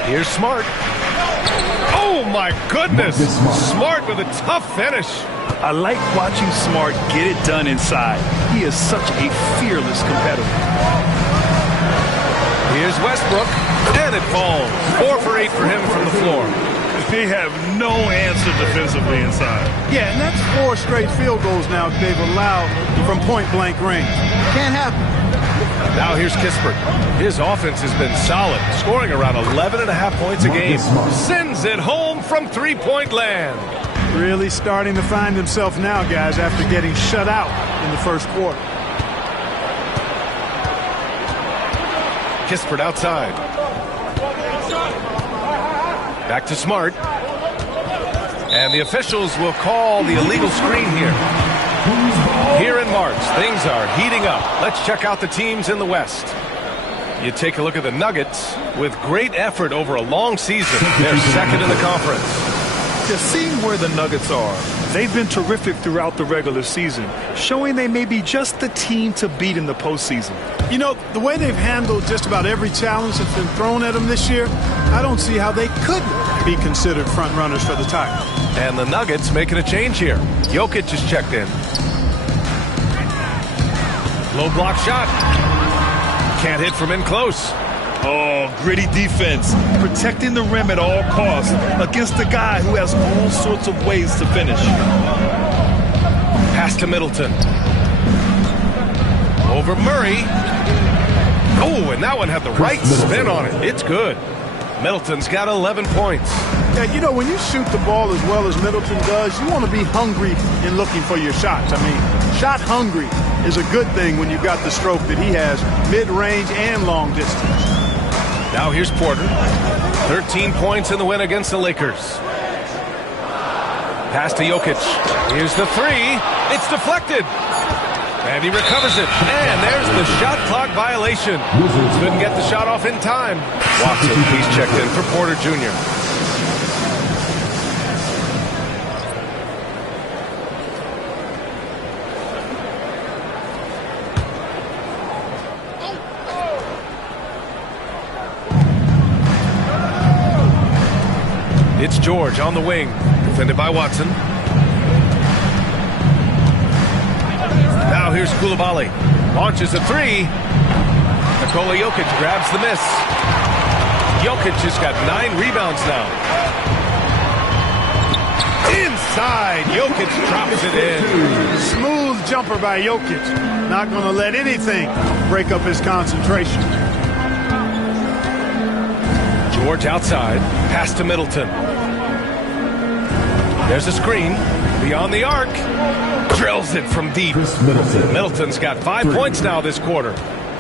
Here's Smart. Oh my goodness. Smart with a tough finish. I like watching Smart get it done inside. He is such a fearless competitor. Here's Westbrook. And it falls. 4 for 8 for him from the floor. They have no answer defensively inside. Yeah, and that's 4 straight field goals now they've allowed from point-blank range. Can't happen. Now here's Kispert. His offense has been solid, scoring around 11.5 points a game. Sends it home from three-point land. Really starting to find himself now, guys, after getting shut out in the first quarter. Kispert outside. Back to Smart. And the officials will call the illegal screen here. Here in March, things are heating up. Let's check out the teams in the West. You take a look at the Nuggets with great effort over a long season. They're second in the conference. Just seeing where the Nuggets are, they've been terrific throughout the regular season, showing they may be just the team to beat in the postseason. You know, the way they've handled just about every challenge that's been thrown at them this year, I don't see how they could be considered front runners for the title. And the Nuggets making a change here. Jokic is checked in. Low block shot. Can't hit from in close. Oh, gritty defense. Protecting the rim at all costs against a guy who has all sorts of ways to finish. Pass to Middleton. Over Murray. Oh, and that one had the right spin on it. It's good. Middleton's got 11 points. Yeah, you know, when you shoot the ball as well as Middleton does, you want to be hungry in looking for your shots. I mean, shot hungry is a good thing when you've got the stroke that he has, mid-range and long distance. Now here's Porter. 13 points in the win against the Lakers. Pass to Jokic. Here's the three. It's deflected. And he recovers it. And there's the shot clock violation. Couldn't get the shot off in time. Watson, he's checked in for Porter Jr. It's George on the wing, defended by Watson. Now here's Koulibaly. Launches a three. Nikola Jokic grabs the miss. Jokic has got 9 rebounds now. Inside, Jokic drops it in. Smooth jumper by Jokic. Not going to let anything break up his concentration. George outside. Pass to Middleton. There's a screen. Beyond the arc. Drills it from deep. Middleton's got 5 points now this quarter.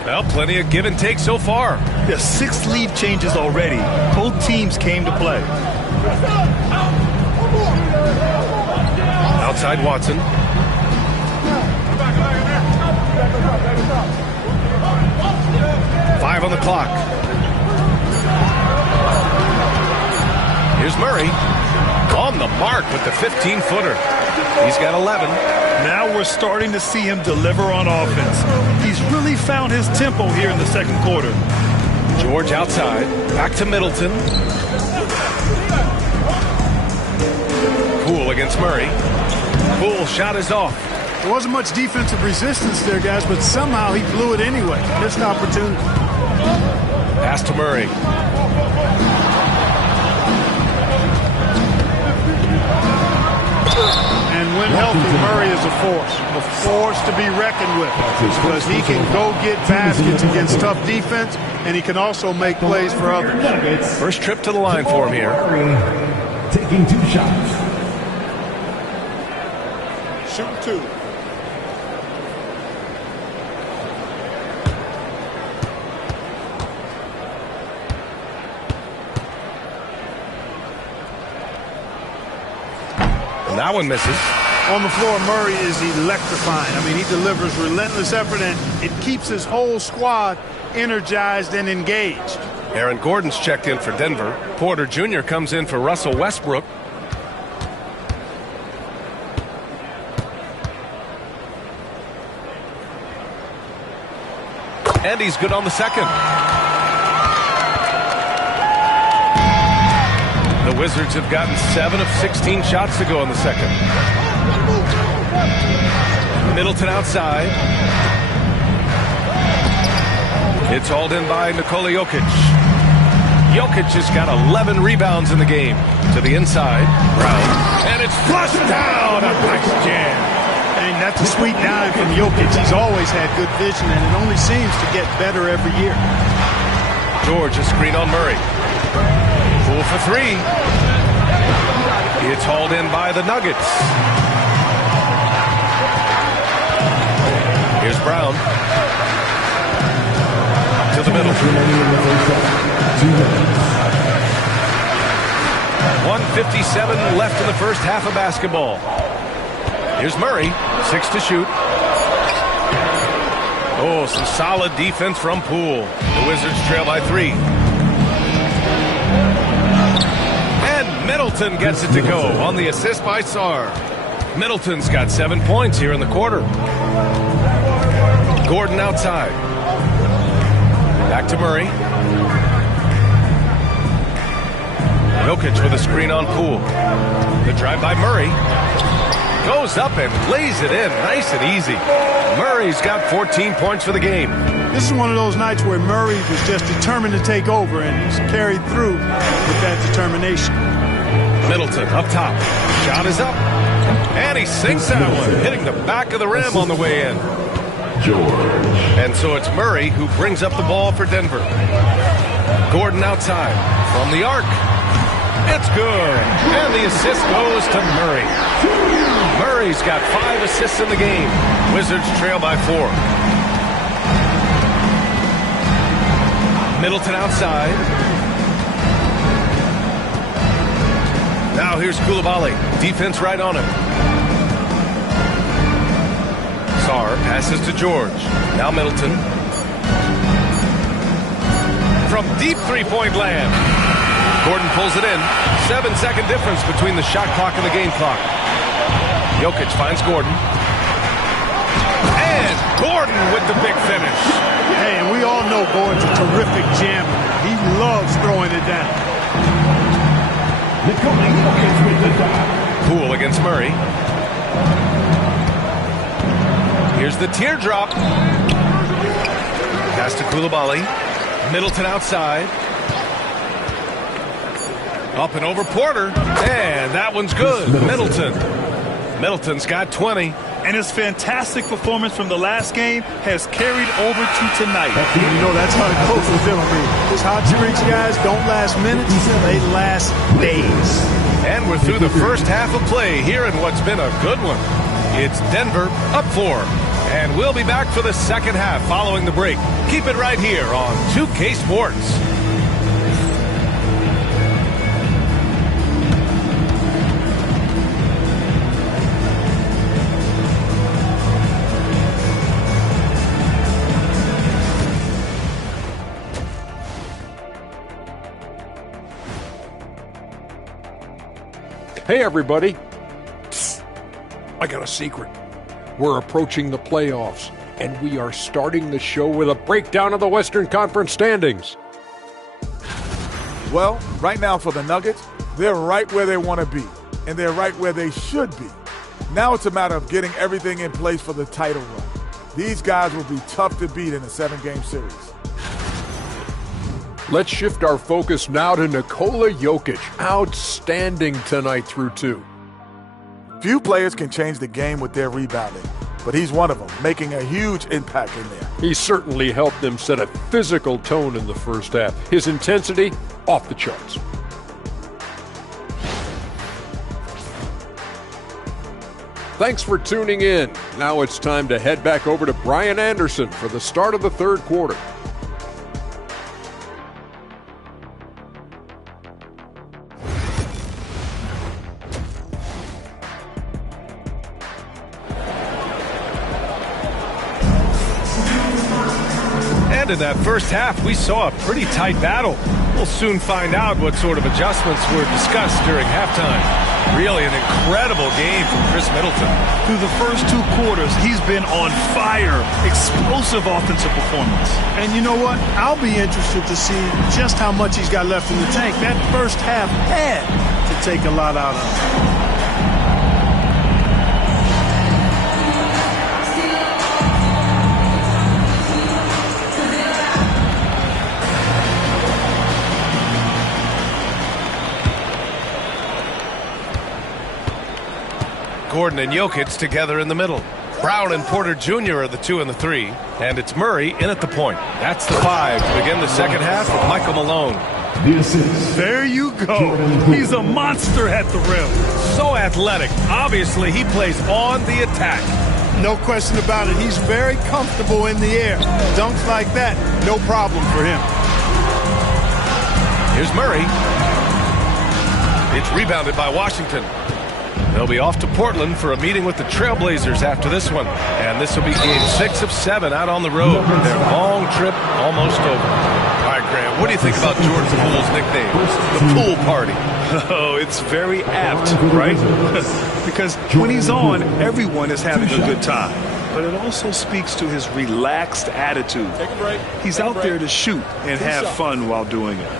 Well, plenty of give and take so far. There's 6 lead changes already. Both teams came to play. Outside Watson. Five on the clock. Here's Murray. On the mark with the 15-footer. He's got 11. Now we're starting to see him deliver on offense. He's really found his tempo here in the second quarter. George outside. Back to Middleton. Poole against Murray. Poole shot is off. There wasn't much defensive resistance there, guys, but somehow he blew it anyway. Missed opportunity. Pass to Murray. And when healthy, Murray is a force to be reckoned with, because he can go get baskets against tough defense, and he can also make plays for others. First trip to the line for him here. Taking 2 shots. Shooting 2. And that one misses. On the floor, Murray is electrifying. I mean, he delivers relentless effort, and it keeps his whole squad energized and engaged. Aaron Gordon's checked in for Denver. Porter Jr. comes in for Russell Westbrook. And he's good on the second. The Wizards have gotten 7 of 16 shots to go in the second. Middleton outside. It's hauled in by Nikola Jokic. Jokic has got 11 rebounds in the game. To the inside. Brown. And it's flushed down. A nice jam. And that's a sweet dime from Jokic. He's always had good vision, and it only seems to get better every year. George, a screen on Murray. Poole for 3. It's hauled in by the Nuggets. Here's Brown. To the middle. 2:57 left in the first half of basketball. Here's Murray, 6 to shoot. Oh, some solid defense from Poole. The Wizards trail by 3. And Middleton gets it to go on the assist by Sarr. Middleton's got 7 points here in the quarter. Gordon outside. Back to Murray. Jokic with a screen on Poole. The drive by Murray. Goes up and lays it in nice and easy. Murray's got 14 points for the game. This is one of those nights where Murray was just determined to take over, and he's carried through with that determination. Middleton up top. Shot is up. And he sinks that one, hitting the back of the rim on the way in. And so it's Murray who brings up the ball for Denver. Gordon outside from the arc. It's good. And the assist goes to Murray. Murray's got 5 assists in the game. Wizards trail by 4. Middleton outside. Now here's Koulibaly. Defense right on him. Sarr passes to George. Now Middleton. From deep three-point land. Gordon pulls it in. 7-second difference between the shot clock and the game clock. Jokic finds Gordon. And Gordon with the big finish. Hey, and we all know Gordon's a terrific jammer. He loves throwing it down. Poole against Murray. Here's the teardrop. Pass to Koulibaly. Middleton outside. Up and over Porter. And that one's good. Middleton's got 20. And his fantastic performance from the last game has carried over to tonight. You know, that's how it goes with them. I mean, these hot streaks, guys, don't last minutes. They last days. And we're through the first half of play here in what's been a good one. It's Denver up 4. And we'll be back for the second half following the break. Keep it right here on 2K Sports. Hey, everybody. Psst. I got a secret. We're approaching the playoffs, and we are starting the show with a breakdown of the Western Conference standings. Well, right now for the Nuggets, they're right where they want to be, and they're right where they should be. Now it's a matter of getting everything in place for the title run. These guys will be tough to beat in a 7-game series. Let's shift our focus now to Nikola Jokic. Outstanding tonight through 2. Few players can change the game with their rebounding, but he's one of them, making a huge impact in there. He certainly helped them set a physical tone in the first half. His intensity, off the charts. Thanks for tuning in. Now it's time to head back over to Brian Anderson for the start of the third quarter. And in that first half, we saw a pretty tight battle. We'll soon find out what sort of adjustments were discussed during halftime. Really an incredible game from Chris Middleton. Through the first 2 quarters, he's been on fire. Explosive offensive performance. And you know what? I'll be interested to see just how much he's got left in the tank. That first half had to take a lot out of him. Gordon and Jokic together in the middle. Brown and Porter Jr. are the 2 and the 3. And it's Murray in at the point. That's the 5 to begin the second half with Michael Malone. There you go. He's a monster at the rim. So athletic. Obviously, he plays on the attack. No question about it. He's very comfortable in the air. Dunks like that, no problem for him. Here's Murray. It's rebounded by Washington. They'll be off to Portland for a meeting with the Trailblazers after this one. And this will be game 6 of 7 out on the road. Their long trip almost over. All right, Grant, what do you think about Jordan Poole's nickname, the Pool Party? Oh, it's very apt, right? Because when he's on, everyone is having a good time. But it also speaks to his relaxed attitude. Take a break. He's out there to shoot and have fun while doing it.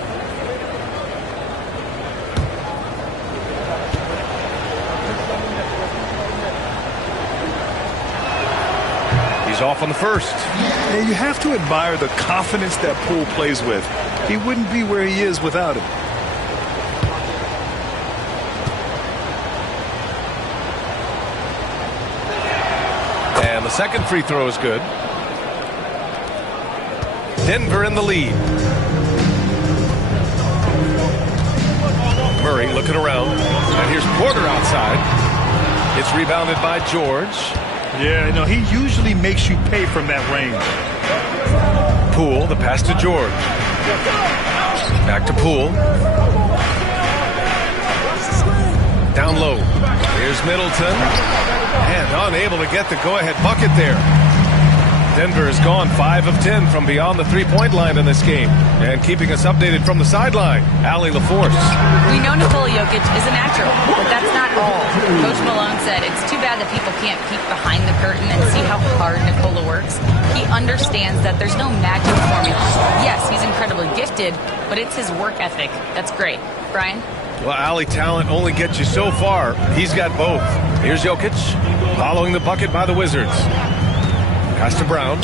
He's off on the first. And you have to admire the confidence that Poole plays with. He wouldn't be where he is without it. And the second free throw is good. Denver in the lead. Murray looking around. And here's Porter outside. It's rebounded by George. Yeah, no, he usually makes you pay from that range. Poole, the pass to George. Back to Poole. Down low. Here's Middleton. And unable to get the go-ahead bucket there. Denver has gone 5 of 10 from beyond the three-point line in this game. And keeping us updated from the sideline, Allie LaForce. We know Nikola Jokic is a natural, but that's not all. Coach Malone said it's too bad that people can't peek behind the curtain and see how hard Nikola works. He understands that there's no magic formula. Yes, he's incredibly gifted, but it's his work ethic. That's great. Brian? Well, Allie, talent only gets you so far. He's got both. Here's Jokic, following the bucket by the Wizards. Pass to Brown.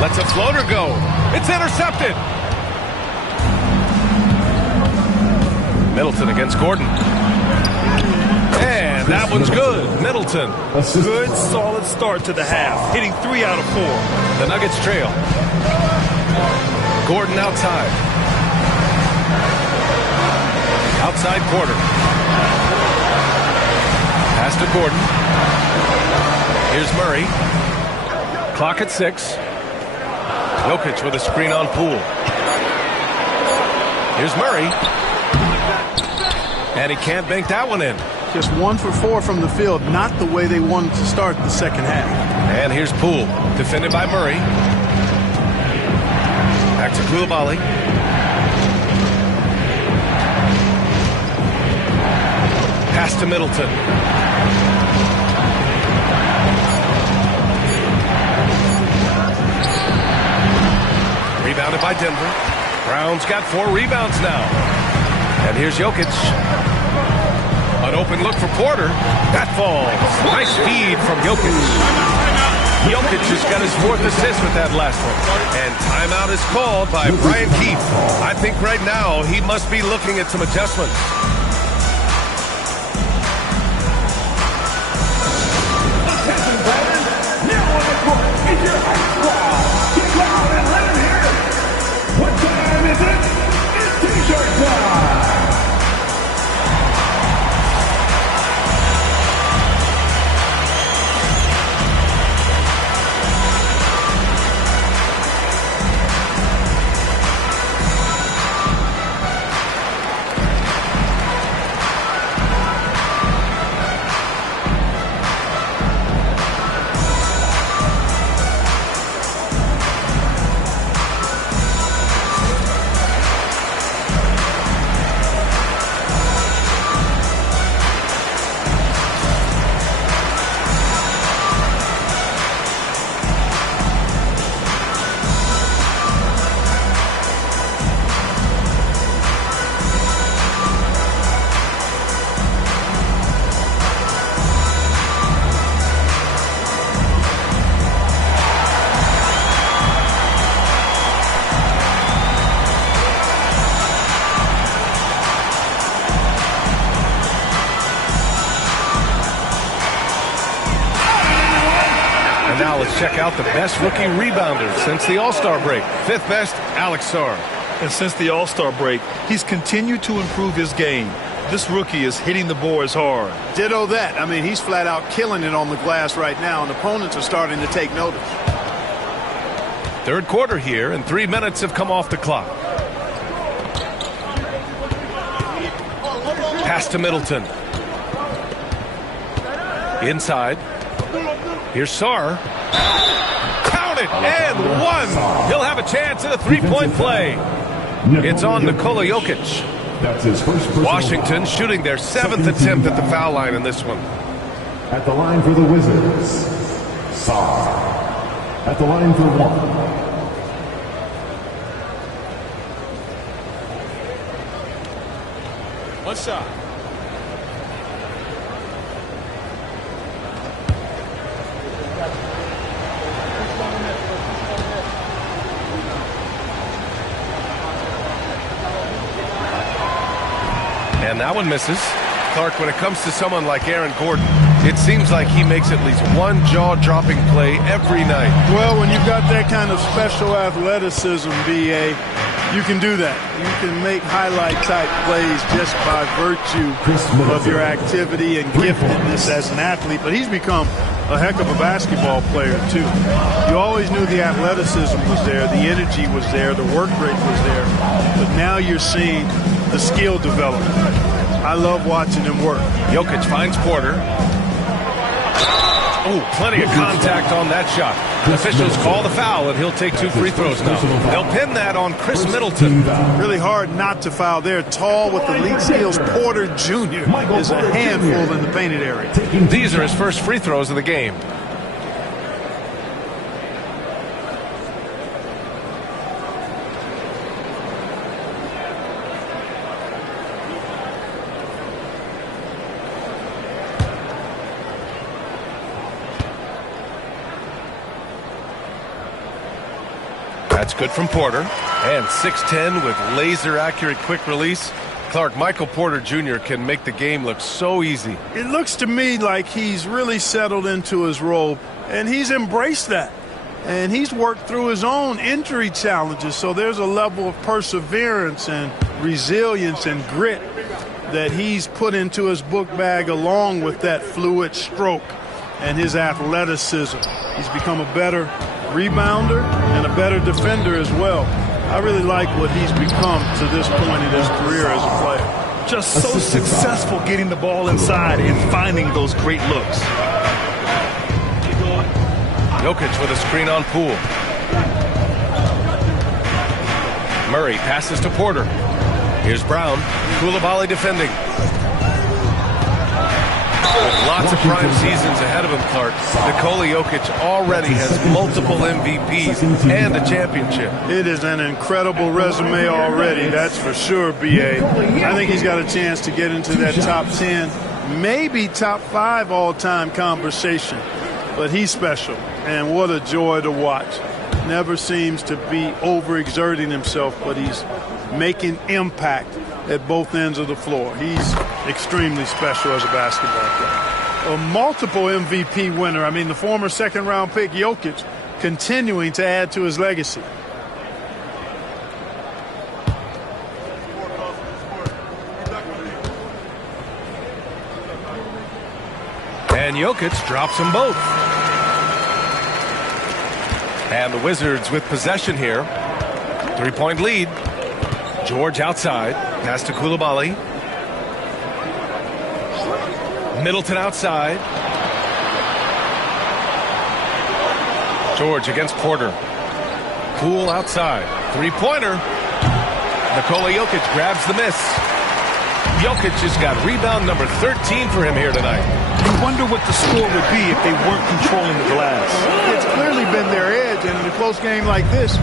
Lets a floater go. It's intercepted. Middleton against Gordon. And that one's good. Middleton. Good, solid start to the half, hitting 3 out of 4. The Nuggets trail. Gordon outside. Outside quarter. Pass to Gordon. Here's Murray. Clock at 6. Jokic with a screen on Poole. Here's Murray. And he can't bank that one in. Just 1 for 4 from the field, not the way they wanted to start the second half. And here's Poole, defended by Murray. Back to Koulibaly. Pass to Middleton. Rebounded by Denver. Brown's got 4 rebounds now. And here's Jokic. An open look for Porter. That falls. Nice feed from Jokic. Jokic just got his 4th assist with that last one. And timeout is called by Brian Keefe. I think right now he must be looking at some adjustments. What time is it? It's T-shirt time! Check out the best rookie rebounder since the All-Star break. 5th best, Alex Sarr. And since the All-Star break, he's continued to improve his game. This rookie is hitting the boards hard. Ditto that. I mean, he's flat out killing it on the glass right now, and opponents are starting to take notice. Third quarter here, and 3 minutes have come off the clock. Pass to Middleton. Inside. Here's Sarr. Count it, and one. He'll have a chance at a three-point play. It's on Nikola Jokic. That's his first personal Washington shooting their 7th attempt at the foul line in this one. At the line for the Wizards, Sarr. At the line for one. One shot. And that one misses. Clark, when it comes to someone like Aaron Gordon, it seems like he makes at least one jaw-dropping play every night. Well, when you've got that kind of special athleticism, B.A., you can do that. You can make highlight-type plays just by virtue of your activity and giftedness as an athlete. But he's become a heck of a basketball player, too. You always knew the athleticism was there, the energy was there, the work rate was there. But now you're seeing the skill development. I love watching him work. Jokic finds Porter. Oh, plenty of contact on that shot. Officials call the foul, and he'll take 2 free throws now. They'll pin that on Chris Middleton. Really hard not to foul there. Tall with elite skills. Porter Jr. is a handful in the painted area. These are his first free throws of the game. That's good from Porter. And 6'10" with laser-accurate quick release. Clark, Michael Porter Jr. can make the game look so easy. It looks to me like he's really settled into his role, and he's embraced that. And he's worked through his own injury challenges, so there's a level of perseverance and resilience and grit that he's put into his book bag along with that fluid stroke and his athleticism. He's become a better rebounder and a better defender as well. I really like what he's become to this point in his career as a player. Just so successful getting the ball inside and finding those great looks. Jokic with a screen on Poole. Murray passes to Porter. Here's Brown. Koulibaly defending. With lots of prime seasons ahead of him, Clark, Nikola Jokic already has multiple MVPs and a championship. It is an incredible resume already, that's for sure, B.A. I think he's got a chance to get into that top 10, maybe top 5 all-time conversation. But he's special, and what a joy to watch. Never seems to be overexerting himself, but he's making impact at both ends of the floor. He's extremely special as a basketball player. A multiple MVP winner. I mean, the former second-round pick Jokic continuing to add to his legacy. And Jokic drops them both. And the Wizards with possession here. 3-point lead. George outside. Pass to Koulibaly. Middleton outside. George against Porter. Poole outside. Three-pointer. Nikola Jokic grabs the miss. Jokic has got rebound number 13 for him here tonight. You wonder what the score would be if they weren't controlling the glass. It's clearly been their edge, and in a close game like this,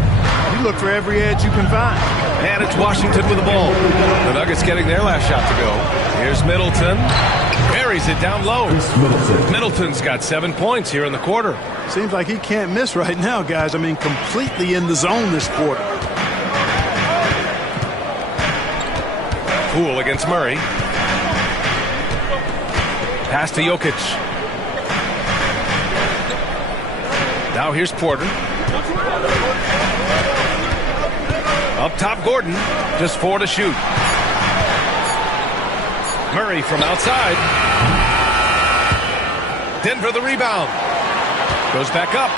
you look for every edge you can find. And it's Washington with the ball. The Nuggets getting their last shot to go. Here's Middleton. Buries it down low. Middleton's got 7 points here in the quarter. Seems like he can't miss right now, guys. I mean, completely in the zone this quarter. Poole against Murray. Pass to Jokic. Now here's Porter. Up top, Gordon. Just 4 to shoot. Murray from outside. Denver the rebound. Goes back up.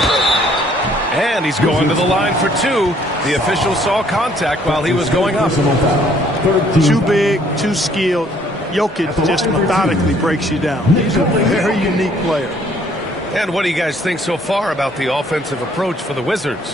And he's going to the line for two. The official saw contact while he was going up. Too big, too skilled. Jokic just methodically breaks you down. He's a very unique player. And what do you guys think so far about the offensive approach for the Wizards?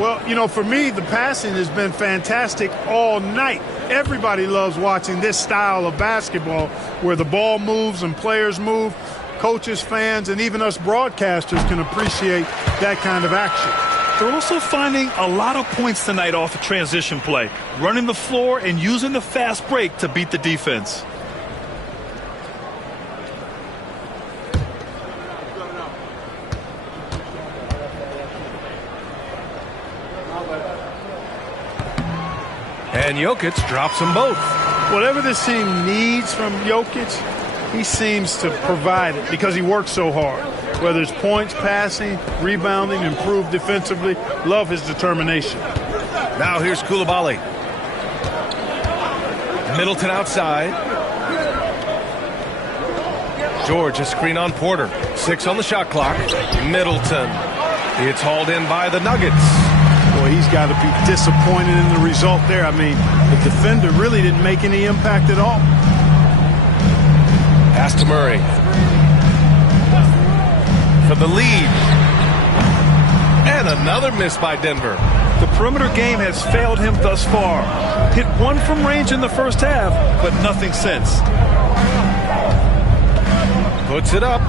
Well, you know, for me, the passing has been fantastic all night. Everybody loves watching this style of basketball where the ball moves and players move. Coaches, fans, and even us broadcasters can appreciate that kind of action. They're also finding a lot of points tonight off of transition play, running the floor and using the fast break to beat the defense. And Jokic drops them both. Whatever this team needs from Jokic, he seems to provide it because he works so hard. Whether it's points, passing, rebounding, improved defensively, love his determination. Now here's Koulibaly. Middleton outside. George, a screen on Porter. 6 on the shot clock. Middleton. It's hauled in by the Nuggets. Boy, he's got to be disappointed in the result there. I mean, the defender really didn't make any impact at all. Pass to Murray. For the lead. And another miss by Denver. The perimeter game has failed him thus far. Hit one from range in the first half, but nothing since. Puts it up.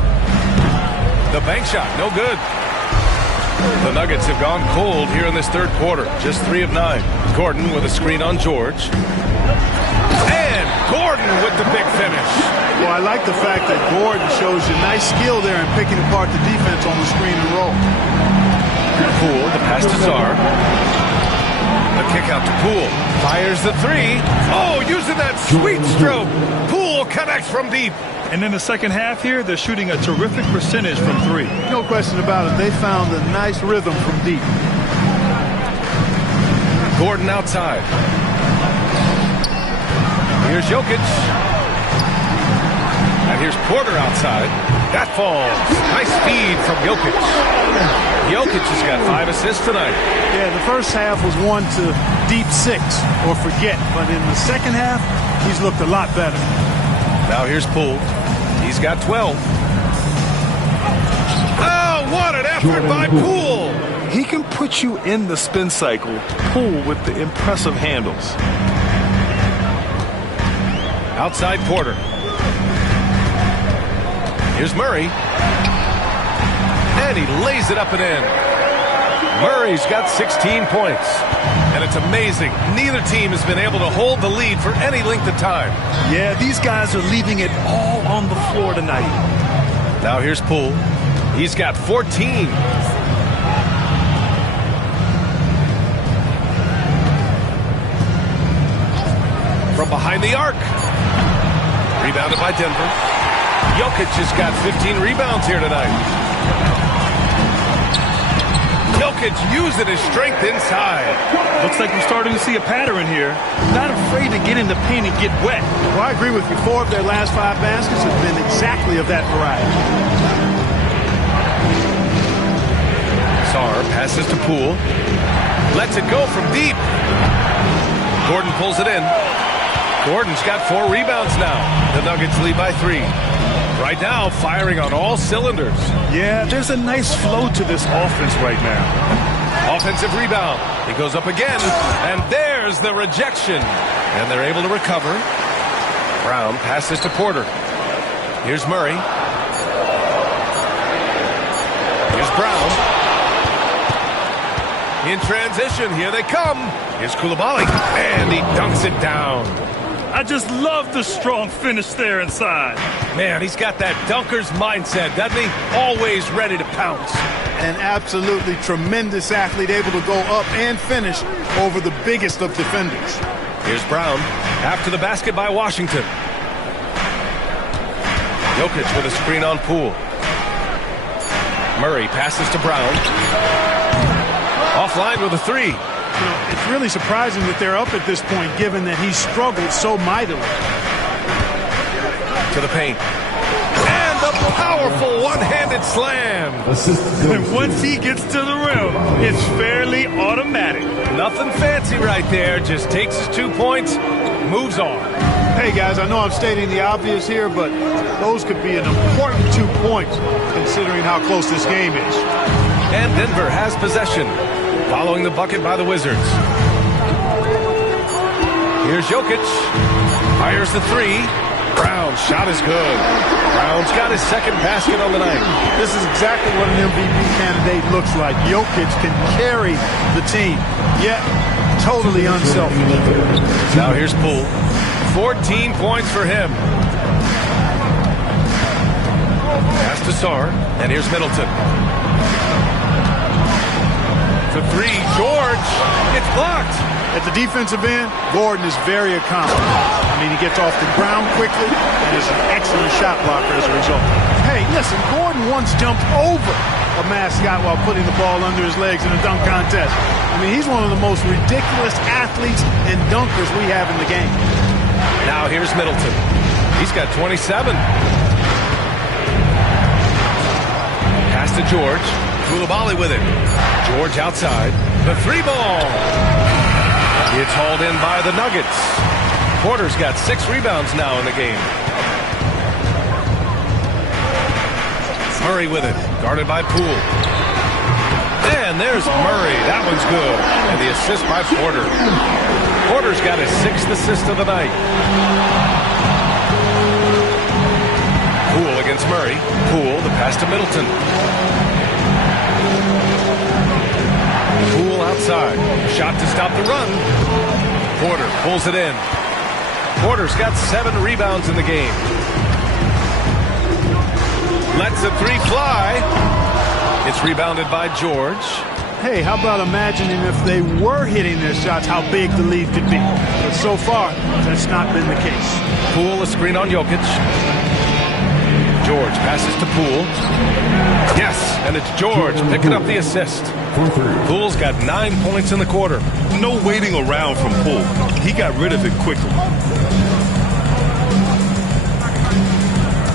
The bank shot, no good. The Nuggets have gone cold here in this third quarter. Just 3 of 9. Gordon with a screen on George. And Gordon with the big finish. Well, I like the fact that Gordon shows you nice skill there in picking apart the defense on the screen and roll. Poole, the pass to Czar. The kick out to Poole. Fires the 3. Oh, using that sweet stroke. Poole connects from deep. And in the second half here, they're shooting a terrific percentage from 3. No question about it. They found a nice rhythm from deep. Gordon outside. Here's Jokic. And here's Porter outside. That falls. Nice feed from Jokic. Jokic has got 5 assists tonight. Yeah, the first half was one to deep 6 or forget. But in the second half, he's looked a lot better. Now here's Poole. He's got 12. Oh, what an effort by Poole. He can put you in the spin cycle. Poole with the impressive handles. Outside Porter. Here's Murray. And he lays it up and in. Murray's got 16 points. And it's amazing. Neither team has been able to hold the lead for any length of time. Yeah, these guys are leaving it all on the floor tonight. Now here's Poole. He's got 14. From behind the arc. Rebounded by Denver. Jokic has got 15 rebounds here tonight. Jokic using his strength inside. Looks like we're starting to see a pattern here. Not afraid to get in the paint and get wet. Well, I agree with you. 4 of their last 5 baskets have been exactly of that variety. Czar passes to Poole. Lets it go from deep. Gordon pulls it in. Gordon's got 4 rebounds now. The Nuggets lead by 3. Right now, firing on all cylinders. Yeah, there's a nice flow to this offense right now. Offensive rebound. He goes up again, and there's the rejection. And they're able to recover. Brown passes to Porter. Here's Murray. Here's Brown. In transition, here they come. Here's Koulibaly, and he dunks it down. I just love the strong finish there inside. Man, he's got that dunker's mindset, doesn't he? Always ready to pounce. An absolutely tremendous athlete, able to go up and finish over the biggest of defenders. Here's Brown, after the basket by Washington. Jokic with a screen on Poole. Murray passes to Brown. Offline with a 3. You know, it's really surprising that they're up at this point, given that he struggled so mightily. To the paint. And the Powerful one-handed slam. And once he gets to the rim, it's fairly automatic. Nothing fancy right there. Just takes his 2 points, moves on. Hey, guys, I know I'm stating the obvious here, but those could be an important 2 points considering how close this game is. And Denver has possession, following the bucket by the Wizards. Here's Jokic. Fires the three. Brown's shot is good. Brown's got his second basket on the night. This is exactly what an MVP candidate looks like. Jokic can carry the team, yet totally unselfish. Now here's Poole. 14 points for him. Pass to Sarr, and here's Middleton. For three, George. It's blocked. At the defensive end, Gordon is very accomplished. I mean, he gets off the ground quickly and is an excellent shot blocker as a result. Hey, listen, Gordon once jumped over a mascot while putting the ball under his legs in a dunk contest. I mean, he's one of the most ridiculous athletes and dunkers we have in the game. Now here's Middleton. He's got 27. Pass to George. Koulibaly with it. George outside. The three ball. It's hauled in by the Nuggets. Porter's got 6 rebounds now in the game. Murray with it. Guarded by Poole. And there's Murray. That one's good. And the assist by Porter. Porter's got his 6th assist of the night. Poole against Murray. Poole, the pass to Middleton. Poole outside. Shot to stop the run. Porter pulls it in. Porter's got 7 rebounds in the game. Lets the three fly. It's rebounded by George. Hey, how about imagining if they were hitting their shots, how big the lead could be. But so far, that's not been the case. Poole, a screen on Jokic. George passes to Poole. Yes, and it's George picking up the assist. Poole's got 9 points in the quarter. No waiting around from Poole. He got rid of it quickly.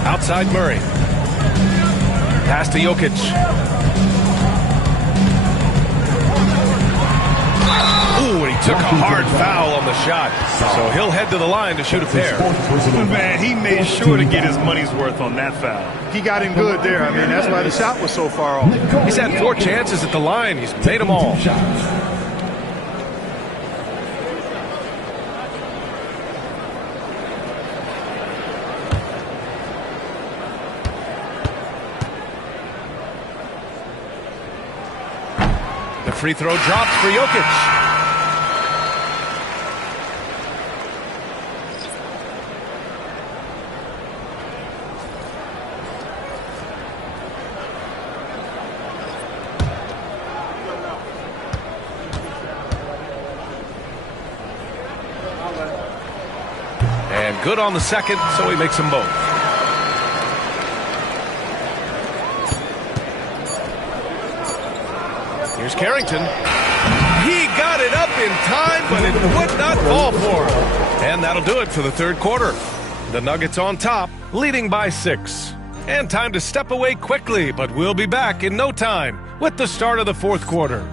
Outside Murray. Pass to Jokic. Ooh, and he took a hard foul on the shot. So he'll head to the line to shoot a pair. Man, he made sure to get his money's worth on that foul. He got him good there. I mean, that's why the shot was so far off. He's had 4 chances at the line. He's made them all. The free throw drops for Jokic. And good on the second, so he makes them both. Here's Carrington. He got it up in time, but it would not fall for him. And that'll do it for the third quarter. The Nuggets on top, leading by 6. And time to step away quickly, but we'll be back in no time with the start of the fourth quarter.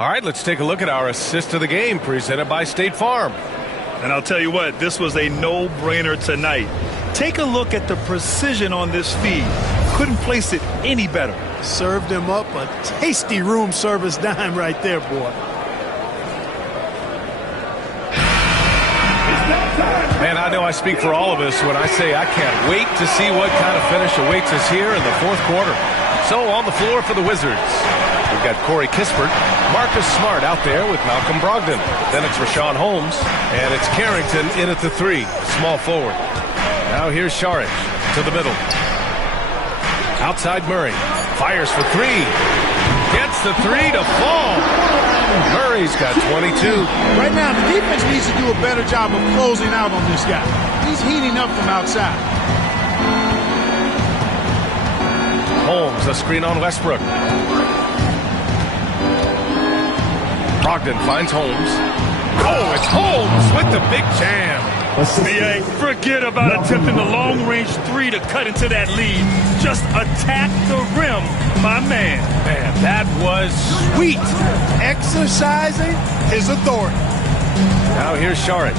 All right, let's take a look at our assist of the game presented by State Farm. And I'll tell you what, this was a no-brainer tonight. Take a look at the precision on this feed. Couldn't place it any better. Served him up a tasty room service dime right there, boy. Man, I know I speak for all of us when I say I can't wait to see what kind of finish awaits us here in the fourth quarter. So on the floor for the Wizards, we've got Corey Kispert, Marcus Smart out there with Malcolm Brogdon. Then it's Rashawn Holmes, and it's Carrington in at the 3, small forward. Now here's Saric to the middle. Outside Murray, fires for 3. Gets the 3 to fall. Murray's got 22. Right now, the defense needs to do a better job of closing out on this guy. He's heating up from outside. Holmes, a screen on Westbrook. Brogdon finds Holmes. Oh, it's Holmes with the big jam. BA, forget about attempting the long-range three to cut into that lead. Just attack the rim, my man. Man, that was sweet. Exercising his authority. Now here's Saric.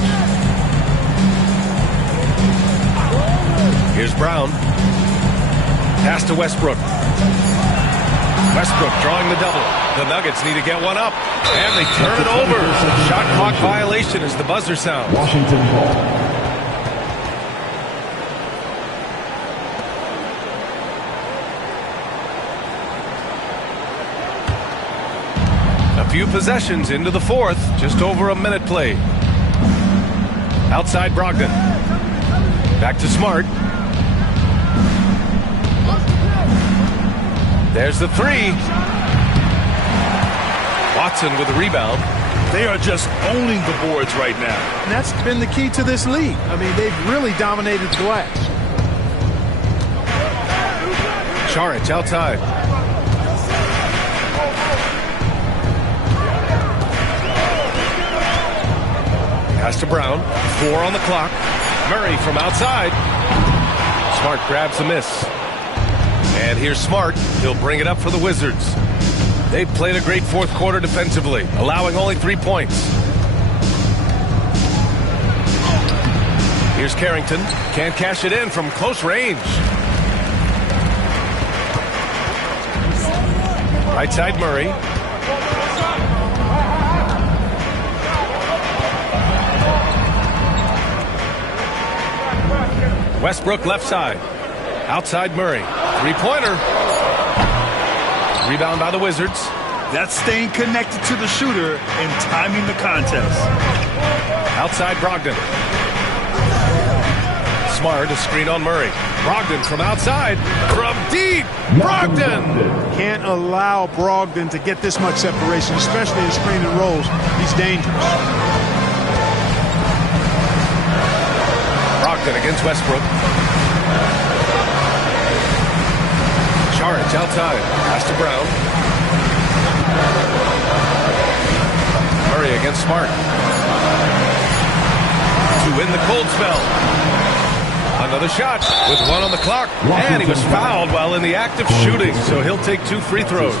Here's Brown. Pass to Westbrook. Westbrook drawing the double. The Nuggets need to get one up. And they turn it over. Shot clock violation as the buzzer sounds. Washington ball. A few possessions into the fourth. Just over a minute played. Outside Brogdon. Back to Smart. There's the three. Watson with the rebound. They are just owning the boards right now. And that's been the key to this league. I mean, they've really dominated glass. Saric outside. Pass to Brown. 4 on the clock. Murray from outside. Smart grabs the miss. And here's Smart. He'll bring it up for the Wizards. They've played a great fourth quarter defensively, allowing only 3 points. Here's Carrington. Can't cash it in from close range. Right side Murray. Westbrook left side. Outside Murray. Three-pointer. Rebound by the Wizards. That's staying connected to the shooter and timing the contest. Outside Brogdon. Smart, a screen on Murray. Brogdon from outside. From deep. Brogdon. Can't allow Brogdon to get this much separation, especially in screen and rolls. He's dangerous. Brogdon against Westbrook. Saric outside. Pass to Brown. Murray against Smart. To win the cold spell. Another shot with 1 on the clock. And he was fouled while in the act of shooting, so he'll take 2 free throws.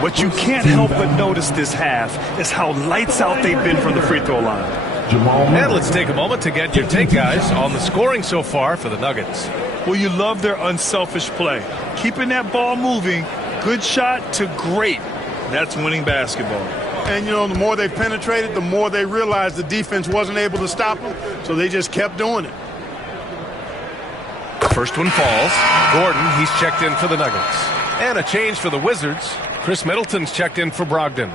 What you can't help but notice this half is how lights out they've been from the free throw line. And let's take a moment to get your take, guys, on the scoring so far for the Nuggets. Well, you love their unselfish play. Keeping that ball moving, good shot to great. That's winning basketball. And, you know, the more they penetrated, the more they realized the defense wasn't able to stop them, so they just kept doing it. First one falls. Gordon, he's checked in for the Nuggets. And a change for the Wizards. Chris Middleton's checked in for Brogdon.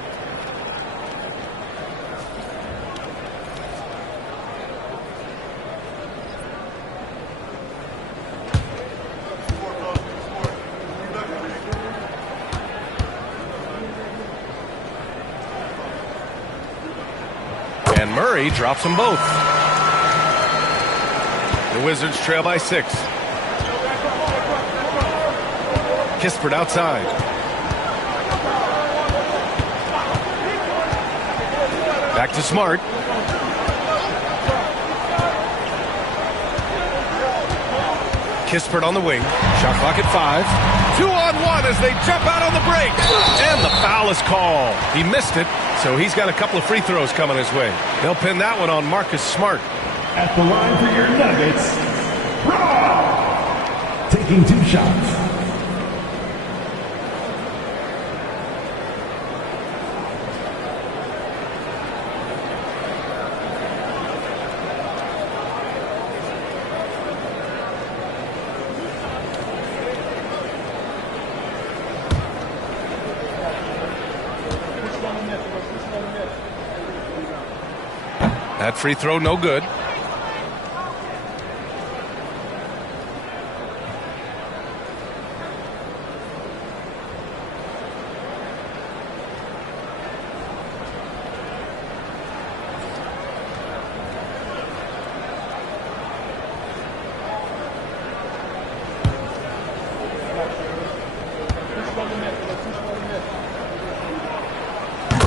And Murray drops them both. The Wizards trail by 6. Kispert outside. Back to Smart. Kispert on the wing. Shot clock at 5. 2-on-1 as they jump out on the break. And the foul is called. He missed it, so he's got a couple of free throws coming his way. They'll pin that one on Marcus Smart. At the line for your Nuggets, Brown. Taking 2 shots. That free throw no good.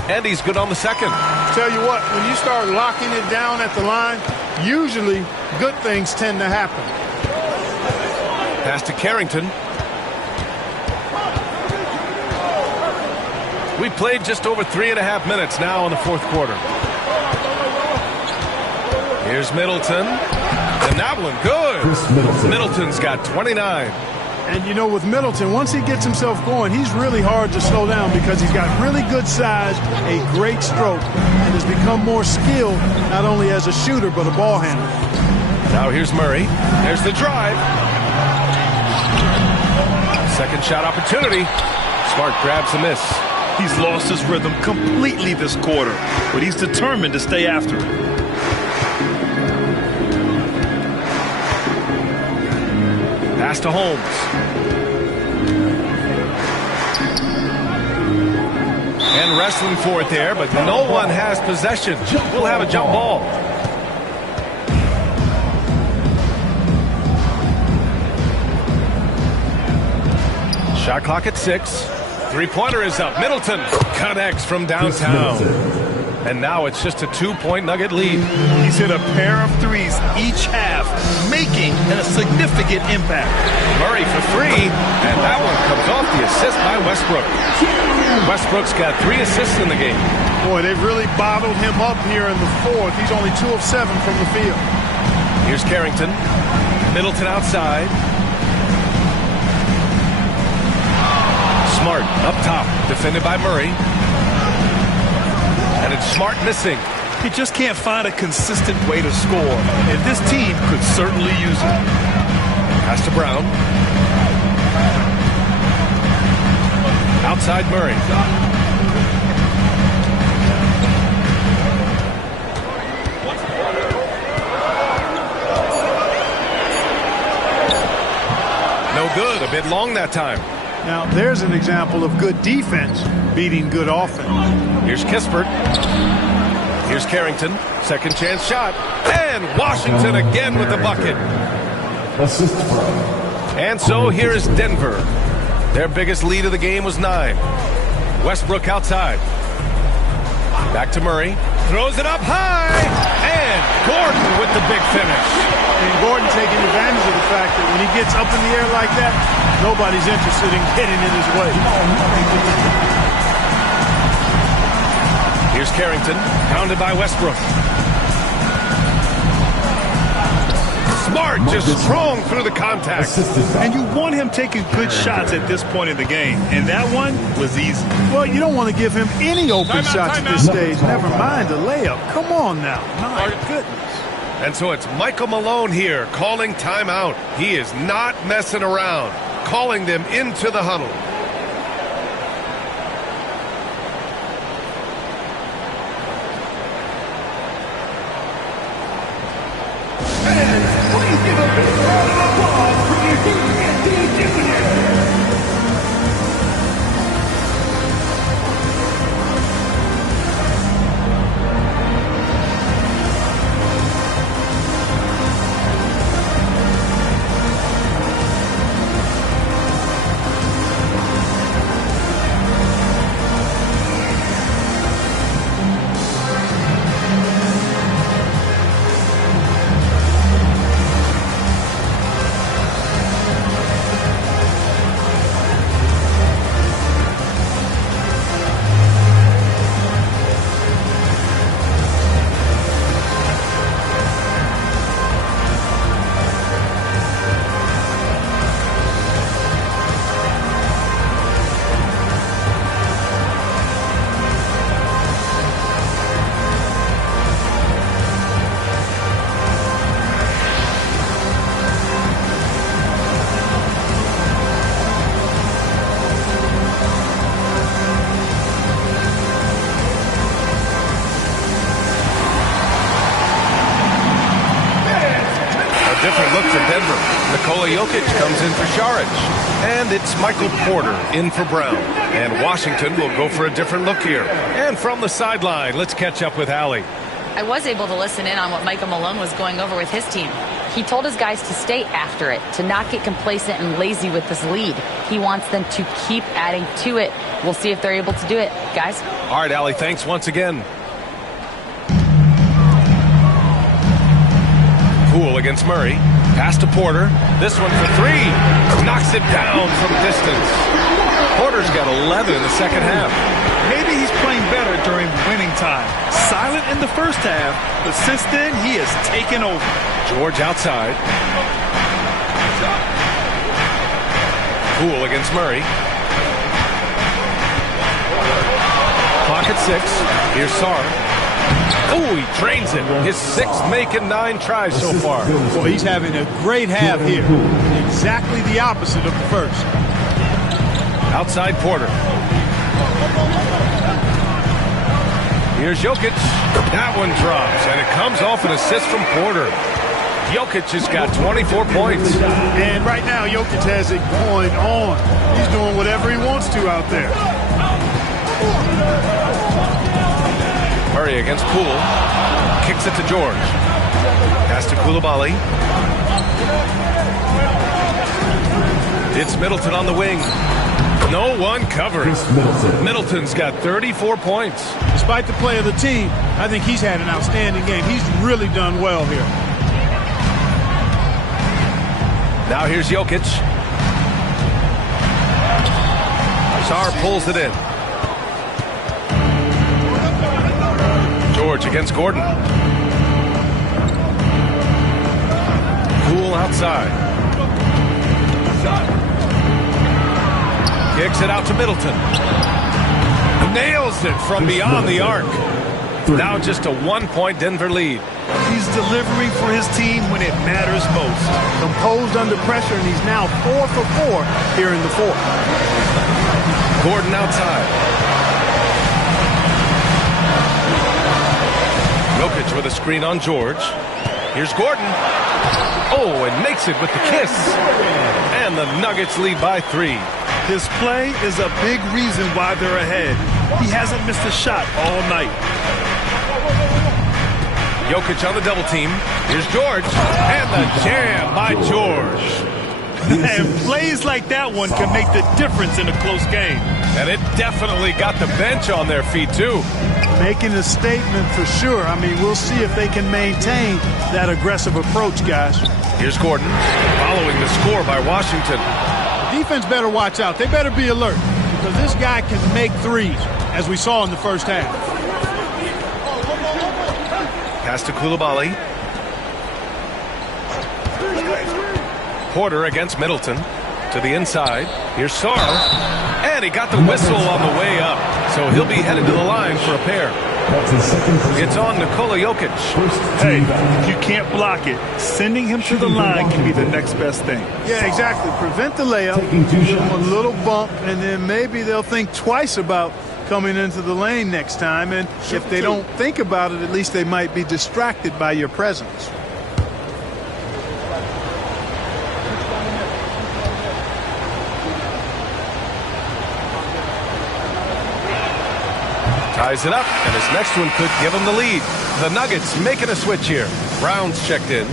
And he's good on the second. Tell you what, when you start locking it down at the line, usually good things tend to happen. Pass to Carrington. We played just over 3.5 minutes now in the fourth quarter. Here's Middleton. And that one, good. Middleton's got 29. And, you know, with Middleton, once he gets himself going, he's really hard to slow down because he's got really good size, a great stroke, and has become more skilled not only as a shooter but a ball handler. Now here's Murray. There's the drive. Second shot opportunity. Smart grabs the miss. He's lost his rhythm completely this quarter, but he's determined to stay after it. Pass to Holmes. And wrestling for it there, but no one has possession. We'll have a jump ball. Shot clock at 6. Three-pointer is up. Middleton connects from downtown. And now it's just a 2-point Nugget lead. He's hit a pair of threes each half, making a significant impact. Murray for 3, and that one comes off the assist by Westbrook. Westbrook's got 3 assists in the game. Boy, they've really bottled him up here in the fourth. He's only 2 of 7 from the field. Here's Carrington. Middleton outside. Smart up top, defended by Murray. And it's Smart missing. He just can't find a consistent way to score, and this team could certainly use it. Pass to Brown. Outside Murray. No good. A bit long that time. Now, there's an example of good defense beating good offense. Here's Kispert. Here's Carrington. Second chance shot. And Washington again with the bucket. And so here is Denver. Their biggest lead of the game was 9. Westbrook outside. Back to Murray. Throws it up high. And Gordon with the big finish. And Gordon taking advantage of the fact that when he gets up in the air like that, nobody's interested in getting in his way. Here's Carrington, pounded by Westbrook. Smart just strong through the contact. And you want him taking good shots at this point in the game, and that one was easy. Well, you don't want to give him any open shots at this stage. Never mind a layup. Come on now. My goodness. And so it's Michael Malone here calling timeout. He is not messing around, calling them into the huddle. Please give a big round of applause for your defense champion. Different look for Denver. Nikola Jokic comes in for Šarić. And it's Michael Porter in for Brown. And Washington will go for a different look here. And from the sideline, let's catch up with Allie. I was able to listen in on what Michael Malone was going over with his team. He told his guys to stay after it, to not get complacent and lazy with this lead. He wants them to keep adding to it. We'll see if they're able to do it, guys. All right, Allie, thanks once again. Poole against Murray. Pass to Porter. This one for three. Knocks it down from distance. Porter's got 11 in the second half. Maybe he's playing better during winning time. Silent in the first half, but since then he has taken over. George outside. Poole against Murray. Clock at 6. Here's Sarr. Oh, he drains it. His 6th make in 9 tries so far. Well, he's having a great half here. Exactly the opposite of the first. Outside Porter. Here's Jokic. That one drops, and it comes off an assist from Porter. Jokic has got 24 points. And right now, Jokic has it going on. He's doing whatever he wants to out there. Murray against Poole. Kicks it to George. Pass to Coulibaly. It's Middleton on the wing. No one covers. Middleton's got 34 points. Despite the play of the team, I think he's had an outstanding game. He's really done well here. Now here's Jokic. Sarr pulls it in. George against Gordon. Poole outside. Kicks it out to Middleton. Nails it from beyond the arc. Now just a 1-point Denver lead. He's delivering for his team when it matters most. Composed under pressure, and he's now 4 for 4 here in the fourth. Gordon outside. Jokic with a screen on George. Here's Gordon. Oh, and makes it with the kiss. And the Nuggets lead by 3. His play is a big reason why they're ahead. He hasn't missed a shot all night. Jokic on the double team. Here's George. And the jam by George. And plays like that one can make the difference in a close game. And it definitely got the bench on their feet, too. Making a statement for sure. I mean, we'll see if they can maintain that aggressive approach, guys. Here's Gordon following the score by Washington. Defense better watch out. They better be alert because this guy can make threes, as we saw in the first half. Pass to Coulibaly. Porter against Middleton. To the inside. Here's Sarr. And he got the whistle on the way up. So he'll be headed to the line for a pair. It's on Nikola Jokic. Hey, if you can't block it, sending him to the line can be the next best thing. Yeah, exactly. Prevent the layup, give them a little bump, and then maybe they'll think twice about coming into the lane next time. And if they don't think about it, at least they might be distracted by your presence. Ties it up, and his next one could give him the lead. The Nuggets making a switch here. Brown's checked in.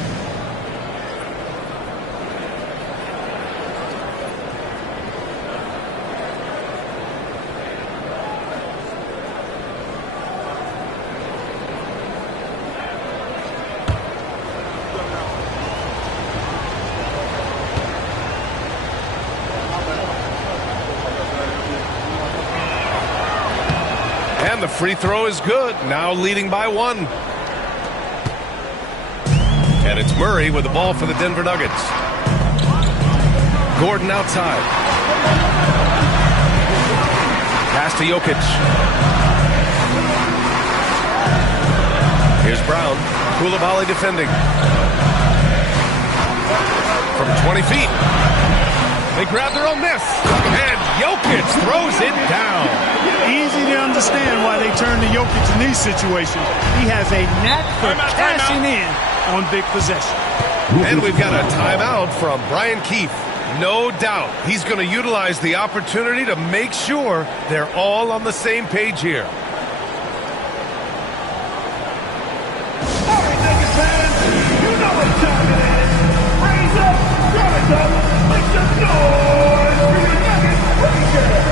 And the free throw is good. Now leading by 1. And it's Murray with the ball for the Denver Nuggets. Gordon outside. Pass to Jokic. Here's Brown. Coulibaly defending. From 20 feet. They grab their own miss. And Jokic throws it down. Easy to understand why they turn to Jokic in these situations. He has a knack for cashing in on big possession. And we've got a timeout from Brian Keefe. No doubt he's going to utilize the opportunity to make sure they're all on the same page here. what time it is. Raise up, rise up, make some noise for your Nuggets Rangers.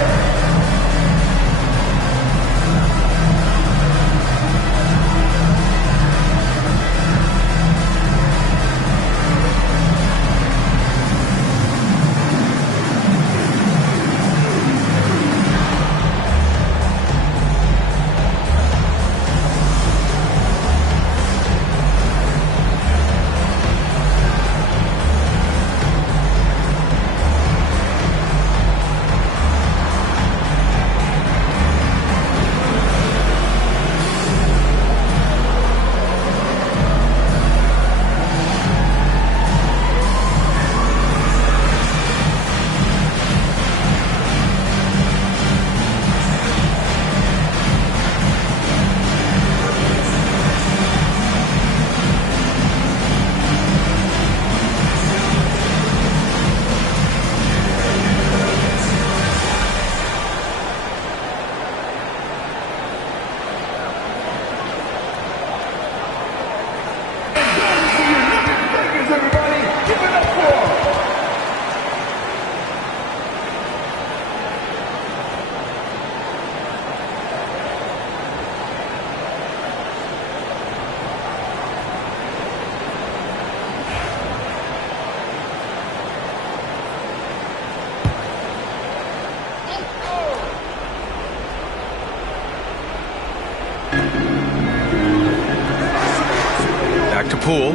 Poole.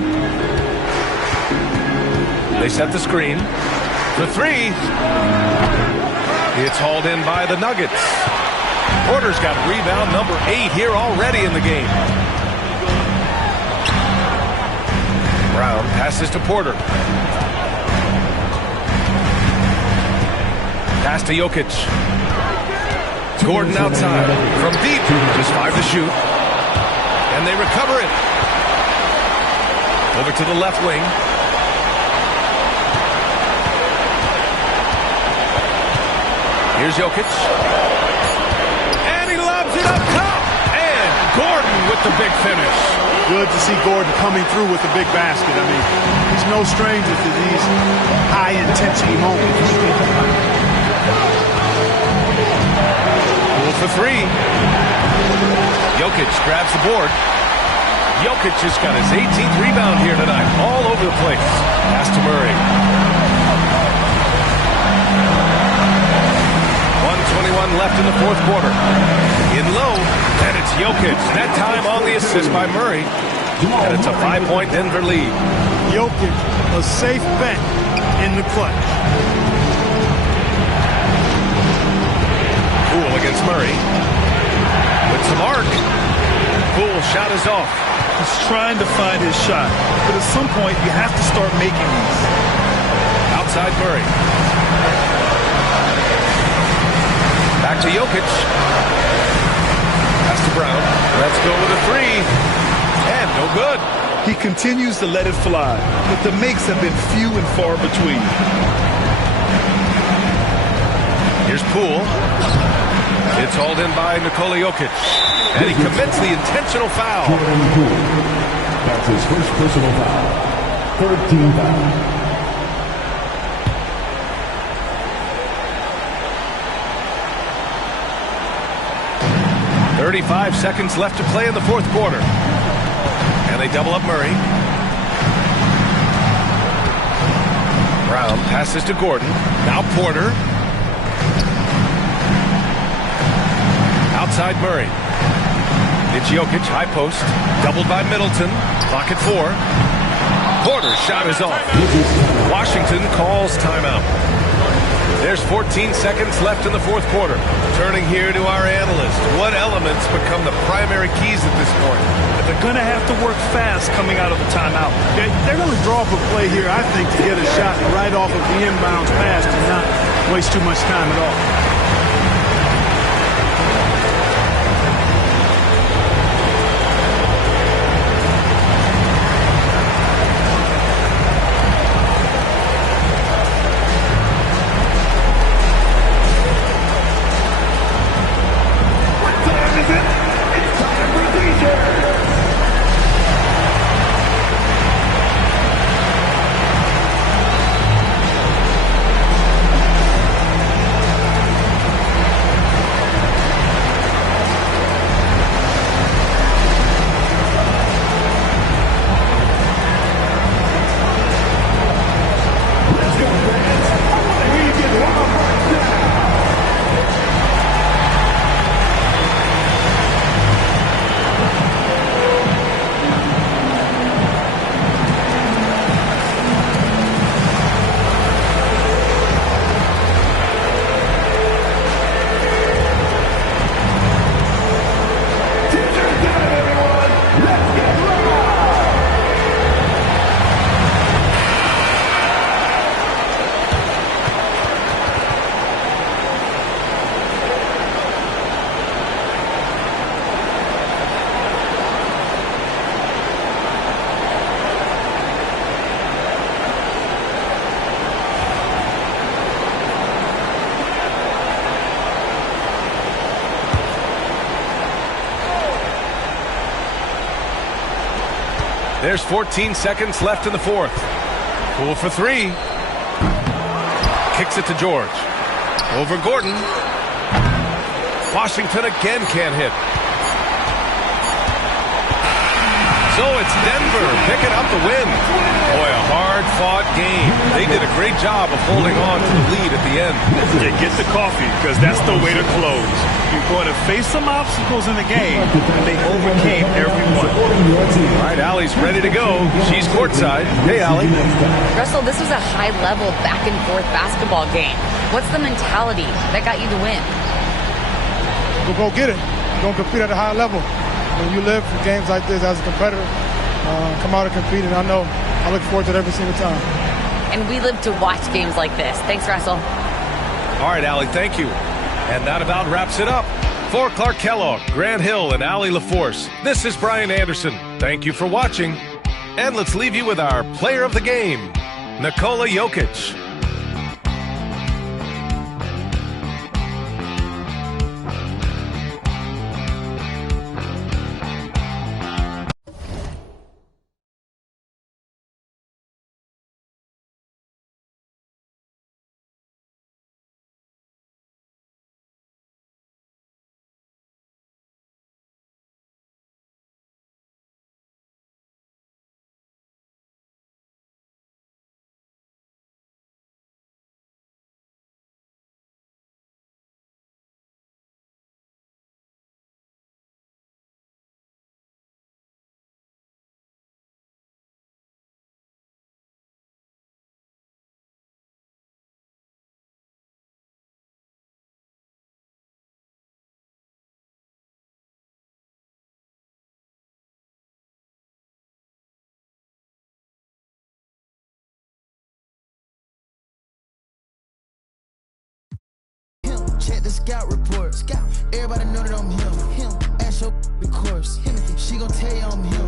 They set the screen. For three. It's hauled in by the Nuggets. Porter's got rebound number 8 here already in the game. Brown passes to Porter. Pass to Jokic. Gordon outside. From deep. Just 5 to shoot. And they recover it. Over to the left wing. Here's Jokic. And he lobs it up top. And Gordon with the big finish. Good to see Gordon coming through with a big basket. I mean, he's no stranger to these high-intensity moments. Poole for 3. Jokic grabs the board. Jokic just got his 18th rebound here tonight. All over the place. Pass to Murray. 1:21 left in the fourth quarter. In low, and it's Jokic. That time on the assist by Murray. And it's a 5-point Denver lead. Jokic, a safe bet in the clutch. Poole against Murray. With some arc. Poole shot is off. He's trying to find his shot, but at some point you have to start making these. Outside Murray. Back to Jokic. Pass to Brown. Let's go with a 3. And no good. He continues to let it fly, but the makes have been few and far between. Here's Poole. It's hauled in by Nikola Jokic. And he commits the intentional foul. That's his first personal foul. 13 foul. .35 seconds left to play in the fourth quarter. And they double up Murray. Brown passes to Gordon. Now Porter. Outside Murray. It's Jokic, high post. Doubled by Middleton. Clock at 4. Porter's shot is off. Washington calls timeout. There's 14 seconds left in the fourth quarter. Turning here to our analyst. What elements become the primary keys at this point? They're going to have to work fast coming out of the timeout. They're going to draw up a play here, I think, to get a shot right off of the inbounds pass and not waste too much time at all. There's 14 seconds left in the fourth. Poole for three. Kicks it to George. Over Gordon. Washington again can't hit. So it's Denver picking up the win. Boy, a hard-fought game. They did a great job of holding on to the lead at the end. Yeah, get the coffee, because that's the way to close. You're going to face some obstacles in the game, and they overcame every one. All right, Allie's ready to go. She's courtside. Hey, Allie. Russell, this was a high-level back-and-forth basketball game. What's the mentality that got you the win? We'll go get it. We're going to compete at a high level. When you live for games like this as a competitor, come out and compete, and I look forward to it every single time. And we live to watch games like this. Thanks, Russell. All right, Allie, thank you. And that about wraps it up. For Clark Kellogg, Grant Hill, and Allie LaForce, this is Brian Anderson. Thank you for watching. And let's leave you with our player of the game, Nikola Jokic. Check the scout report. Everybody know that I'm him. Ask your the course. She gon' tell you I'm him.